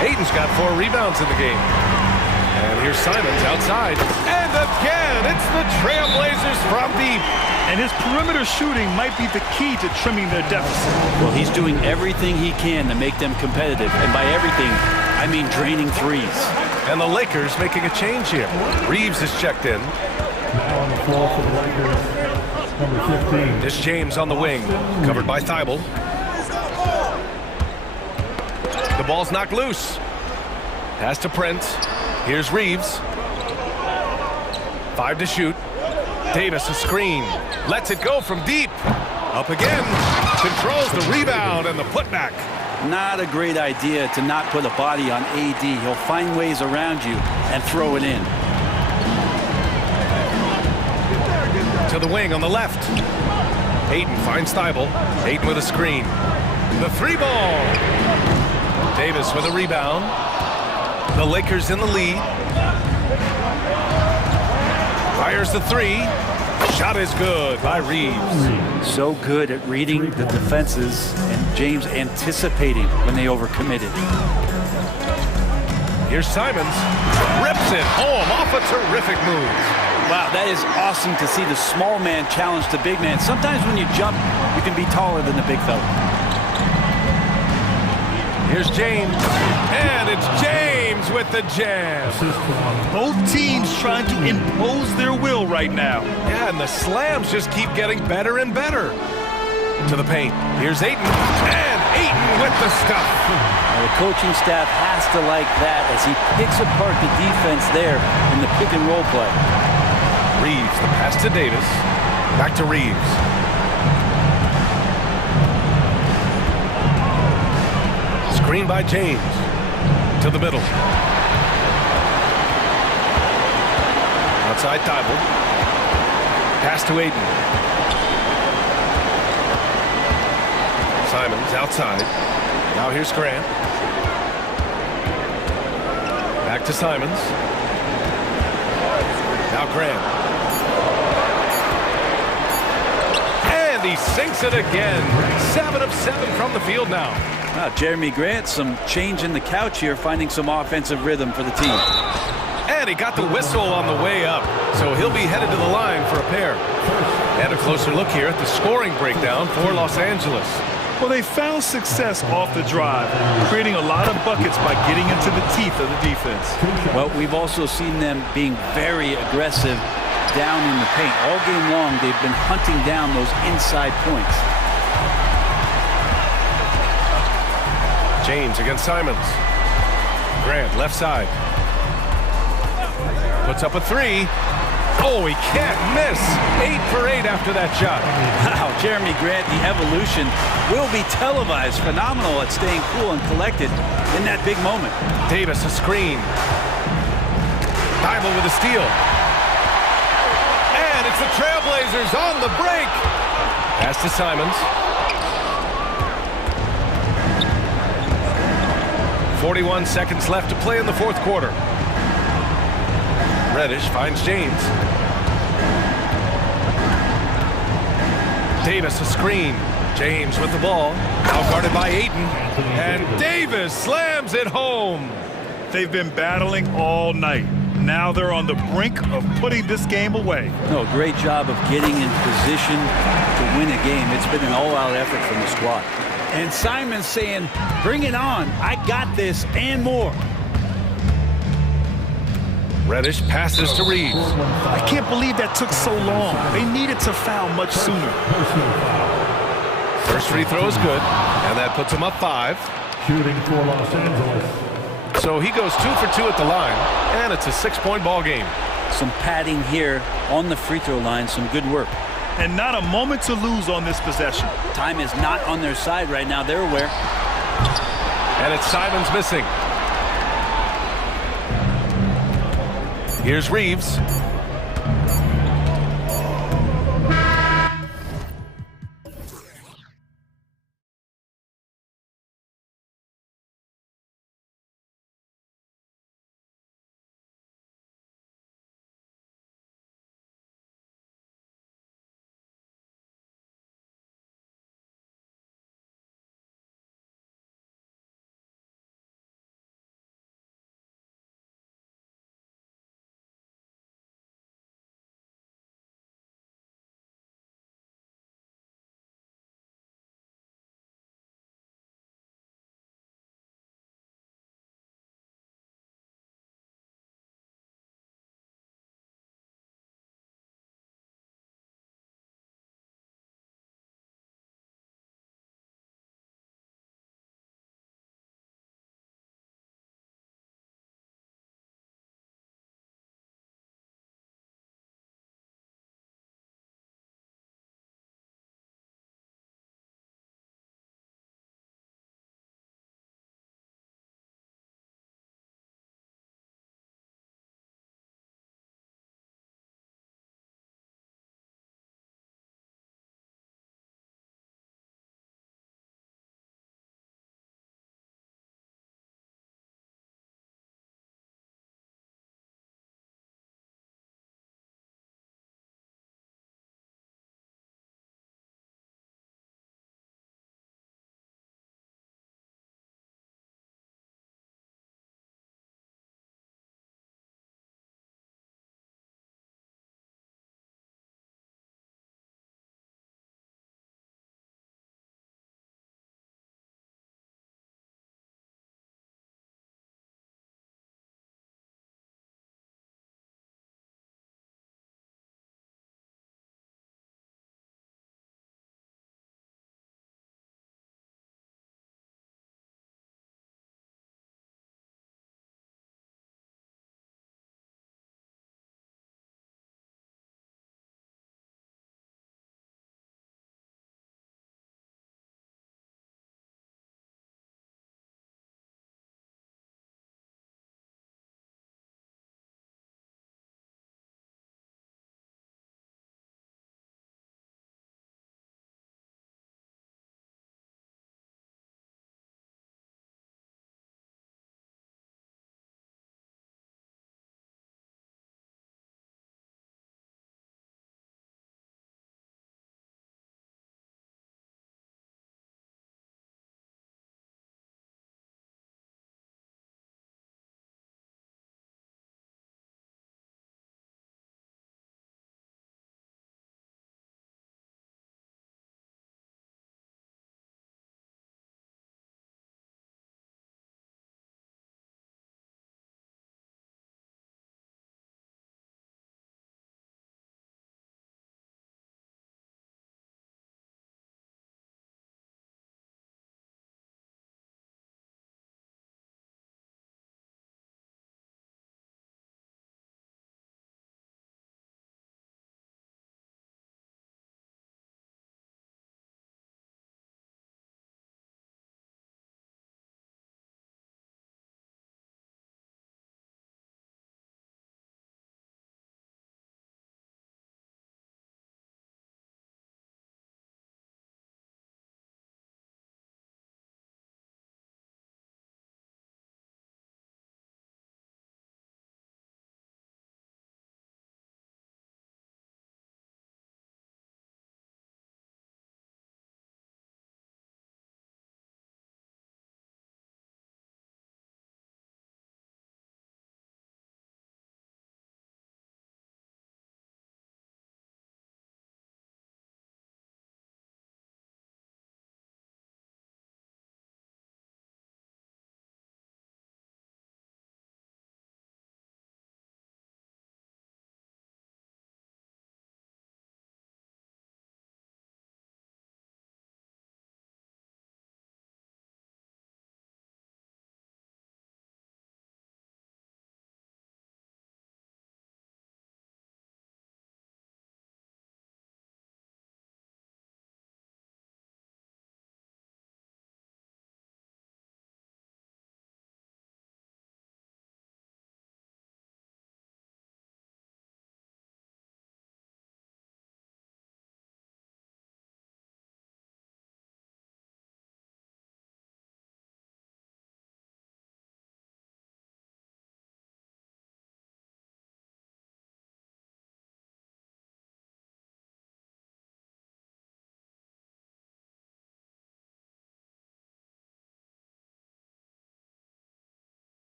Ayton's got 4 rebounds in the game. And here's Simons outside. And again, it's the Trailblazers from deep. And his perimeter shooting might be the key to trimming their deficit. Well, he's doing everything he can to make them competitive. And by everything, I mean draining threes. And the Lakers making a change here. Reeves is checked in. Now on the floor for the Lakers, number 15. This James on the wing, covered by Thibault. The ball's knocked loose. Pass to Prince. Here's Reeves. 5 to shoot. Davis a screen. Lets it go from deep. Up again. Controls the rebound and the putback. Not a great idea to not put a body on AD. He'll find ways around you and throw it in. To the wing on the left. Ayton finds Thibault. Ayton with a screen. The 3-ball. Davis with a rebound. The Lakers in the lead. Fires the 3. Shot is good by Reeves. So good at reading the defenses and James anticipating when they overcommitted. Here's Simons. Rips it home off a terrific move. Wow, that is awesome to see the small man challenge the big man. Sometimes when you jump, you can be taller than the big fella. Here's James. And it's James with the jam. Both teams trying to impose their will right now. Yeah, and the slams just keep getting better and better. To the paint. Here's Ayton. And Ayton with the stuff. Now, the coaching staff has to like that as he picks apart the defense there in the pick and roll play. Reeves, the pass to Davis. Back to Reeves. Screen by James. To the middle. Outside Thibault. Pass to Ayton. Simons outside. Now here's Grant. Back to Simons. Now Grant. And he sinks it again. 7 of 7 from the field now. Jeremy Grant, some change in the couch here, finding some offensive rhythm for the team. And he got the whistle on the way up, so he'll be headed to the line for a pair. And a closer look here at the scoring breakdown for Los Angeles. Well, they found success off the drive, creating a lot of buckets by getting into the teeth of the defense. Well, we've also seen them being very aggressive down in the paint. All game long, they've been hunting down those inside points. James against Simons. Grant, left side. Puts up a three. Oh, he can't miss. 8 for 8 after that shot. Wow, Jeremy Grant, the evolution will be televised. Phenomenal at staying cool and collected in that big moment. Davis, a screen. Diamond with a steal. And it's the Trailblazers on the break. Pass to Simons. 41 seconds left to play in the fourth quarter. Reddish finds James. Davis a screen. James with the ball. Now guarded by Ayton. And Davis slams it home. They've been battling all night. Now they're on the brink of putting this game away. No, great job of getting in position to win a game. It's been an all-out effort from the squad. And Simon's saying, bring it on. I got this and more. Reddish passes to Reeves. I can't believe that took so long. They needed to foul much sooner. First free throw is good, and that puts him up 5. Shooting for Los Angeles. So he goes 2 for 2 at the line, and it's a 6-point ball game. Some padding here on the free throw line, some good work. And not a moment to lose on this possession. Time is not on their side right now. They're aware. And it's Simons missing. Here's Reeves.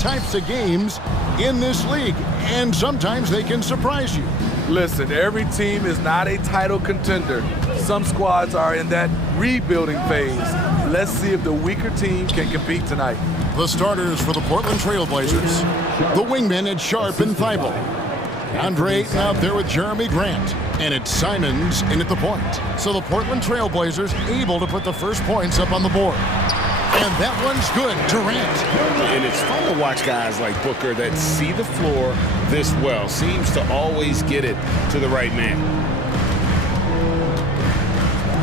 types of games in this league, and sometimes they can surprise you. Listen, every team is not a title contender. Some squads are in that rebuilding phase. Let's see if the weaker team can compete tonight. The starters for the Portland Trailblazers. The wingmen at Sharp and Thibault. Andre Ayton out there with Jeremy Grant. And it's Simons in at the point. So the Portland Trailblazers able to put the first points up on the board. And that one's good, Durant. And it's fun to watch guys like Booker that see the floor this well. Seems to always get it to the right man.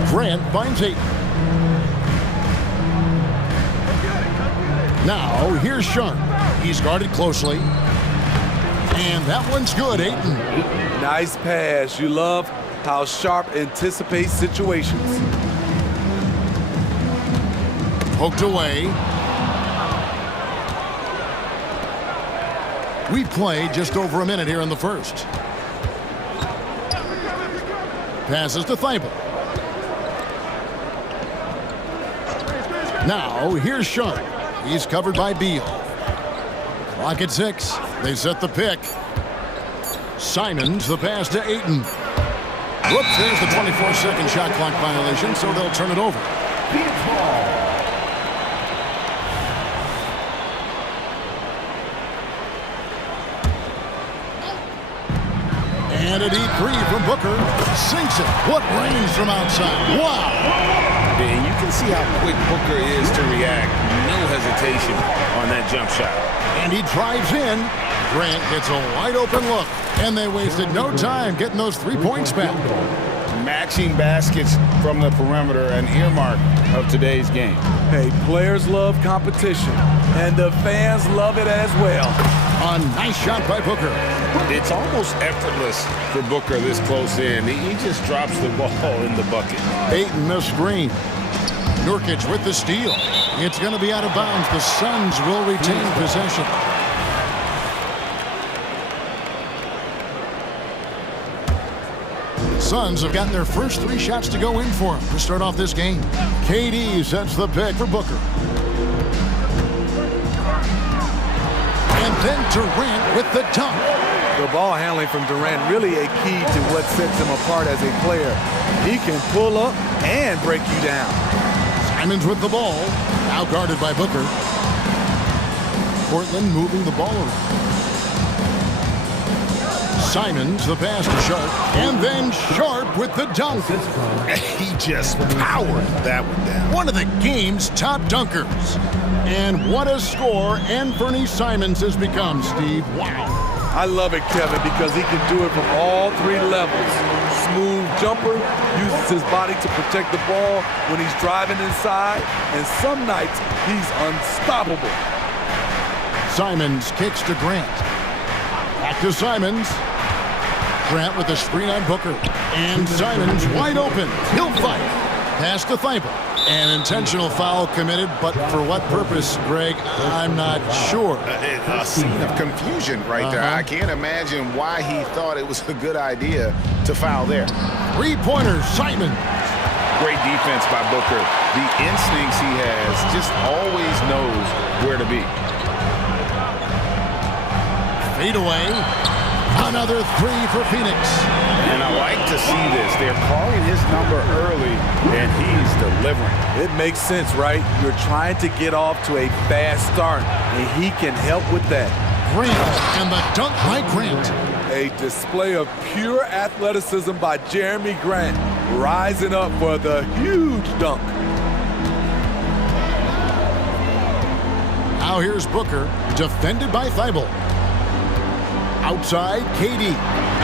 Grant finds Ayton. Now, here's Sharp. He's guarded closely. And that one's good, Ayton. Nice pass. You love how Sharp anticipates situations. Poked away. We play just over a minute here in the first. Passes to Thibault. Now, here's Sharp. He's covered by Beal. Clock at 6. They set the pick. Simons, the pass to Ayton. Whoops, there's the 24-second shot clock violation, so they'll turn it over. And a deep three from Booker. Sinks it. What range from outside. Wow. And you can see how quick Booker is to react. No hesitation on that jump shot. And he drives in. Grant gets a wide open look. And they wasted no time getting those 3 points back. Matching baskets from the perimeter, an earmark of today's game. Hey, players love competition, and the fans love it as well. A nice shot by Booker. It's almost effortless for Booker this close in. He just drops the ball in the bucket. Ayton the screen. Nurkic with the steal. It's going to be out of bounds. The Suns will retain possession. The Suns have gotten their first 3 shots to go in for them to start off this game. KD sets the pick for Booker. And then Durant with the dunk. The ball handling from Durant really a key to what sets him apart as a player. He can pull up and break you down. Simons with the ball. Now guarded by Booker. Portland moving the ball around. Simons, the pass to Sharp. And then Sharp with the dunk. He just powered that one down. One of the game's top dunkers. And what a score Anthony Simons has become, Steve. Wow. I love it, Kevin, because he can do it from all 3 levels. Smooth jumper, uses his body to protect the ball when he's driving inside, and some nights he's unstoppable. Simons kicks to Grant. Back to Simons. Grant with the screen on Booker. And Simons wide open. He'll fight. Pass to Thibault. An intentional foul committed, but for what purpose, Greg, I'm not sure. A scene of confusion right there. I can't imagine why he thought it was a good idea to foul there. 3-pointer, Simons. Great defense by Booker. The instincts he has, just always knows where to be. Fade away. Another 3 for Phoenix. And I like to see this. They're calling his number early, and he's delivering. It makes sense, right? You're trying to get off to a fast start, and he can help with that. Grant, and the dunk by Grant. A display of pure athleticism by Jeremy Grant, rising up for the huge dunk. Now here's Booker, defended by Thibault. Outside, KD.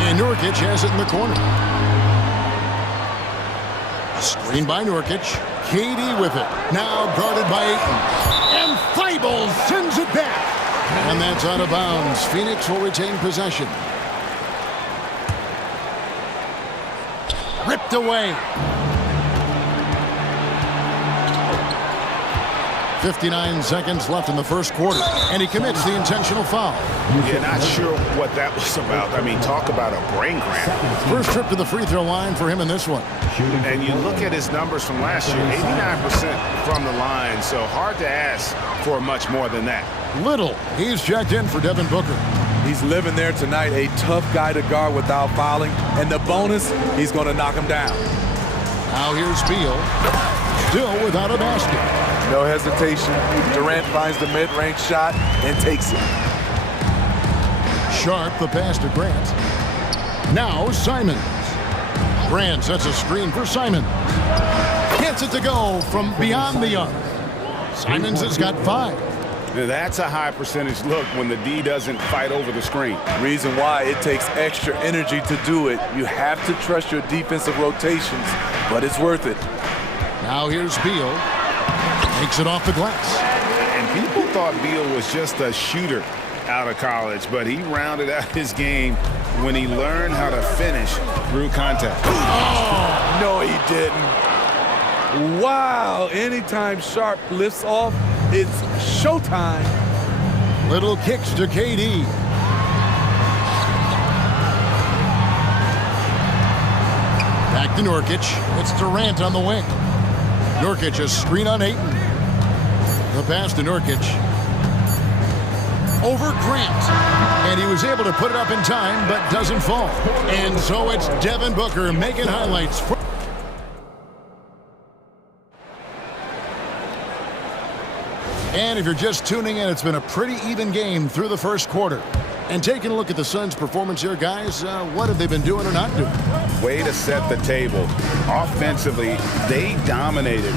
And Nurkic has it in the corner. Screen by Nurkic. KD with it. Now guarded by Ayton. And Thibault sends it back. And that's out of bounds. Phoenix will retain possession. Ripped away. 59 seconds left in the first quarter, and he commits the intentional foul. Yeah, not sure what that was about. I mean, talk about a brain cramp. First trip to the free throw line for him in this one. And you look at his numbers from last year, 89% from the line, so hard to ask for much more than that. Little, he's checked in for Devin Booker. He's living there tonight, a tough guy to guard without fouling, and the bonus, he's going to knock him down. Now here's Beal, still without a basket. No hesitation. Durant finds the mid-range shot and takes it. Sharp the pass to Grant. Now Simons. Grant sets a screen for Simons. Gets it to go from beyond the arc. Simons has got 5. That's a high percentage look when the D doesn't fight over the screen. Reason why it takes extra energy to do it. You have to trust your defensive rotations, but it's worth it. Now here's Beal. Takes it off the glass. And people thought Beal was just a shooter out of college, but he rounded out his game when he learned how to finish through contact. Oh, no, he didn't. Wow, anytime Sharp lifts off, it's showtime. Little kicks to KD. Back to Nurkic. It's Durant on the wing. Nurkic a screen on Ayton. The pass to Nurkic. Over Grant. And he was able to put it up in time, but doesn't fall. And so it's Devin Booker making highlights. And if you're just tuning in, it's been a pretty even game through the first quarter. And taking a look at the Suns' performance here, guys, what have they been doing or not doing? Way to set the table. Offensively, they dominated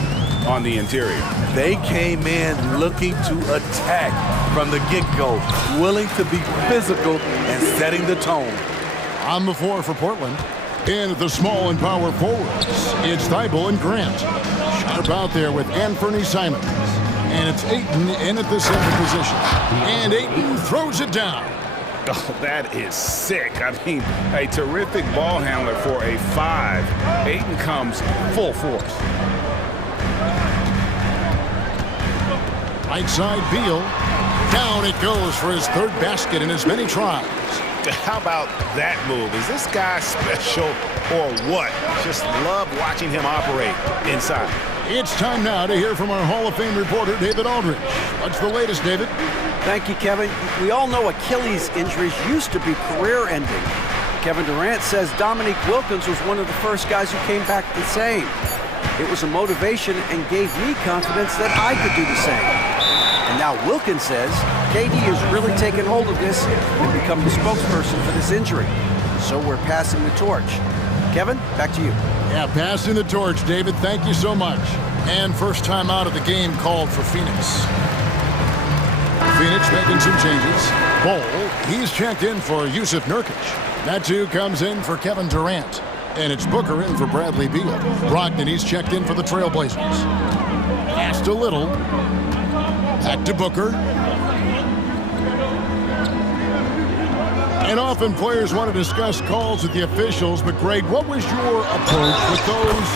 on the interior. They came in looking to attack from the get-go, willing to be physical and setting the tone. On the floor for Portland, in at the small and power forwards, it's Thibault and Grant. Sharp out there with Anthony Simons. And it's Ayton in at the center position. And Ayton throws it down. Oh, that is sick. I mean, a terrific ball handler for a 5. Ayton comes full force. Right side Beal. Down it goes for his 3rd basket in as many tries. How about that move? Is this guy special or what? Just love watching him operate inside. It's time now to hear from our Hall of Fame reporter, David Aldridge. What's the latest, David? Thank you, Kevin. We all know Achilles injuries used to be career-ending. Kevin Durant says Dominique Wilkins was one of the first guys who came back the same. It was a motivation and gave me confidence that I could do the same. And now Wilkins says KD has really taken hold of this and become the spokesperson for this injury. So we're passing the torch. Kevin, back to you. Yeah, passing the torch, David. Thank you so much. And first time out of the game called for Phoenix. Phoenix making some changes. Bol, he's checked in for Yusuf Nurkic. That too comes in for Kevin Durant. And it's Booker in for Bradley Beal. Brogdon, he's checked in for the Trailblazers. Pass to Little. Back to Booker. And often players want to discuss calls with the officials, but Greg, what was your approach with those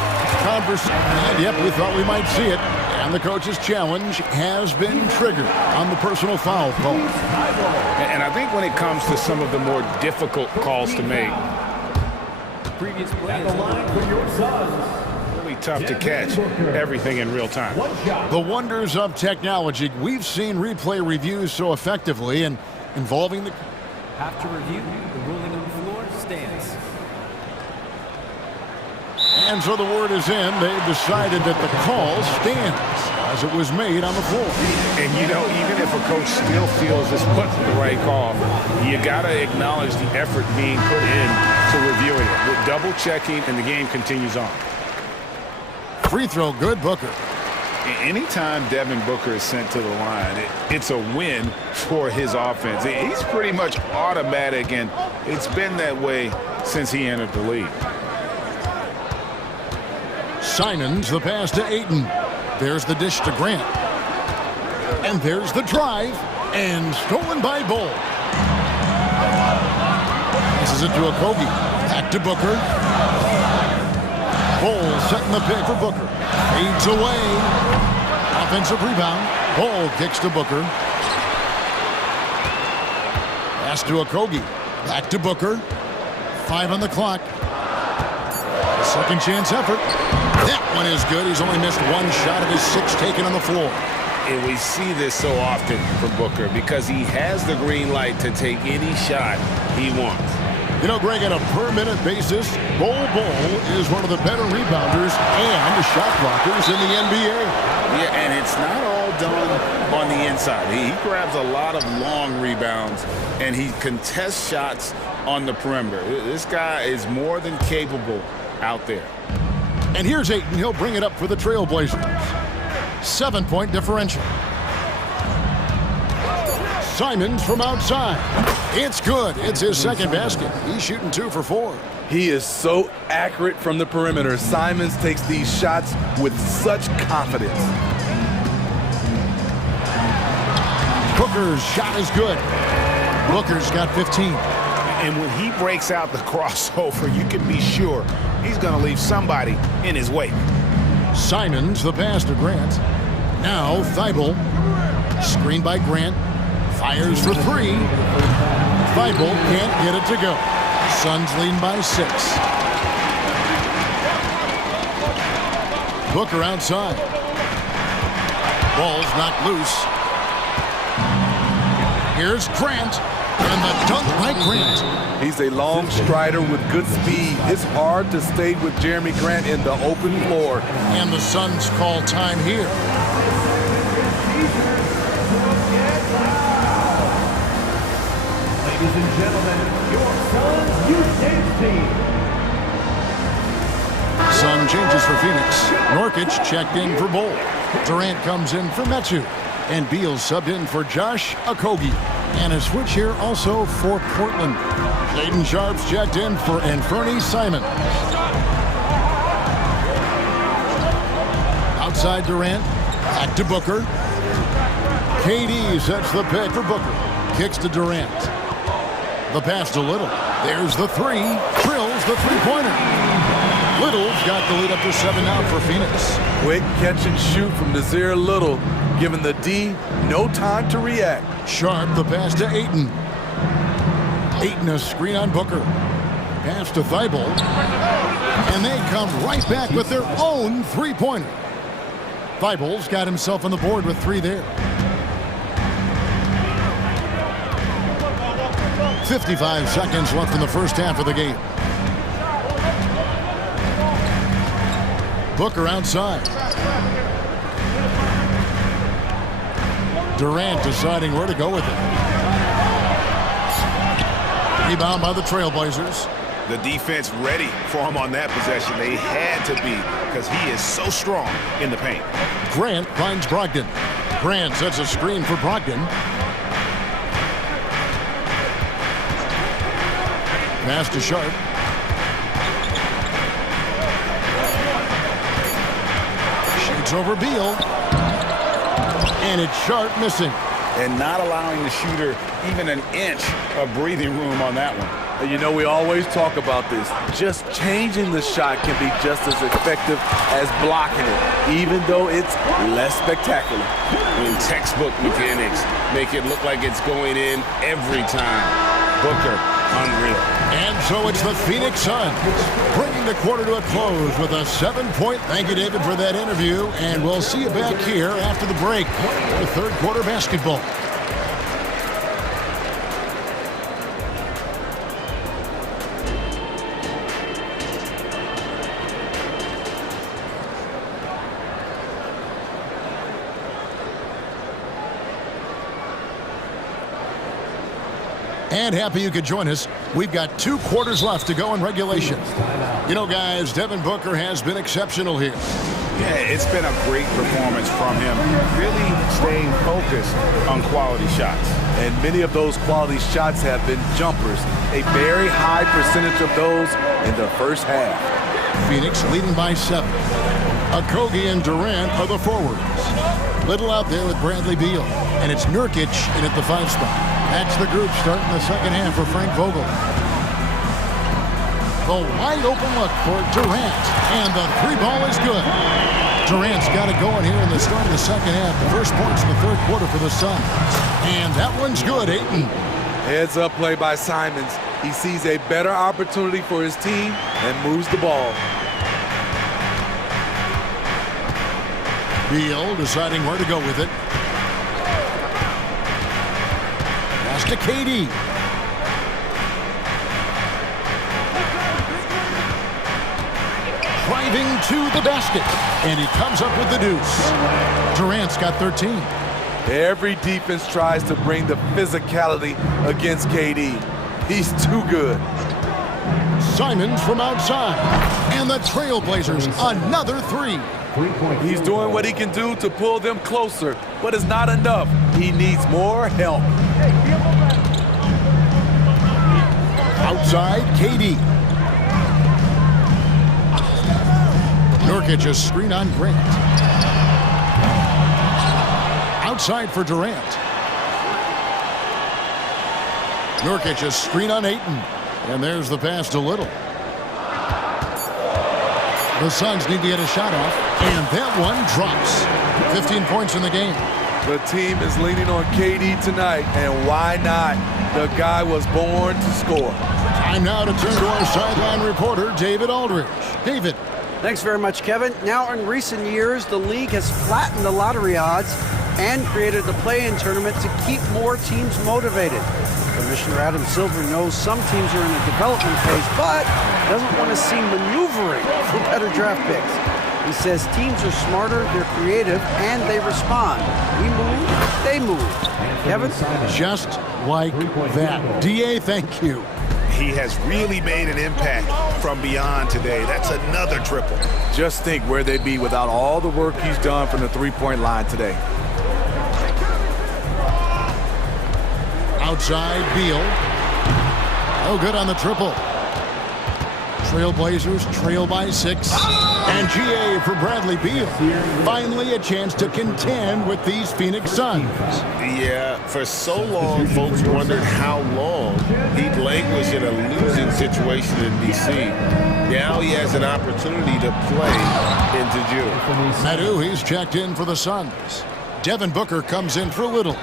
conversations? And yep, we thought we might see it. And the coach's challenge has been triggered on the personal foul call. And I think when it comes to some of the more difficult calls to make, Previous play the line for your Suns. really tough to catch everything in real time. The wonders of technology. We've seen replay reviews so effectively and involving the... After review, the ruling on the floor stands. And so the word is in. They've decided that the call stands as it was made on the floor. And you know, even if a coach still feels this wasn't the right call, you got to acknowledge the effort being put in to reviewing it. With double checking, and the game continues on. Free throw good, Booker. Anytime Devin Booker is sent to the line, it's a win for his offense. He's pretty much automatic, and it's been that way since he entered the league. Simons, the pass to Ayton. There's the dish to Grant. And there's the drive, and stolen by Bol. Passes it to Okogie. Back to Booker. Bol setting the pick for Booker. Fades away. Offensive rebound. Ball kicks to Booker. Pass to Okogie. Back to Booker. 5 on the clock. A second chance effort. That one is good. He's only missed one shot of his 6 taken on the floor. And we see this so often from Booker because he has the green light to take any shot he wants. You know, Greg, on a per-minute basis, Bol is one of the better rebounders and shot blockers in the NBA. Yeah, and it's not all done on the inside. He grabs a lot of long rebounds, and he contests shots on the perimeter. This guy is more than capable out there. And here's Ayton. He'll bring it up for the Trailblazers. 7-point differential. Simons from outside. It's good. It's his second basket. He's shooting 2 for 4. He is so accurate from the perimeter. Simons takes these shots with such confidence. Booker's shot is good. Booker's got 15. And when he breaks out the crossover, you can be sure he's going to leave somebody in his wake. Simons, the pass to Grant. Now Thibault. Screen by Grant. Fires for 3. Thibault can't get it to go. Suns lead by 6. Booker outside. Ball's knocked loose. Here's Grant. And the dunk by Grant. He's a long strider with good speed. It's hard to stay with Jeremy Grant in the open floor. And the Suns call time here. Ladies and gentlemen, your Suns youth team. Sun changes for Phoenix. Nurkic checked in for Bol. Durant comes in for Metsu. And Beal subbed in for Josh Okogie. And a switch here also for Portland. Shaedon Sharpe's checked in for Anthony Simons. Outside Durant. Back to Booker. KD sets the pick for Booker. Kicks to Durant. The pass to Little. There's the 3. Drills the 3-pointer. Little's got the lead up to 7 now for Phoenix. Quick catch and shoot from Nazir Little. Giving the D no time to react. Sharpe, the pass to Ayton. Ayton, a screen on Booker. Pass to Thibault. And they come right back with their own 3-pointer. Thibault's got himself on the board with 3 there. 55 seconds left in the first half of the game. Booker outside. Durant deciding where to go with it. Rebound by the Trailblazers. The defense ready for him on that possession. They had to be because he is so strong in the paint. Grant finds Brogdon. Grant sets a screen for Brogdon. Pass to Sharpe. Shoots over Beal. And it's Sharpe missing. And not allowing the shooter even an inch of breathing room on that one. You know, we always talk about this. Just changing the shot can be just as effective as blocking it, even though it's less spectacular. When textbook mechanics make it look like it's going in every time. Booker, unreal. And so it's the Phoenix Suns bringing the quarter to a close with a 7-point. Thank you, David, for that interview. And we'll see you back here after the break for third quarter basketball. And happy you could join us. We've got 2 quarters left to go in regulation. You know, guys, Devin Booker has been exceptional here. Yeah, it's been a great performance from him. Really staying focused on quality shots. And many of those quality shots have been jumpers. A very high percentage of those in the first half. Phoenix leading by 7. Okogie and Durant are the forwards. Little out there with Bradley Beal. And it's Nurkic in at the 5 spot. That's the group starting the second half for Frank Vogel. The wide open look for Durant. And the 3 ball is good. Durant's got it going here in the start of the second half. The first points in the third quarter for the Suns. And that one's good, Ayton. Heads up play by Simons. He sees a better opportunity for his team and moves the ball. Beal deciding where to go with it. Pass to KD. Driving to the basket. And he comes up with the deuce. Durant's got 13. Every defense tries to bring the physicality against KD. He's too good. Simons from outside. And the Trailblazers, another three. He's doing what he can do to pull them closer, but it's not enough. He needs more help. Outside, KD. Nurkic a screen on Grant. Outside for Durant. Nurkic a screen on Ayton. And there's the pass to Little. The Suns need to get a shot off. And that one drops. 15 points in the game. The team is leaning on KD tonight, and why not? The guy was born to score. Time now to turn to our sideline reporter, David Aldridge. David. Thanks very much, Kevin. Now, in recent years, the league has flattened the lottery odds and created the play-in tournament to keep more teams motivated. Commissioner Adam Silver knows some teams are in a development phase, but doesn't want to see maneuvering for better draft picks. He says teams are smarter, they're creative, and they respond. We move, they move. Kevin? Just like that. DA, thank you. He has really made an impact from beyond today. That's another triple. Just think where they'd be without all the work he's done from the three-point line today. Outside, Beal. No good on the triple. Trailblazers trail by 6. And GA for Bradley Beal. Finally a chance to contend with these Phoenix Suns. Yeah, for so long, folks wondered how long he'd languish in a losing situation in D.C. Now he has an opportunity to play into June. Madu, he's checked in for the Suns. Devin Booker comes in for Little.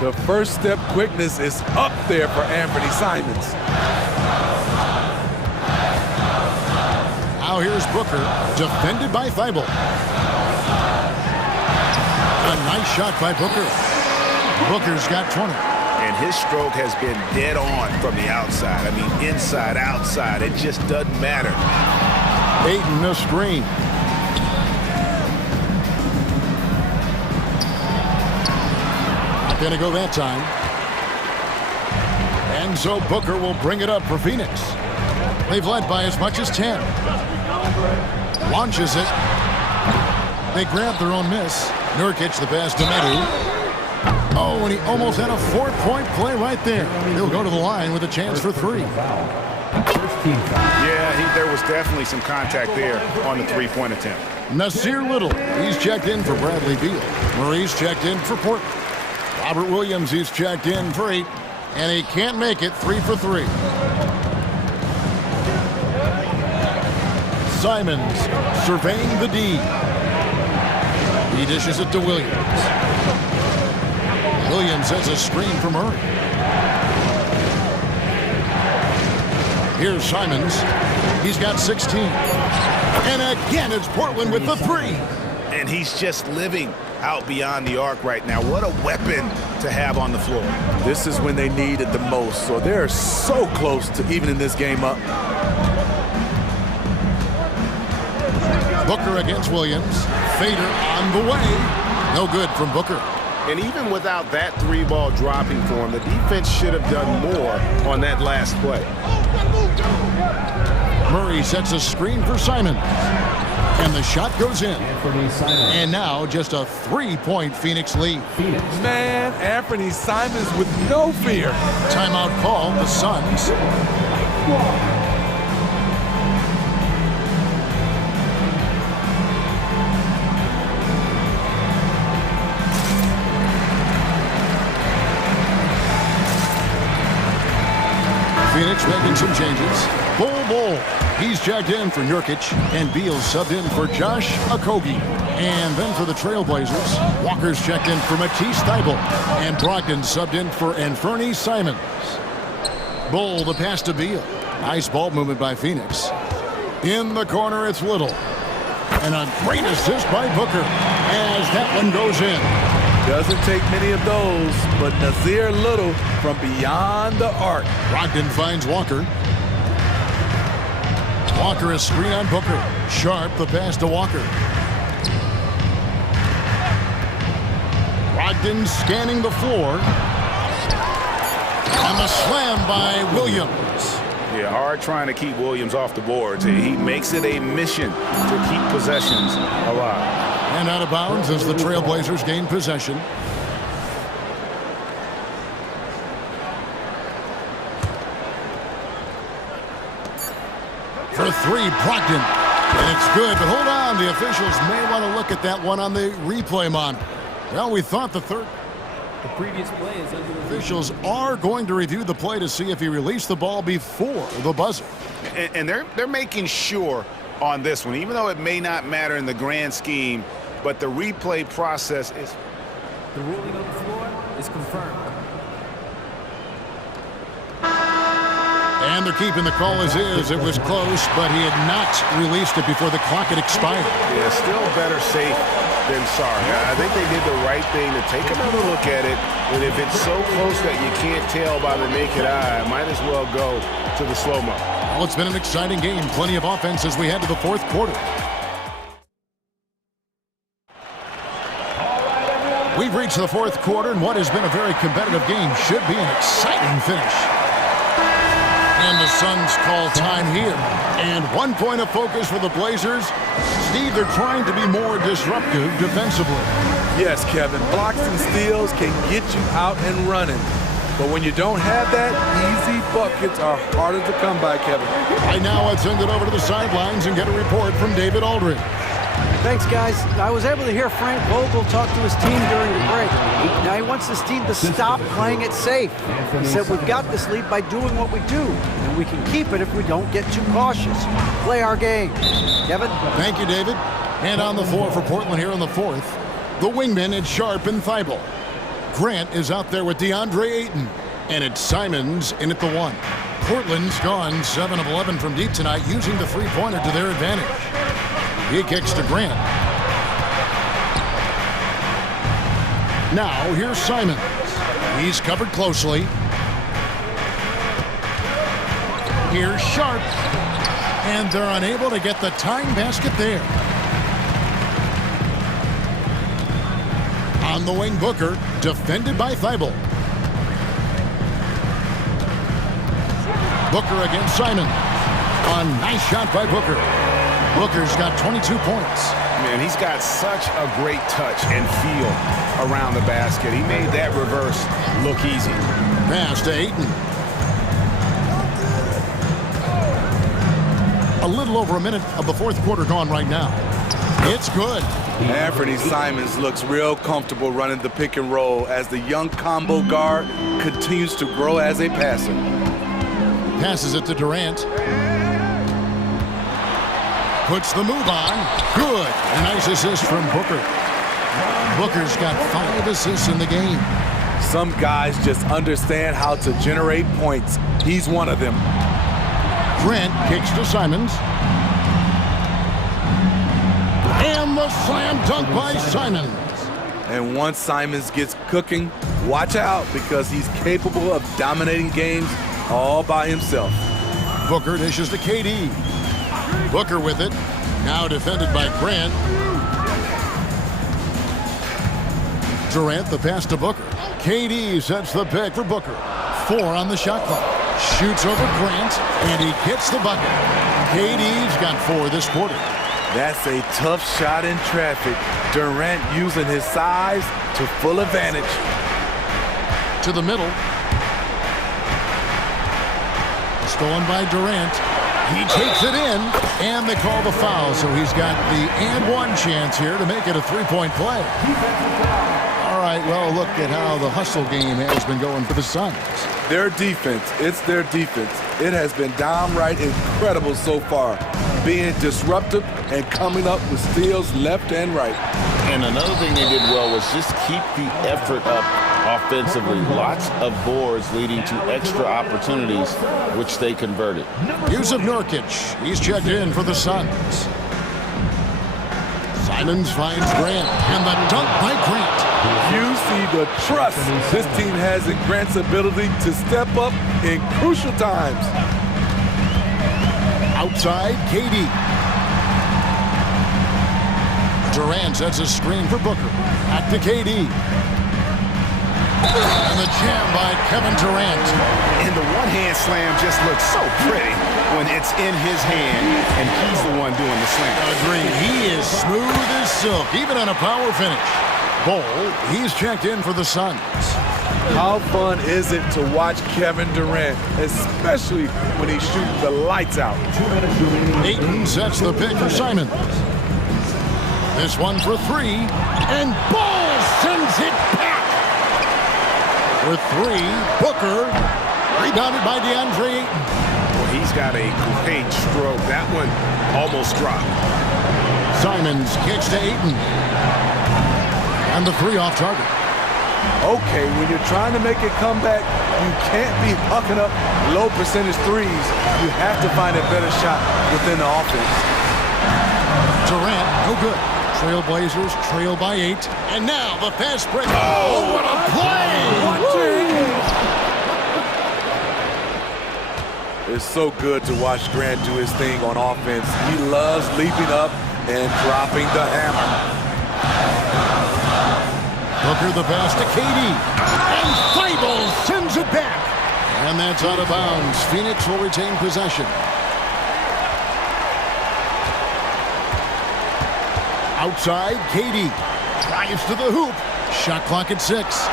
The first step quickness is up there for Anthony Simons. Now here's Booker, defended by Thibault. A nice shot by Booker. Booker's got 20. And his stroke has been dead on from the outside. I mean, inside, outside, it just doesn't matter. Ayton a screen. Not gonna go that time. And so Booker will bring it up for Phoenix. They've led by as much as 10. Launches it. They grab their own miss. Nurkic the pass to Madu. Oh, and he almost had a 4-point play right there. He'll go to the line with a chance for 3. Yeah, there was definitely some contact there on the three-point attempt. Nasir Little, he's checked in for Bradley Beal. Murray's checked in for Portland. Robert Williams, he's checked in for 8. And he can't make it 3 for 3. Simons surveying the D. He dishes it to Williams. Williams has a screen from Murray. Here's Simons. He's got 16. And again, it's Portland with the 3. And he's just living out beyond the arc right now. What a weapon to have on the floor. This is when they need it the most. So they're so close to evening this game up. Booker against Williams. Fader on the way. No good from Booker. And even without that 3-ball dropping for him, the defense should have done more on that last play. Murray sets a screen for Simons. And the shot goes in. And now just a 3-point Phoenix lead. Man, Anthony Simons with no fear. Timeout call, the Suns. Phoenix making some changes. Bull. He's checked in for Nurkic, and Beal's subbed in for Josh Okogie. And then for the Trailblazers, Walker's checked in for Matisse Thybulle, and Brogdon subbed in for Anfernee Simons. Bull, the pass to Beal. Nice ball movement by Phoenix. In the corner, it's Little. And a great assist by Booker as that one goes in. Doesn't take many of those, but Nazir Little from beyond the arc. Brogdon finds Walker. Walker a screen on Booker. Sharp the pass to Walker. Brogdon scanning the floor. And the slam by Williams. Yeah, hard trying to keep Williams off the boards. He makes it a mission to keep possessions alive. And out of bounds as the Trailblazers gain possession. For three, Brogdon. And it's good, but hold on. The officials may want to look at that one on the replay monitor. Well, we thought the previous play is under review. Officials are going to review the play to see if he released the ball before the buzzer. And they're making sure on this one, even though it may not matter in the grand scheme, but the replay process is... The ruling on the floor is confirmed. And they're keeping the call as is. It was close, but he had not released it before the clock had expired. Yeah, still better safe than sorry. I think they did the right thing to take another look at it. And if it's so close that you can't tell by the naked eye, might as well go to the slow-mo. Well, it's been an exciting game. Plenty of offense as we head to the fourth quarter. We've reached the fourth quarter, and what has been a very competitive game should be an exciting finish. And the Suns call time here. And 1 point of focus for the Blazers. Steve, they're trying to be more disruptive defensively. Yes, Kevin. Blocks and steals can get you out and running. But when you don't have that, easy buckets are harder to come by, Kevin. Right now, let's send it over to the sidelines and get a report from David Aldridge. Thanks, guys. I was able to hear Frank Vogel talk to his team during the break. Now he wants his team to stop playing it safe. He said, we've got this lead by doing what we do, and we can keep it if we don't get too cautious. Play our game. Kevin? Thank you, David. And on the floor for Portland here in the fourth, the wingmen, it's Sharp and Thybulle. Grant is out there with DeAndre Ayton, and it's Simons in at the one. Portland's gone 7 of 11 from deep tonight, using the three-pointer to their advantage. He kicks to Grant. Now, here's Simons. He's covered closely. Here's Sharp. And they're unable to get the tying basket there. On the wing, Booker, defended by Thybulle. Booker against Simons. A nice shot by Booker. Booker's got 22 points. Man, he's got such a great touch and feel around the basket. He made that reverse look easy. Pass to Ayton. A little over a minute of the fourth quarter gone right now. It's good. Anfernee Simons looks real comfortable running the pick and roll as the young combo guard continues to grow as a passer. Passes it to Durant. Puts the move on. Good. A nice assist from Booker. Booker's got 5 assists in the game. Some guys just understand how to generate points. He's one of them. Grant kicks to Simons. And the slam dunk by Simons. And once Simons gets cooking, watch out because he's capable of dominating games all by himself. Booker dishes to KD. Booker with it. Now defended by Grant. Durant the pass to Booker. KD sets the pick for Booker. 4 on the shot clock. Shoots over Grant, and he gets the bucket. KD's got 4 this quarter. That's a tough shot in traffic. Durant using his size to full advantage. To the middle. Stolen by Durant. He takes it in, and they call the foul, so he's got the and one chance here to make it a 3-point play. All right, well, look at how the hustle game has been going for the Suns. Their defense, it's their defense. It has been downright incredible so far, being disruptive and coming up with steals left and right. And another thing they did well was just keep the effort up offensively. Lots of boards leading to extra opportunities, which they converted. Yusuf Nurkic, he's checked in for the Suns. Simons finds Grant, and the dunk by Grant. You see the trust this team has in Grant's ability to step up in crucial times. Outside, KD. Durant sets a screen for Booker. Back to KD. And the jam by Kevin Durant. And the one-hand slam just looks so pretty when it's in his hand and he's the one doing the slam. Agreed. He is smooth as silk, even on a power finish. Ball, he's checked in for the Suns. How fun is it to watch Kevin Durant, especially when he's shooting the lights out? Ayton sets the pick for Simons. This one for three, and Ball sends it back. For three, Booker, rebounded by DeAndre Ayton. Well, he's got a great stroke. That one almost dropped. Simons kicks to Ayton. And the three off target. Okay, when you're trying to make a comeback, you can't be hucking up low percentage threes. You have to find a better shot within the offense. Durant, no good. Trailblazers trail by 8. And now the fast break. Oh, what a play! It's so good to watch Grant do his thing on offense. He loves leaping up and dropping the hammer. Booker the pass to KD. And Thibault sends it back. And that's out of bounds. Phoenix will retain possession. Outside, KD drives to the hoop. Shot clock at 6.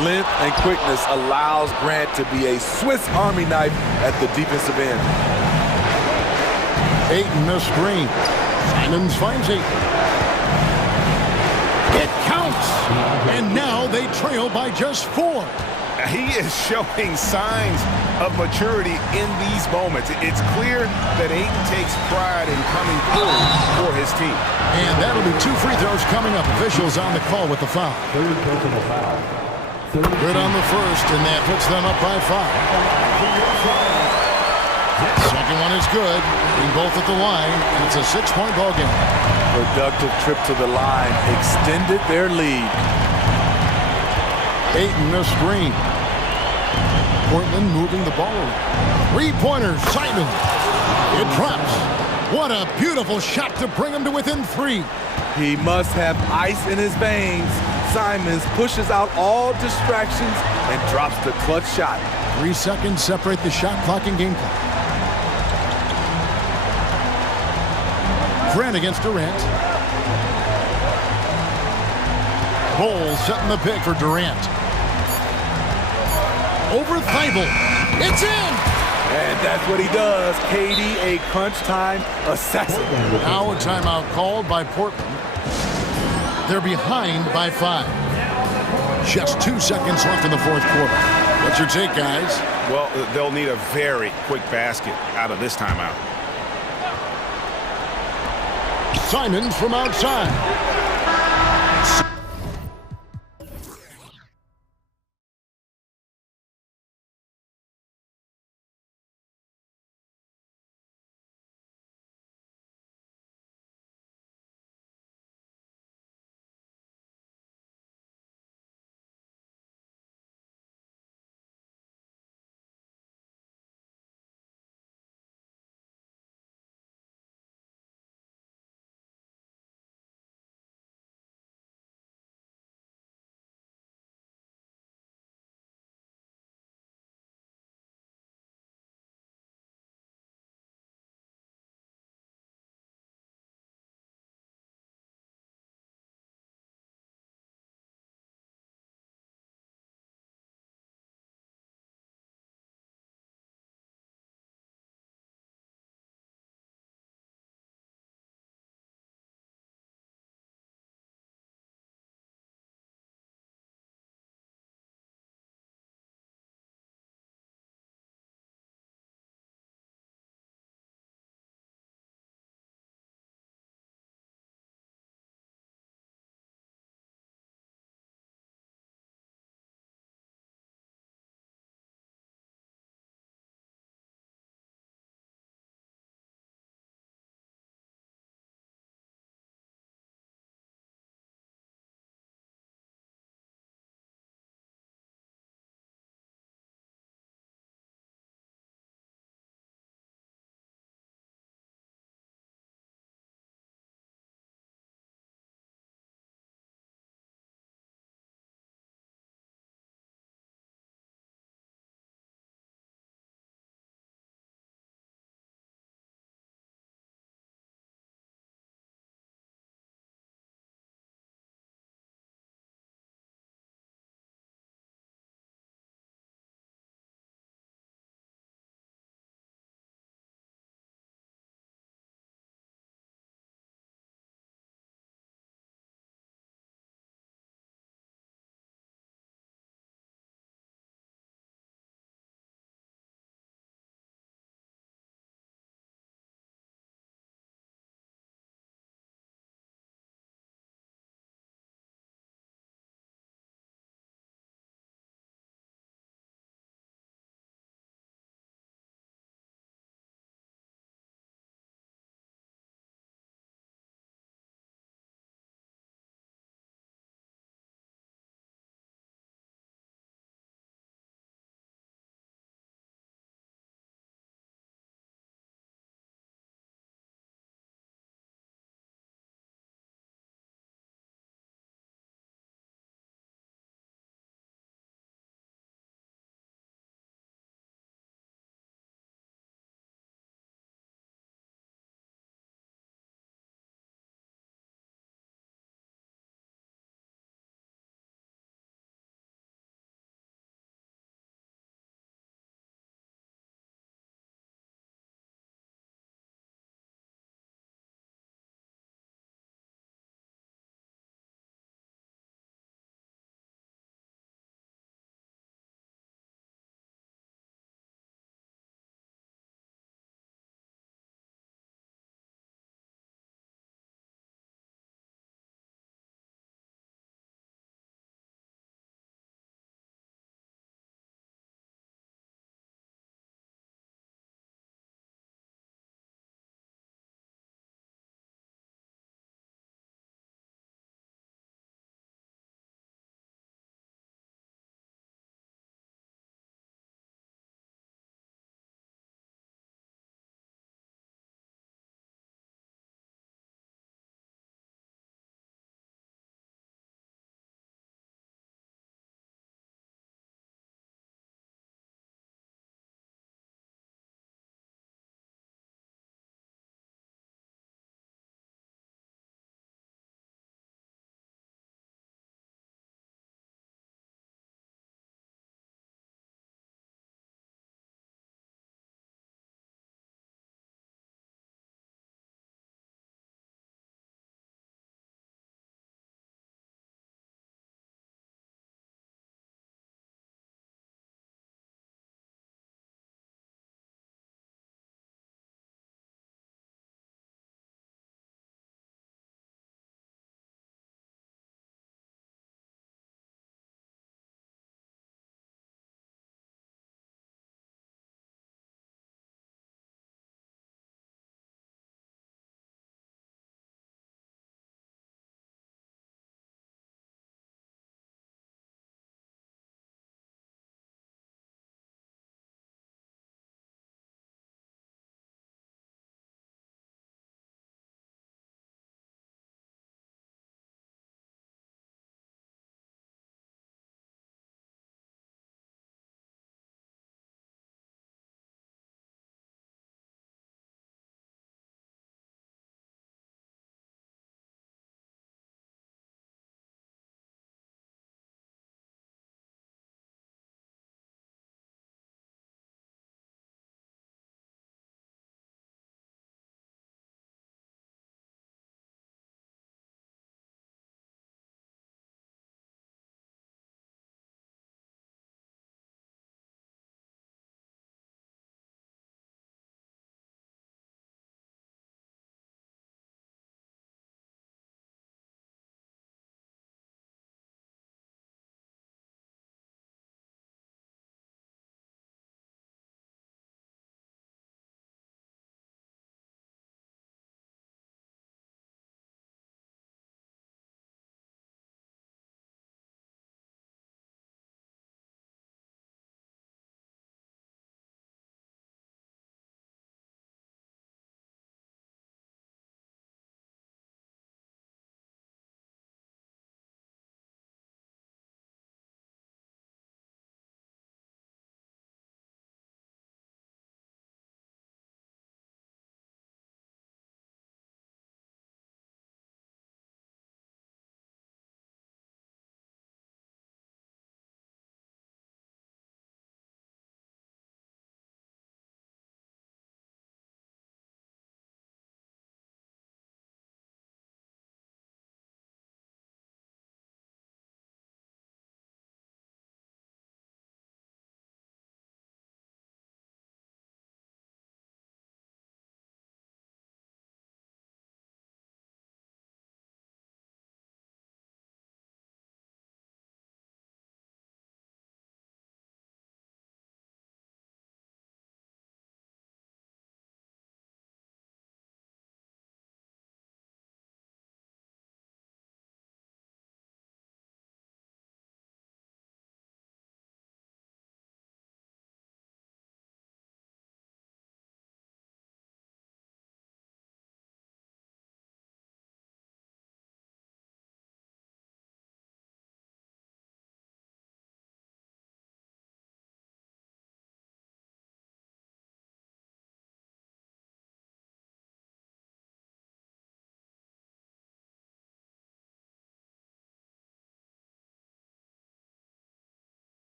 Length and quickness allows Grant to be a Swiss Army knife at the defensive end. Ayton the screen. Simons finds Ayton. It counts. And now they trail by just 4. He is showing signs of maturity in these moments. It's clear that Ayton takes pride in coming through for his team. And that'll be 2 free throws coming up. Officials on the call with the foul. Third personal foul. Good on the first, and that puts them up by 5. Second one is good. Being both at the line, and it's a 6-point ball game. Productive trip to the line extended their lead. Ayton the screen. Portland moving the ball around. 3-pointer, Simon. It drops. What a beautiful shot to bring him to within 3. He must have ice in his veins. Simons pushes out all distractions and drops the clutch shot. 3 seconds separate the shot clock and game clock. Grant against Durant. Ball setting the pick for Durant. Over Thibault. It's in! And that's what he does. KD, a crunch time assassin. Now a timeout called by Portland. They're behind by 5. Just 2 seconds left in the fourth quarter. What's your take, guys? Well, they'll need a very quick basket out of this timeout. Simons from outside.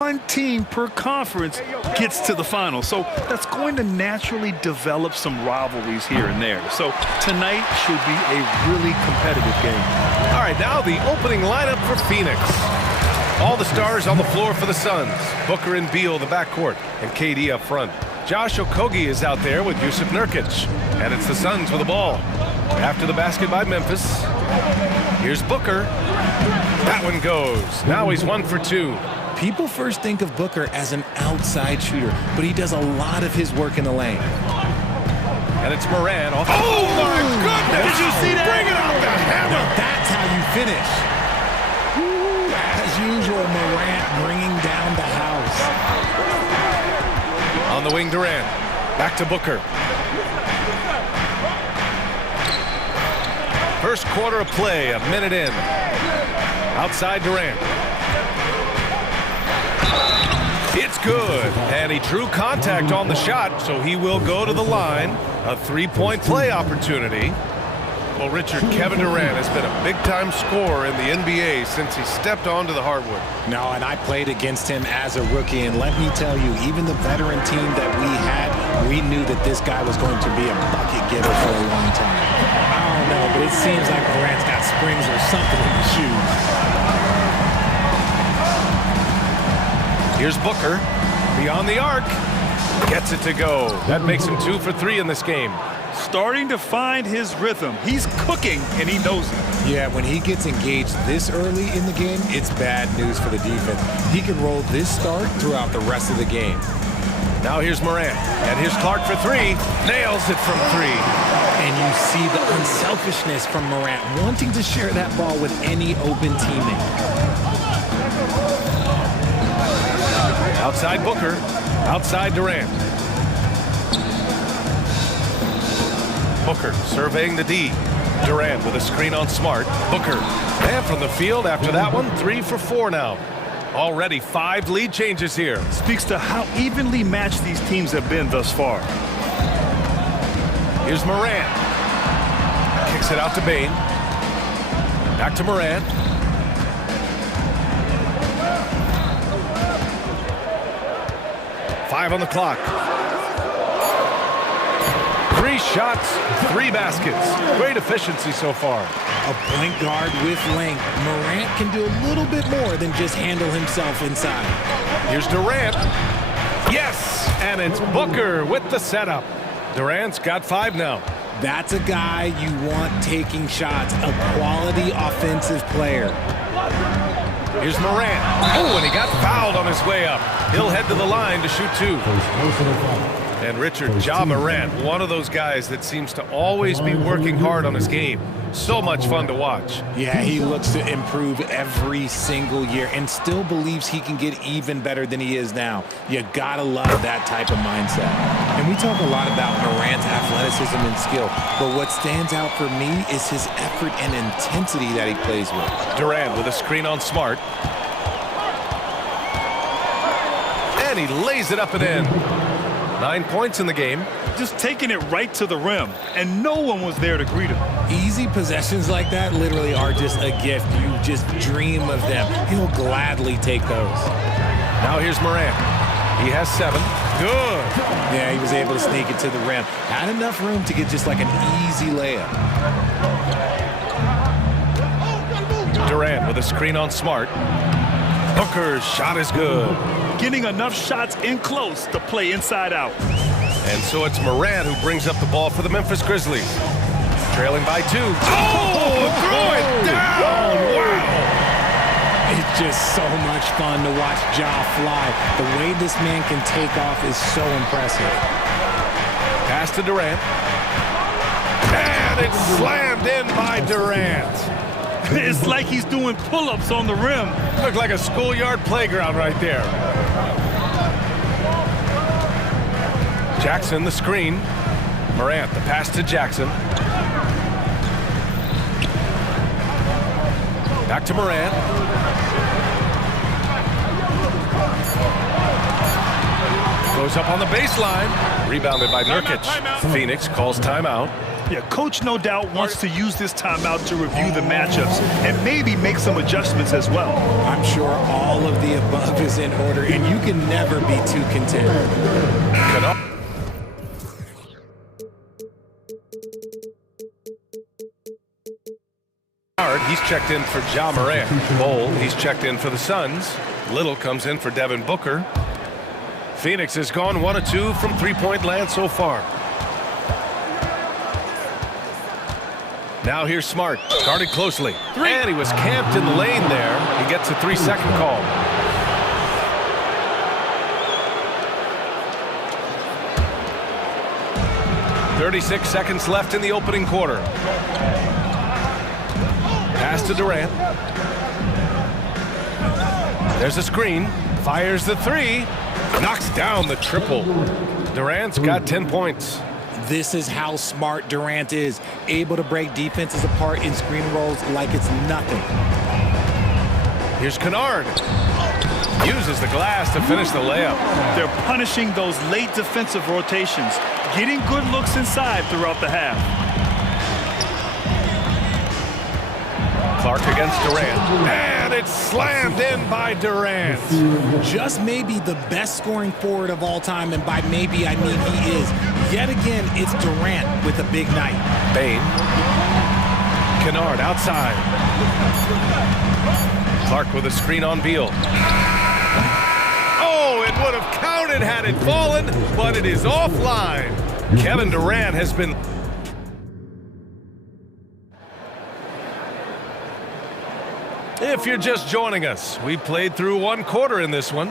One team per conference gets to the final, so that's going to naturally develop some rivalries here and there. So tonight should be a really competitive game. All right, now the opening lineup for Phoenix. All the stars on the floor for the Suns. Booker and Beal, the backcourt, and KD up front. Josh Okogie is out there with Yusuf Nurkic, and it's the Suns with the ball. After the basket by Memphis, here's Booker. That one goes. Now he's 1 for 2. People first think of Booker as an outside shooter, but he does a lot of his work in the lane. And it's Moran off. Oh, my goodness! Did you see that? Bring it out the hammer! Now that's how you finish. As usual, Morant bringing down the house. On the wing, Durant. Back to Booker. First quarter of play, a minute in. Outside Durant. It's good, and he drew contact on the shot, so he will go to the line. A three-point play opportunity. Well, Richard, Kevin Durant has been a big-time scorer in the NBA since he stepped onto the hardwood. No, and I played against him as a rookie, and let me tell you, even the veteran team that we had, we knew that this guy was going to be a bucket getter for a long time. I don't know, but it seems like Durant's got springs or something in his shoes. Here's Booker, beyond the arc, gets it to go. That makes him 2 for 3 in this game. Starting to find his rhythm. He's cooking, and he knows it. Yeah, when he gets engaged this early in the game, it's bad news for the defense. He can roll this start throughout the rest of the game. Now here's Morant, and here's Clark for 3. Nails it from 3. And you see the unselfishness from Morant, wanting to share that ball with any open teammate. Outside Booker, outside Durant. Booker surveying the D. Durant with a screen on Smart. Booker, and from the field after that one, 3 for 4 now. Already 5 lead changes here. Speaks to how evenly matched these teams have been thus far. Here's Morant. Kicks it out to Bane. Back to Morant. Five on the clock. 3 shots, 3 baskets. Great efficiency so far. A point guard with length. Morant can do a little bit more than just handle himself inside. Here's Durant. Yes, and it's Booker with the setup. Durant's got 5 now. That's a guy you want taking shots, a quality offensive player. Here's Morant. Oh, and he got fouled on his way up. He'll head to the line to shoot 2. And Richard, Ja Morant, one of those guys that seems to always be working hard on his game. So much fun to watch. Yeah, he looks to improve every single year and still believes he can get even better than he is now. You gotta love that type of mindset. And we talk a lot about Morant's athleticism and skill, but what stands out for me is his effort and intensity that he plays with. Durant with a screen on Smart. And he lays it up and in. 9 points in the game. Just taking it right to the rim, and no one was there to greet him. Easy possessions like that literally are just a gift. You just dream of them. He'll gladly take those. Now here's Morant. He has 7. Good. Yeah, he was able to sneak it to the rim. Had enough room to get just like an easy layup. Durant with a screen on Smart. Booker's shot is good. Getting enough shots in close to play inside out. And so it's Morant who brings up the ball for the Memphis Grizzlies. Trailing by 2. Oh, throw it down! Wow! It's just so much fun to watch Ja fly. The way this man can take off is so impressive. Pass to Durant. And it's slammed in by Durant. It's like he's doing pull-ups on the rim. Looked like a schoolyard playground right there. Jackson the screen. Morant the pass to Jackson. Back to Morant. Goes up on the baseline. Rebounded by Nurkic. Phoenix calls timeout. Yeah, coach no doubt wants to use this timeout to review the matchups and maybe make some adjustments as well. I'm sure all of the above is in order, and you can never be too content. He's checked in for Ja Morant. Bowl, he's checked in for the Suns. Little comes in for Devin Booker. Phoenix has gone 1 of 2 from three-point land so far. Now here's Smart, guarded closely. And he was camped in the lane there. He gets a 3-second call. .36 seconds left in the opening quarter. Pass to Durant. There's a screen. Fires the three. Knocks down the triple. Durant's got 10 points. This is how smart Durant is, able to break defenses apart in screen rolls like it's nothing. Here's Kennard. Uses the glass to finish the layup. They're punishing those late defensive rotations, getting good looks inside throughout the half. Clark against Durant. And it's slammed in by Durant. Just maybe the best scoring forward of all time, and by maybe I mean he is. Yet again, it's Durant with a big night. Bain. Kennard outside. Clark with a screen on Beal. Oh, it would have counted had it fallen, but it is offline. Kevin Durant has been... If you're just joining us, we played through 1 quarter in this one.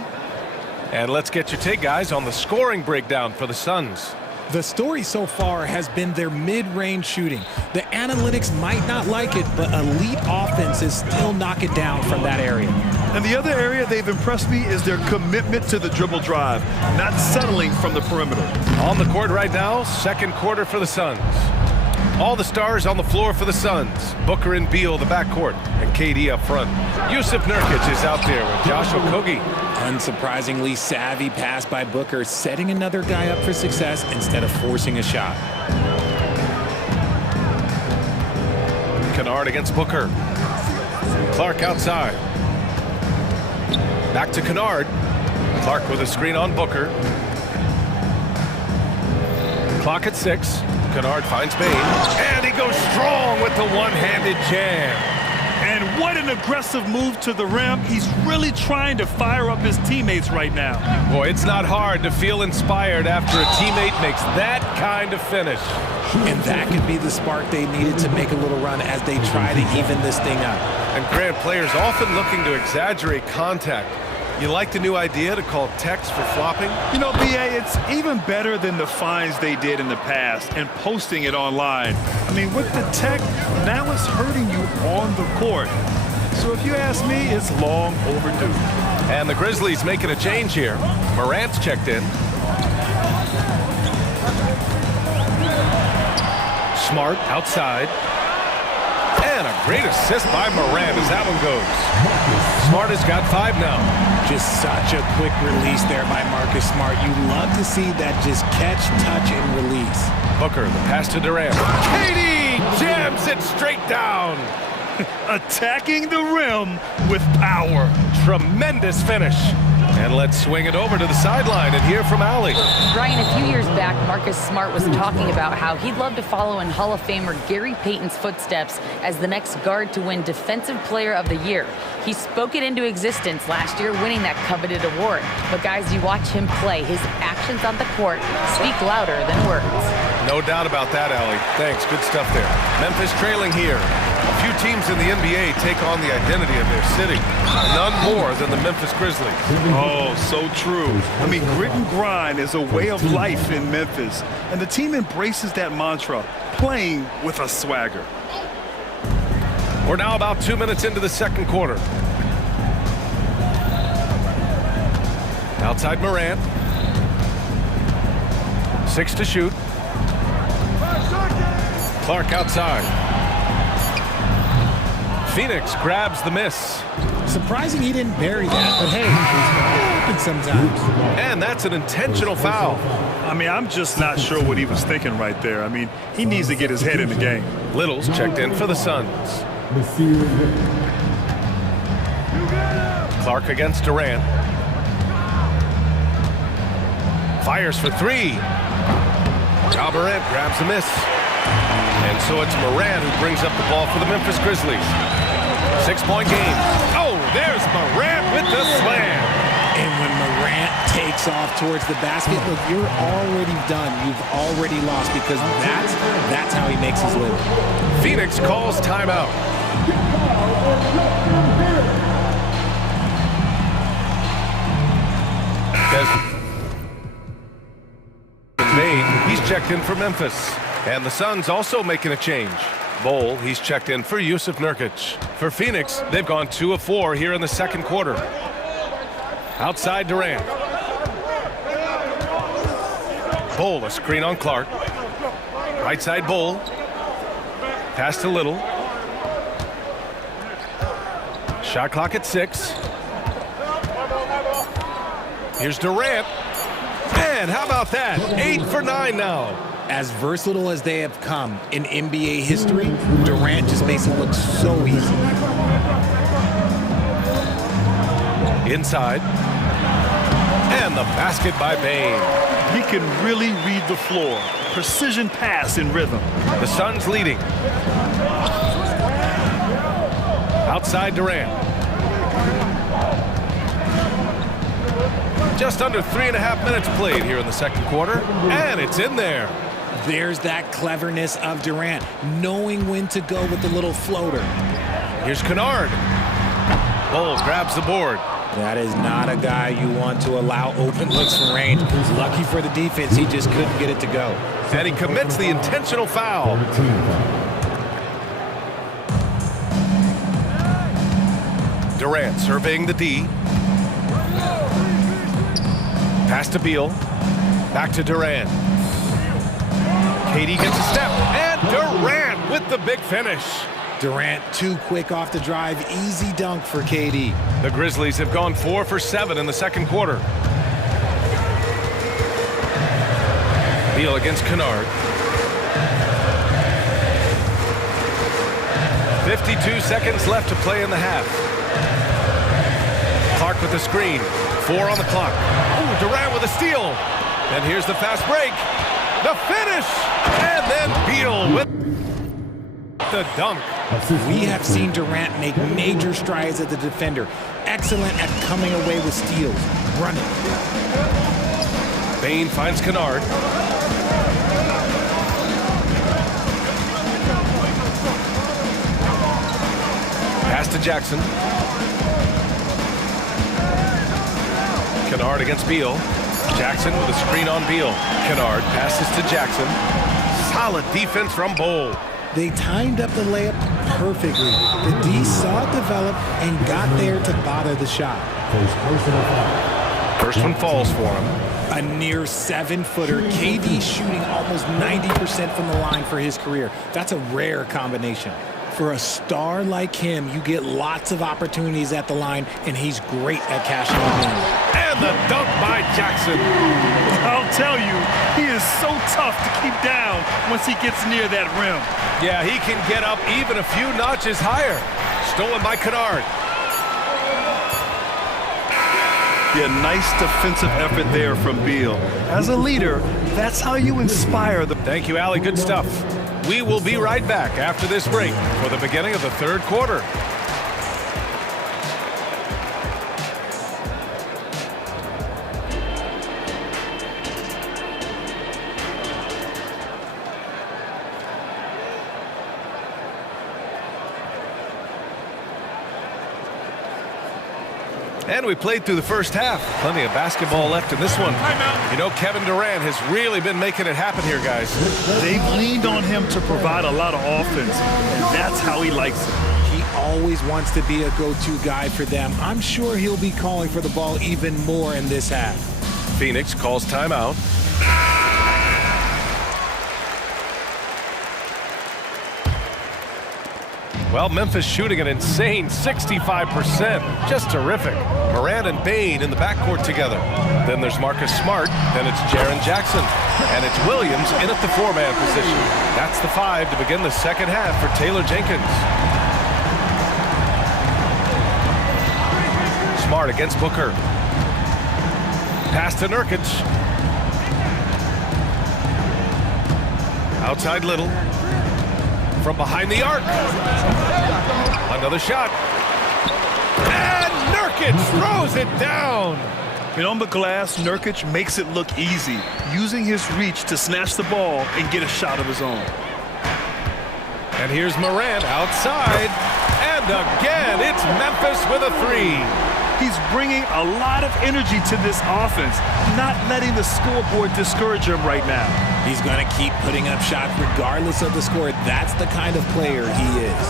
And let's get your take, guys, on the scoring breakdown for the Suns. The story so far has been their mid-range shooting. The analytics might not like it, but elite offenses still knock it down from that area. And the other area they've impressed me is their commitment to the dribble drive, not settling from the perimeter. On the court right now, second quarter for the Suns. All the stars on the floor for the Suns. Booker and Beal, the backcourt, and KD up front. Yusuf Nurkic is out there with Josh Okogie. Unsurprisingly savvy pass by Booker, setting another guy up for success instead of forcing a shot. Kennard against Booker. Clark outside. Back to Kennard. Clark with a screen on Booker. Clock at 6. Kennard finds Bain, and he goes strong with the one-handed jam. And what an aggressive move to the rim. He's really trying to fire up his teammates right now. Boy, it's not hard to feel inspired after a teammate makes that kind of finish. And that could be the spark they needed to make a little run as they try to even this thing up. And Grant, players often looking to exaggerate contact. You like the new idea to call techs for flopping? You know, BA, it's even better than the fines they did in the past and posting it online. I mean, with the tech, now it's hurting you on the court. So if you ask me, it's long overdue. And the Grizzlies making a change here. Morant's checked in. Smart outside. And a great assist by Morant as that one goes. Smart has got 5 now. Just such a quick release there by Marcus Smart. You love to see that just catch, touch, and release. Booker, the pass to Durant. KD jams it straight down. Attacking the rim with power. Tremendous finish. And let's swing it over to the sideline and hear from Allie. Brian, a few years back, Marcus Smart was talking about how he'd love to follow in Hall of Famer Gary Payton's footsteps as the next guard to win Defensive Player of the Year. He spoke it into existence last year, winning that coveted award. But guys, you watch him play, his actions on the court speak louder than words. No doubt about that, Allie. Thanks, good stuff there. Memphis trailing here. A few teams in the NBA take on the identity of their city. None more than the Memphis Grizzlies. Oh, so true. I mean, grit and grind is a way of life in Memphis. And the team embraces that mantra, playing with a swagger. We're now about 2 minutes into the second quarter. Outside Morant. 6 to shoot. Clark outside. Phoenix grabs the miss. Surprising he didn't bury that, but hey, happen sometimes. And that's an intentional foul. I mean, I'm just not sure what he was thinking right there. I mean, he needs to get his head in the game. Little's checked in for the Suns. Clark against Durant. Fires for three. Ja Morant grabs a miss. And so it's Morant who brings up the ball for the Memphis Grizzlies. 6-point game. Oh, there's Morant with the slam. And when Morant takes off towards the basket, look, you're already done. You've already lost because that's how he makes his living. Phoenix calls timeout. He's checked in for Memphis. And the Suns also making a change. Bol, he's checked in for Yusuf Nurkic. For Phoenix, they've gone 2 of 4 here in the second quarter. Outside Durant. Bol, a screen on Clark. Right side Bol. Pass to Little. Shot clock at 6. Here's Durant. And how about that? 8 for 9 now. As versatile as they have come in NBA history, Durant just makes it look so easy. Inside. And the basket by Bane. He can really read the floor. Precision pass in rhythm. The Suns leading. Outside Durant. Just under 3.5 minutes played here in the second quarter. And it's in there. There's that cleverness of Durant, knowing when to go with the little floater. Here's Kennard. Bol grabs the board. That is not a guy you want to allow open looks from range. Lucky for the defense, he just couldn't get it to go. And he commits the intentional foul. Durant surveying the D. Pass to Beal. Back to Durant. KD gets a step. And Durant with the big finish. Durant too quick off the drive. Easy dunk for KD. The Grizzlies have gone 4 for 7 in the second quarter. Beal against Kennard. 52 seconds left to play in the half. Clark with the screen. 4 on the clock. Ooh, Durant with a steal. And here's the fast break. The finish. And then Beal with the dunk. We have seen Durant make major strides as a defender. Excellent at coming away with steals. Running. Bane finds Kennard. Pass to Jackson. Kennard against Beal. Jackson with a screen on Beal. Kennard passes to Jackson. Solid defense from Bol. They timed up the layup perfectly. The D saw it develop and got there to bother the shot. First one falls for him. A near 7-footer. KD shooting almost 90% from the line for his career. That's a rare combination. For a star like him, you get lots of opportunities at the line, and he's great at cashing them in. And the dunk by Jackson. I'll tell you, he is so tough to keep down once he gets near that rim. Yeah, he can get up even a few notches higher. Stolen by Kennard. Yeah, nice defensive effort there from Beal. As a leader, that's how you inspire them. Thank you, Allie. Good stuff. We will be right back after this break for the beginning of the third quarter. And we played through the first half. Plenty of basketball left in this one. You know, Kevin Durant has really been making it happen here, guys. They've leaned on him to provide a lot of offense, and that's how he likes it. He always wants to be a go-to guy for them. I'm sure he'll be calling for the ball even more in this half. Phoenix calls timeout. Well, Memphis shooting an insane 65%. Just terrific. Morant and Bane in the backcourt together. Then there's Marcus Smart. Then it's Jaren Jackson. And it's Williams in at the 4-man position. That's the 5 to begin the second half for Taylor Jenkins. Smart against Booker. Pass to Nurkic. Outside Little. From behind the arc. Another shot. And Nurkic throws it down. And on the glass, Nurkic makes it look easy, using his reach to snatch the ball and get a shot of his own. And here's Morant outside. And again, it's Memphis with a 3. He's bringing a lot of energy to this offense, not letting the scoreboard discourage him right now. He's going to keep putting up shots regardless of the score. That's the kind of player he is.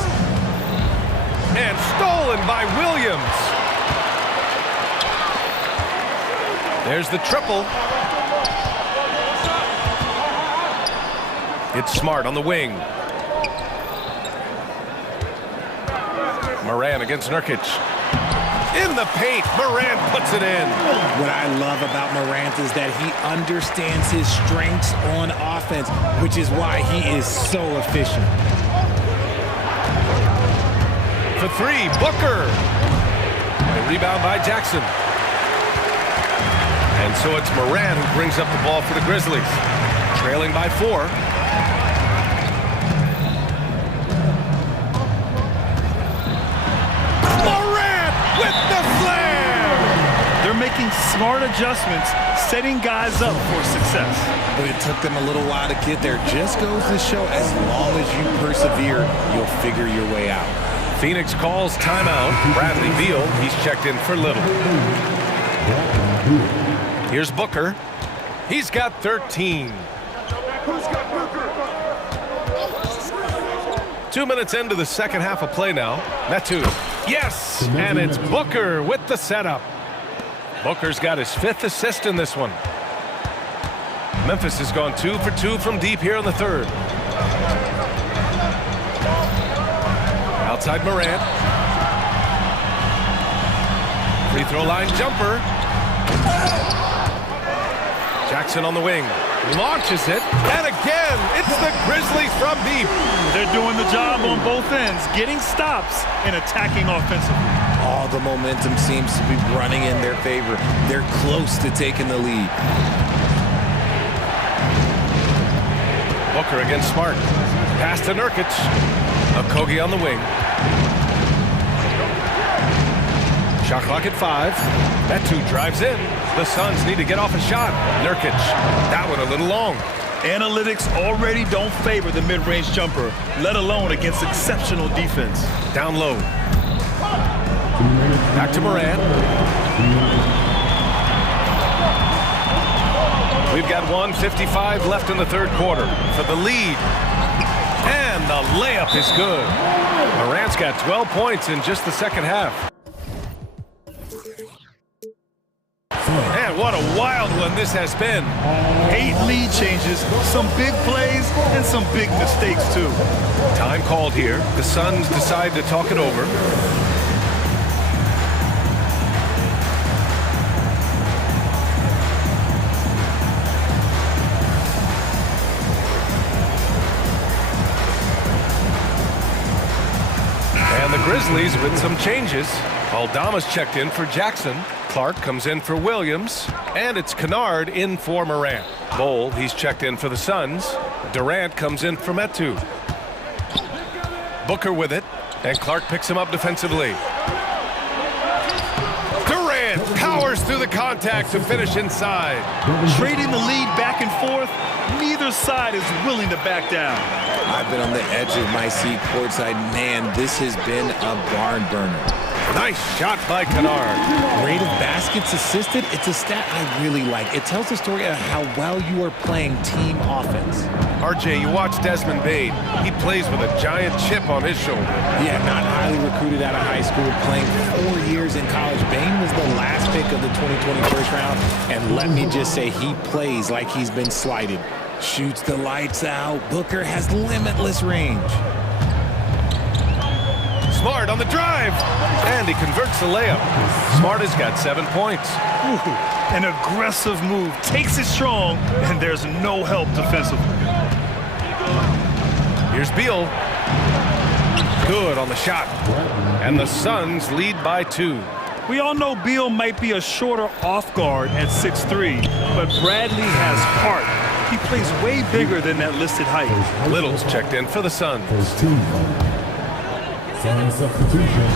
And stolen by Williams. There's the triple. It's Smart on the wing. Morant against Nurkic. In the paint, Morant puts it in. What I love about Morant is that he understands his strengths on offense, which is why he is so efficient. For 3, Booker. A rebound by Jackson. And so it's Morant who brings up the ball for the Grizzlies. Trailing by 4. Making smart adjustments, setting guys up for success. But it took them a little while to get there. Just goes to show, as long as you persevere, you'll figure your way out. Phoenix calls timeout. Bradley Beal, he's checked in for Little. Here's Booker. He's got 13. 2 minutes into the second half of play now. Metu. Yes! And it's Booker with the setup. Booker's got his 5th assist in this one. Memphis has gone 2 for 2 from deep here in the third. Outside Morant. Free throw line jumper. Jackson on the wing. Launches it. And again, it's the Grizzlies from deep. They're doing the job on both ends, getting stops and attacking offensively. All the momentum seems to be running in their favor. They're close to taking the lead. Booker against Smart. Pass to Nurkic. Okogie on the wing. Shot clock at 5. Metu drives in. The Suns need to get off a shot. Nurkic. That one a little long. Analytics already don't favor the mid-range jumper, let alone against exceptional defense. Down low. Back to Morant. We've got 1:55 left in the third quarter for the lead. And the layup is good. Morant's got 12 points in just the second half. And what a wild one this has been. 8 lead changes, some big plays, and some big mistakes, too. Time called here. The Suns decide to talk it over. And the Grizzlies with some changes. Aldama's checked in for Jackson. Clark comes in for Williams. And it's Kennard in for Morant. Bol, he's checked in for the Suns. Durant comes in for Metu. Booker with it. And Clark picks him up defensively. Durant powers through the contact to finish inside. Trading the lead back and forth, neither side is willing to back down. I've been on the edge of my seat courtside. Man, this has been a barn burner. Nice shot by Kennard. Rate of baskets assisted, it's a stat I really like. It tells the story of how well you are playing team offense. RJ, you watch Desmond Bane. He plays with a giant chip on his shoulder. Yeah, not highly recruited out of high school, playing 4 years in college. Bane was the last pick of the 2020 first round, and let me just say, he plays like he's been slighted. Shoots the lights out. Booker has limitless range. Smart on the drive. And he converts the layup. Smart has got 7 points. Ooh, an aggressive move. Takes it strong, and there's no help defensively. Here's Beal. Good on the shot. And the Suns lead by 2. We all know Beal might be a shorter off guard at 6'3", but Bradley has heart. He plays way bigger than that listed height. Little's checked in for the Suns. Sun substitution.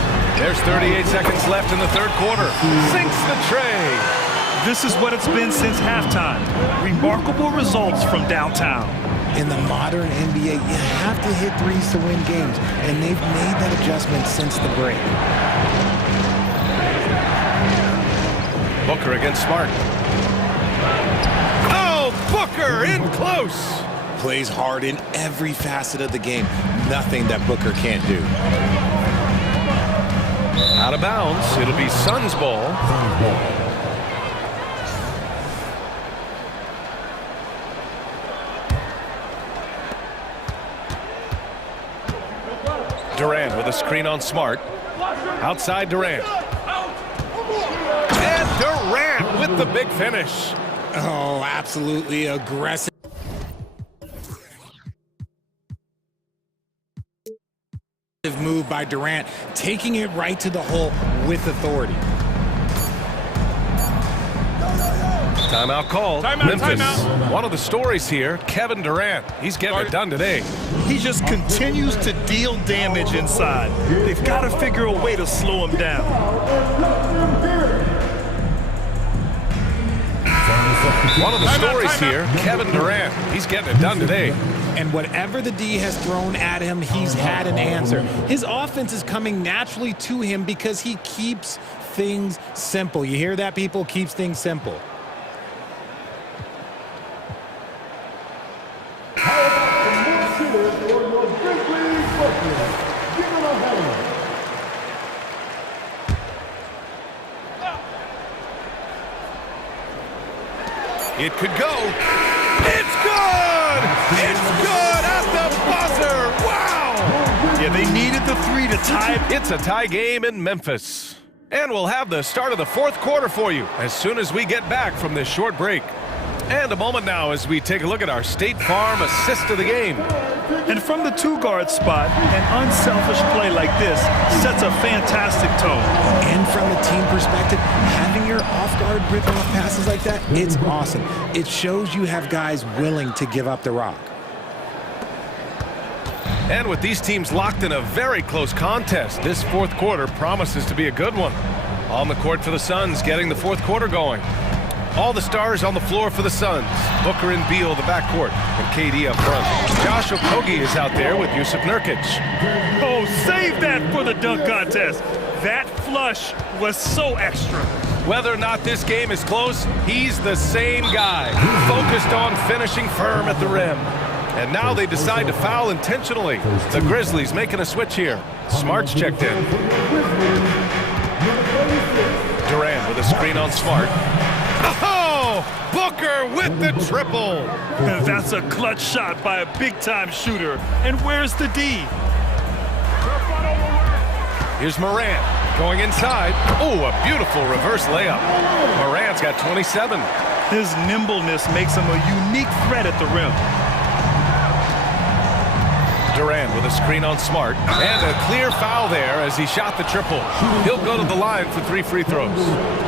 There's 38 seconds left in the third quarter. Sinks the tray. This is what it's been since halftime. Remarkable results from downtown. In the modern NBA, you have to hit threes to win games, and they've made that adjustment since the break. Booker against Smart. Oh, Booker in close. Plays hard in every facet of the game. Nothing that Booker can't do. Out of bounds. It'll be Suns ball. Durant with a screen on Smart. Outside Durant. And Durant with the big finish. Oh, absolutely aggressive. Move by Durant, taking it right to the hole with authority. Timeout called. Memphis. Timeout. One of the stories here, Kevin Durant. He's getting it done today. He just continues to deal damage inside. They've got to figure a way to slow him down. One of the stories here, Kevin Durant. He's getting it done today. And whatever the D has thrown at him, he's had an answer. His offense is coming naturally to him because he keeps things simple. You hear that, people? Keeps things simple. It could go. It's good! It's good at the buzzer! Wow! Yeah, they needed the three to tie it. It's a tie game in Memphis. And we'll have the start of the fourth quarter for you as soon as we get back from this short break. And a moment now as we take a look at our State Farm assist of the game. And from the two-guard spot, an unselfish play like this sets a fantastic tone. And from a team perspective, having your off-guard rip off passes like that, it's awesome. It shows you have guys willing to give up the rock. And with these teams locked in a very close contest, this fourth quarter promises to be a good one. On the court for the Suns, getting the fourth quarter going. All the stars on the floor for the Suns. Booker and Beal, the backcourt, and KD up front. Josh Okogie is out there with Yusuf Nurkic. Oh, save that for the dunk contest. That flush was so extra. Whether or not this game is close, he's the same guy, focused on finishing firm at the rim. And now they decide to foul intentionally. The Grizzlies making a switch here. Smart's checked in. Durant with a screen on Smart. Oh! Booker with the triple! That's a clutch shot by a big-time shooter. And where's the D? Here's Morant going inside. Oh, a beautiful reverse layup. Morant's got 27. His nimbleness makes him a unique threat at the rim. Durant with a screen on Smart. And a clear foul there as he shot the triple. He'll go to the line for 3 free throws.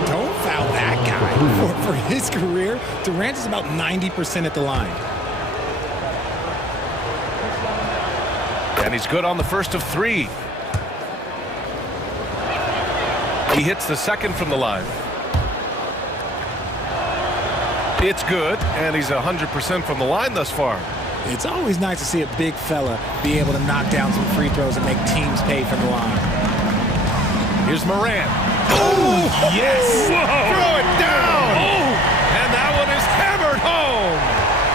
Don't foul that guy. For his career, Durant is about 90% at the line. And he's good on the first of 3. He hits the second from the line. It's good, and he's 100% from the line thus far. It's always nice to see a big fella be able to knock down some free throws and make teams pay for the line. Here's Morant. Oh, yes! Whoa. Throw it down! Oh. And that one is hammered home!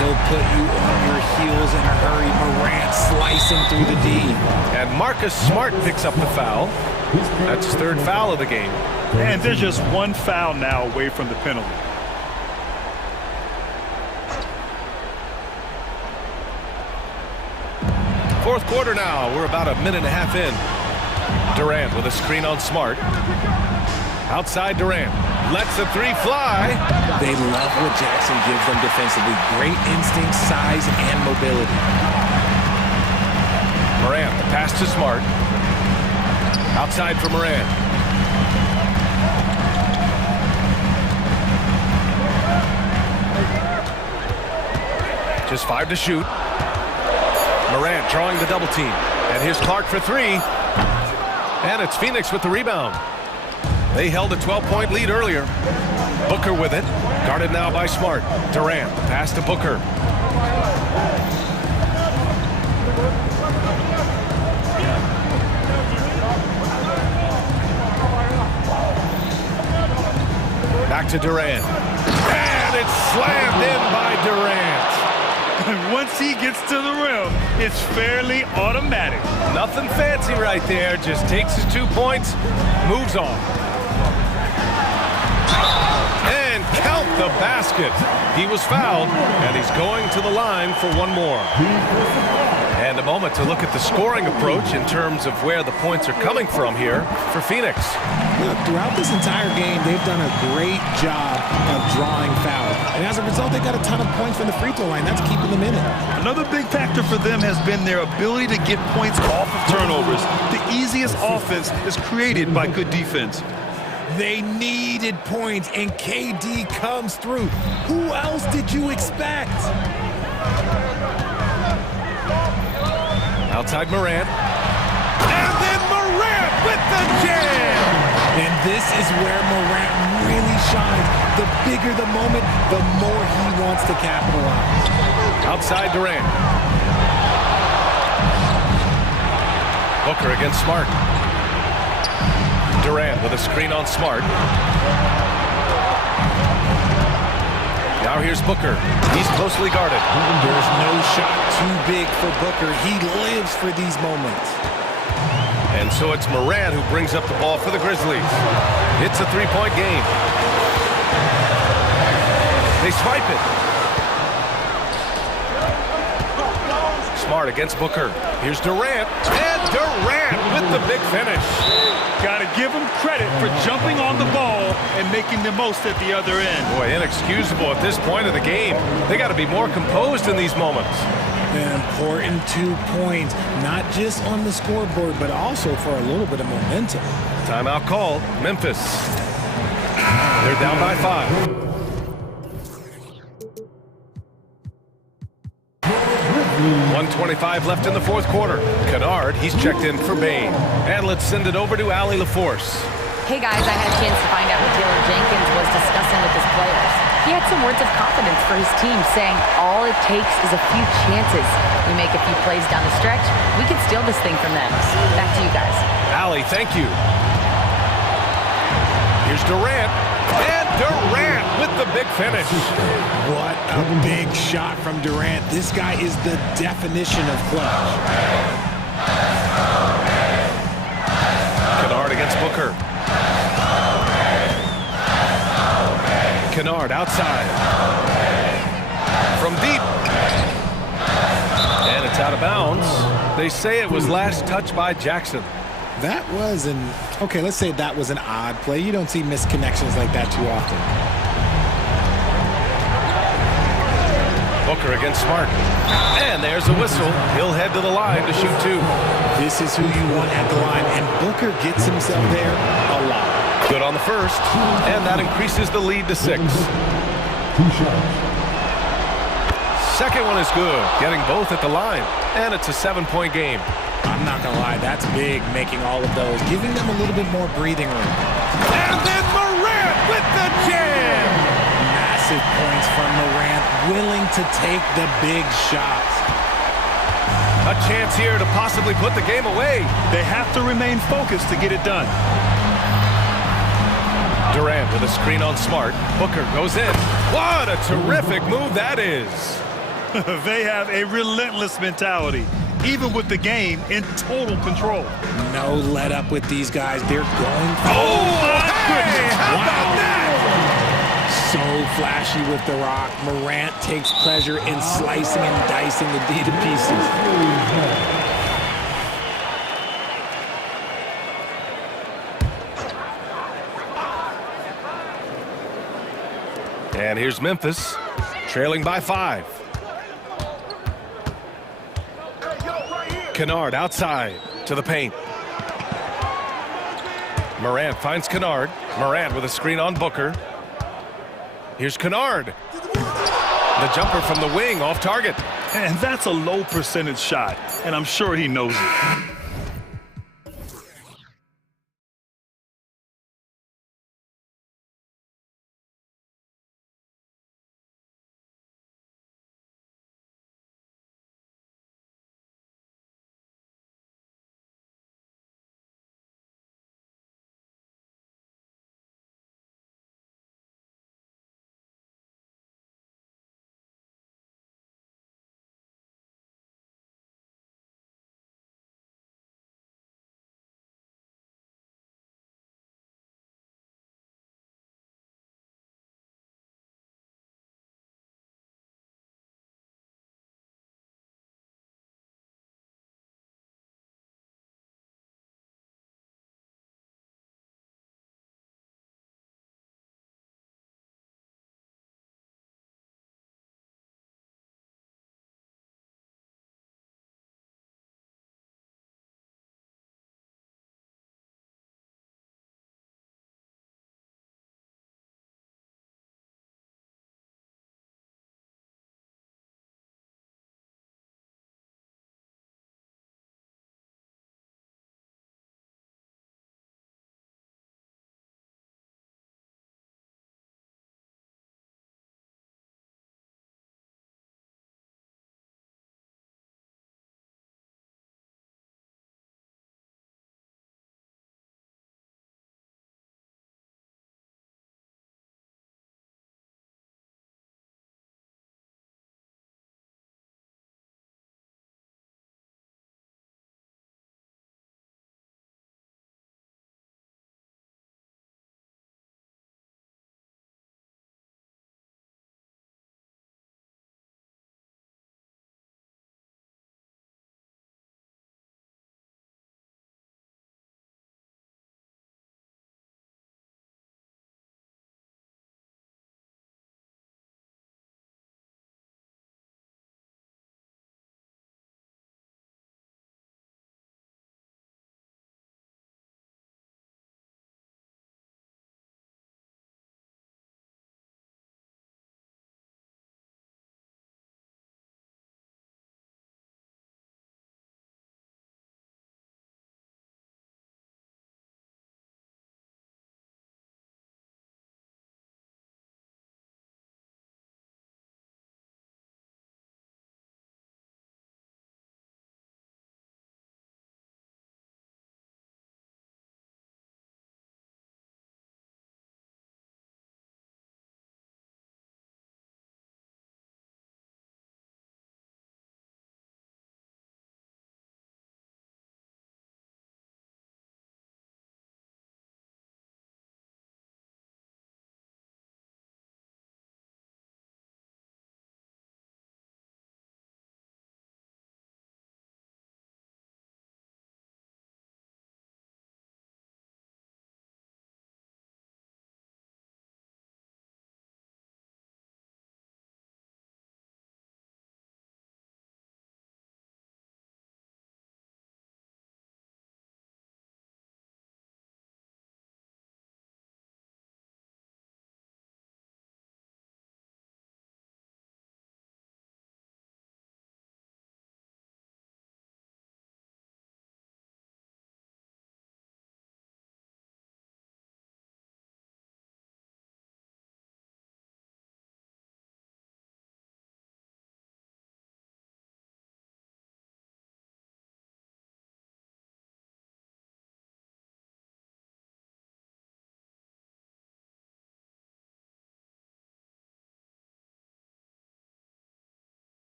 He'll put you on your heels in a hurry. Morant slicing through the D. And Marcus Smart picks up the foul. That's his 3rd foul of the game. And there's just 1 foul now away from the penalty. Fourth quarter now. We're about a minute and a half in. Durant with a screen on Smart. Outside Durant. Lets the three fly. They love what Jackson gives them defensively. Great instinct, size, and mobility. Morant, the pass to Smart. Outside for Morant. Just 5 to shoot. Morant drawing the double team. And here's Clark for 3. And it's Phoenix with the rebound. They held a 12-point lead earlier. Booker with it. Guarded now by Smart. Durant, the pass to Booker. Back to Durant. And it's slammed in by Durant. And once he gets to the rim, it's fairly automatic. Nothing fancy right there. Just takes his 2 points, moves on. And count the basket. He was fouled, and he's going to the line for one more. And a moment to look at the scoring approach in terms of where the points are coming from here for Phoenix. Look, throughout this entire game, they've done a great job of drawing fouls. And as a result, they got a ton of points from the free throw line. That's keeping them in it. Another big factor for them has been their ability to get points off of turnovers. The easiest offense is created by good defense. They needed points, and KD comes through. Who else did you expect? Outside Morant. And then Morant with the jam! And this is where Morant really shines. The bigger the moment, the more he wants to capitalize. Outside Durant. Booker against Smart. Durant with a screen on Smart. Now here's Booker. He's closely guarded. There's no shot too big for Booker. He lives for these moments. And so it's Morant who brings up the ball for the Grizzlies. It's a three-point game. They swipe it. Smart against Booker. Here's Durant. And Durant with the big finish. Got to give him credit for jumping on the ball and making the most at the other end. Boy, inexcusable at this point of the game. They got to be more composed in these moments. An important 2 points, not just on the scoreboard, but also for a little bit of momentum. Timeout call, Memphis. They're down by 5. 1:25 left in the fourth quarter. Kennard, he's checked in for Bain. And let's send it over to Allie LaForce. Hey guys, I had a chance to find out what Taylor Jenkins was discussing with his players. He had some words of confidence for his team, saying all it takes is a few chances. We make a few plays down the stretch, we can steal this thing from them. Back to you guys. Allie, thank you. Here's Durant. And Durant with the big finish. What a big shot from Durant. This guy is the definition of clutch. Kennard against Booker. Kennard outside. From deep. And it's out of bounds. They say it was last touched by Jackson. That was okay, let's say that was an odd play. You don't see missed connections like that too often. Booker against Smart. And there's a whistle. He'll head to the line to shoot 2. This is who you want at the line, and Booker gets himself there a lot. Good on the first, and that increases the lead to 6. 2 shots. Second one is good, getting both at the line, and it's a 7-point game. I'm not gonna lie, that's big, making all of those, giving them a little bit more breathing room. And then Morant with the jam! Massive points from Morant, willing to take the big shots. A chance here to possibly put the game away. They have to remain focused to get it done. Durant with a screen on Smart. Booker goes in. What a terrific move that is. They have a relentless mentality, even with the game in total control. No let up with these guys. They're going for hey, how about that? So flashy with the rock. Morant takes pleasure in slicing and dicing the D to pieces. And here's Memphis, trailing by 5. Kennard outside to the paint. Morant finds Kennard. Morant with a screen on Booker. Here's Kennard. The jumper from the wing off target. And that's a low percentage shot, and I'm sure he knows it.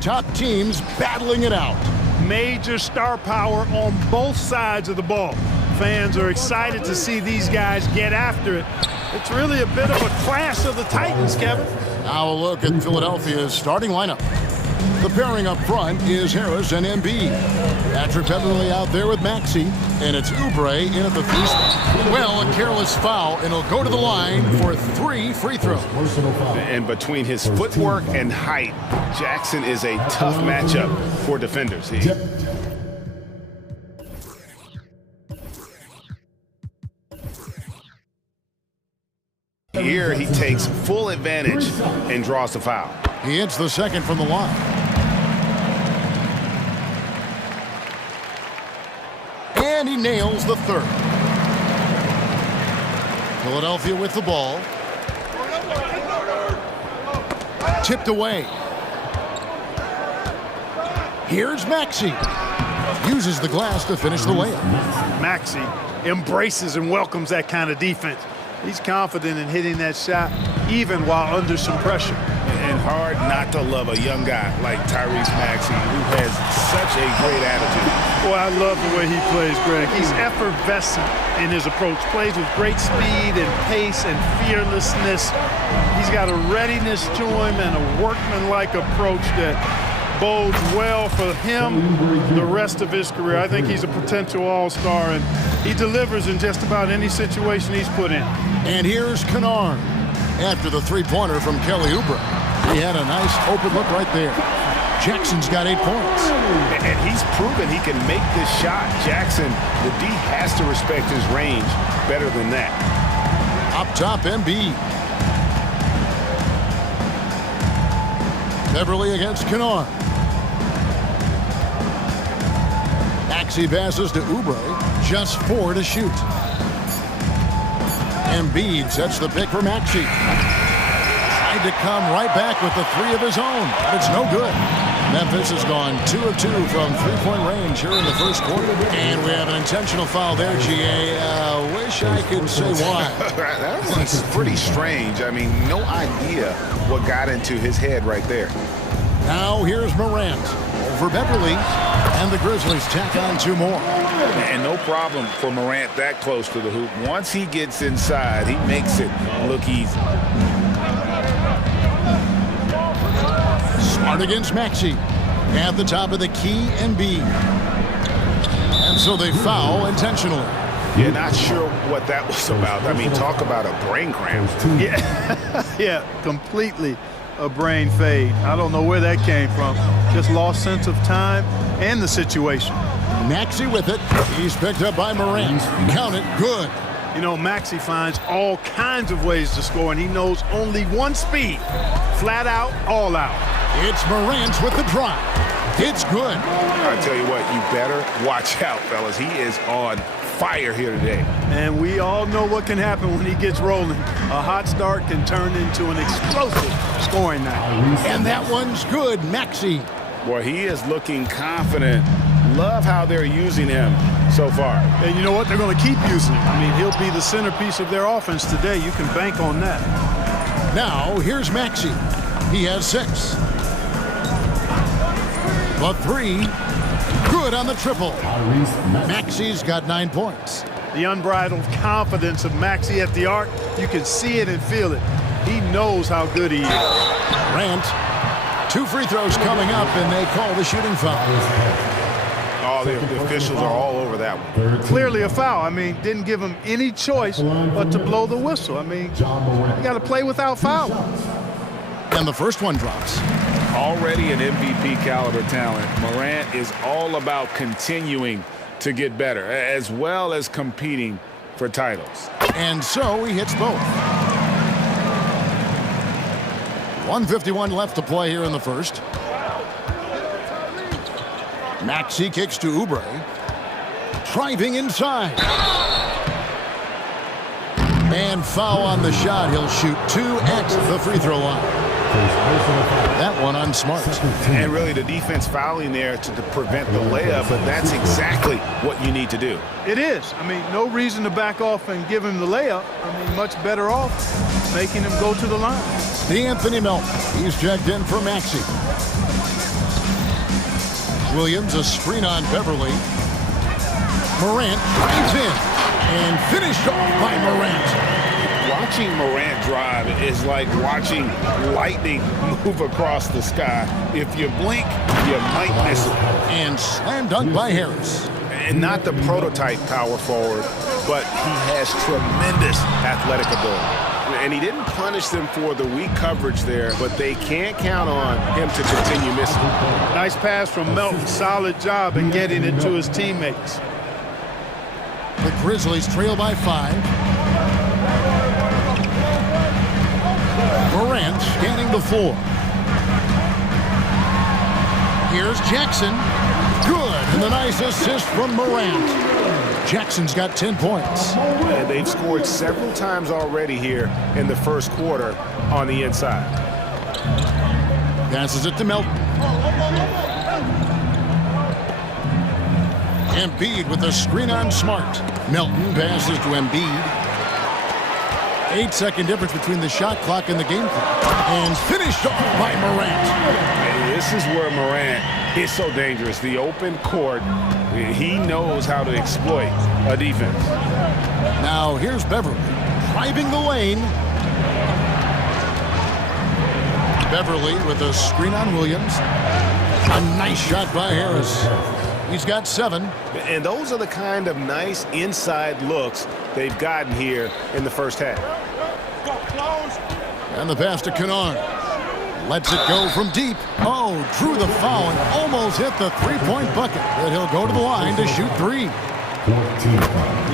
top teams battling it out. Major star power on both sides of the ball. Fans are excited to see these guys get after it. It's really a bit of a clash of the Titans, Kevin. Now a look at Philadelphia's starting lineup. The pairing up front is Harris and Embiid. Patrick Beverly out there with Maxey, and it's Oubre in at the 3 spot. Well, a careless foul, and he'll go to the line for 3 free throws. And between his footwork and height, Jackson is a tough matchup for defenders. Here he takes full advantage and draws the foul. He hits the second from the line. And he nails the third. Philadelphia with the ball. Tipped away. Here's Maxey. Uses the glass to finish the layup. Maxey embraces and welcomes that kind of defense. He's confident in hitting that shot even while under some pressure. And hard not to love a young guy like Tyrese Maxey, who has such a great attitude. Boy, I love the way he plays, Greg. He's effervescent in his approach. Plays with great speed and pace and fearlessness. He's got a readiness to him and a workmanlike approach that bodes well for him the rest of his career. I think he's a potential all-star, and he delivers in just about any situation he's put in. And here's Kennard after the three-pointer from Kelly Oubre. He had a nice open look right there. Jackson's got 8 points. And he's proven he can make this shot. Jackson, the D has to respect his range better than that. Up top, Embiid. Beverly against Kennard. Maxey passes to Oubre. Just 4 to shoot. Embiid sets the pick for Maxey. Tried to come right back with the 3 of his own, but it's no good. Memphis has gone 2 of 2 from three-point range here in the first quarter. And we have an intentional foul there, GA. Wish I could say why. That one's pretty strange. I mean, no idea what got into his head right there. Now here's Morant over Beverly, and the Grizzlies tack on 2 more. And no problem for Morant that close to the hoop. Once he gets inside, he makes it look easy. Smart against Maxey. At the top of the key, Embiid. And so they foul intentionally. Yeah, not sure what that was about. I mean, talk about a brain cramp. Yeah, completely a brain fade. I don't know where that came from. Just lost sense of time and the situation. Maxey with it. He's picked up by Morant. Count it. Good. You know, Maxey finds all kinds of ways to score, and he knows only one speed. Flat out, all out. It's Morant with the drive. It's good. I tell you what, you better watch out, fellas. He is on fire here today. And we all know what can happen when he gets rolling. A hot start can turn into an explosive scoring night. And that one's good, Maxey. Boy, he is looking confident. Love how they're using him so far. And you know what? They're going to keep using him. I mean, he'll be the centerpiece of their offense today. You can bank on that. Now, here's Maxey. He has 6. The 3, good on the triple. Maxey's got 9 points. The unbridled confidence of Maxey at the arc, you can see it and feel it. He knows how good he is. Grant, 2 free throws coming up, and they call the shooting foul. Oh, the officials are all over that one. Clearly a foul. I mean, didn't give him any choice but to blow the whistle. I mean, you got to play without fouling. And the first one drops. Already an MVP caliber talent, Morant is all about continuing to get better, as well as competing for titles. And so he hits both. 1:51 left to play here in the first. Maxey kicks to Oubre. Driving inside. And foul on the shot. He'll shoot 2 at the free throw line. That one on Smart. And really the defense fouling there to prevent the layup, but that's exactly what you need to do. It is. I mean, no reason to back off and give him the layup. I mean, much better off making him go to the line. D'Anthony Melton. He's checked in for Maxey. Williams, a screen on Beverly. Morant drives in and finished off by Morant. Watching Morant drive is like watching lightning move across the sky. If you blink, you might miss it. And slam dunk by Harris. And not the prototype power forward, but he has tremendous athletic ability. And he didn't punish them for the weak coverage there, but they can't count on him to continue missing. Nice pass from Melton. Solid job in getting it to his teammates. The Grizzlies trail by 5. Morant scanning the floor. Here's Jackson. Good, and the nice assist from Morant. Jackson's got 10 points. And they've scored several times already here in the first quarter on the inside. Passes it to Melton. Embiid with a screen on Smart. Melton passes to Embiid. 8-second difference between the shot clock and the game clock. And finished off by Morant. And this is where Morant is so dangerous. The open court, he knows how to exploit a defense. Now here's Beverly driving the lane. Beverly with a screen on Williams. A nice shot by Harris. He's got 7. And those are the kind of nice inside looks they've gotten here in the first half. And the pass to Kennard. Lets it go from deep. Oh, drew the foul and almost hit the three-point bucket. But he'll go to the line to shoot 3.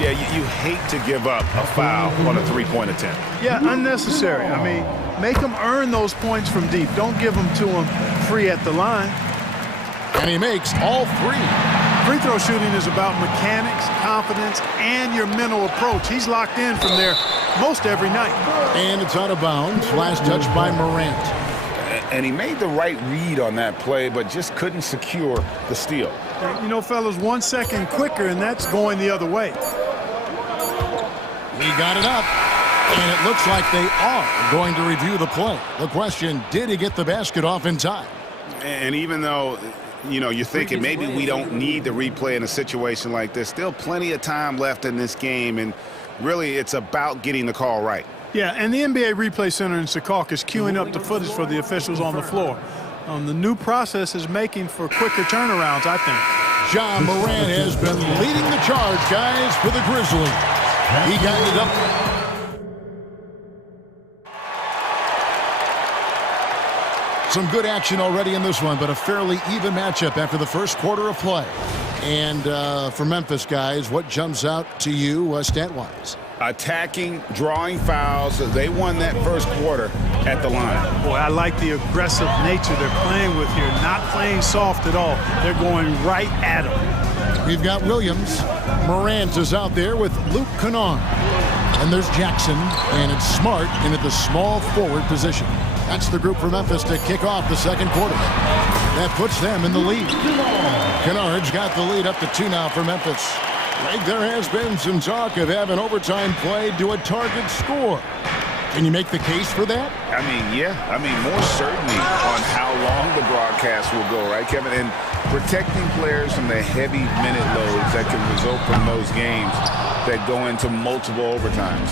Yeah, you hate to give up a foul on a three-point attempt. Yeah, unnecessary. I mean, make them earn those points from deep. Don't give them to them free at the line. And he makes all 3. Free throw shooting is about mechanics, confidence, and your mental approach. He's locked in from there most every night. And it's out of bounds. Last touch by Morant. And he made the right read on that play, but just couldn't secure the steal. You know, fellas, 1 second quicker, and that's going the other way. He got it up, and it looks like they are going to review the play. The question, did he get the basket off in time? And even though, you know, you're thinking maybe we don't need the replay in a situation like this, still plenty of time left in this game, and really it's about getting the call right. Yeah, and the NBA Replay Center in Secaucus is queuing up the footage for the officials on the floor. The new process is making for quicker turnarounds, I think. Ja Morant has been leading the charge, guys, for the Grizzlies. He got it up. Some good action already in this one, but a fairly even matchup after the first quarter of play. And for Memphis, guys, what jumps out to you stat-wise? Attacking, drawing fouls. They won that first quarter at the line. Boy, I like the aggressive nature they're playing with here. Not playing soft at all. They're going right at them. We've got Williams. Morant is out there with Luke Kennard. And there's Jackson, and it's Smart in at the small forward position. That's the group for Memphis to kick off the second quarter. That puts them in the lead. Kennard's got the lead up to 2 now for Memphis. Greg, there has been some talk of having overtime played to a target score. Can you make the case for that? I mean, yeah. I mean, more certainly on how long the broadcast will go, right, Kevin? And protecting players from the heavy minute loads that can result from those games that go into multiple overtimes.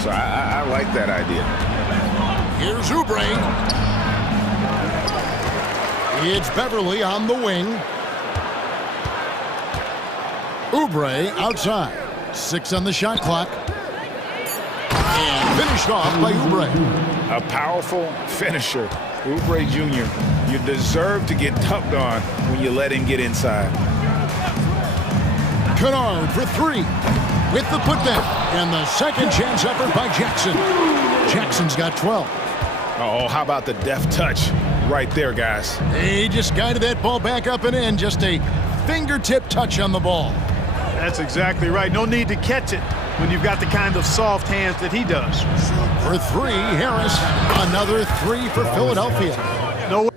So I like that idea. Here's Oubre. It's Beverly on the wing. Oubre outside. 6 on the shot clock. And finished off by Oubre. A powerful finisher. Oubre Jr., you deserve to get dunked on when you let him get inside. Kennard for 3 with the putdown. And the second chance effort by Jackson. Jackson's got 12. Oh, how about the deft touch right there, guys? He just guided that ball back up and in. Just a fingertip touch on the ball. That's exactly right. No need to catch it when you've got the kind of soft hands that he does. For 3, Harris. Another 3 for Philadelphia. No.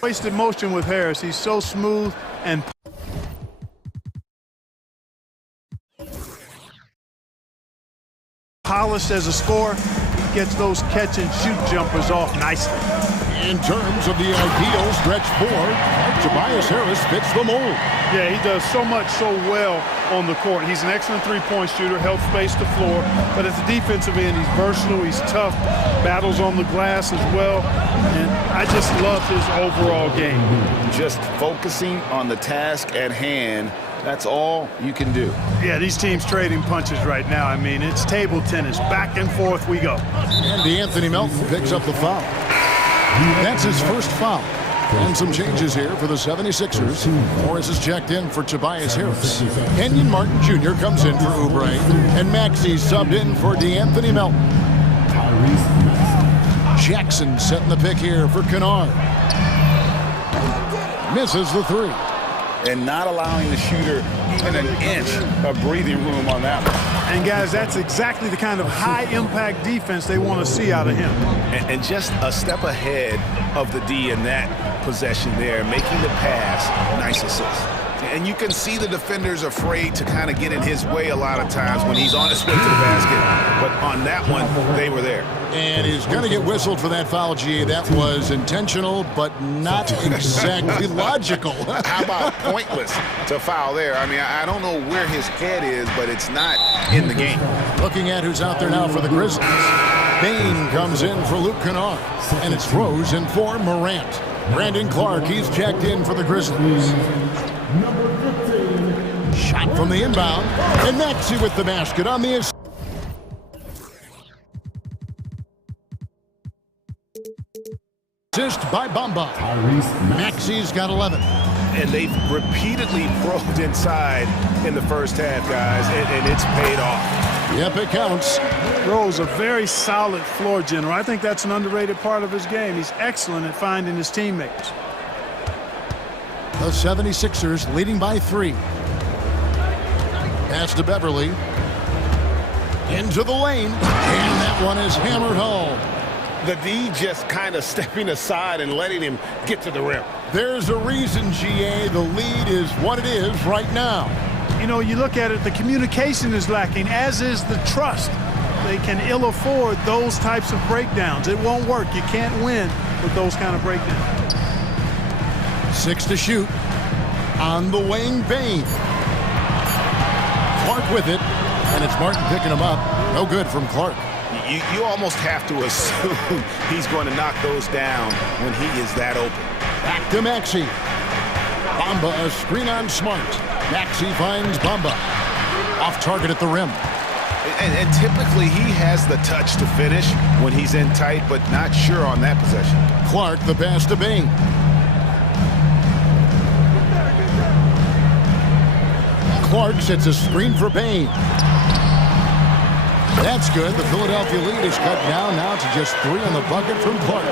Wasted motion with Harris. He's so smooth and polished as a scorer. He gets those catch-and-shoot jumpers off nicely. In terms of the ideal stretch four, Tobias Harris fits the mold. Yeah, he does so much so well on the court. He's an excellent three-point shooter, helps space the floor, but at the defensive end, he's versatile, he's tough, battles on the glass as well, and I just love his overall game. Just focusing on the task at hand, that's all you can do. Yeah, these teams trading punches right now. I mean, it's table tennis. Back and forth we go. And D'Anthony Melton picks up the foul. That's his first foul. And some changes here for the 76ers. Morris is checked in for Tobias Harris. Kenyon Martin Jr. comes in for Oubre. And Maxey subbed in for D'Anthony Melton. Jackson setting the pick here for Kennard. Misses the three. And not allowing the shooter even an inch of breathing room on that one. And guys, that's exactly the kind of high-impact defense they want to see out of him. And just a step ahead of the D in that possession there, making the pass, nice assist. And you can see the defenders afraid to kind of get in his way a lot of times when he's on his way to the basket. But on that one, they were there. And he's going to get whistled for that foul, G. That was intentional, but not exactly logical. How about pointless to foul there? I mean, I don't know where his head is, but it's not in the game. Looking at who's out there now for the Grizzlies. Bain comes in for Luke Kennard. And it's Rose in for Morant. Brandon Clark, he's checked in for the Grizzlies. Shot from the inbound. And Maxey with the basket on the assist. Assist by Bamba. Maxey's got 11. And they've repeatedly probed inside in the first half, guys, and it's paid off. Yep, it counts. Rose, a very solid floor general. I think that's an underrated part of his game. He's excellent at finding his teammates. The 76ers leading by 3. Pass to Beverly. Into the lane. And that one is hammered home. The D just kind of stepping aside and letting him get to the rim. There's a reason, GA, the lead is what it is right now. You know, you look at it, the communication is lacking, as is the trust. They can ill afford those types of breakdowns. It won't work. You can't win with those kind of breakdowns. 6 to shoot. On the wing, Bain. Clark with it, and it's Martin picking him up. No good from Clark. You almost have to assume he's going to knock those down when he is that open. Back to Maxey. Bamba, a screen on Smart. Maxey finds Bamba. Off target at the rim. And typically he has the touch to finish when he's in tight, but not sure on that possession. Clark, the pass to Bain. Clark sets a screen for Bain. That's good. The Philadelphia lead is cut down now to just 3 on the bucket from Clark.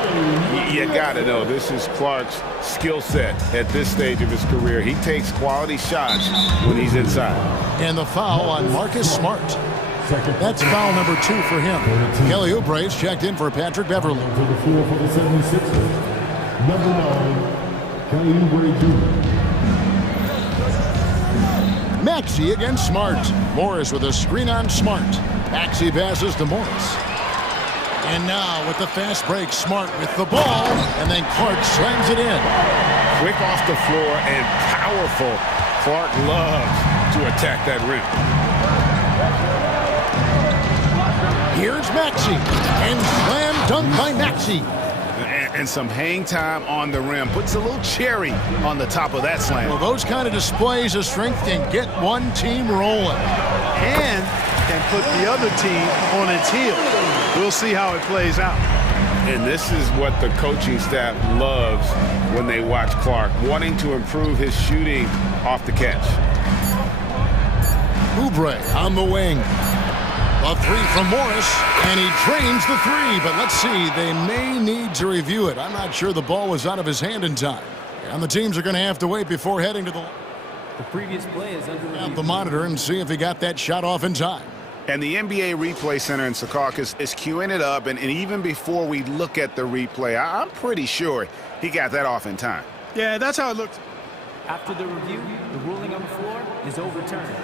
You got to know, this is Clark's skill set at this stage of his career. He takes quality shots when he's inside. And the foul on Marcus Smart. That's foul number 2 for him. Kelly Oubre is checked in for Patrick Beverly. To the floor for the 76ers, number 9, Kelly Oubre Jr. Maxey against Smart. Morris with a screen on Smart. Maxey passes to Morris. And now with the fast break, Smart with the ball, and then Clark slams it in. Quick off the floor and powerful. Clark loves to attack that rim. Here's Maxey, and slam dunk by Maxey. And some hang time on the rim. Puts a little cherry on the top of that slam. Well, those kind of displays of strength can get one team rolling. And can put the other team on its heels. We'll see how it plays out. And this is what the coaching staff loves when they watch Clark, wanting to improve his shooting off the catch. Oubre on the wing. A 3 from Morris, and he drains the 3, but let's see, they may need to review it. I'm not sure the ball was out of his hand in time. And the teams are going to have to wait before heading to the previous play is under review. The monitor and see if he got that shot off in time. And the NBA Replay Center in Secaucus is queuing it up, and even before we look at the replay, I'm pretty sure he got that off in time. Yeah, that's how it looks. After the review, the ruling on the floor is overturned.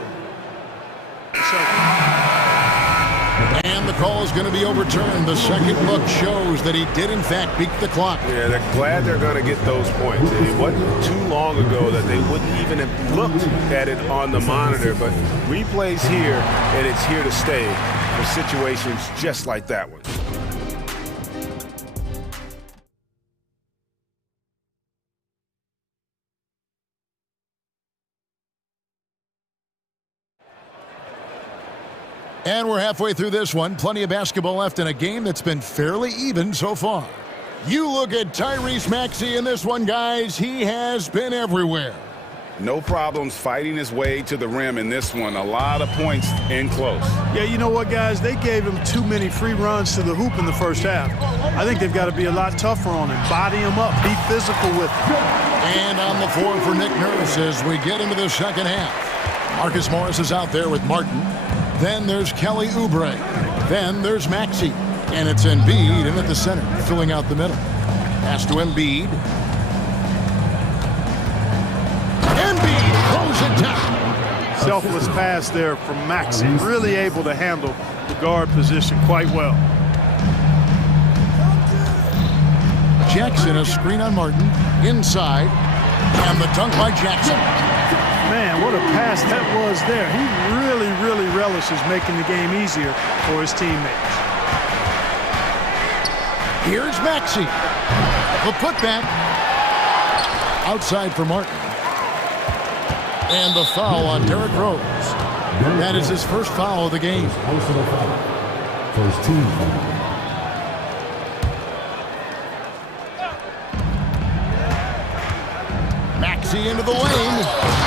And the the call is going to be overturned. The second look shows that he did, in fact, beat the clock. Yeah, they're glad they're going to get those points. It wasn't too long ago that they wouldn't even have looked at it on the monitor, but replay's here, and it's here to stay for situations just like that one. And we're halfway through this one. Plenty of basketball left in a game that's been fairly even so far. You look at Tyrese Maxey in this one, guys. He has been everywhere. No problems fighting his way to the rim in this one. A lot of points in close. Yeah, you know what, guys? They gave him too many free runs to the hoop in the first half. I think they've got to be a lot tougher on him. Body him up. Be physical with him. And on the floor for Nick Nurse as we get into the second half. Marcus Morris is out there with Martin. Then there's Kelly Oubre. Then there's Maxey. And it's Embiid in at the center, filling out the middle. Pass to Embiid. Embiid throws it down. Selfless pass there from Maxey. Really able to handle the guard position quite well. Jackson, a screen on Martin. Inside. And the dunk by Jackson. Man, what a pass that was there. He really relishes making the game easier for his teammates. Here's Maxey. The putback. Outside for Martin. And the foul on Derrick Rose. That is his first foul of the game. First team foul. Maxey into the lane,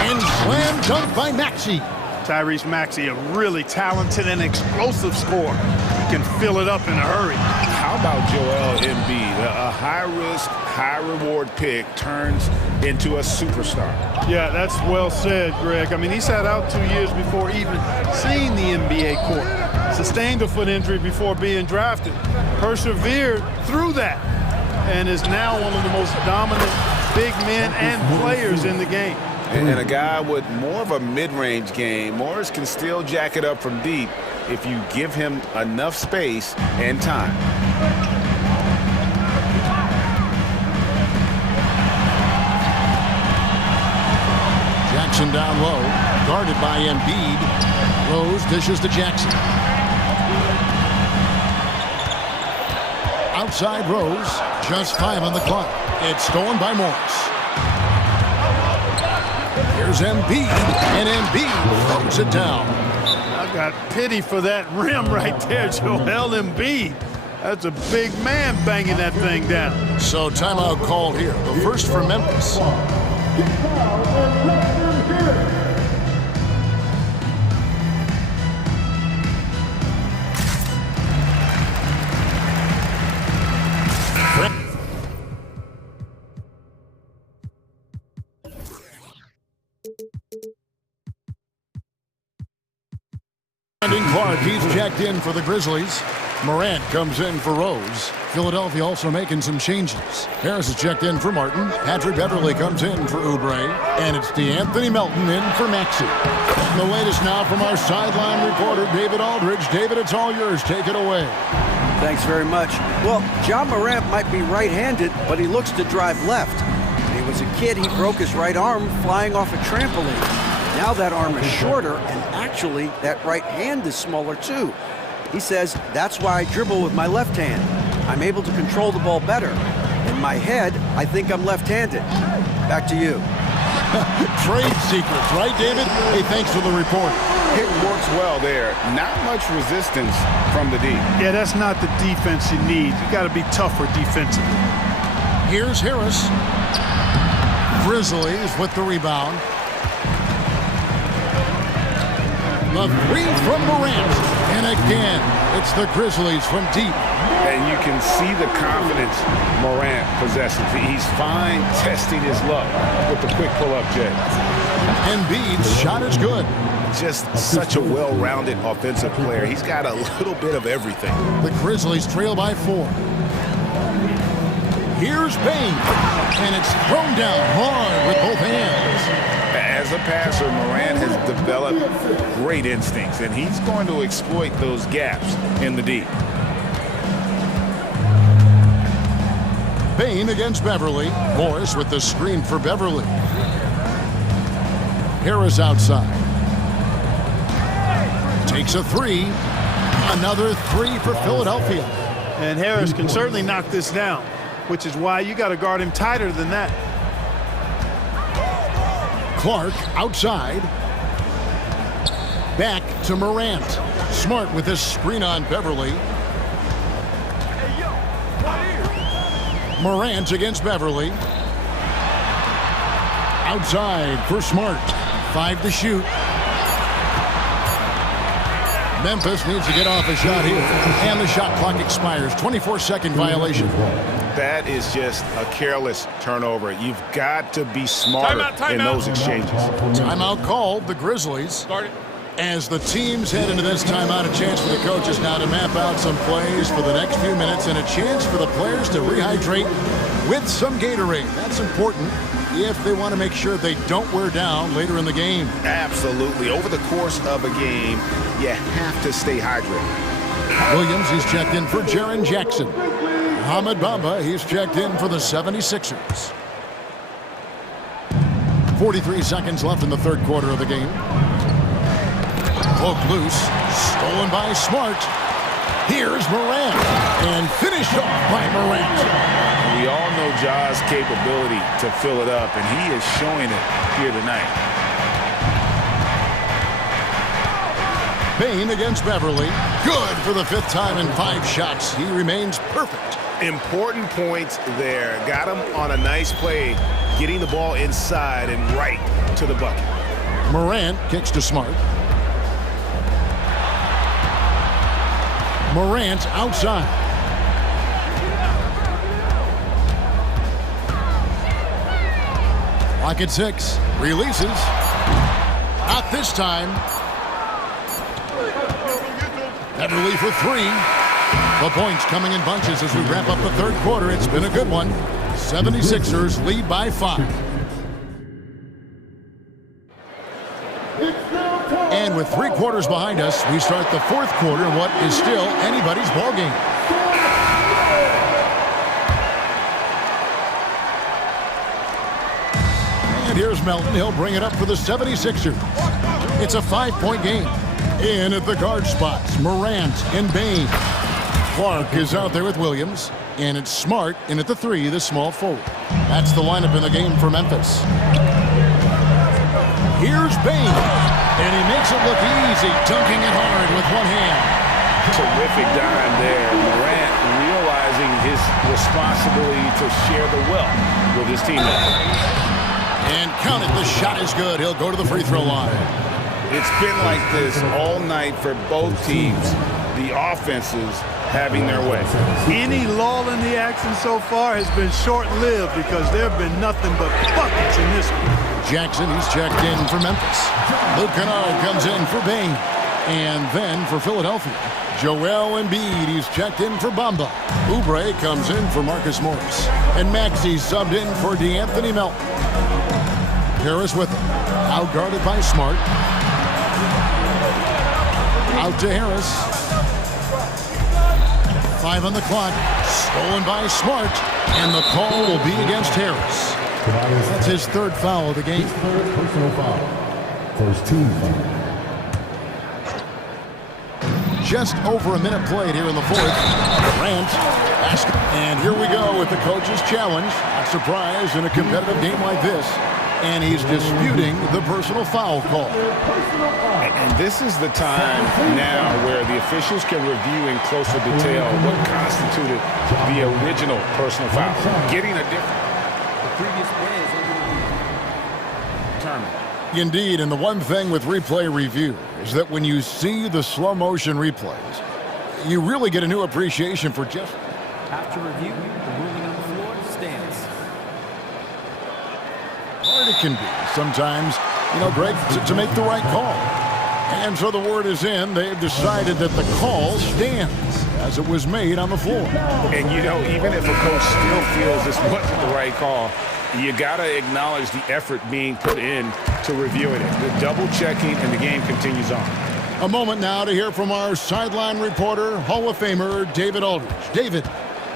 and slam dunk by Maxey. Tyrese Maxey, a really talented and explosive scorer. He can fill it up in a hurry. How about Joel Embiid? A high-risk, high-reward pick turns into a superstar. Yeah, that's well said, Greg. I mean, he sat out 2 years before even seeing the NBA court. Sustained a foot injury before being drafted. Persevered through that, and is now one of the most dominant big men and players in the game. And a guy with more of a mid-range game. Morris can still jack it up from deep if you give him enough space and time. Jackson down low, guarded by Embiid. Rose dishes to Jackson. Outside Rose, just 5 on the clock. It's stolen by Morris. Here's Embiid, and Embiid throws it down. I got pity for that rim right there, Joel Embiid. That's a big man banging that thing down. So timeout called here. The first for Memphis. Clark, he's checked in for the Grizzlies. Morant comes in for Rose. Philadelphia also making some changes. Harris is checked in for Martin. Patrick Beverly comes in for Oubre. And it's DeAnthony Melton in for Maxey. The latest now from our sideline reporter, David Aldridge. David, it's all yours. Take it away. Thanks very much. Well, Ja Morant might be right-handed, but he looks to drive left. When he was a kid, he broke his right arm flying off a trampoline. Now that arm is shorter, and actually, that right hand is smaller too. He says, that's why I dribble with my left hand. I'm able to control the ball better. In my head, I think I'm left-handed. Back to you. Trade secrets, right, David? Hey, thanks for the report. It works well there. Not much resistance from the D. Yeah, that's not the defense you need. You got to be tougher defensively. Here's Harris. Grizzlies with the rebound. The three from Morant. And again, it's the Grizzlies from deep. And you can see the confidence Morant possesses. He's fine testing his luck with the quick pull-up, Jay. Embiid's shot is good. Just such a well-rounded offensive player. He's got a little bit of everything. The Grizzlies trail by 4. Here's Bain. And it's thrown down hard with both hands. as a passer, Morant has developed great instincts, and he's going to exploit those gaps in the deep. Bain against Beverly. Morris with the screen for Beverly. Harris outside. Takes a three. Another three for Philadelphia. And Harris can certainly knock this down, which is why you got to guard him tighter than that. Clark outside. Back to Morant. Smart with this screen on Beverly. Morant against Beverly. Outside for Smart. 5 to shoot. Memphis needs to get off a shot here. And the shot clock expires. 24-second violation. That is just a careless turnover. You've got to be smarter in those exchanges. Timeout called, the Grizzlies. As the teams head into this timeout, a chance for the coaches now to map out some plays for the next few minutes and a chance for the players to rehydrate with some Gatorade. That's important if they want to make sure they don't wear down later in the game. Absolutely. Over the course of a game, you have to stay hydrated. Williams, he's checked in for Jaren Jackson. Mohamed Bamba, he's checked in for the 76ers. 43 seconds left in the third quarter of the game. Poked loose, stolen by Smart. Here's Morant, and finished off by Morant. We all know Ja's capability to fill it up, and he is showing it here tonight. Bain against Beverly. Good for the 5th time in 5 shots. He remains perfect. Important points there. Got him on a nice play, getting the ball inside and right to the bucket. Morant kicks to Smart. Morant outside. Clock at 6. Releases. Not this time. Beverly for 3. The points coming in bunches as we wrap up the third quarter. It's been a good one. 76ers lead by 5. And with 3 quarters behind us, we start the fourth quarter in what is still anybody's ballgame. And here's Melton. He'll bring it up for the 76ers. It's a 5-point game. In at the guard spots, Morant and Bain. Clark is out there with Williams. And it's Smart in at the 3, the small forward. That's the lineup in the game for Memphis. Here's Bain. And he makes it look easy, dunking it hard with one hand. Terrific dime there. Morant realizing his responsibility to share the wealth with his teammates. And count it, the shot is good. He'll go to the free throw line. It's been like this all night for both teams. The offenses having their way. Any lull in the action so far has been short-lived because there have been nothing but buckets in this one. Jackson, he's checked in for Memphis. Luke Kennard comes in for Bain. And then for Philadelphia, Joel Embiid, he's checked in for Bamba. Oubre comes in for Marcus Morris. And Maxey subbed in for DeAnthony Melton. Harris with him. Outguarded by Smart. Out to Harris. 5 on the clock. Stolen by Smart. And the call will be against Harris. That's his 3rd foul of the game. His 3rd personal foul. First team foul. Just over a minute played here in the 4th. Grant. And here we go with the coach's challenge. Not surprised in a competitive game like this. And he's disputing the personal foul call. And this is the time now where the officials can review in closer detail what constituted the original personal foul. Getting a different... The previous play is determined. Indeed, and the one thing with replay review is that when you see the slow motion replays, you really get a new appreciation for just... After review, the ruling on the floor stands. Hard it can be sometimes, Greg, to make the right call. And so the word is in. They've decided that the call stands as it was made on the floor. And, even if a coach still feels this wasn't the right call, you got to acknowledge the effort being put in to reviewing it. The double checking, and the game continues on. A moment now to hear from our sideline reporter, Hall of Famer David Aldridge. David.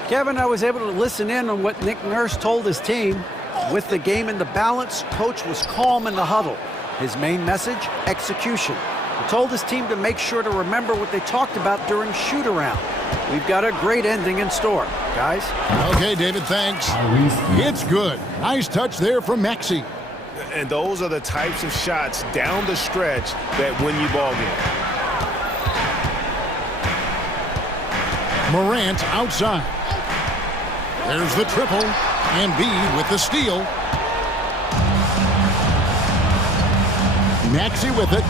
Kevin, I was able to listen in on what Nick Nurse told his team. With the game in the balance, coach was calm in the huddle. His main message, execution. He told his team to make sure to remember what they talked about during shoot-around. We've got a great ending in store, guys. Okay, David, thanks. It's good. Nice touch there from Maxey. And those are the types of shots down the stretch that win you ball game. Morant outside. There's the triple. Embiid with the steal. Maxey with it.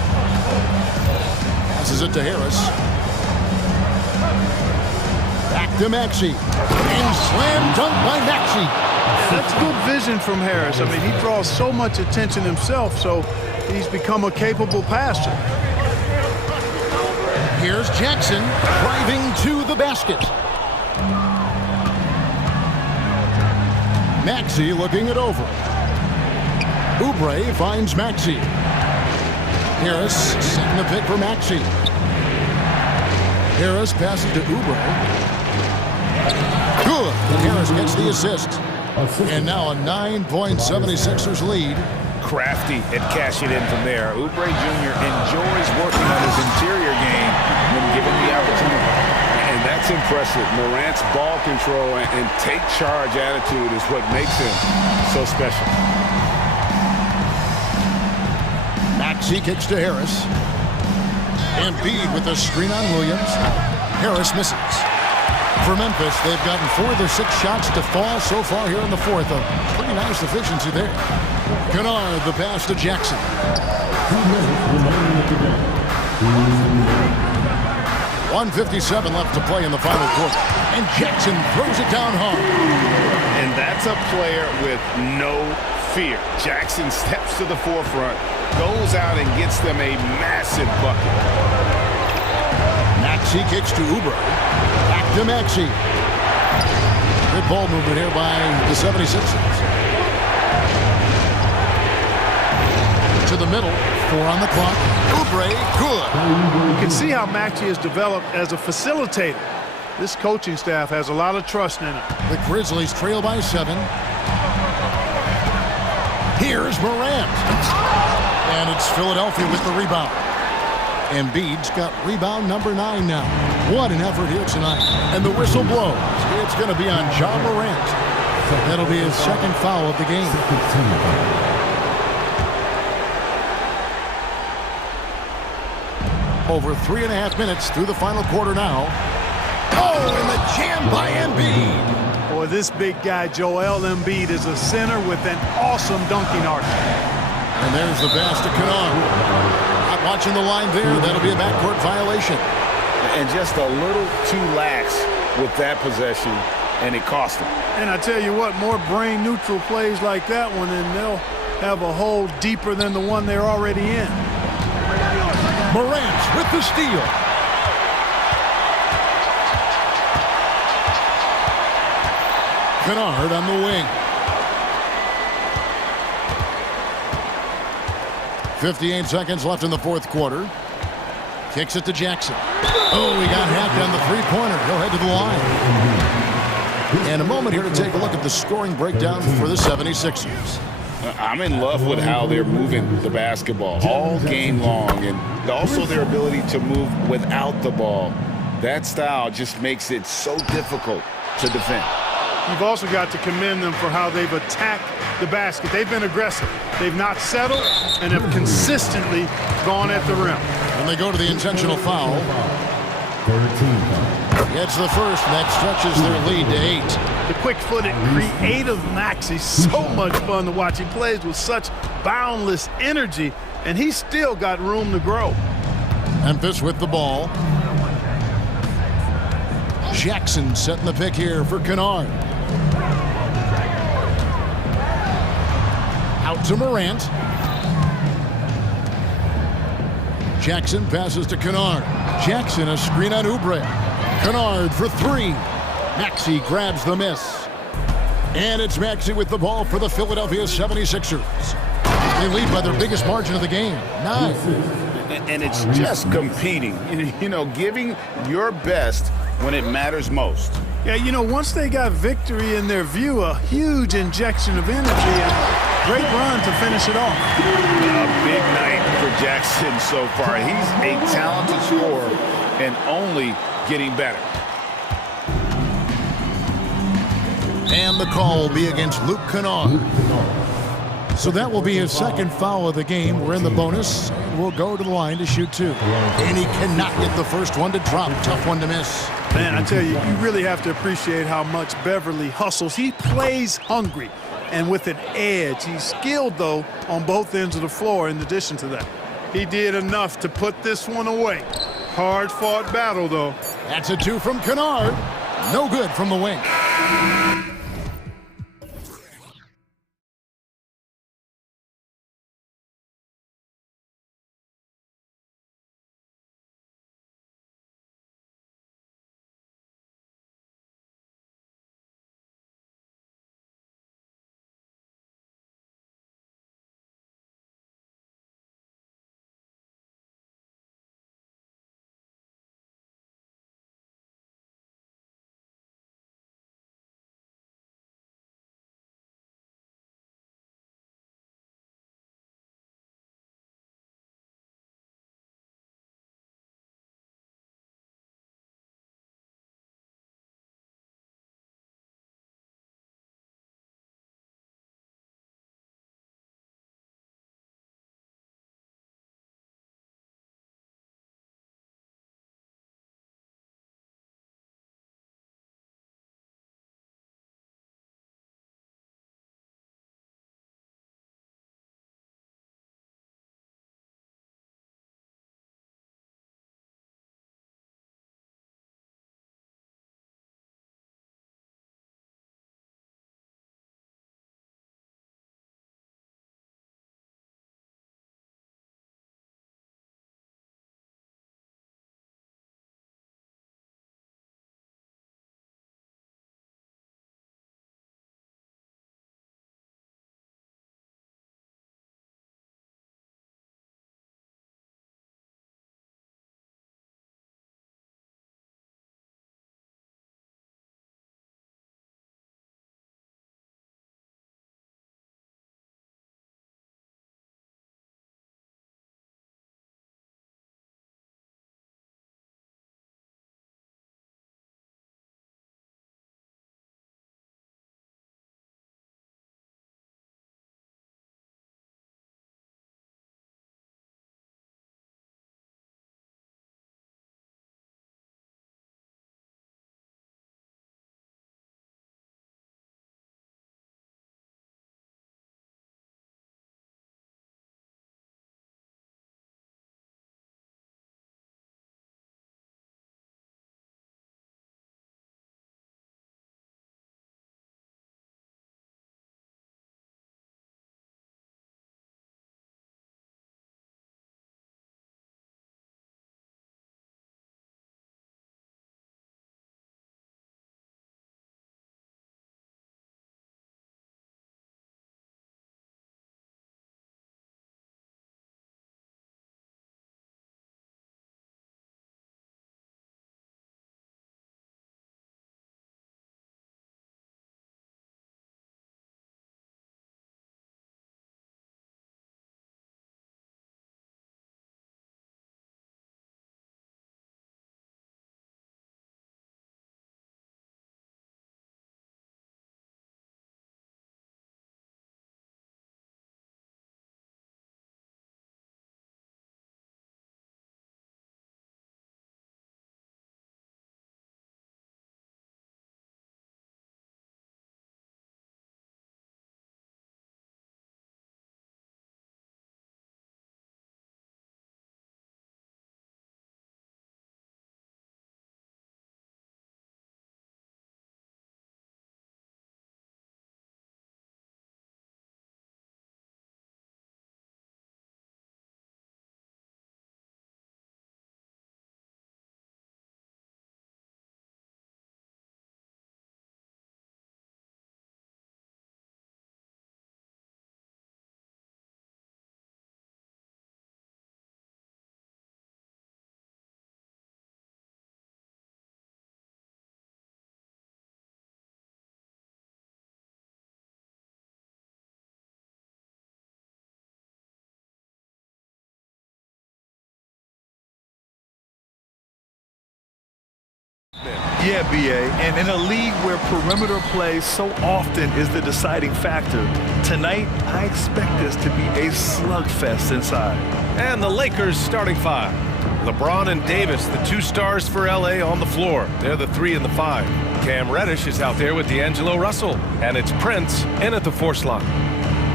Passes it to Harris. Back to Maxey. And slam dunk by Maxey. That's good vision from Harris. I mean, he draws so much attention himself, so he's become a capable passer. Here's Jackson driving to the basket. Maxey looking it over. Oubre finds Maxey. Harris setting the pick for Maxey. Harris passes to Oubre. Good. Harris gets the assist. And now a 9-76ers lead. Crafty at cashing in from there. Oubre Jr. enjoys working on his interior game when given the opportunity. And that's impressive. Morant's ball control and take charge attitude is what makes him so special. Maxey kicks to Harris. Embiid with a screen on Williams. Harris misses. For Memphis, they've gotten 4 of their 6 shots to fall so far here in the fourth. A pretty nice efficiency there. Kennard, the pass to Jackson. 1:57 left to play in the final quarter. And Jackson throws it down hard. And that's a player with no fear. Jackson steps to the forefront, goes out and gets them a massive bucket. Maxey kicks to Oubre. Back to Maxey. Good ball movement here by the 76ers. To the middle. 4 on the clock. Oubre, good. You can see how Maxey has developed as a facilitator. This coaching staff has a lot of trust in him. The Grizzlies trail by 7. Here's Morant. And it's Philadelphia with the rebound. Embiid's got rebound number 9 now. What an effort here tonight. And the whistle blows. It's going to be on Ja Morant. That'll be his second foul of the game. Over 3.5 minutes through the final quarter now. Oh, and the jam by Embiid. Boy, this big guy, Joel Embiid, is a center with an awesome dunking arc. And there's the pass to Kennard. Not watching the line there. That'll be a backcourt violation. And just a little too lax with that possession, and it cost him. And I tell you what, more brain-neutral plays like that one, and they'll have a hole deeper than the one they're already in. Morant with the steal. Kennard on the wing. 58 seconds left in the fourth quarter. Kicks it to Jackson. Oh, he got hacked on the three-pointer. He'll head to the line. And a moment here to take a look at the scoring breakdown for the 76ers. I'm in love with how they're moving the basketball all game long, and also their ability to move without the ball. That style just makes it so difficult to defend. You've also got to commend them for how they've attacked the basket. They've been aggressive. They've not settled and have consistently gone at the rim. And they go to the intentional foul. Gets the first, and that stretches their lead to 8. The quick-footed, creative Maxey, so much fun to watch. He plays with such boundless energy, and he's still got room to grow. Memphis with the ball. Jackson setting the pick here for Kennard. Out to Morant. Jackson passes to Kennard. Jackson a screen on Oubre. Kennard for 3. Maxey grabs the miss. And it's Maxey with the ball for the Philadelphia 76ers. They lead by their biggest margin of the game, 9. And it's just competing, you know, giving your best when it matters most. Yeah, you know, once they got victory in their view, a huge injection of energy and great run to finish it off. A big night for Jackson so far. He's a talented scorer and only getting better. And the call will be against Luke Kennard. So that will be his second foul of the game. We're in the bonus. We'll go to the line to shoot 2. And he cannot get the first one to drop. Tough one to miss. Man, I tell you, you really have to appreciate how much Beverly hustles. He plays hungry and with an edge. He's skilled, though, on both ends of the floor in addition to that. He did enough to put this one away. Hard-fought battle, though. That's a 2 from Kennard. No good from the wing. Yeah, BA, and in a league where perimeter play so often is the deciding factor, tonight I expect this to be a slugfest inside. And the Lakers starting five. LeBron and Davis, the two stars for LA on the floor. They're the 3 and the 5. Cam Reddish is out there with D'Angelo Russell. And it's Prince in at the 4 slot.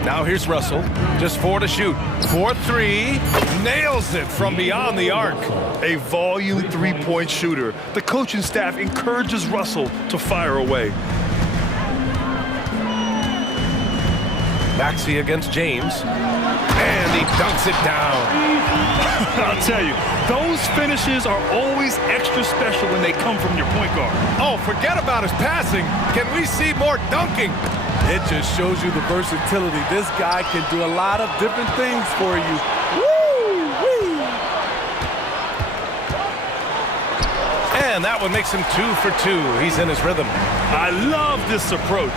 Now here's Russell, just 4 to shoot. 4-3, nails it from beyond the arc. A volume three-point shooter. The coaching staff encourages Russell to fire away. Maxey against James, and he dunks it down. I'll tell you, those finishes are always extra special when they come from your point guard. Oh, forget about his passing. Can we see more dunking? It just shows you the versatility. This guy can do a lot of different things for you. Woo-wee! And that one makes him 2 for 2. He's in his rhythm. I love this approach.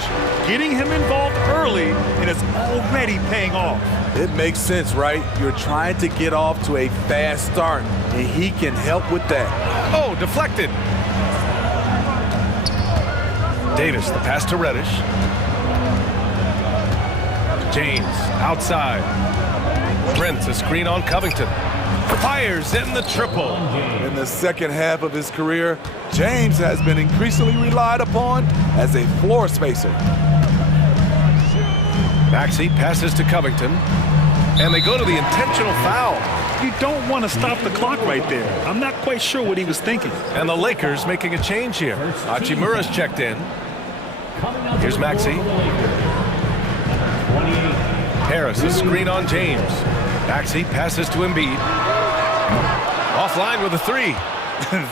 Getting him involved early, and it's already paying off. It makes sense, right? You're trying to get off to a fast start, and he can help with that. Oh, deflected. Davis, the pass to Reddish. James, outside. Prince, a screen on Covington. Fires in the triple. In the second half of his career, James has been increasingly relied upon as a floor spacer. Maxey passes to Covington, and they go to the intentional foul. You don't want to stop the clock right there. I'm not quite sure what he was thinking. And the Lakers making a change here. Hachimura's checked in. Here's Maxey. Harris, a screen on James. Maxey passes to Embiid. Offline with a 3.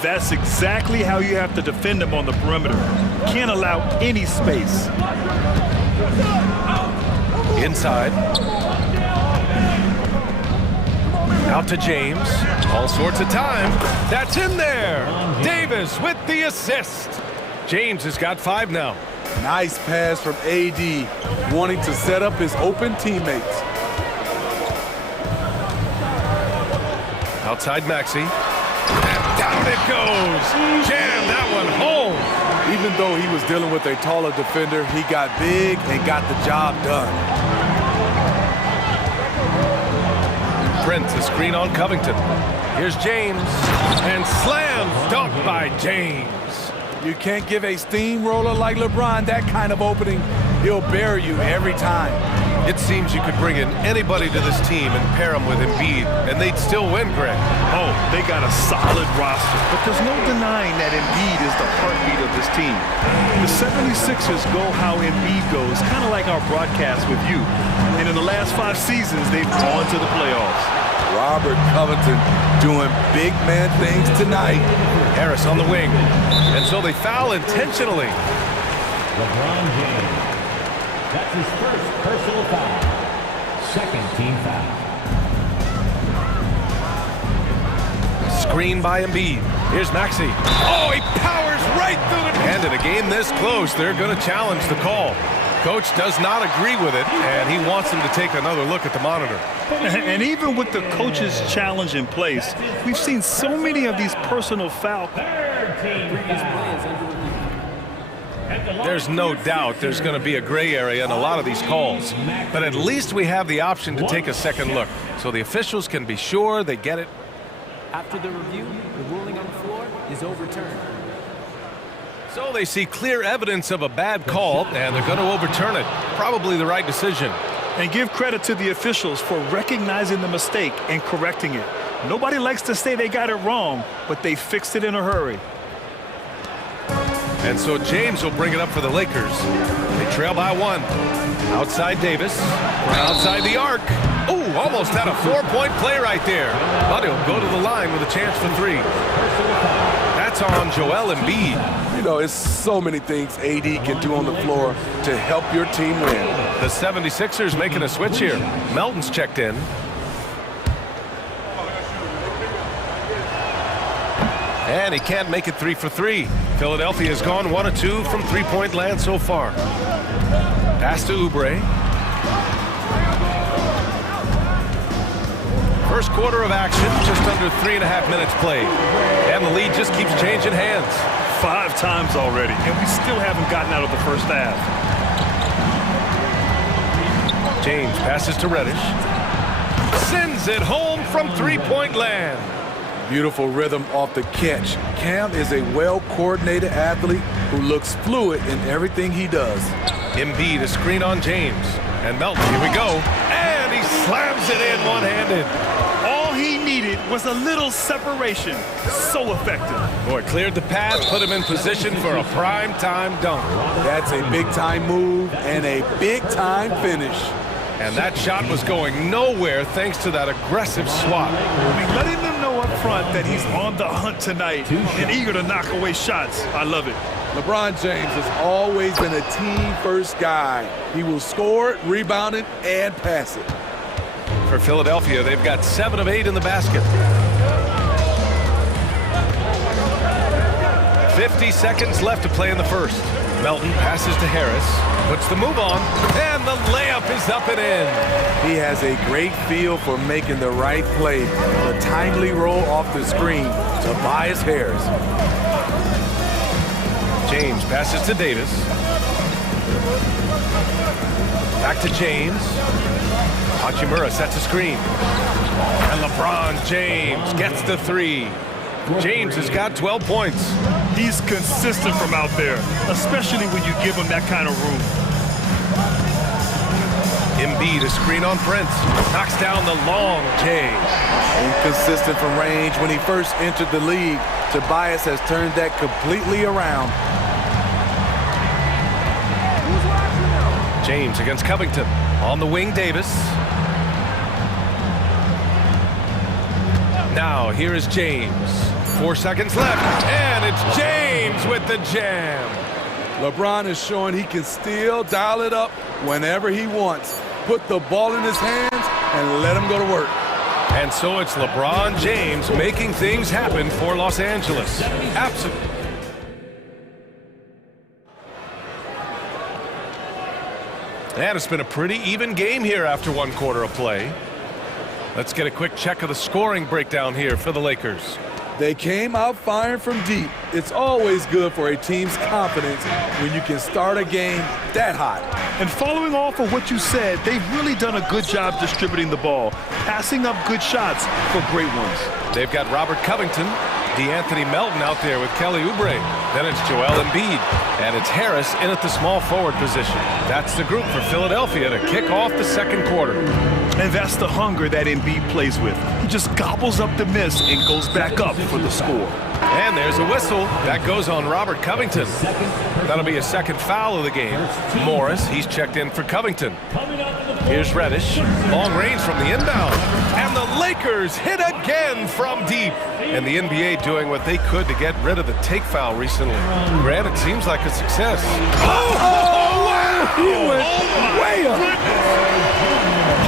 That's exactly how you have to defend him on the perimeter. Can't allow any space. Inside. Out to James. All sorts of time. That's in there. Davis with the assist. James has got 5 now. Nice pass from AD, wanting to set up his open teammates. Outside Maxey. And down it goes. Jam that one home. Even though he was dealing with a taller defender, he got big and got the job done. Prince, a screen on Covington. Here's James. And slam dunk by James. You can't give a steamroller like LeBron that kind of opening. He'll bury you every time. It seems you could bring in anybody to this team and pair them with Embiid, and they'd still win, Greg. Oh, they got a solid roster, but there's no denying that Embiid is the heartbeat of this team. The 76ers go how Embiid goes, kind of like our broadcast with you. And in the last 5 seasons, they've gone to the playoffs. Robert Covington doing big man things tonight. Harris on the wing. And so they foul intentionally. LeBron James. That's his first personal foul. Second team foul. Screen by Embiid. Here's Maxey. Oh, he powers right through the... And in a game this close, they're going to challenge the call. Coach does not agree with it, and he wants him to take another look at the monitor. And even with the coach's challenge in place, we've seen so many of these personal fouls. There's no doubt there's going to be a gray area in a lot of these calls. But at least we have the option to take a second look, so the officials can be sure they get it. After the review, the ruling on the floor is overturned. So they see clear evidence of a bad call, and they're going to overturn it. Probably the right decision. And give credit to the officials for recognizing the mistake and correcting it. Nobody likes to say they got it wrong, but they fixed it in a hurry. And so James will bring it up for the Lakers. They trail by 1. Outside Davis. Outside the arc. Oh, almost had a 4-point play right there. But he'll go to the line with a chance for 3. That's on Joel Embiid. You know, it's so many things AD can do on the floor to help your team win. The 76ers making a switch here. Melton's checked in. And he can't make it 3 for 3. Philadelphia has gone 1 of 2 from 3-point land so far. Pass to Oubre. First quarter of action, just under 3.5 minutes played. And the lead just keeps changing hands. 5 times already, and we still haven't gotten out of the first half. James passes to Reddish. Sends it home from three-point land. Beautiful rhythm off the catch. Cam is a well-coordinated athlete who looks fluid in everything he does. Embiid a screen on James. And Melton, here we go. And he slams it in one-handed. All he needed was a little separation. So effective. Boy, cleared the path, put him in position for a prime-time dunk. That's a big-time move and a big-time finish. And that shot was going nowhere thanks to that aggressive swat. I mean, letting them know up front that he's on the hunt tonight and eager to knock away shots. I love it. LeBron James has always been a team-first guy. He will score, rebound it, and pass it. For Philadelphia, they've got 7 of 8 in the basket. 50 seconds left to play in the first. Melton passes to Harris, puts the move on, and the layup is up and in. He has a great feel for making the right play. The timely roll off the screen. Tobias Harris. James passes to Davis. Back to James. Hachimura sets a screen. And LeBron James gets the 3. James has got 12 points. He's consistent from out there, especially when you give him that kind of room. Embiid a screen on Prince. Knocks down the long J. Inconsistent from range when he first entered the league. Tobias has turned that completely around. James against Covington. On the wing, Davis. Now, here is James. 4 seconds left, and it's James with the jam. LeBron is showing he can still dial it up whenever he wants. Put the ball in his hands and let him go to work. And so it's LeBron James making things happen for Los Angeles. Absolutely. And it's been a pretty even game here after 1 quarter of play. Let's get a quick check of the scoring breakdown here for the Lakers. They came out firing from deep. It's always good for a team's confidence when you can start a game that hot. And following off of what you said, they've really done a good job distributing the ball, passing up good shots for great ones. They've got Robert Covington, DeAnthony Melton out there with Kelly Oubre. Then it's Joel Embiid, and it's Harris in at the small forward position. That's the group for Philadelphia to kick off the second quarter. And that's the hunger that Embiid plays with. He just gobbles up the miss and goes back up for the score. And there's a whistle. That goes on Robert Covington. That'll be a second foul of the game. Morris, he's checked in for Covington. Here's Reddish. Long range from the inbound. And the Lakers hit again from deep. And the NBA doing what they could to get rid of the take foul recently. Grant, it seems like a success. Oh, wow! He went way up.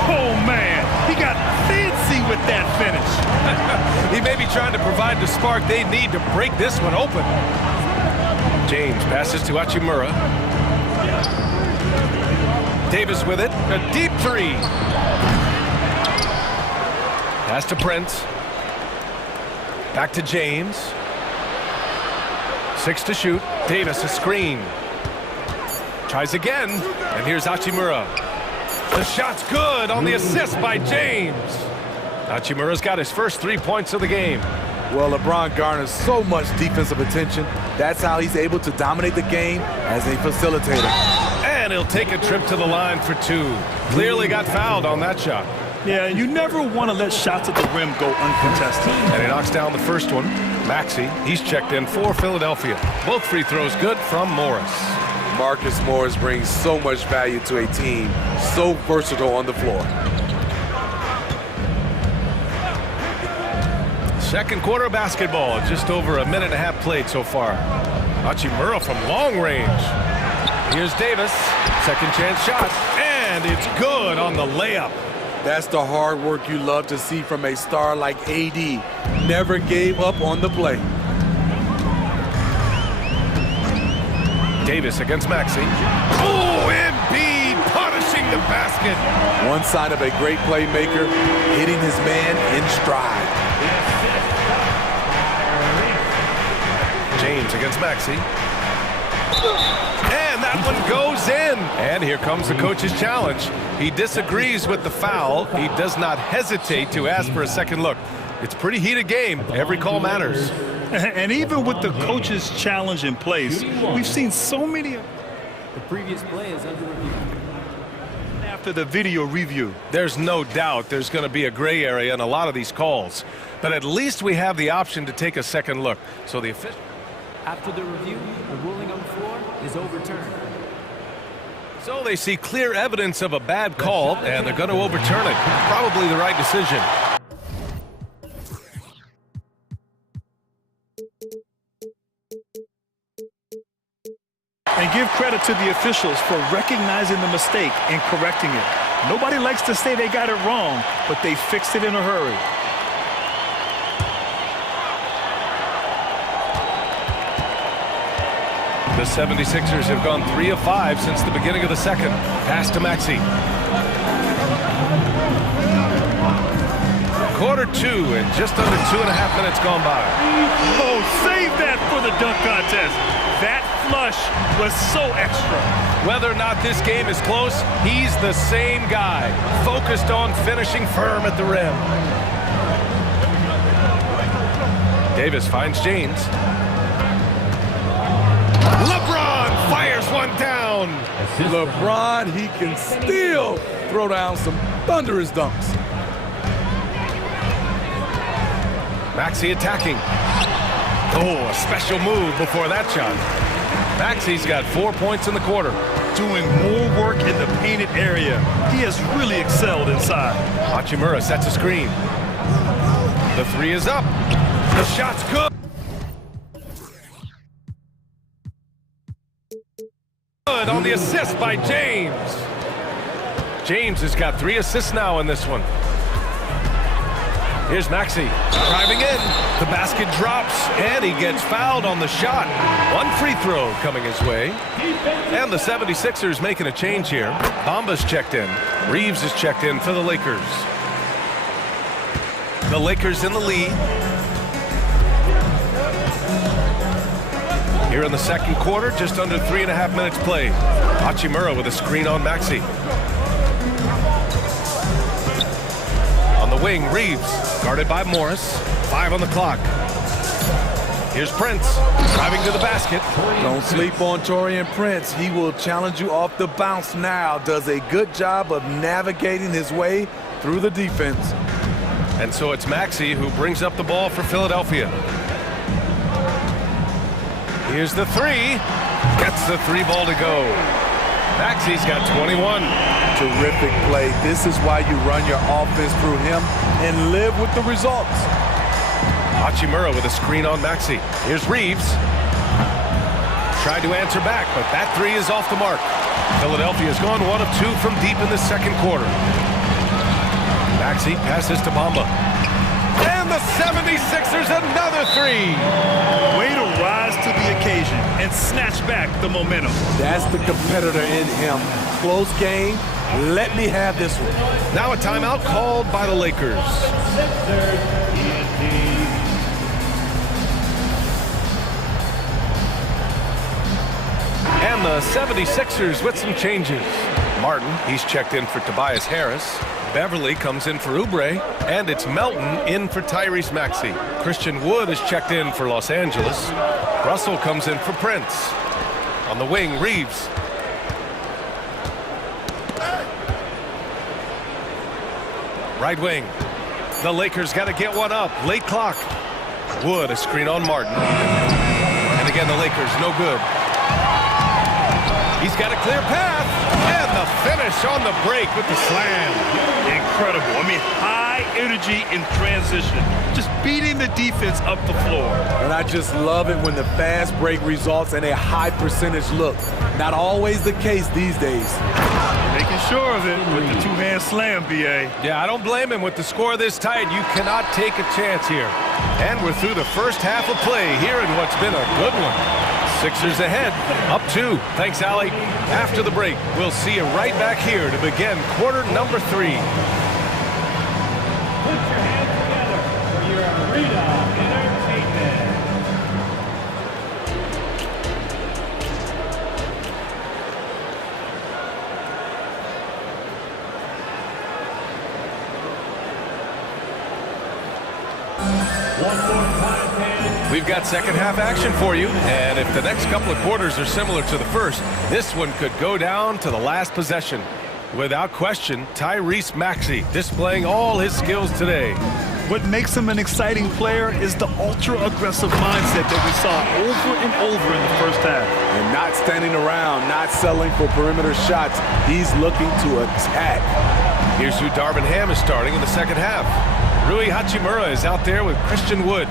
Oh, man. He got fancy with that finish. He may be trying to provide the spark they need to break this one open. James passes to Hachimura. Davis with it. A deep 3. Pass to Prince. Back to James. 6 to shoot. Davis a screen. Tries again. And here's Hachimura. The shot's good on the assist by James. Hachimura's got his first 3 points of the game. Well, LeBron garners so much defensive attention. That's how he's able to dominate the game as a facilitator. And he'll take a trip to the line for 2. Clearly got fouled on that shot. Yeah, you never want to let shots at the rim go uncontested. And he knocks down the first one. Maxey, he's checked in for Philadelphia. Both free throws good from Morris. Marcus Morris brings so much value to a team. So versatile on the floor. Second quarter of basketball, just over a minute and a half played so far. Hachimura from long range. Here's Davis, second chance shot, and it's good on the layup. That's the hard work you love to see from a star like AD. Never gave up on the play. Davis against Maxey. Oh, Embiid punishing the basket. One sign of a great playmaker, hitting his man in stride. James against Maxey. And that one goes in. And here comes the coach's challenge. He disagrees with the foul. He does not hesitate to ask for a second look. It's a pretty heated game. Every call matters. And even with the coach's challenge in place, we've seen so many. The previous play is under review. After the video review. There's no doubt there's going to be a gray area in a lot of these calls. But at least we have the option to take a second look. So the official. After the review, the ruling on the floor is overturned. So they see clear evidence of a bad call, and they're going to overturn it. Probably the right decision. And give credit to the officials for recognizing the mistake and correcting it. Nobody likes to say they got it wrong, but they fixed it in a hurry. The 76ers have gone 3 of 5 since the beginning of the second. Pass to Maxey. Quarter 2 and just under 2.5 minutes gone by. Oh, save that for the dunk contest. That flush was so extra. Whether or not this game is close, he's the same guy, focused on finishing firm at the rim. Davis finds James. LeBron fires one down. LeBron, he can still throw down some thunderous dunks. Maxey attacking. Oh, a special move before that shot. Maxey's got 4 points in the quarter. Doing more work in the painted area. He has really excelled inside. Hachimura sets a screen. The three is up. The shot's good. Good on the assist by James. James has got 3 assists now in this one. Here's Maxey driving in. The basket drops, and he gets fouled on the shot. One free throw coming his way. And the 76ers making a change here. Bamba's checked in. Reeves is checked in for the Lakers. The Lakers in the lead. Here in the second quarter, just under 3.5 minutes played. Hachimura with a screen on Maxey. On the wing, Reeves, guarded by Morris. 5 on the clock. Here's Prince, driving to the basket. Don't sleep on Taurean Prince. He will challenge you off the bounce now. Does a good job of navigating his way through the defense. And so it's Maxey who brings up the ball for Philadelphia. Here's the three. Gets the 3 ball to go. Maxey's got 21. Terrific play. This is why you run your offense through him and live with the results. Hachimura with a screen on Maxey. Here's Reeves. Tried to answer back, but that 3 is off the mark. Philadelphia's gone 1 of 2 from deep in the second quarter. Maxey passes to Bamba. And the 76ers another 3. Way to rise to the occasion and snatch back the momentum. That's the competitor in him. Close game. Let me have this one. Now a timeout called by the Lakers. And the 76ers with some changes. Martin, he's checked in for Tobias Harris. Beverly comes in for Oubre, and it's Melton in for Tyrese Maxey. Christian Wood is checked in for Los Angeles. Russell comes in for Prince. On the wing, Reeves. Right wing. The Lakers got to get one up. Late clock. Wood, a screen on Martin. And again, the Lakers, no good. He's got a clear path. And the finish on the break with the slam. Incredible. I mean, high energy in transition. Just beating the defense up the floor. And I just love it when the fast break results in a high percentage look. Not always the case these days. Making sure of it with the 2-hand slam, B.A. Yeah, I don't blame him. With the score this tight, you cannot take a chance here. And we're through the first half of play here in what's been a good one. Sixers ahead, up 2. Thanks, Allie. After the break, we'll see you right back here to begin quarter number 3. Put your hands together for your arena entertainment. We've got second half action for you, and if the next couple of quarters are similar to the first, this one could go down to the last possession. Without question, Tyrese Maxey displaying all his skills today. What makes him an exciting player is the ultra-aggressive mindset that we saw over and over in the first half. And not standing around, not settling for perimeter shots. He's looking to attack. Here's who Darvin Ham is starting in the second half. Rui Hachimura is out there with Christian Wood.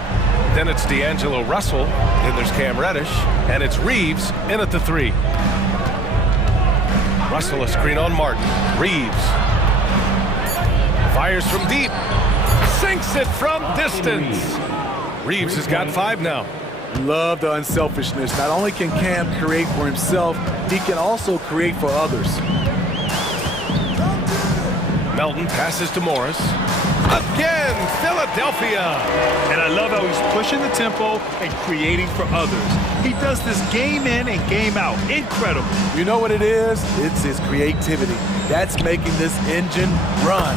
Then it's D'Angelo Russell. Then there's Cam Reddish. And it's Reeves in at the 3. Russell a screen on Martin. Reeves fires from deep. Sinks it from distance. Reeves has got 5 now. Love the unselfishness. Not only can Cam create for himself, he can also create for others. Melton passes to Morris. Again, Philadelphia. And I love how he's pushing the tempo and creating for others. He does this game in and game out. Incredible. You know what it is? It's his creativity. That's making this engine run.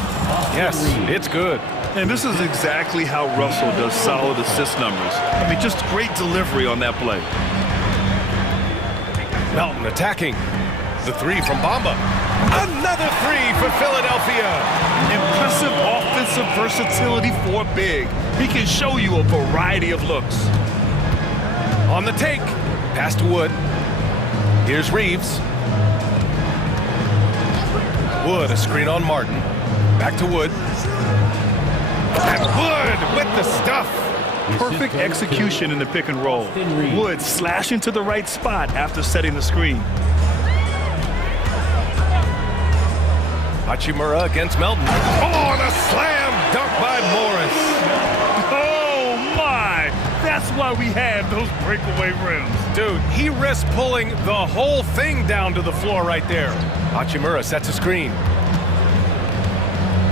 Yes, it's good. And this is exactly how Russell does solid assist numbers. I mean, just great delivery on that play. Melton attacking. The 3 from Bamba. Another 3 for Philadelphia. Impressive offensive versatility for big. He can show you a variety of looks. On the take. Pass to Wood. Here's Reeves. Wood, a screen on Martin. Back to Wood. And Wood with the stuff. Perfect execution in the pick and roll. Wood slashing to the right spot after setting the screen. Hachimura against Melton. Oh, and a slam dunk by Morris. Oh, my. That's why we have those breakaway rims. Dude, he risks pulling the whole thing down to the floor right there. Hachimura sets a screen.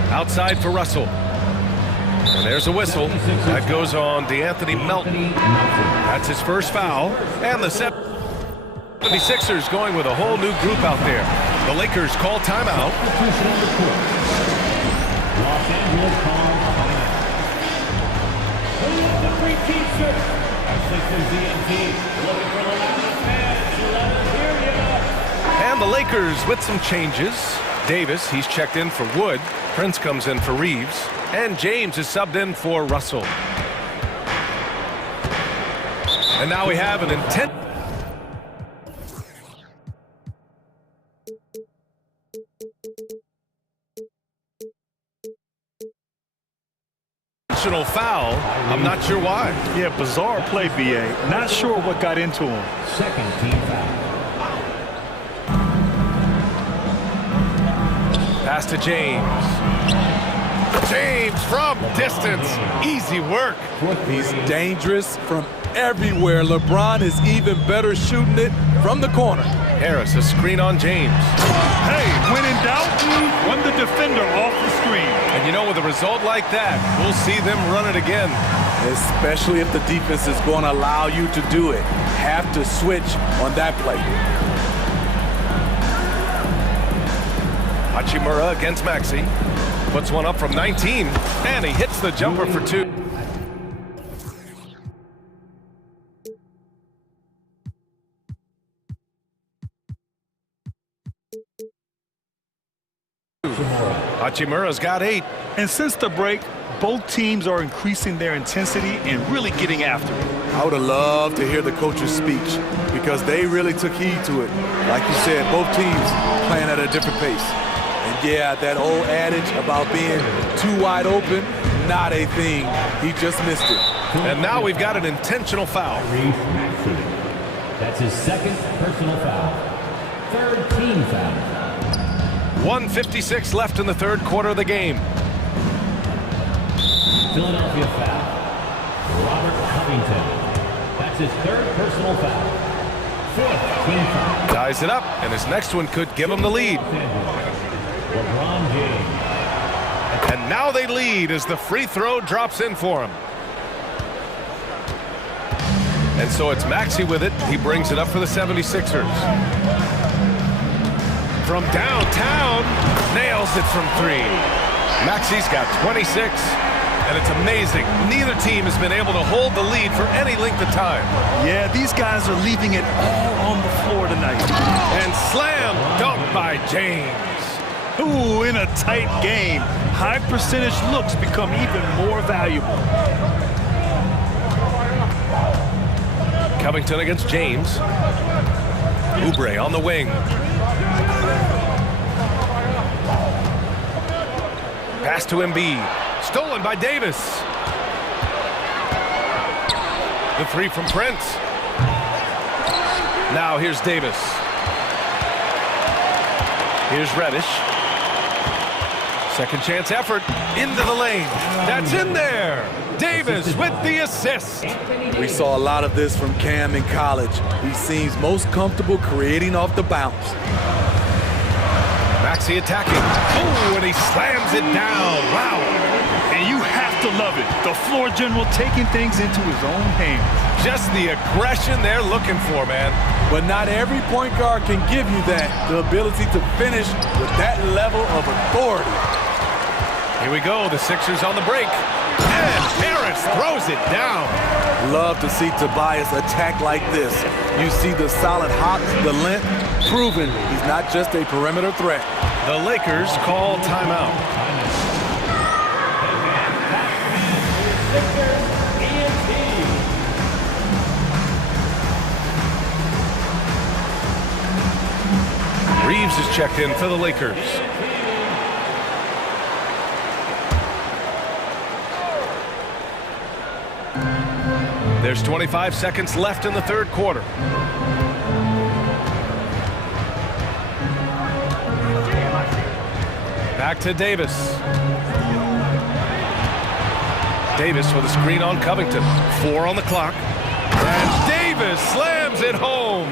Outside for Russell. And there's a whistle. That goes on DeAnthony Melton. That's his first foul. And the 76ers going with a whole new group out there. The Lakers call timeout. Los Angeles calls timeout. The free teacher. Our Sixers DMT looking for the last man. Let us hear you. And the Lakers with some changes. Davis, he's checked in for Wood. Prince comes in for Reeves. And James is subbed in for Russell. And now we have an intentional foul. I'm not sure why. Yeah, bizarre play, BA. Not sure what got into him. Second team foul. Pass to James. James from distance. Easy work. He's dangerous from everywhere. LeBron is even better shooting it from the corner. Harris, a screen on James. Hey, when in doubt, run the defender off the screen. And you know, with a result like that, we'll see them run it again. Especially if the defense is going to allow you to do it. Have to switch on that play. Hachimura against Maxey. Puts one up from 19, and he hits the jumper for 2. Hachimura's got 8. And since the break, both teams are increasing their intensity and really getting after it. I would have loved to hear the coach's speech because they really took heed to it. Like you said, both teams playing at a different pace. And yeah, that old adage about being too wide open, not a thing. He just missed it. And now we've got an intentional foul. That's his second personal foul. Third team foul. 1:56 left in the third quarter of the game. Philadelphia foul. Robert Covington. That's his third personal foul. Fourth team foul. Ties it up, and his next one could give him the lead. LeBron James. And now they lead as the free throw drops in for him. And so it's Maxey with it. He brings it up for the 76ers. From downtown, nails it from 3. Maxey's got 26. And it's amazing. Neither team has been able to hold the lead for any length of time. Yeah, these guys are leaving it all on the floor tonight. And slam dunk by James. Ooh, in a tight game, high percentage looks become even more valuable. Covington against James. Oubre on the wing. Pass to Embiid. Stolen by Davis. The three from Prince. Now here's Davis. Here's Reddish. Second chance effort into the lane. That's in there. Davis with the assist. We saw a lot of this from Cam in college. He seems most comfortable creating off the bounce. Maxey attacking. Oh, and he slams it down. Wow. And you have to love it. The floor general taking things into his own hands. Just the aggression they're looking for, man. But not every point guard can give you that. The ability to finish with that level of authority. Here we go. The Sixers on the break. And Harris throws it down. Love to see Tobias attack like this. You see the solid hops, the length, proving he's not just a perimeter threat. The Lakers call timeout. Reeves is checked in for the Lakers. There's 25 seconds left in the third quarter. Back to Davis. Davis with a screen on Covington. 4 on the clock. And Davis slams it home.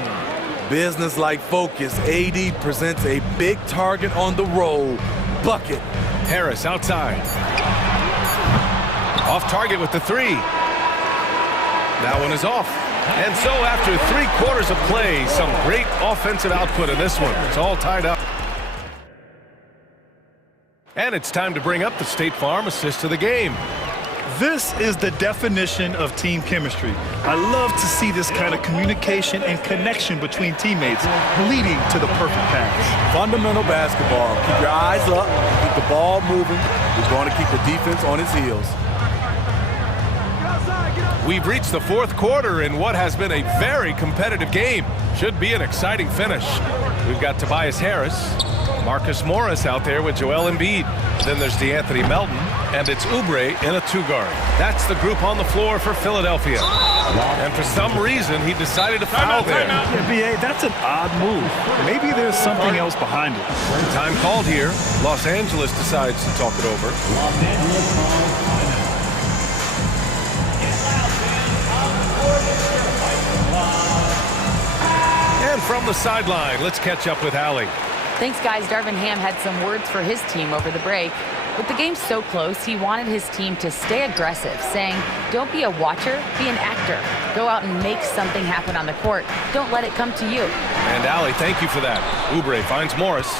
Business-like focus. AD presents a big target on the roll. Bucket. Harris outside. Off target with the three. That one is off. And so after 3 quarters of play, some great offensive output in this one. It's all tied up. And it's time to bring up the State Farm assist of the game. This is the definition of team chemistry. I love to see this kind of communication and connection between teammates leading to the perfect pass. Fundamental basketball. Keep your eyes up, keep the ball moving. We're going to keep the defense on its heels. We've reached the fourth quarter in what has been a very competitive game. Should be an exciting finish. We've got Tobias Harris, Marcus Morris out there with Joel Embiid. Then there's DeAnthony Melton, and it's Oubre in a 2-guard. That's the group on the floor for Philadelphia. And for some reason, he decided to foul there. Yeah, B.A., that's an odd move. Maybe there's something else behind it. Time called here. Los Angeles decides to talk it over. And from the sideline, let's catch up with Allie. Thanks, guys. Darvin Ham had some words for his team over the break. With the game so close, he wanted his team to stay aggressive, saying, don't be a watcher, be an actor. Go out and make something happen on the court. Don't let it come to you. And Allie, thank you for that. Oubre finds Morris.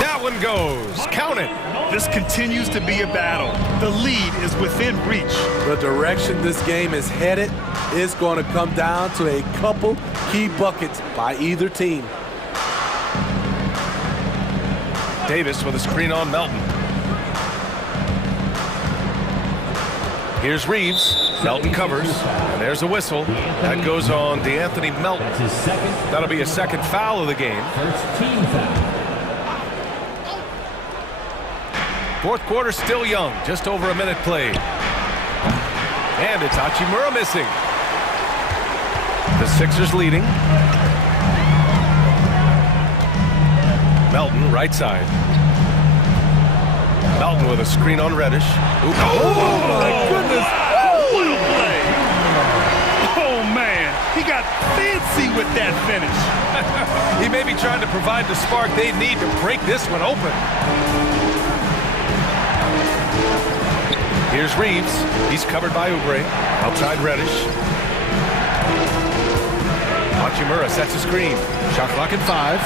That one goes. Count it. This continues to be a battle. The lead is within reach. The direction this game is headed is going to come down to a couple key buckets by either team. Davis with a screen on Melton. Here's Reeves. Melton covers. And there's a whistle. That goes on DeAnthony Melton. That'll be a second foul of the game. First team foul. Fourth quarter still young. Just over a minute played. And it's Hachimura missing. The Sixers leading. Melton, right side. Melton with a screen on Reddish. Ooh. Oh, my goodness. Oh, what a play. Oh, man. He got fancy with that finish. He may be trying to provide the spark they need to break this one open. Here's Reeves. He's covered by Oubre. Outside Reddish. Hachimura sets a screen. Shot clock at 5.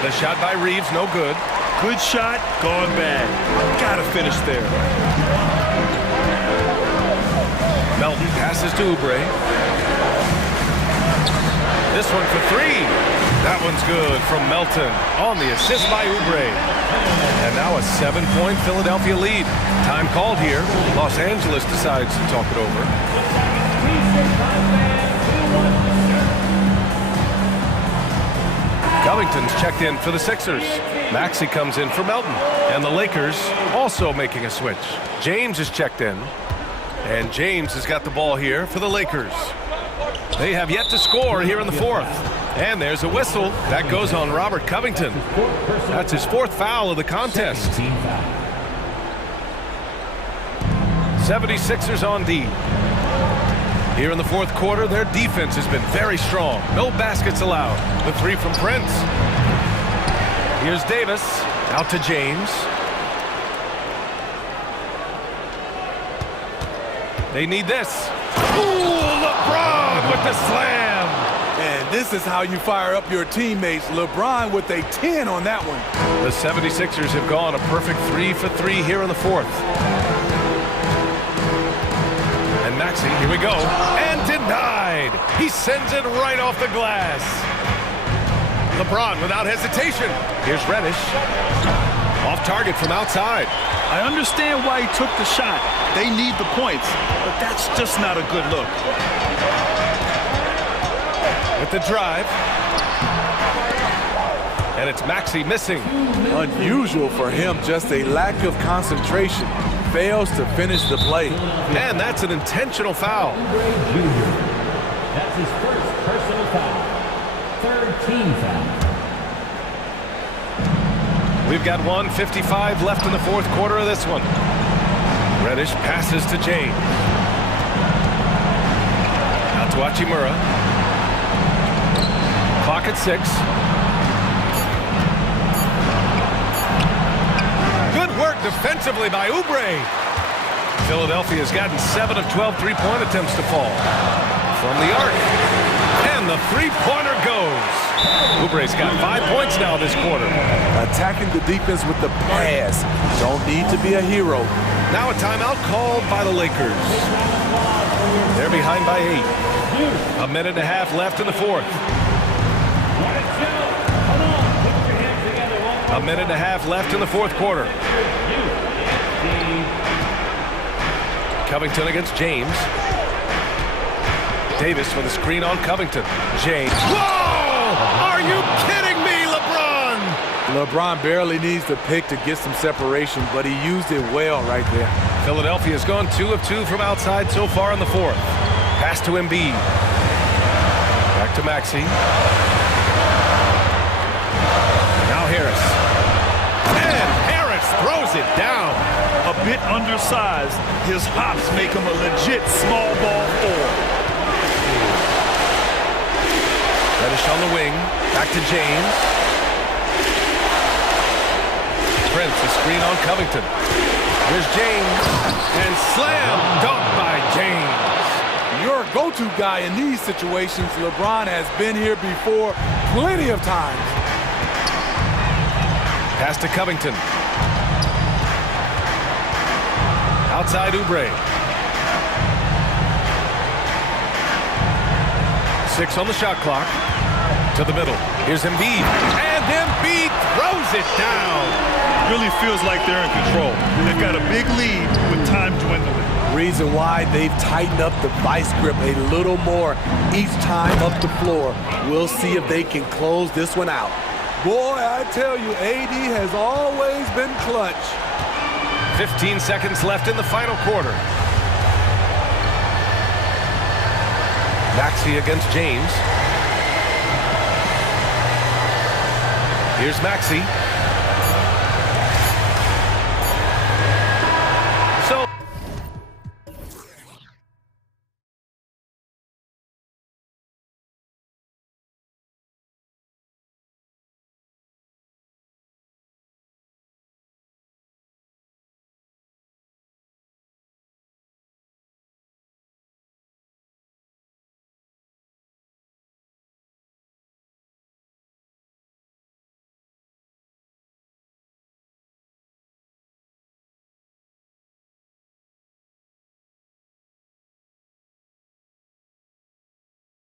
The shot by Reeves, no good. Good shot, gone bad. Gotta finish there. Melton passes to Oubre. This one for three. That one's good from Melton on the assist by Oubre. And now a 7-point Philadelphia lead. Time called here. Los Angeles decides to talk it over. Covington's checked in for the Sixers. Maxey comes in for Melton. And the Lakers also making a switch. James is checked in. And James has got the ball here for the Lakers. They have yet to score here in the fourth. And there's a whistle. That goes on Robert Covington. That's his fourth foul of the contest. 76ers on D. Here in the fourth quarter, their defense has been very strong. No baskets allowed. The three from Prince. Here's Davis. Out to James. They need this. Ooh, LeBron with the slam. And this is how you fire up your teammates. LeBron with a 10 on that one. The 76ers have gone a perfect 3 for 3 here in the fourth. And Maxey, here we go. And denied. He sends it right off the glass. LeBron without hesitation. Here's Reddish. Off target from outside. I understand why he took the shot. They need the points, but that's just not a good look. With the drive. And it's Maxey missing. Unusual for him, just a lack of concentration. Fails to finish the play. And that's an intentional foul. That's his first personal foul. Third team foul. We've got 1:55 left in the fourth quarter of this one. Reddish passes to James. Out to Hachimura. Clock at 6. Good work defensively by Oubre. Philadelphia has gotten 7 of 12 three-point attempts to fall. From the arc. And the three-pointer goes. Oubre's got 5 points now this quarter. Attacking the defense with the pass. Don't need to be a hero. Now a timeout called by the Lakers. They're behind by 8. A minute and a half left in the fourth. A minute and a half left in the fourth quarter. Covington against James. Davis with a screen on Covington. James. Whoa! Are you kidding me, LeBron? LeBron barely needs the pick to get some separation, but he used it well right there. Philadelphia's gone 2 of 2 from outside so far in the fourth. Pass to Embiid. Back to Maxey. Now Harris. And Harris throws it down. A bit undersized. His hops make him a legit small ball forward. Reddish on the wing. Back to James. Prince, a screen on Covington. Here's James. And slam dunk by James. Your go-to guy in these situations. LeBron has been here before plenty of times. Pass to Covington. Outside Oubre. 6 on the shot clock. To the middle. Here's Embiid. And Embiid throws it down. Really feels like they're in control. They've got a big lead with time dwindling. Reason why they've tightened up the vice grip a little more each time up the floor. We'll see if they can close this one out. Boy, I tell you, AD has always been clutch. 15 seconds left in the final quarter. Maxey against James. Here's Maxey.